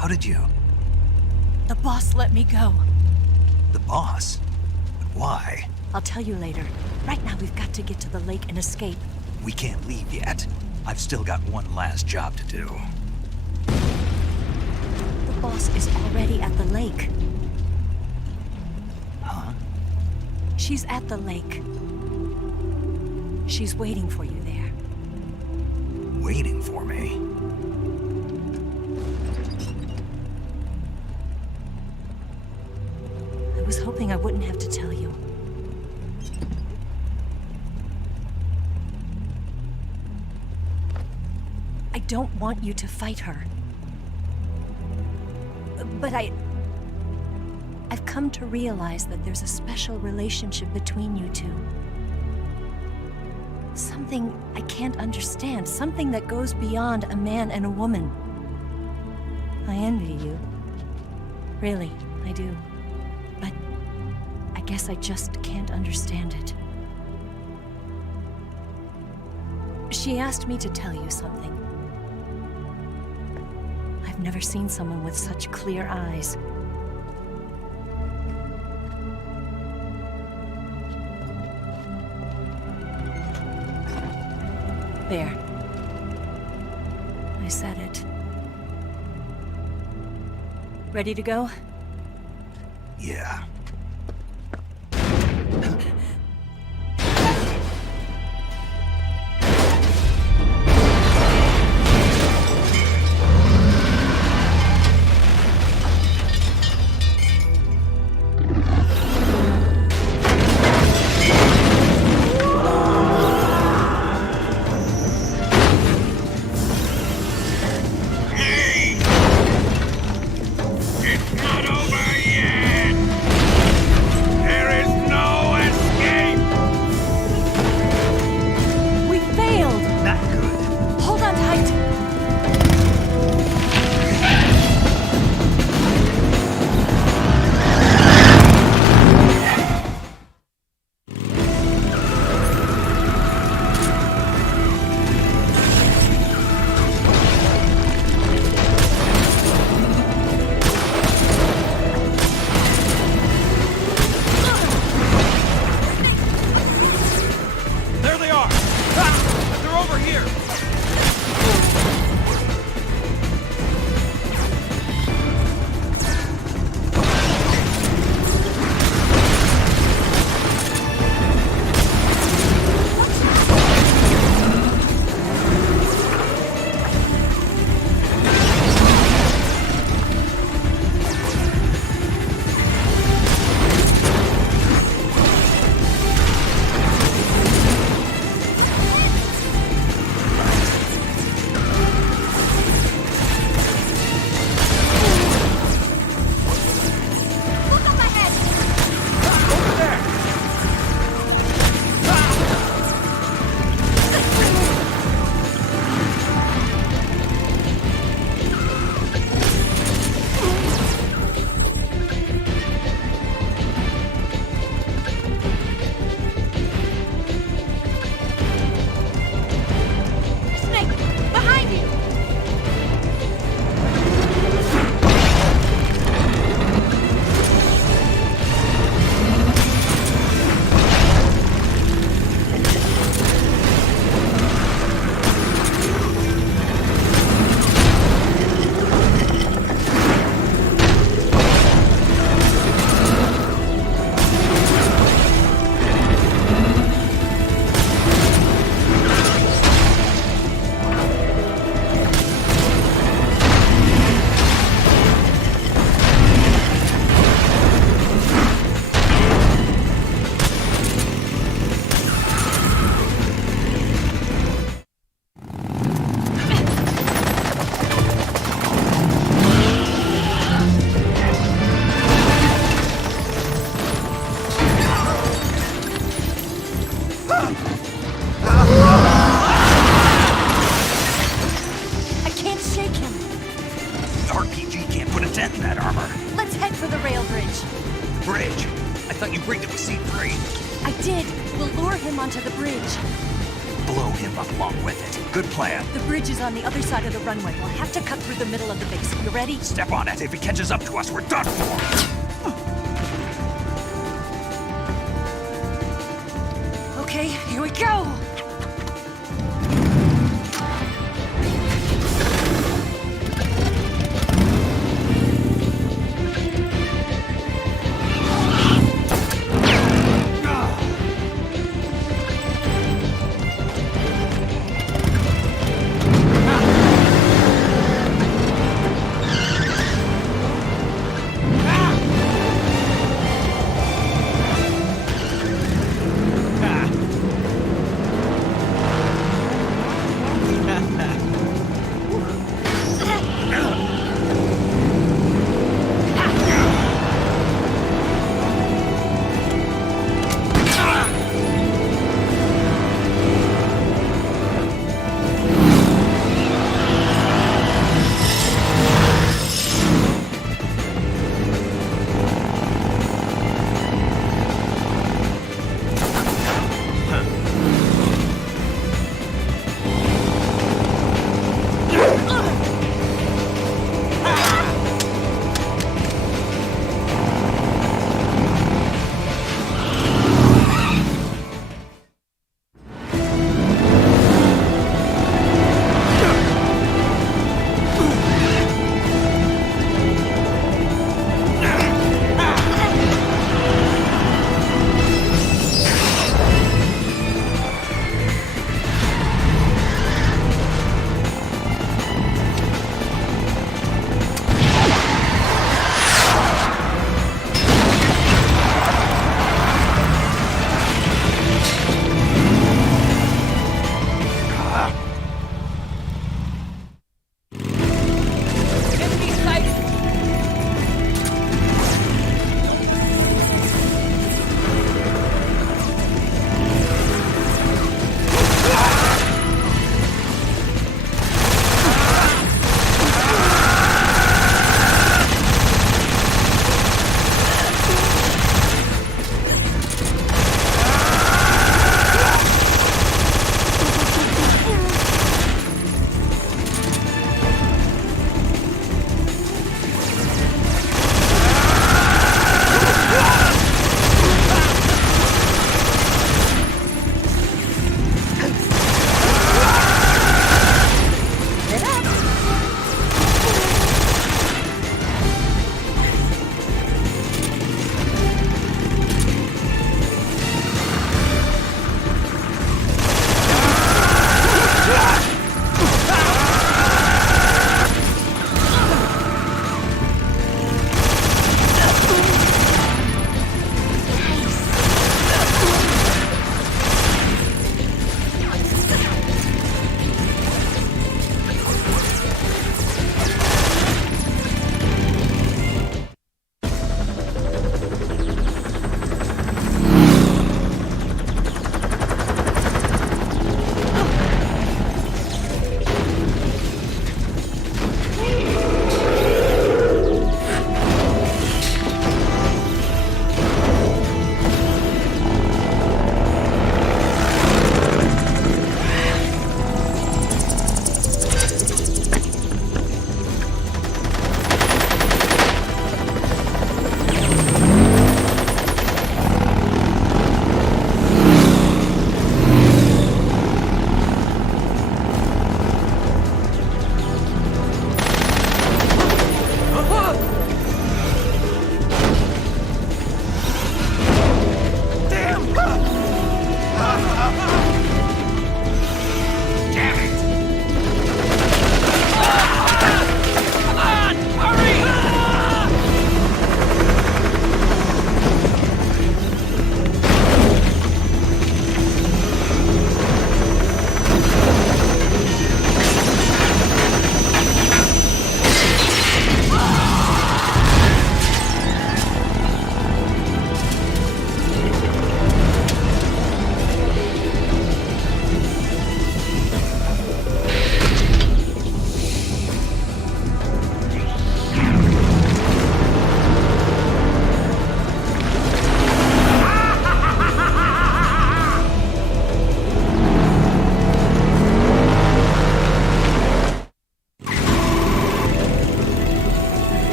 How did you? The boss let me go. The boss? But why? I'll tell you later. Right now, we've got to get to the lake and escape. We can't leave yet. I've still got one last job to do. The boss is already at the lake. Huh? She's at the lake. She's waiting for you there. Waiting for me? I was hoping I wouldn't have to tell you. I don't want you to fight her. But I've come to realize that there's a special relationship between you two. Something I can't understand. Something that goes beyond a man and a woman. I envy you. Really, I do. But I guess I just can't understand it. She asked me to tell you something. I've never seen someone with such clear eyes. There. I said it. Ready to go? Yeah. I did. We'll lure him onto the bridge. blow him up along with it. Good plan. The bridge is on the other side of the runway. We'll have to cut through the middle of the base. You ready? Step on it. If he catches up to us, we're done for. Okay, here we go!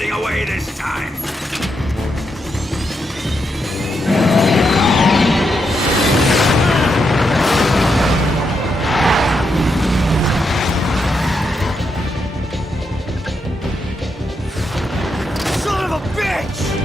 getting away this time! Son of a bitch!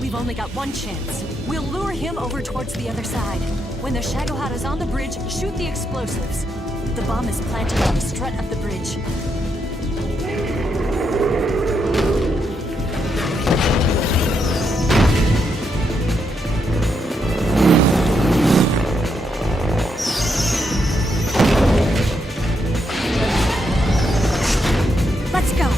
We've only got one chance. We'll lure him over towards the other side. When the Shagohata's on the bridge, shoot the explosives. The bomb is planted on the strut of the bridge. Let's go!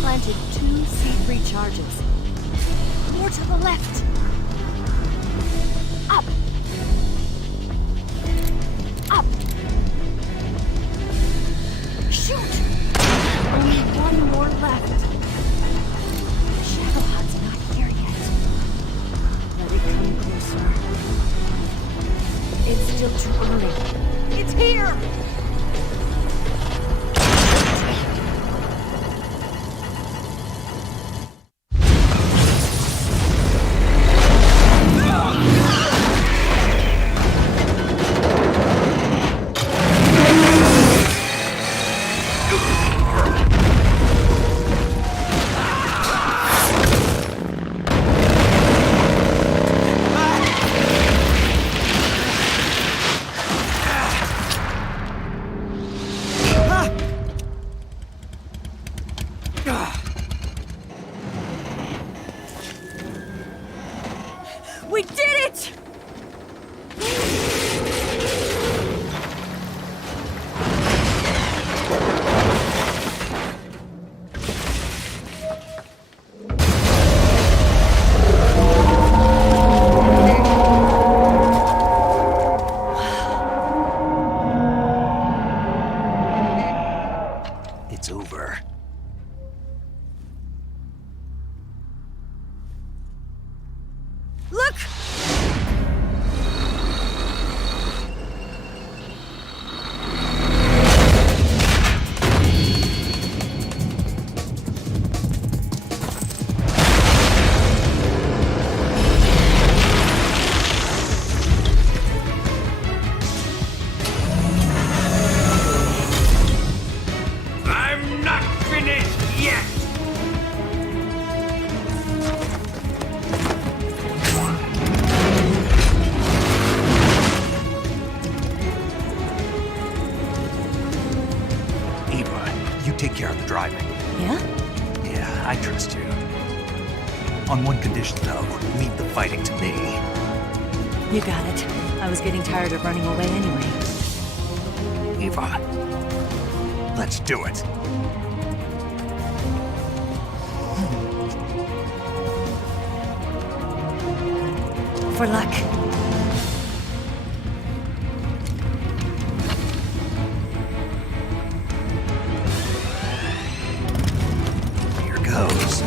Planted 2 C3 charges. More to the left. Up. Up. Shoot! Only one more left. Shadow-Hut's not here yet. Let it come closer. It's still too early. It's here! take care of the driving. Yeah? Yeah, I trust you. On one condition, though. Leave the fighting to me. You got it. I was getting tired of running away anyway. Eva, let's do it. For luck. Here goes.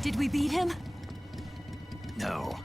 Did we beat him? No.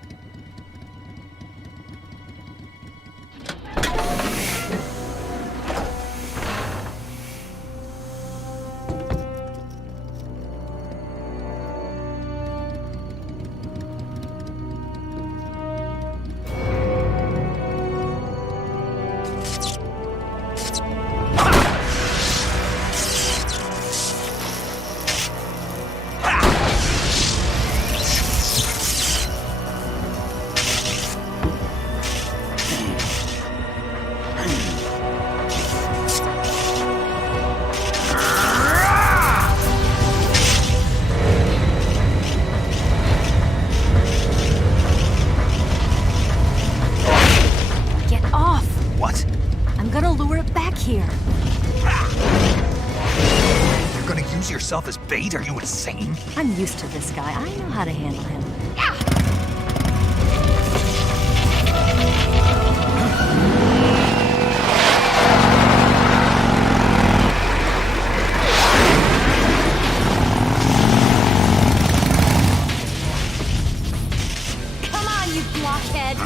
Here. You're gonna use yourself as bait? Are you insane? I'm used to this guy. I know how to handle him. Come on, you blockhead!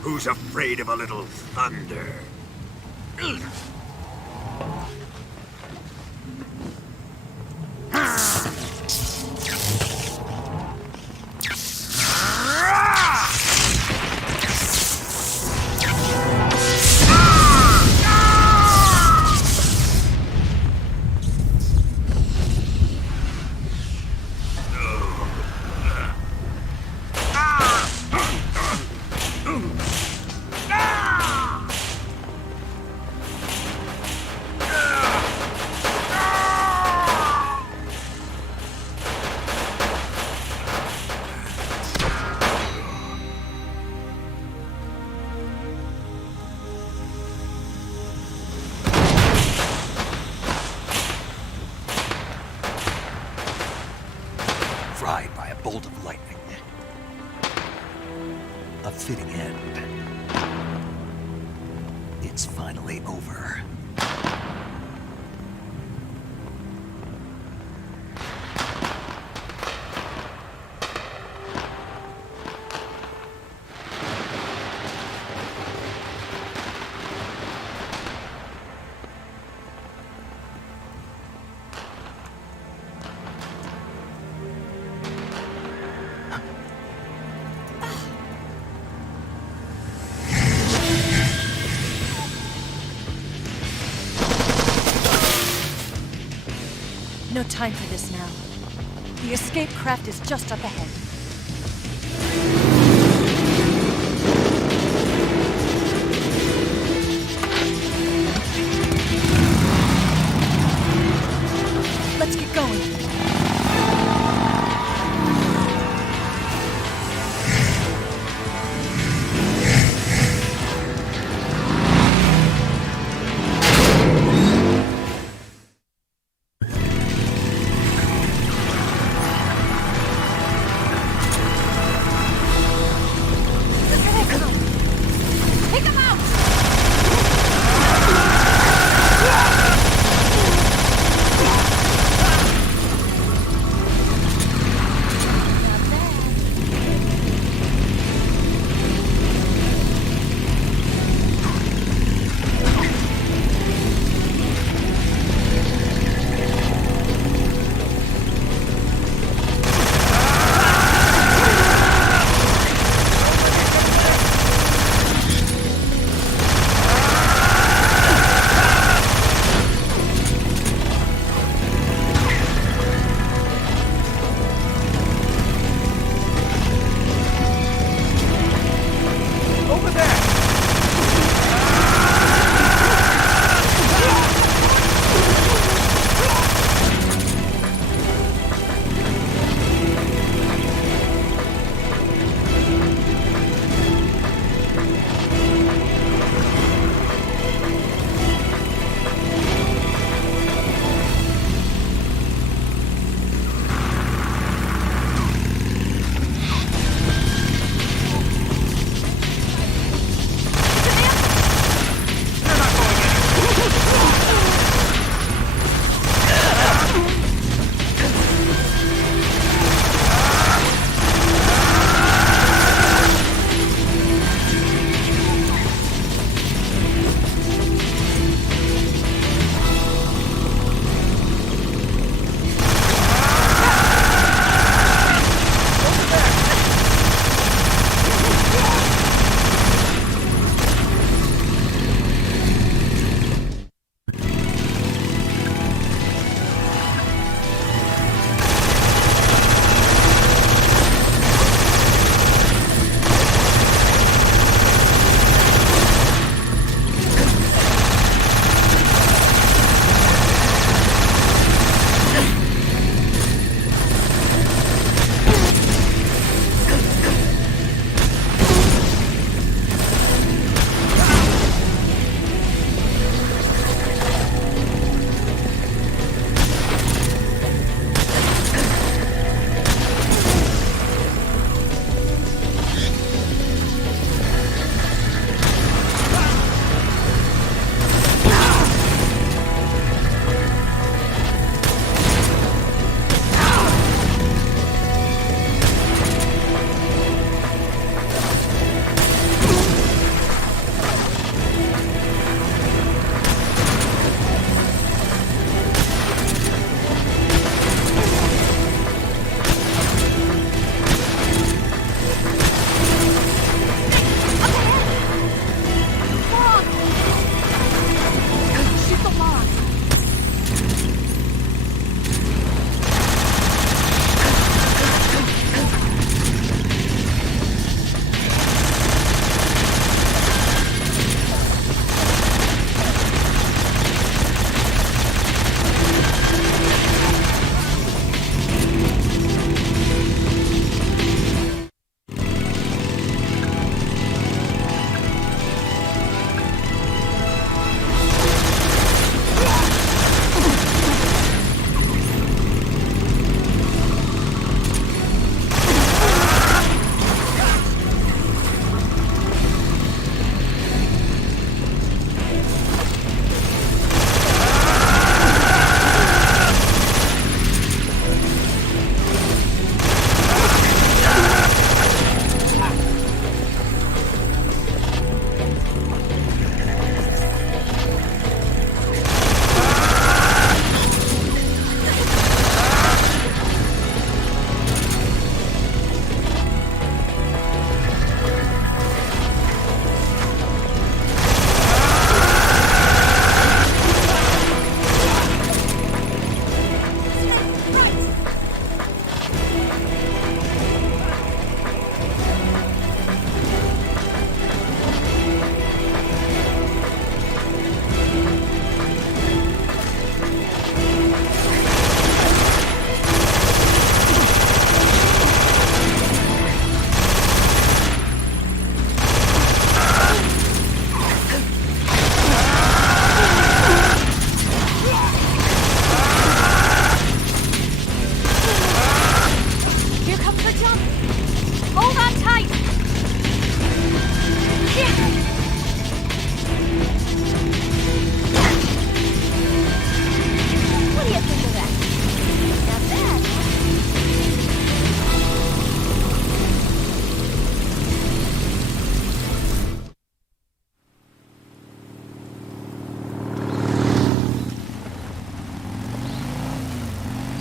Who's afraid of a little thunder? Fried by a bolt of lightning. A fitting end. It's finally over. No time for this now. The escape craft is just up ahead. Let's get going.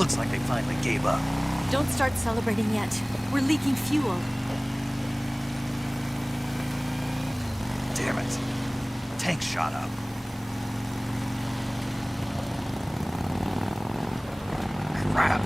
Looks like they finally gave up. Don't start celebrating yet. We're leaking fuel. Damn it. Tank shot up. Crap.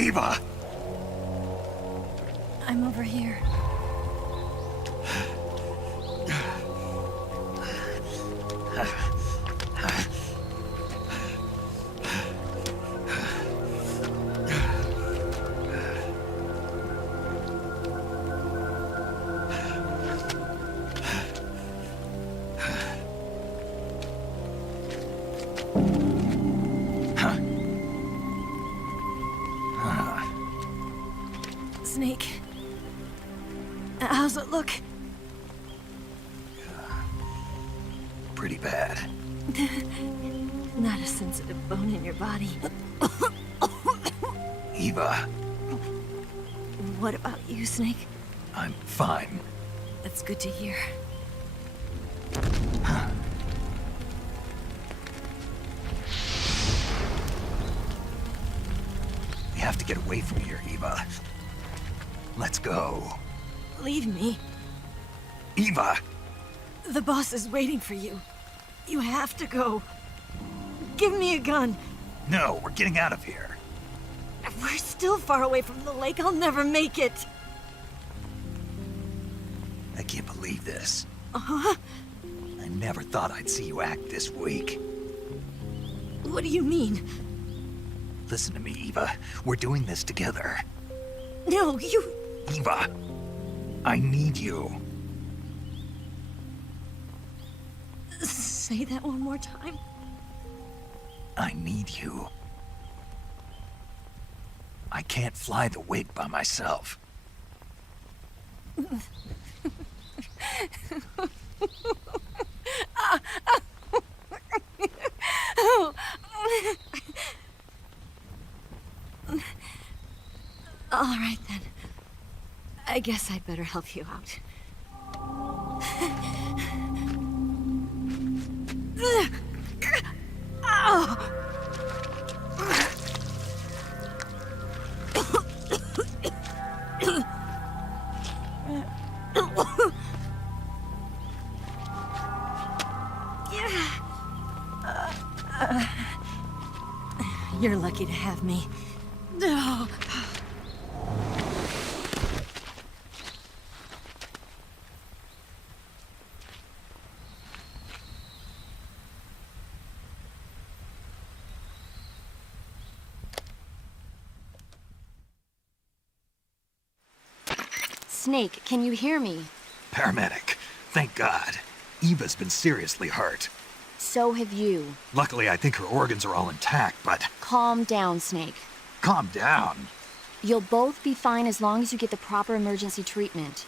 Eva! I'm over here. Snake. How's it look? Pretty bad. Not a sensitive bone in your body. Eva, What about you, Snake? I'm fine. That's good to hear. We have to get away from here, Eva. Let's go. Leave me. Eva! The boss is waiting for you. You have to go. Give me a gun. No, we're getting out of here. We're still far away from the lake. I'll never make it. I can't believe this. Uh-huh. I never thought I'd see you act this weak. What do you mean? Listen to me, Eva. We're doing this together. No, you... Eva, I need you. Say that one more time. I need you. I can't fly the wig by myself. All right, then. I guess I'd better help you out. You're lucky to have me. Snake, can you hear me? Paramedic, thank God. Eva's been seriously hurt. So have you. Luckily, I think her organs are all intact, but... Calm down, Snake. Calm down. You'll both be fine as long as you get the proper emergency treatment.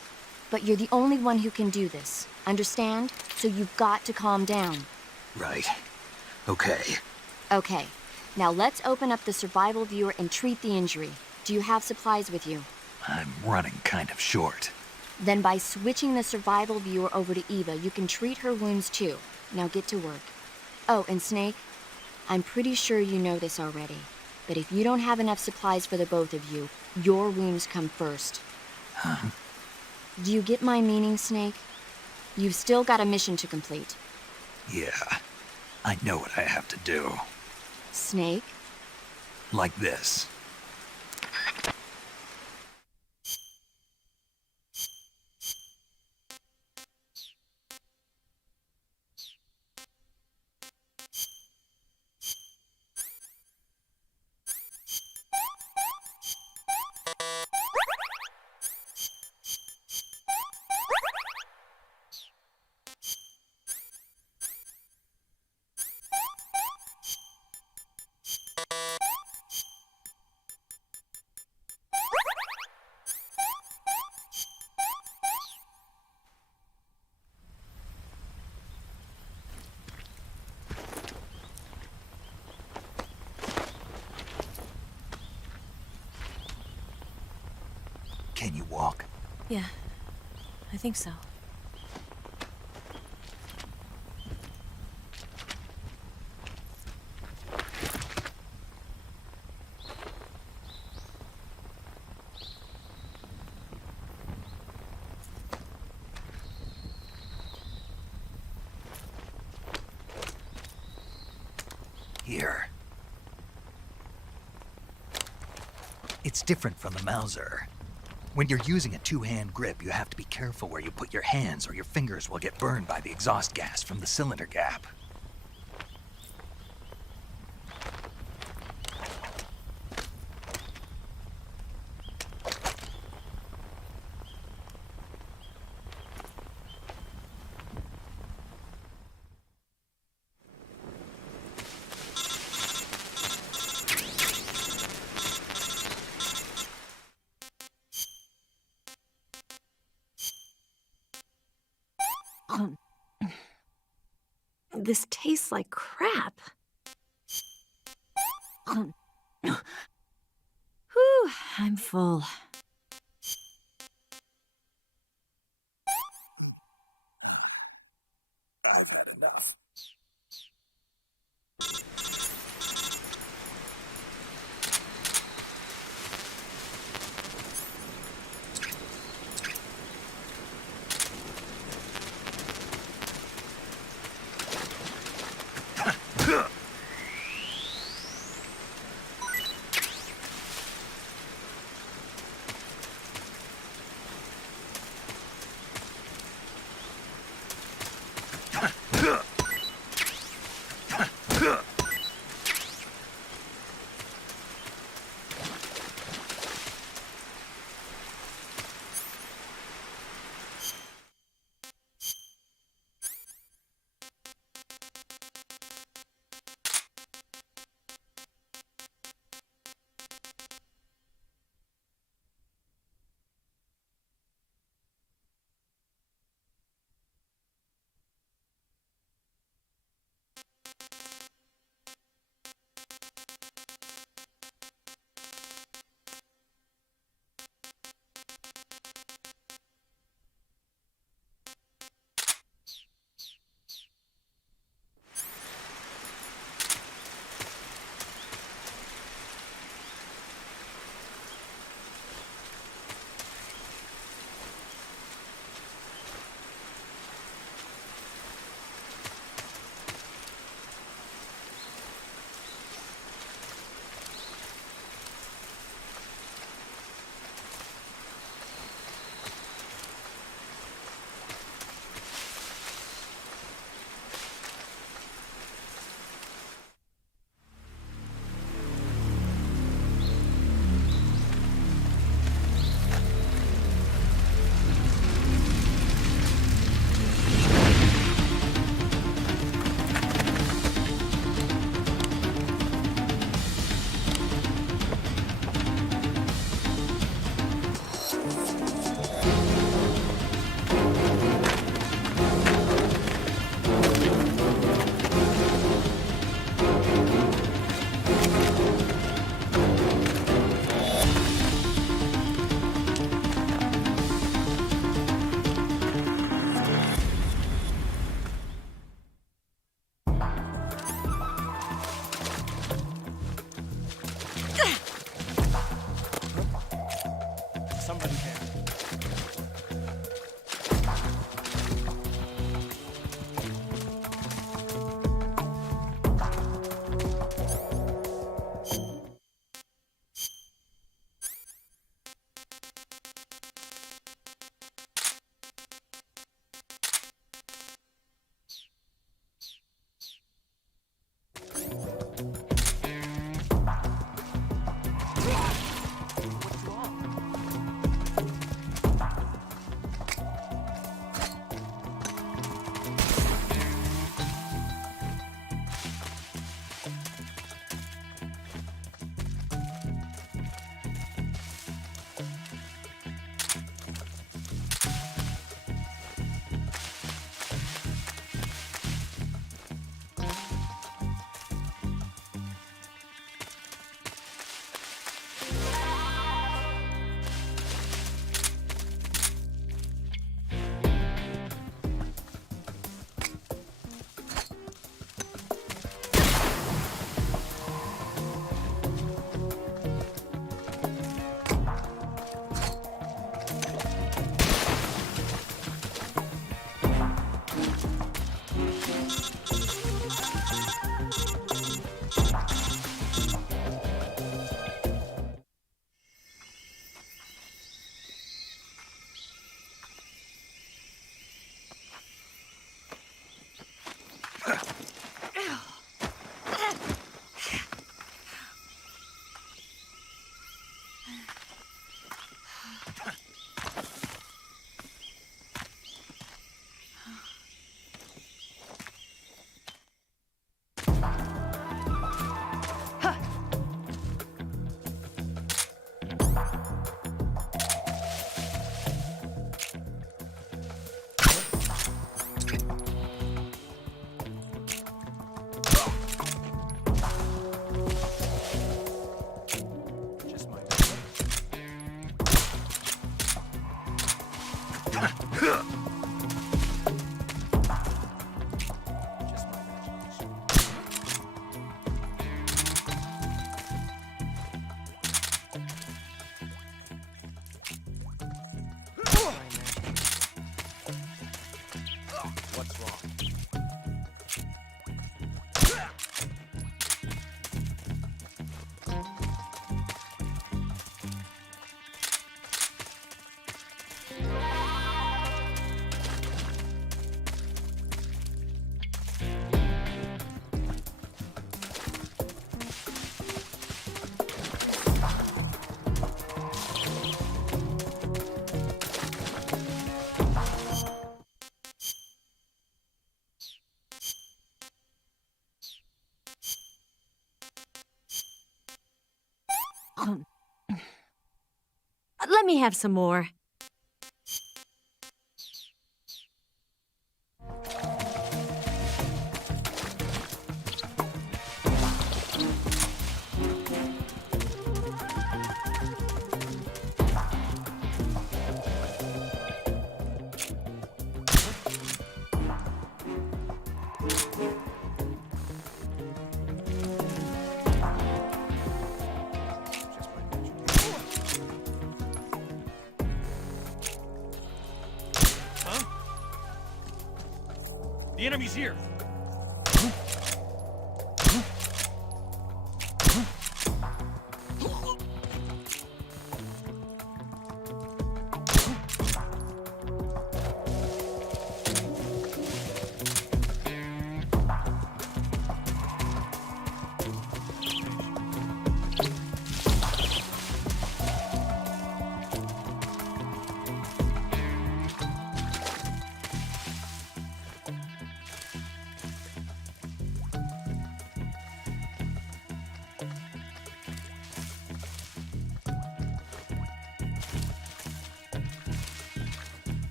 But you're the only one who can do this. Understand? So you've got to calm down. Right. Okay. Okay. Now let's open up the survival viewer and treat the injury. Do you have supplies with you? I'm running kind of short. Then by switching the survival viewer over to Eva, you can treat her wounds too. Now get to work. Oh, and Snake, I'm pretty sure you know this already, but if you don't have enough supplies for the both of you, your wounds come first. Huh? Do you get my meaning, Snake? You've still got a mission to complete. Yeah, I know what I have to do. Snake? Like this. Yeah, I think so. Here. It's different from the Mauser. When you're using a two-hand grip, you have to be careful where you put your hands or your fingers will get burned by the exhaust gas from the cylinder gap. This tastes like crap. Whew, I'm full. I've had enough. What's wrong? Let me have some more. The enemy's here!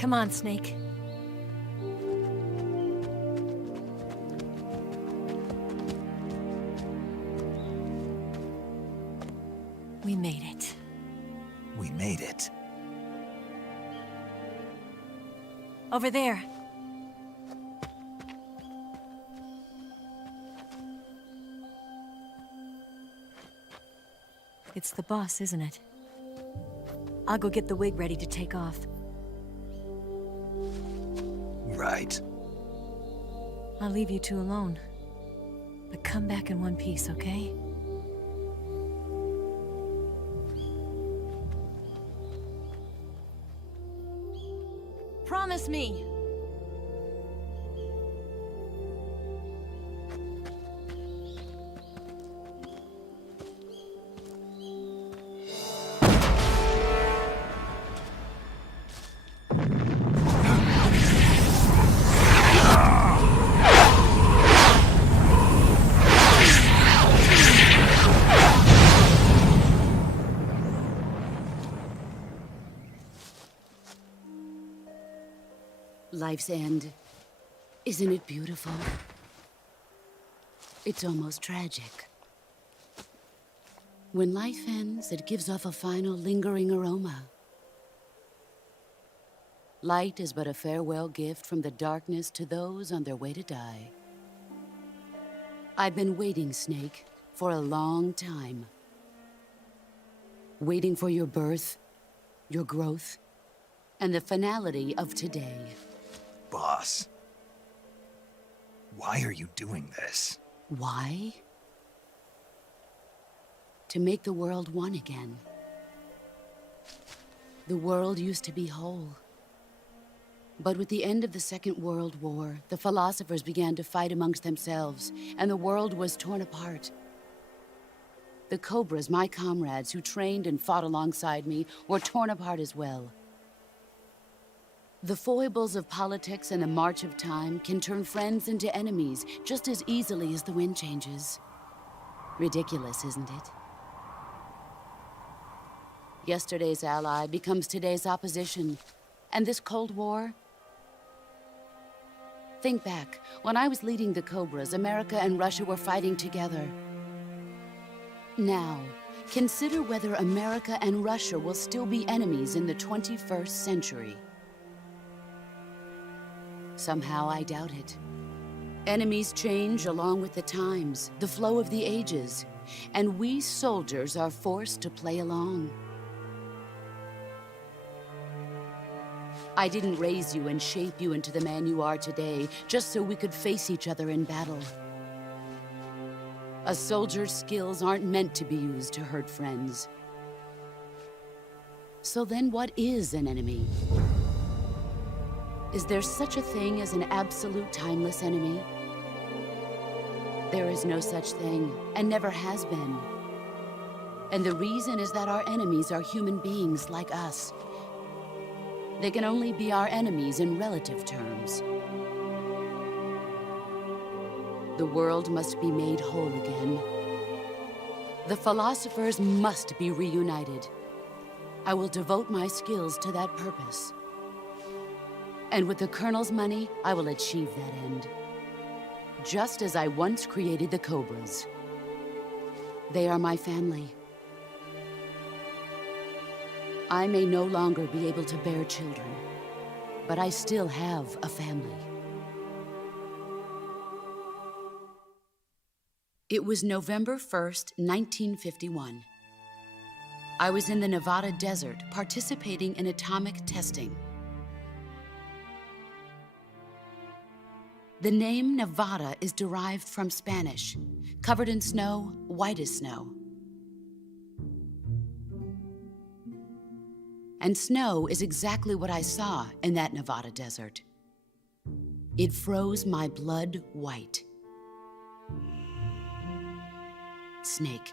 Come on, Snake. We made it. We made it. Over there. It's the boss, isn't it? I'll go get the wig ready to take off. Right. I'll leave you two alone. But come back in one piece, okay? Promise me! Life's end. Isn't it beautiful? It's almost tragic. When life ends, it gives off a final lingering aroma. Light is but a farewell gift from the darkness to those on their way to die. I've been waiting, Snake, for a long time. Waiting for your birth, your growth, and the finality of today. Boss, why are you doing this? Why? To make the world one again. The world used to be whole. But with the end of the Second World War, the philosophers began to fight amongst themselves, and the world was torn apart. The Cobras, my comrades who trained and fought alongside me, were torn apart as well. The foibles of politics and the march of time can turn friends into enemies just as easily as the wind changes. Ridiculous, isn't it? Yesterday's ally becomes today's opposition, and this Cold War. Think back, when I was leading the Cobras, America and Russia were fighting together. Now, consider whether America and Russia will still be enemies in the 21st century. Somehow I doubt it. Enemies change along with the times, the flow of the ages, and we soldiers are forced to play along. I didn't raise you and shape you into the man you are today just so we could face each other in battle. A soldier's skills aren't meant to be used to hurt friends. So then what is an enemy? Is there such a thing as an absolute timeless enemy? There is no such thing, and never has been. And the reason is that our enemies are human beings like us. They can only be our enemies in relative terms. The world must be made whole again. The philosophers must be reunited. I will devote my skills to that purpose. And with the Colonel's money, I will achieve that end. Just as I once created the Cobras. They are my family. I may no longer be able to bear children, but I still have a family. It was November 1st, 1951. I was in the Nevada desert participating in atomic testing. The name Nevada is derived from Spanish, covered in snow, white as snow. And snow is exactly what I saw in that Nevada desert. It froze my blood white. Snake,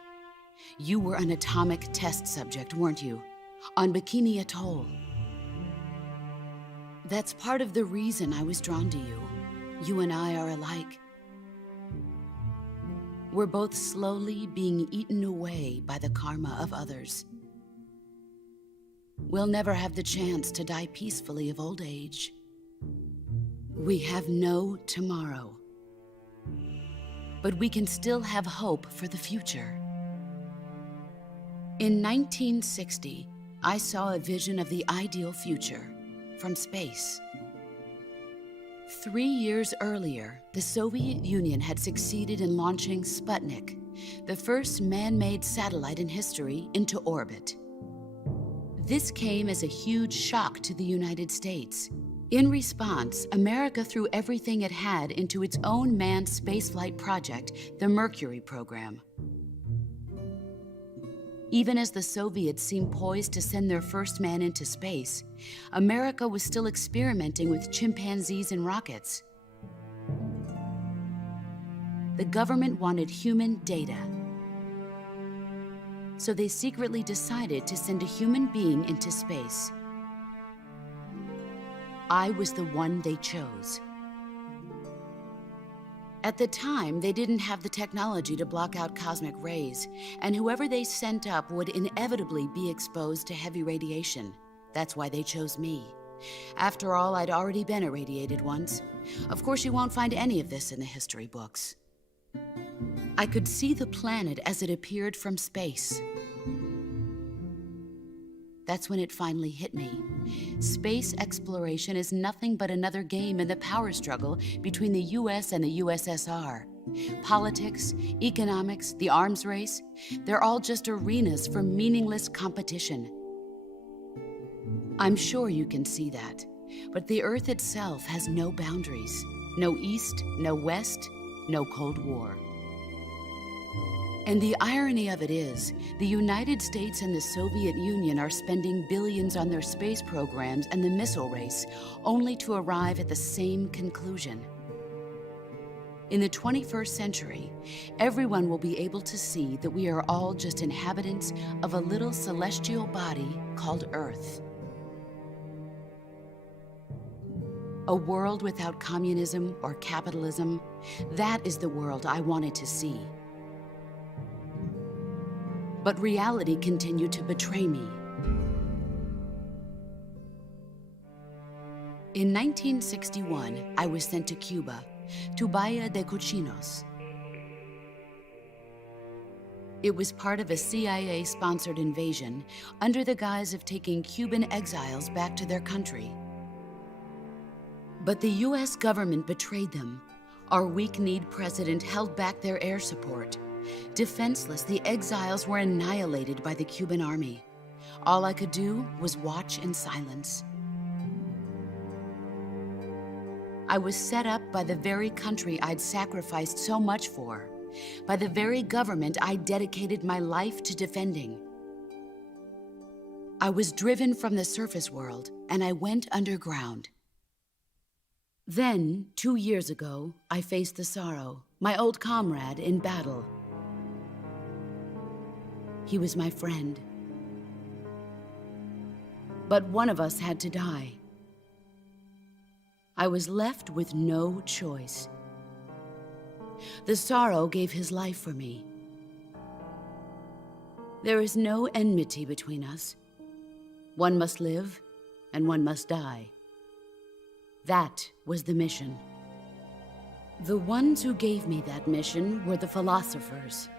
you were an atomic test subject, weren't you? On Bikini Atoll. That's part of the reason I was drawn to you. You and I are alike. We're both slowly being eaten away by the karma of others. We'll never have the chance to die peacefully of old age. We have no tomorrow. But we can still have hope for the future. In 1960, I saw a vision of the ideal future from space. 3 years earlier, the Soviet Union had succeeded in launching Sputnik, the first man-made satellite in history, into orbit. This came as a huge shock to the United States. In response, America threw everything it had into its own manned spaceflight project, the Mercury program. Even as the Soviets seemed poised to send their first man into space, America was still experimenting with chimpanzees and rockets. The government wanted human data. So they secretly decided to send a human being into space. I was the one they chose. At the time, they didn't have the technology to block out cosmic rays, and whoever they sent up would inevitably be exposed to heavy radiation. That's why they chose me. After all, I'd already been irradiated once. Of course, you won't find any of this in the history books. I could see the planet as it appeared from space. That's when it finally hit me. Space exploration is nothing but another game in the power struggle between the US and the USSR. Politics, economics, the arms race, they're all just arenas for meaningless competition. I'm sure you can see that, but the Earth itself has no boundaries. No East, no West, no Cold War. And the irony of it is, the United States and the Soviet Union are spending billions on their space programs and the missile race, only to arrive at the same conclusion. In the 21st century, everyone will be able to see that we are all just inhabitants of a little celestial body called Earth. A world without communism or capitalism, that is the world I wanted to see. But reality continued to betray me. In 1961, I was sent to Cuba, to Bahia de Cochinos. It was part of a CIA-sponsored invasion under the guise of taking Cuban exiles back to their country. But the US government betrayed them. Our weak-kneed president held back their air support. Defenseless, the exiles were annihilated by the Cuban army. All I could do was watch in silence. I was set up by the very country I'd sacrificed so much for, by the very government I dedicated my life to defending. I was driven from the surface world, and I went underground. Then, 2 years ago, I faced the Sorrow, my old comrade in battle. He was my friend. But one of us had to die. I was left with no choice. The Sorrow gave his life for me. There is no enmity between us. One must live, and one must die. That was the mission. The ones who gave me that mission were the philosophers.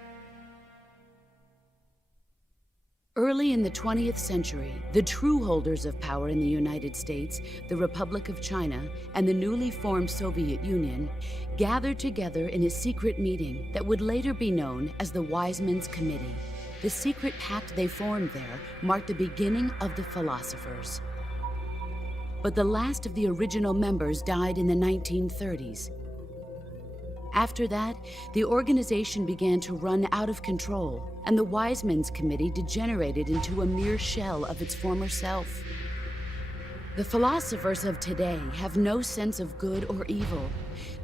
Early in the 20th century, the true holders of power in the United States, the Republic of China, and the newly formed Soviet Union gathered together in a secret meeting that would later be known as the Wise Men's Committee. The secret pact they formed there marked the beginning of the philosophers. But the last of the original members died in the 1930s. After that, the organization began to run out of control, and the Wise Men's Committee degenerated into a mere shell of its former self. The philosophers of today have no sense of good or evil.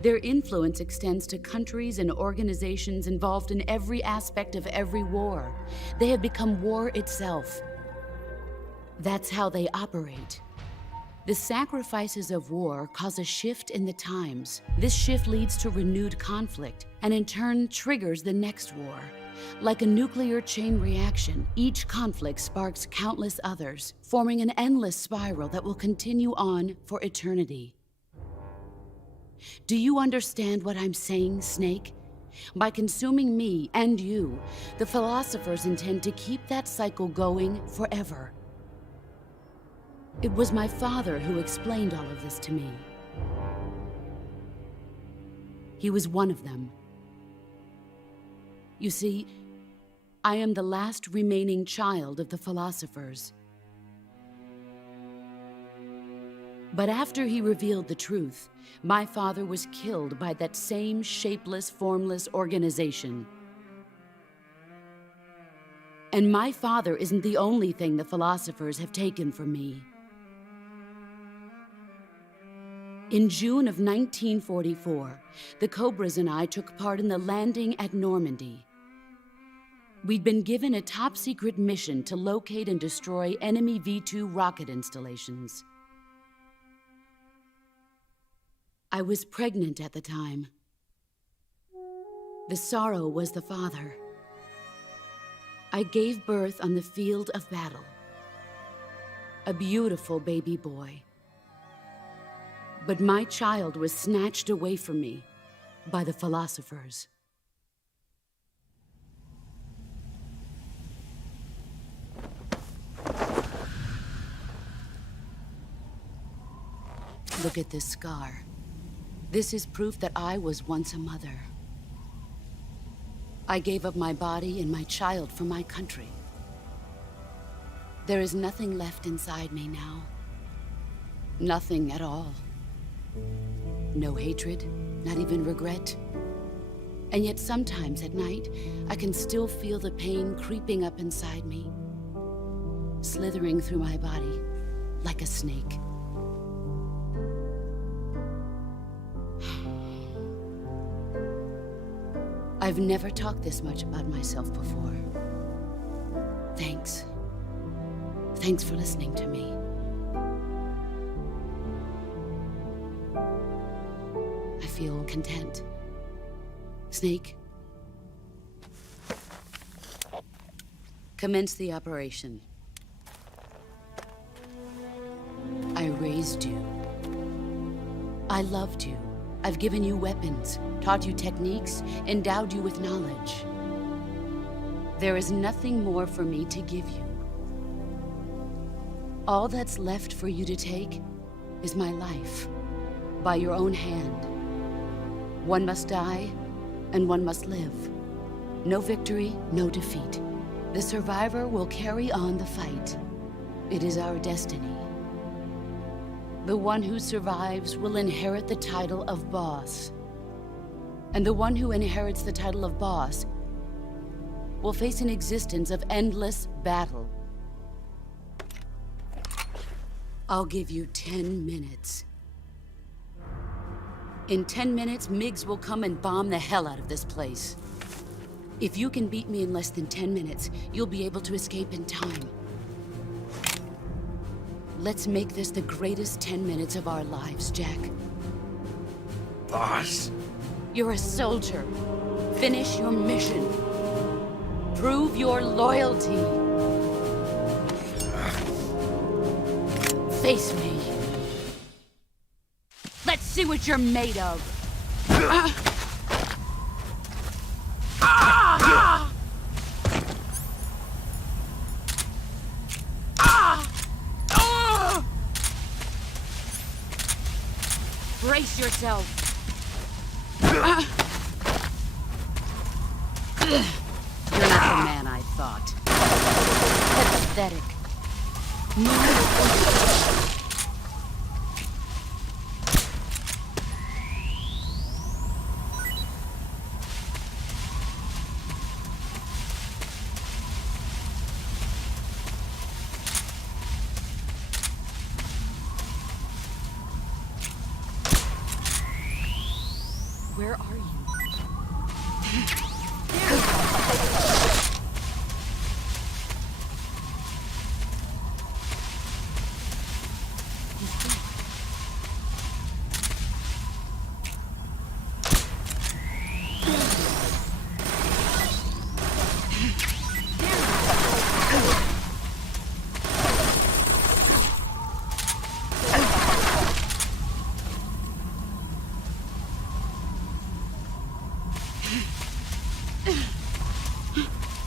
Their influence extends to countries and organizations involved in every aspect of every war. They have become war itself. That's how they operate. The sacrifices of war cause a shift in the times. This shift leads to renewed conflict, and in turn triggers the next war. Like a nuclear chain reaction, each conflict sparks countless others, forming an endless spiral that will continue on for eternity. Do you understand what I'm saying, Snake? By consuming me and you, the philosophers intend to keep that cycle going forever. It was my father who explained all of this to me. He was one of them. You see, I am the last remaining child of the philosophers. But after he revealed the truth, my father was killed by that same shapeless, formless organization. And my father isn't the only thing the philosophers have taken from me. In June of 1944, the Cobras and I took part in the landing at Normandy. We'd been given a top-secret mission to locate and destroy enemy V-2 rocket installations. I was pregnant at the time. The Sorrow was the father. I gave birth on the field of battle. A beautiful baby boy. But my child was snatched away from me by the philosophers. Look at this scar. This is proof that I was once a mother. I gave up my body and my child for my country. There is nothing left inside me now. Nothing at all. No hatred, not even regret. And yet sometimes at night, I can still feel the pain creeping up inside me, slithering through my body like a snake. I've never talked this much about myself before. Thanks. Thanks for listening to me. I feel content. Snake, commence the operation. I raised you. I loved you. I've given you weapons, taught you techniques, endowed you with knowledge. There is nothing more for me to give you. All that's left for you to take is my life, by your own hand. One must die, and one must live. No victory, no defeat. The survivor will carry on the fight. It is our destiny. The one who survives will inherit the title of boss. And the one who inherits the title of boss will face an existence of endless battle. I'll give you 10 minutes. In 10 minutes, MiGs will come and bomb the hell out of this place. If you can beat me in less than 10 minutes, you'll be able to escape in time. Let's make this the greatest 10 minutes of our lives, Jack. Boss? You're a soldier. Finish your mission. Prove your loyalty. Face me. Let's see what you're made of. Brace yourself. You're not the man I thought. Pathetic. Where are you?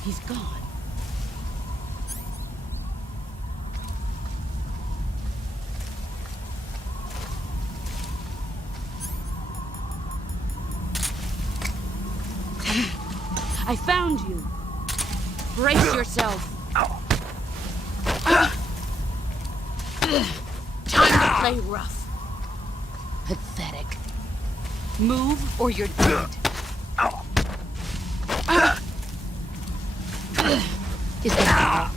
He's gone. I found you. Brace yourself. Time to play rough. Pathetic. Move or you're dead. Is that all?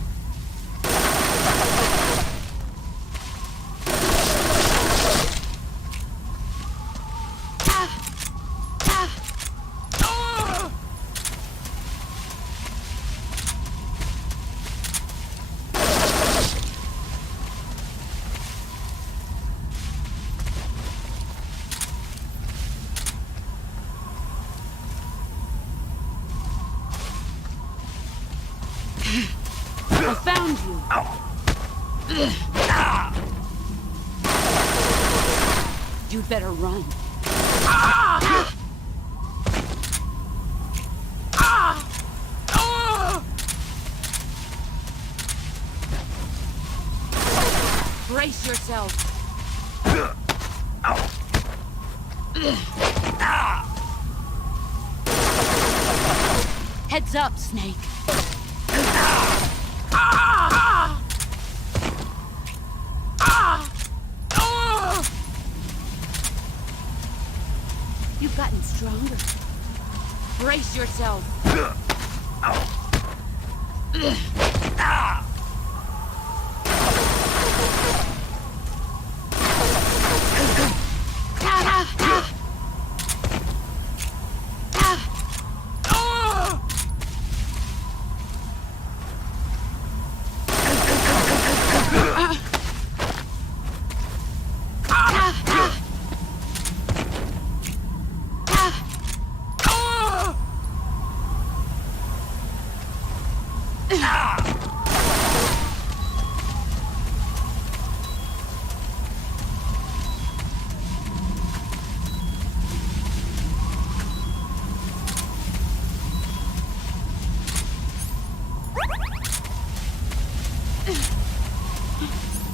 I found you. You'd better run. Brace yourself. Heads up, Snake. You've gotten stronger. Brace yourself.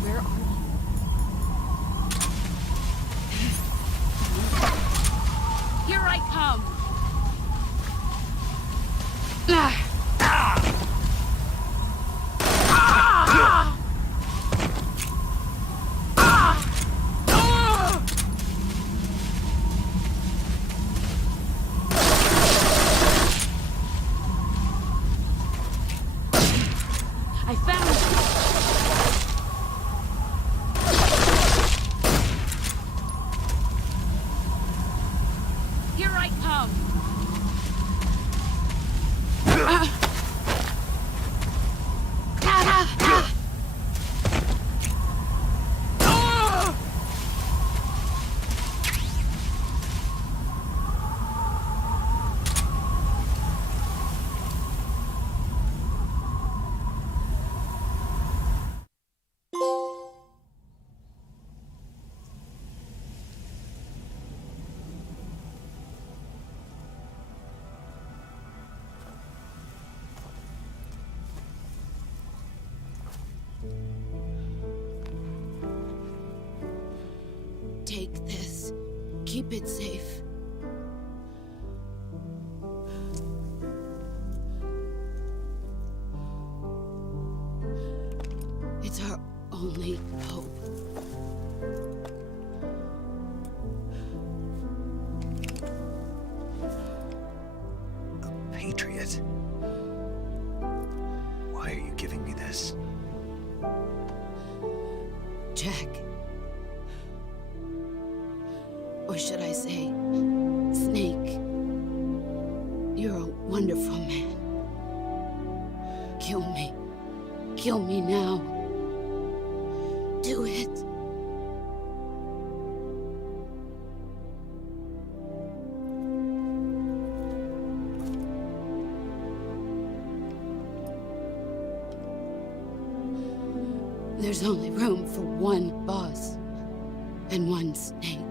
Where are you? Here I come! I found you! Here I come! Take this. Keep it safe. It's our only hope. A patriot? Why are you giving me this? Jack. Or should I say, Snake? You're a wonderful man. Kill me. Kill me now. Do it. There's only room for one boss and one Snake.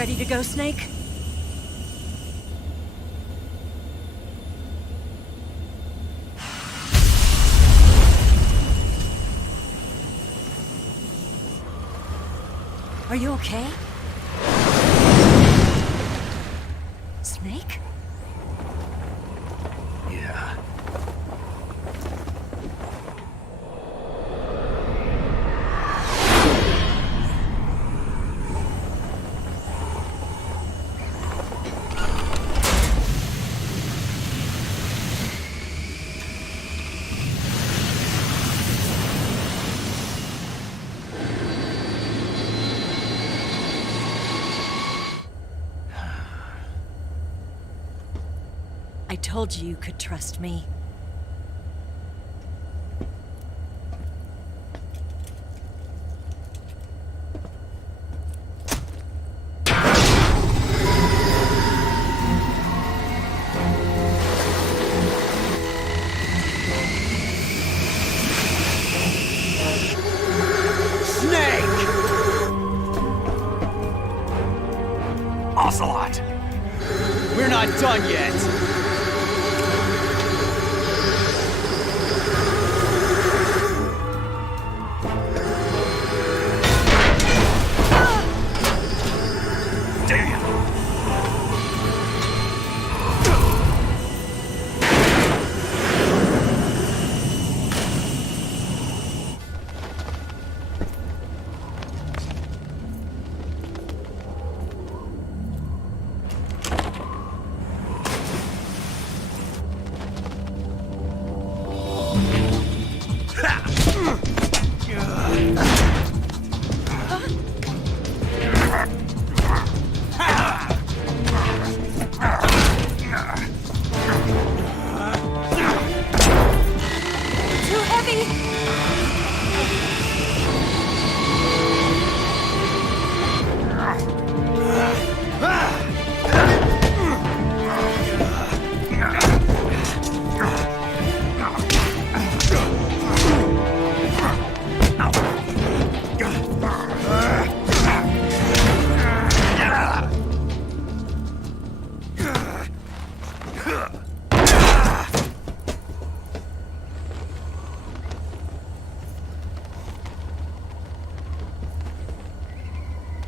Ready to go, Snake? Are you okay? Snake? Yeah. I told you you could trust me. Snake! Ocelot! We're not done yet!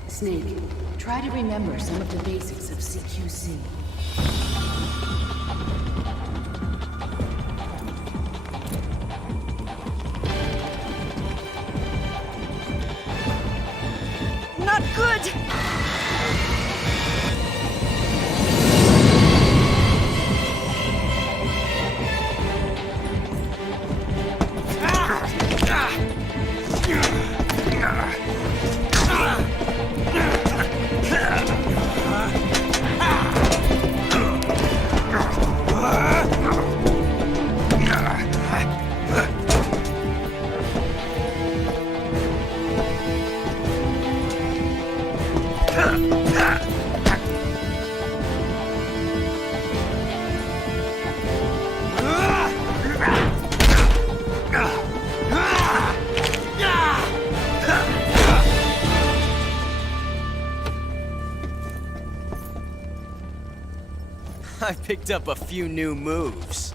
Snake, try to remember some of the basics of CQC. Not good! I picked up a few new moves.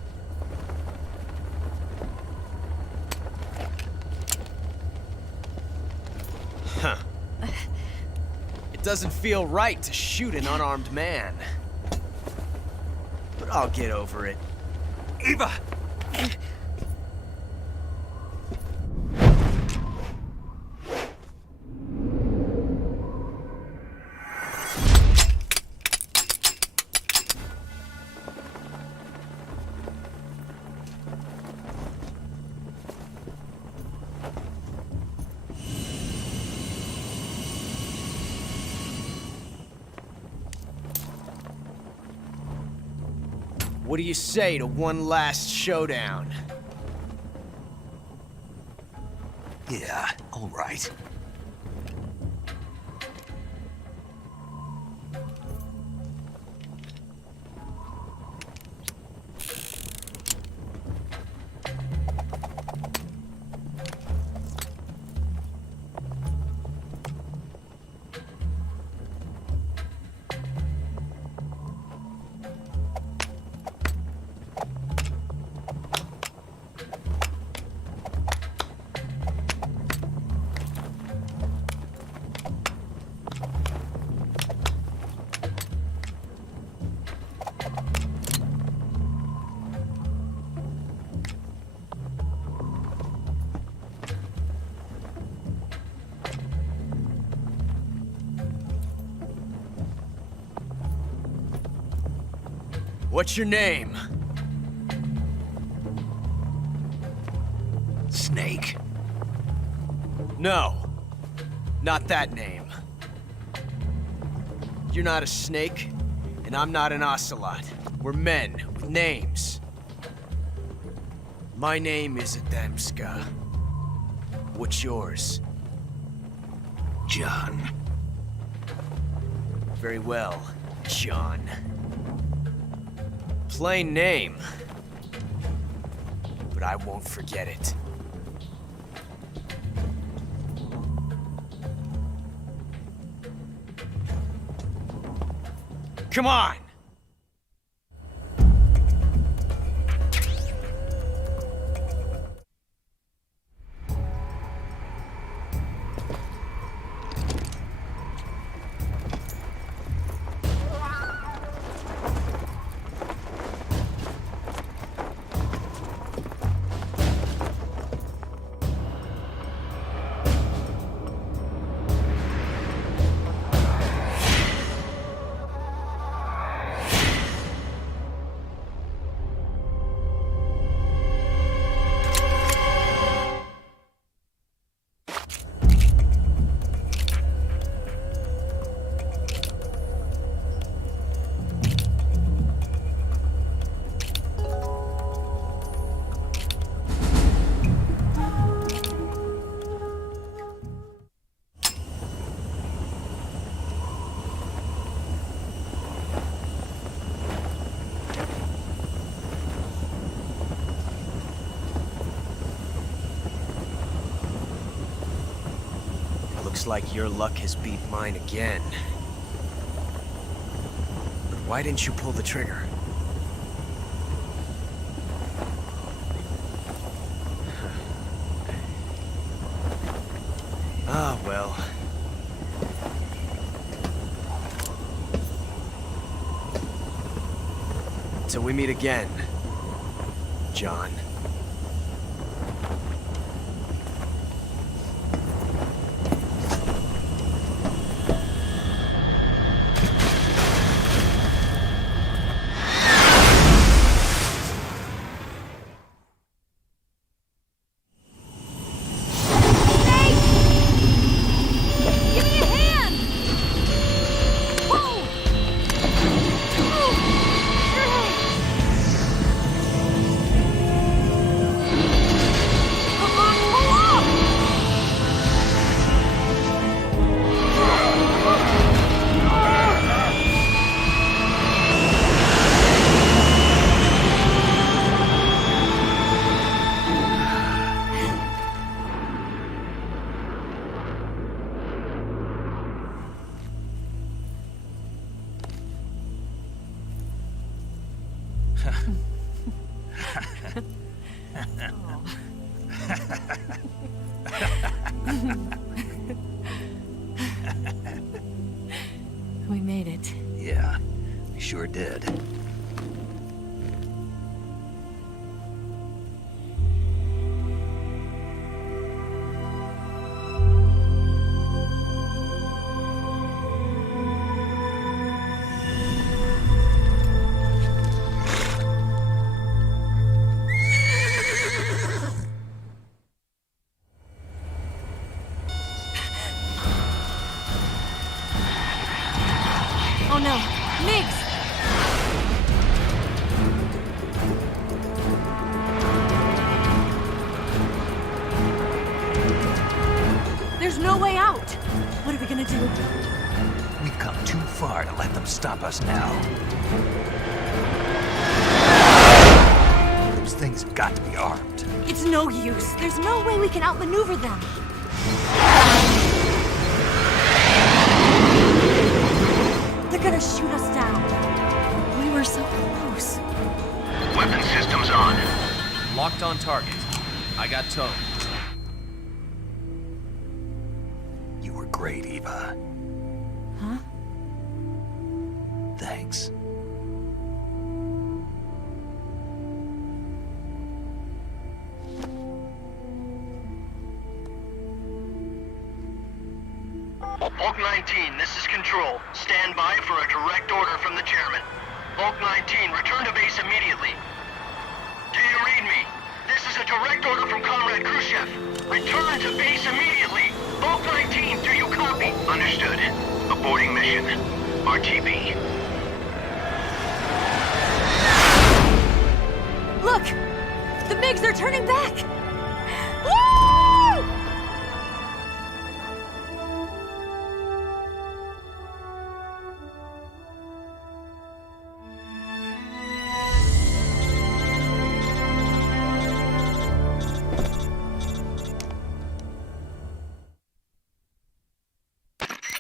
Huh. It doesn't feel right to shoot an unarmed man. But I'll get over it. Eva! What do you say to one last showdown? Yeah, all right. What's your name? Snake. No. Not that name. You're not a snake, and I'm not an ocelot. We're men with names. My name is Adamska. What's yours? John. Very well, John. Plain name. But I won't forget it. Come on! Looks like your luck has beat mine again. But why didn't you pull the trigger? Ah, well. Till we meet again, John. We made it. Yeah, we sure did. Oh no, Migs! There's no way out! What are we gonna do? We've come too far to let them stop us now. Those things have got to be armed. It's no use. There's no way we can outmaneuver them. They're gonna shoot us down. We were so close. Weapon systems on. Locked on target. I got towed. You were great, Eva. Huh? Thanks. Hulk 19, this is Control. Stand by for a direct order from the chairman. Bulk 19, return to base immediately. Do you read me? This is a direct order from Comrade Khrushchev. Return to base immediately! Bulk 19, do you copy? Understood. Aborting mission. RTB. Look! The MiGs are turning back! Woo!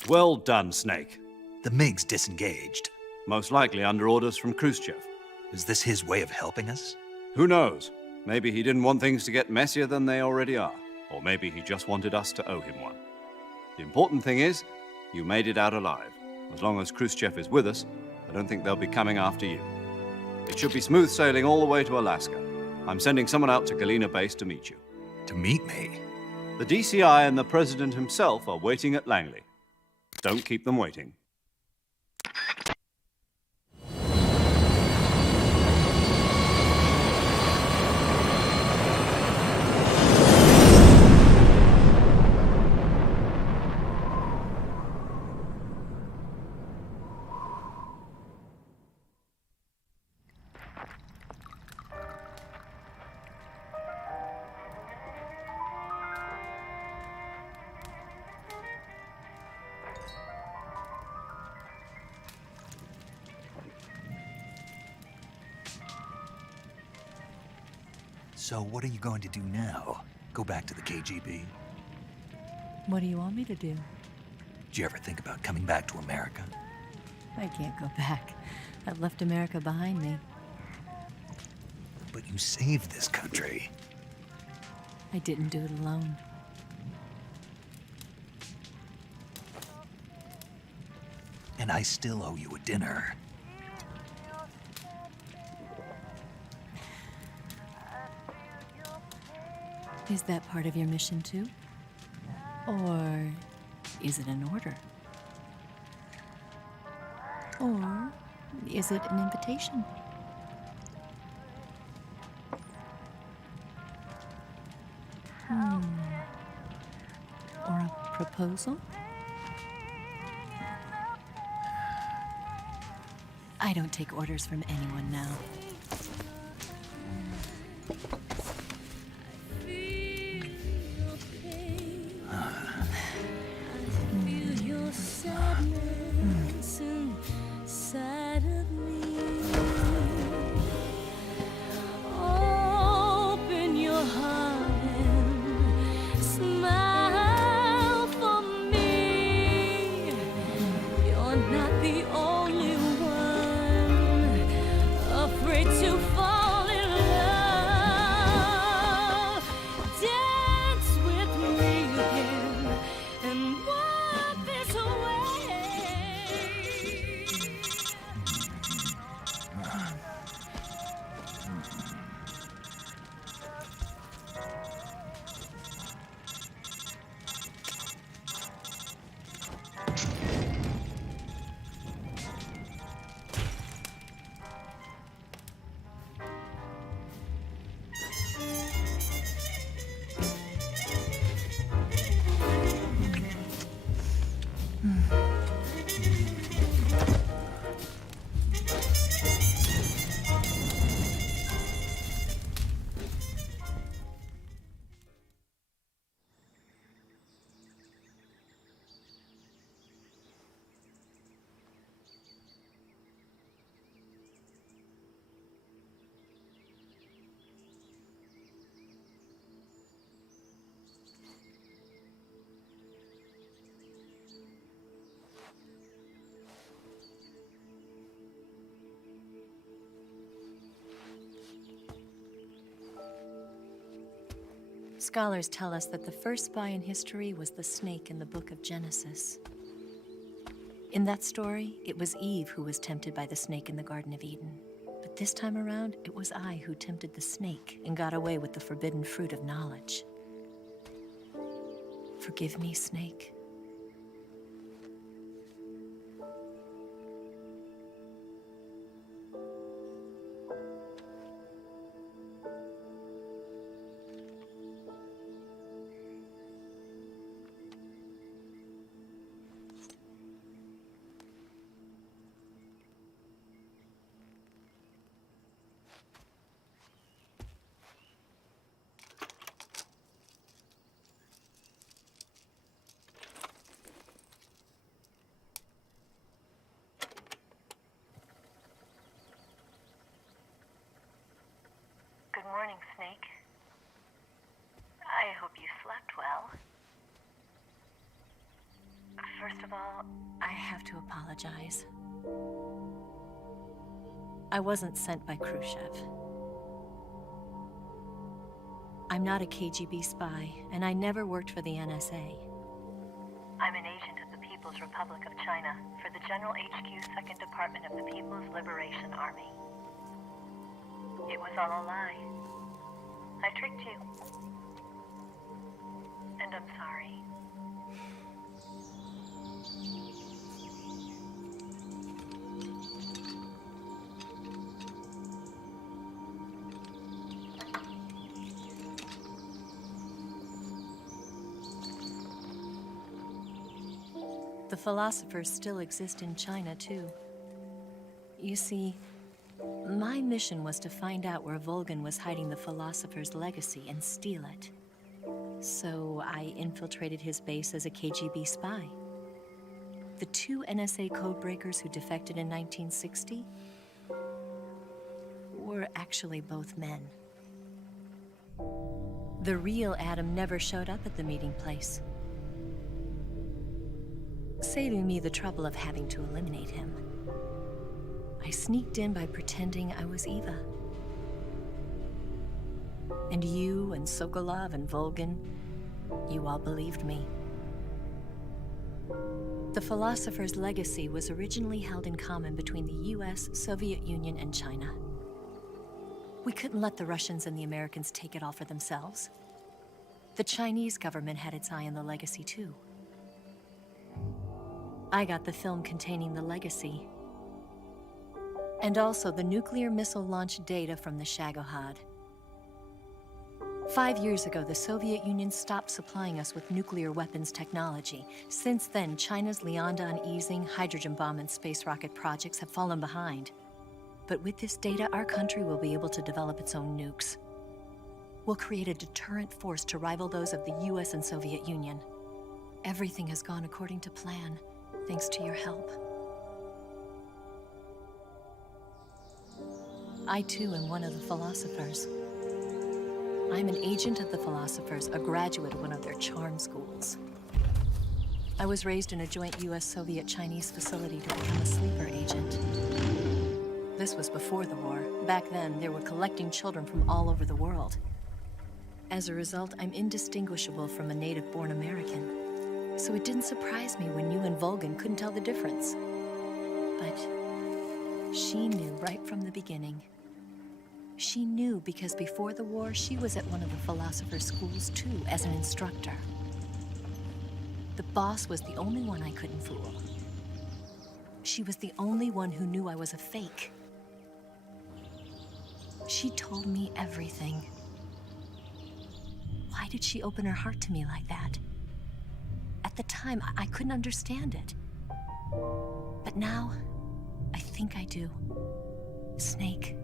Well done, Snake. The MiGs disengaged. Most likely under orders from Khrushchev. Is this his way of helping us? Who knows? Maybe he didn't want things to get messier than they already are. Or maybe he just wanted us to owe him one. The important thing is, you made it out alive. As long as Khrushchev is with us, I don't think they'll be coming after you. It should be smooth sailing all the way to Alaska. I'm sending someone out to Galena Base to meet you. To meet me? The DCI and the President himself are waiting at Langley. Don't keep them waiting. So what are you going to do now? Go back to the KGB? What do you want me to do? Did you ever think about coming back to America? I can't go back. I've left America behind me. But you saved this country. I didn't do it alone. And I still owe you a dinner. Is that part of your mission too? Or is it an order? Or is it an invitation? Or a proposal? I don't take orders from anyone now. Scholars tell us that the first spy in history was the snake in the book of Genesis. In that story, it was Eve who was tempted by the snake in the Garden of Eden. But this time around, it was I who tempted the snake and got away with the forbidden fruit of knowledge. Forgive me, Snake. Good morning, Snake. I hope you slept well. First of all, I have to apologize. I wasn't sent by Khrushchev. I'm not a KGB spy, and I never worked for the NSA. I'm an agent of the People's Republic of China for the General HQ 2nd Department of the People's Liberation Army. It was all a lie. I tricked you. And I'm sorry. The philosophers still exist in China, too. You see, my mission was to find out where Volgan was hiding the philosopher's legacy and steal it. So I infiltrated his base as a KGB spy. The 2 NSA codebreakers who defected in 1960 were actually both men. The real Adam never showed up at the meeting place, saving me the trouble of having to eliminate him. I sneaked in by pretending I was Eva. And you and Sokolov and Volgan, you all believed me. The philosopher's legacy was originally held in common between the US, Soviet Union, and China. We couldn't let the Russians and the Americans take it all for themselves. The Chinese government had its eye on the legacy, too. I got the film containing the legacy, and also the nuclear missile launch data from the Shagohod. 5 years ago, the Soviet Union stopped supplying us with nuclear weapons technology. Since then, China's Liaodong easing, hydrogen bomb, and space rocket projects have fallen behind. But with this data, our country will be able to develop its own nukes. We'll create a deterrent force to rival those of the US and Soviet Union. Everything has gone according to plan, thanks to your help. I, too, am one of the philosophers. I'm an agent of the philosophers, a graduate of one of their charm schools. I was raised in a joint US-Soviet-Chinese facility to become a sleeper agent. This was before the war. Back then, they were collecting children from all over the world. As a result, I'm indistinguishable from a native-born American. So it didn't surprise me when you and Volgan couldn't tell the difference. But she knew right from the beginning. She knew because before the war, she was at one of the philosopher's schools too, as an instructor. The boss was the only one I couldn't fool. She was the only one who knew I was a fake. She told me everything. Why did she open her heart to me like that? At the time, I couldn't understand it. But now, I think I do. Snake.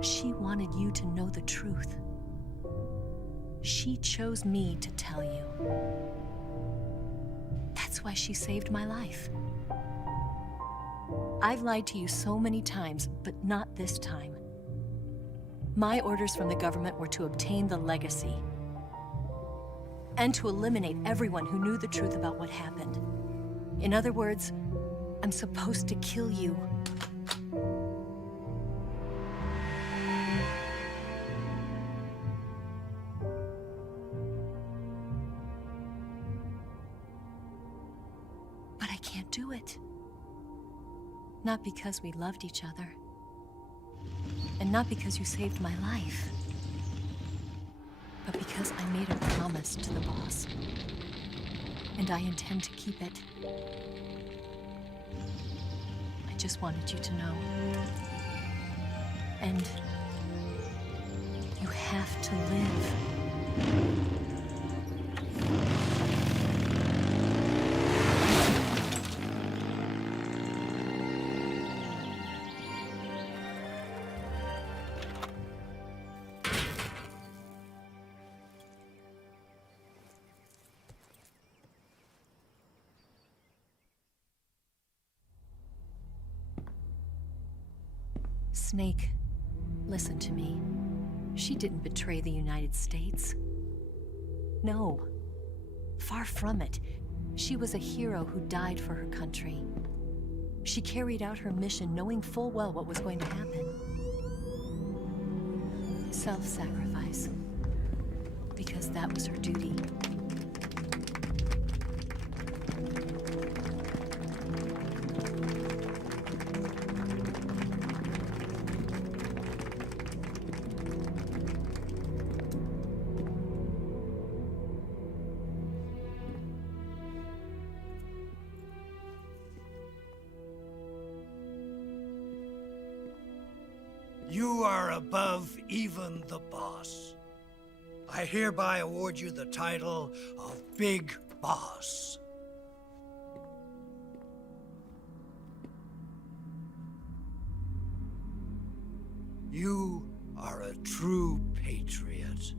She wanted you to know the truth. She chose me to tell you. That's why she saved my life. I've lied to you so many times, but not this time. My orders from the government were to obtain the legacy and to eliminate everyone who knew the truth about what happened. In other words, I'm supposed to kill you. But I can't do it. Not because we loved each other. And not because you saved my life. But because I made a promise to the boss. And I intend to keep it. I just wanted you to know. And you have to live. Snake, Listen to me. She didn't betray the United States. No. Far from it. She was a hero who died for her country. She carried out her mission knowing full well what was going to happen. Self-sacrifice. Because that was her duty. You are above even the boss. I hereby award you the title of Big Boss. You are a true patriot.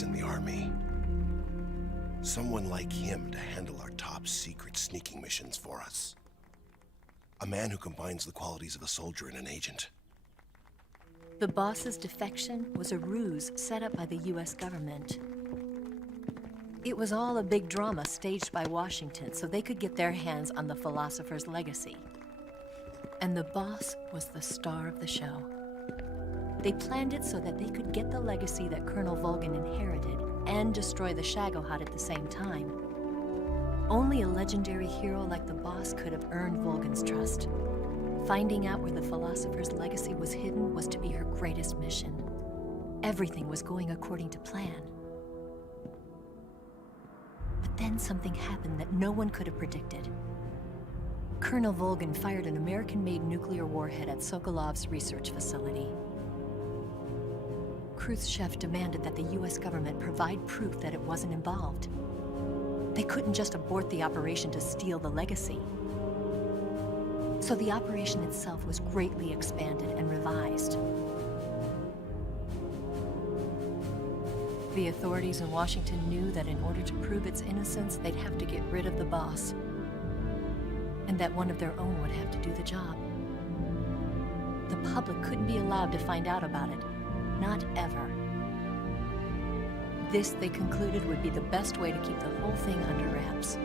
In the Army. Someone like him to handle our top secret sneaking missions for us. A man who combines the qualities of a soldier and an agent. The boss's defection was a ruse set up by the US government. It was all a big drama staged by Washington so they could get their hands on the philosopher's legacy. And the boss was the star of the show. They planned it so that they could get the legacy that Colonel Volgin inherited and destroy the Shagohod at the same time. Only a legendary hero like the boss could have earned Volgin's trust. Finding out where the philosopher's legacy was hidden was to be her greatest mission. Everything was going according to plan. But then something happened that no one could have predicted. Colonel Volgin fired an American-made nuclear warhead at Sokolov's research facility. Khrushchev demanded that the US government provide proof that it wasn't involved. They couldn't just abort the operation to steal the legacy. So the operation itself was greatly expanded and revised. The authorities in Washington knew that in order to prove its innocence, they'd have to get rid of the boss, and that one of their own would have to do the job. The public couldn't be allowed to find out about it. Not ever. This, they concluded, would be the best way to keep the whole thing under wraps.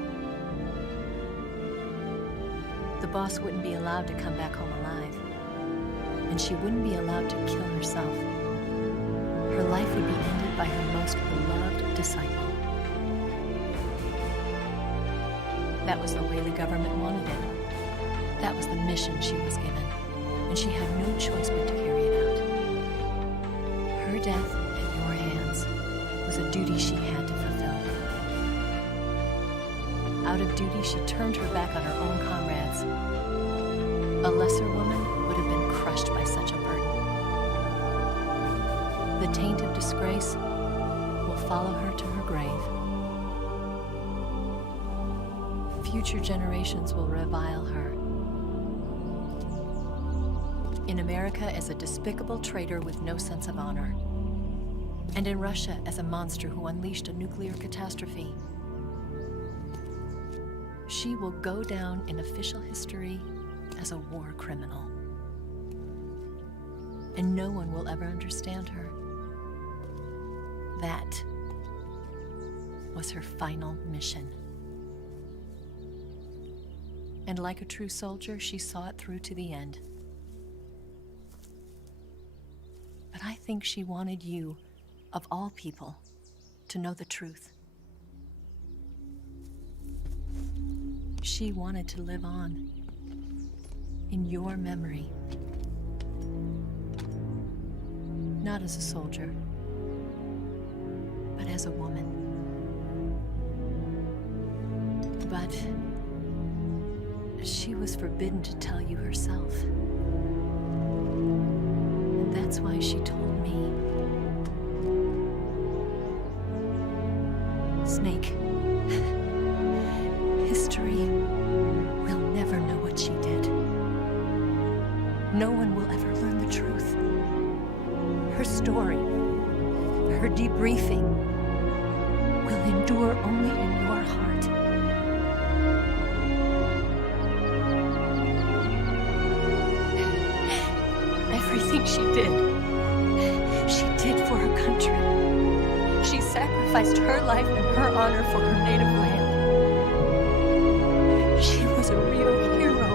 The boss wouldn't be allowed to come back home alive, and she wouldn't be allowed to kill herself. Her life would be ended by her most beloved disciple. That was the way the government wanted it. That was the mission she was given, and she had no choice but to carry it out. Her death at your hands was a duty she had to fulfill. Out of duty, she turned her back on her own comrades. A lesser woman would have been crushed by such a burden. The taint of disgrace will follow her to her grave. Future generations will revile her. In America as a despicable traitor with no sense of honor. And in Russia as a monster who unleashed a nuclear catastrophe. She will go down in official history as a war criminal. And no one will ever understand her. That was her final mission. And like a true soldier, she saw it through to the end. But I think she wanted you of all people, to know the truth. She wanted to live on, in your memory. Not as a soldier, but as a woman. But she was forbidden to tell you herself. And that's why she told me. Snake, history will never know what she did. No one will ever learn the truth. Her story, her debriefing, will endure only in your heart. Everything she did for her country. She sacrificed her life and her honor for her native land. She was a real hero.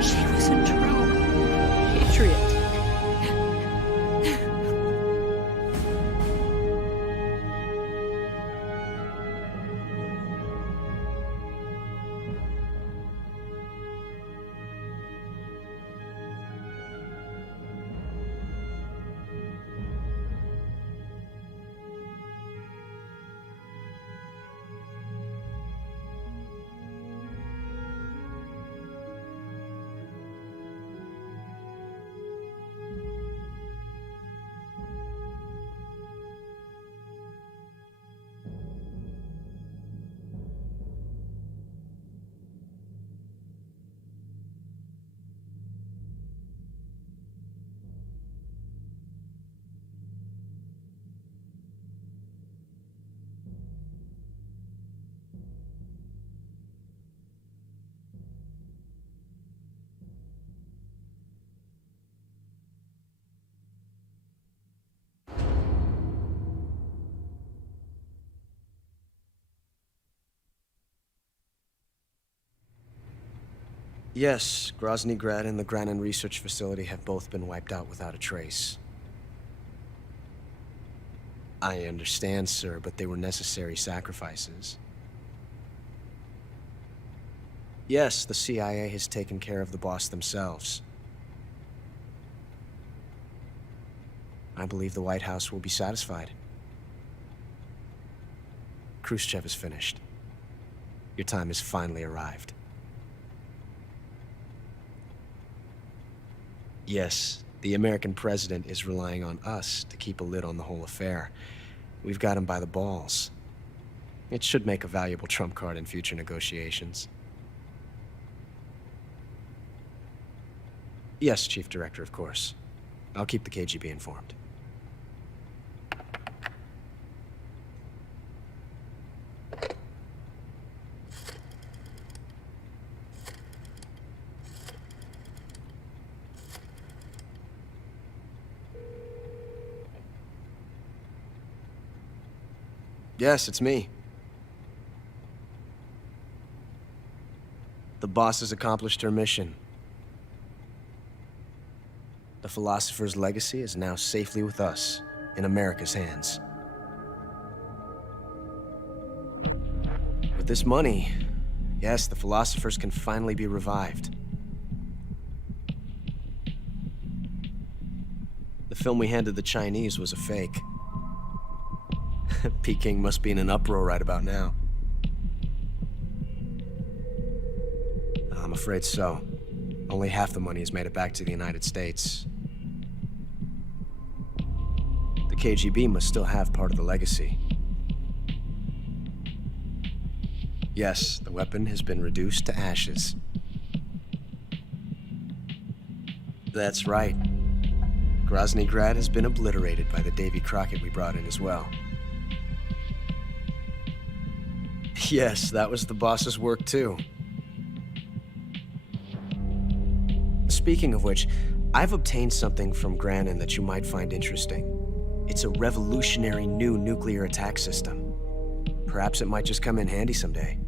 She was a true patriot. Yes, Grozny Grad and the Granin Research Facility have both been wiped out without a trace. I understand, sir, but they were necessary sacrifices. Yes, the CIA has taken care of the boss themselves. I believe the White House will be satisfied. Khrushchev is finished. Your time has finally arrived. Yes, the American president is relying on us to keep a lid on the whole affair. We've got him by the balls. It should make a valuable trump card in future negotiations. Yes, Chief Director, of course. I'll keep the KGB informed. Yes, it's me. The boss has accomplished her mission. The philosopher's legacy is now safely with us, in America's hands. With this money, yes, the philosophers can finally be revived. The film we handed the Chinese was a fake. Peking must be in an uproar right about now. I'm afraid so. Only half the money has made it back to the United States. The KGB must still have part of the legacy. Yes, the weapon has been reduced to ashes. That's right. Grozny Grad has been obliterated by the Davy Crockett we brought in as well. Yes, that was the boss's work too. Speaking of which, I've obtained something from Granin that you might find interesting. It's a revolutionary new nuclear attack system. Perhaps it might just come in handy someday.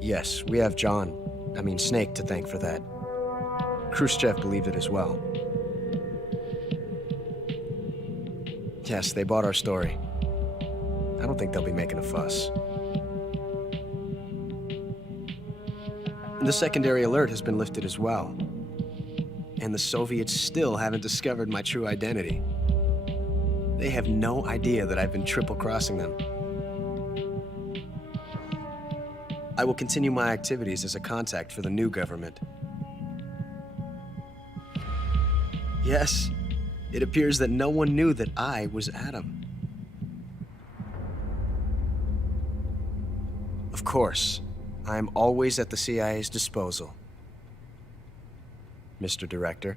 Yes, we have Snake to thank for that. Khrushchev believed it as well. Yes, they bought our story. I don't think they'll be making a fuss. The secondary alert has been lifted as well. And the Soviets still haven't discovered my true identity. They have no idea that I've been triple-crossing them. I will continue my activities as a contact for the new government. Yes, it appears that no one knew that I was Adam. Of course, I am always at the CIA's disposal, Mr. Director.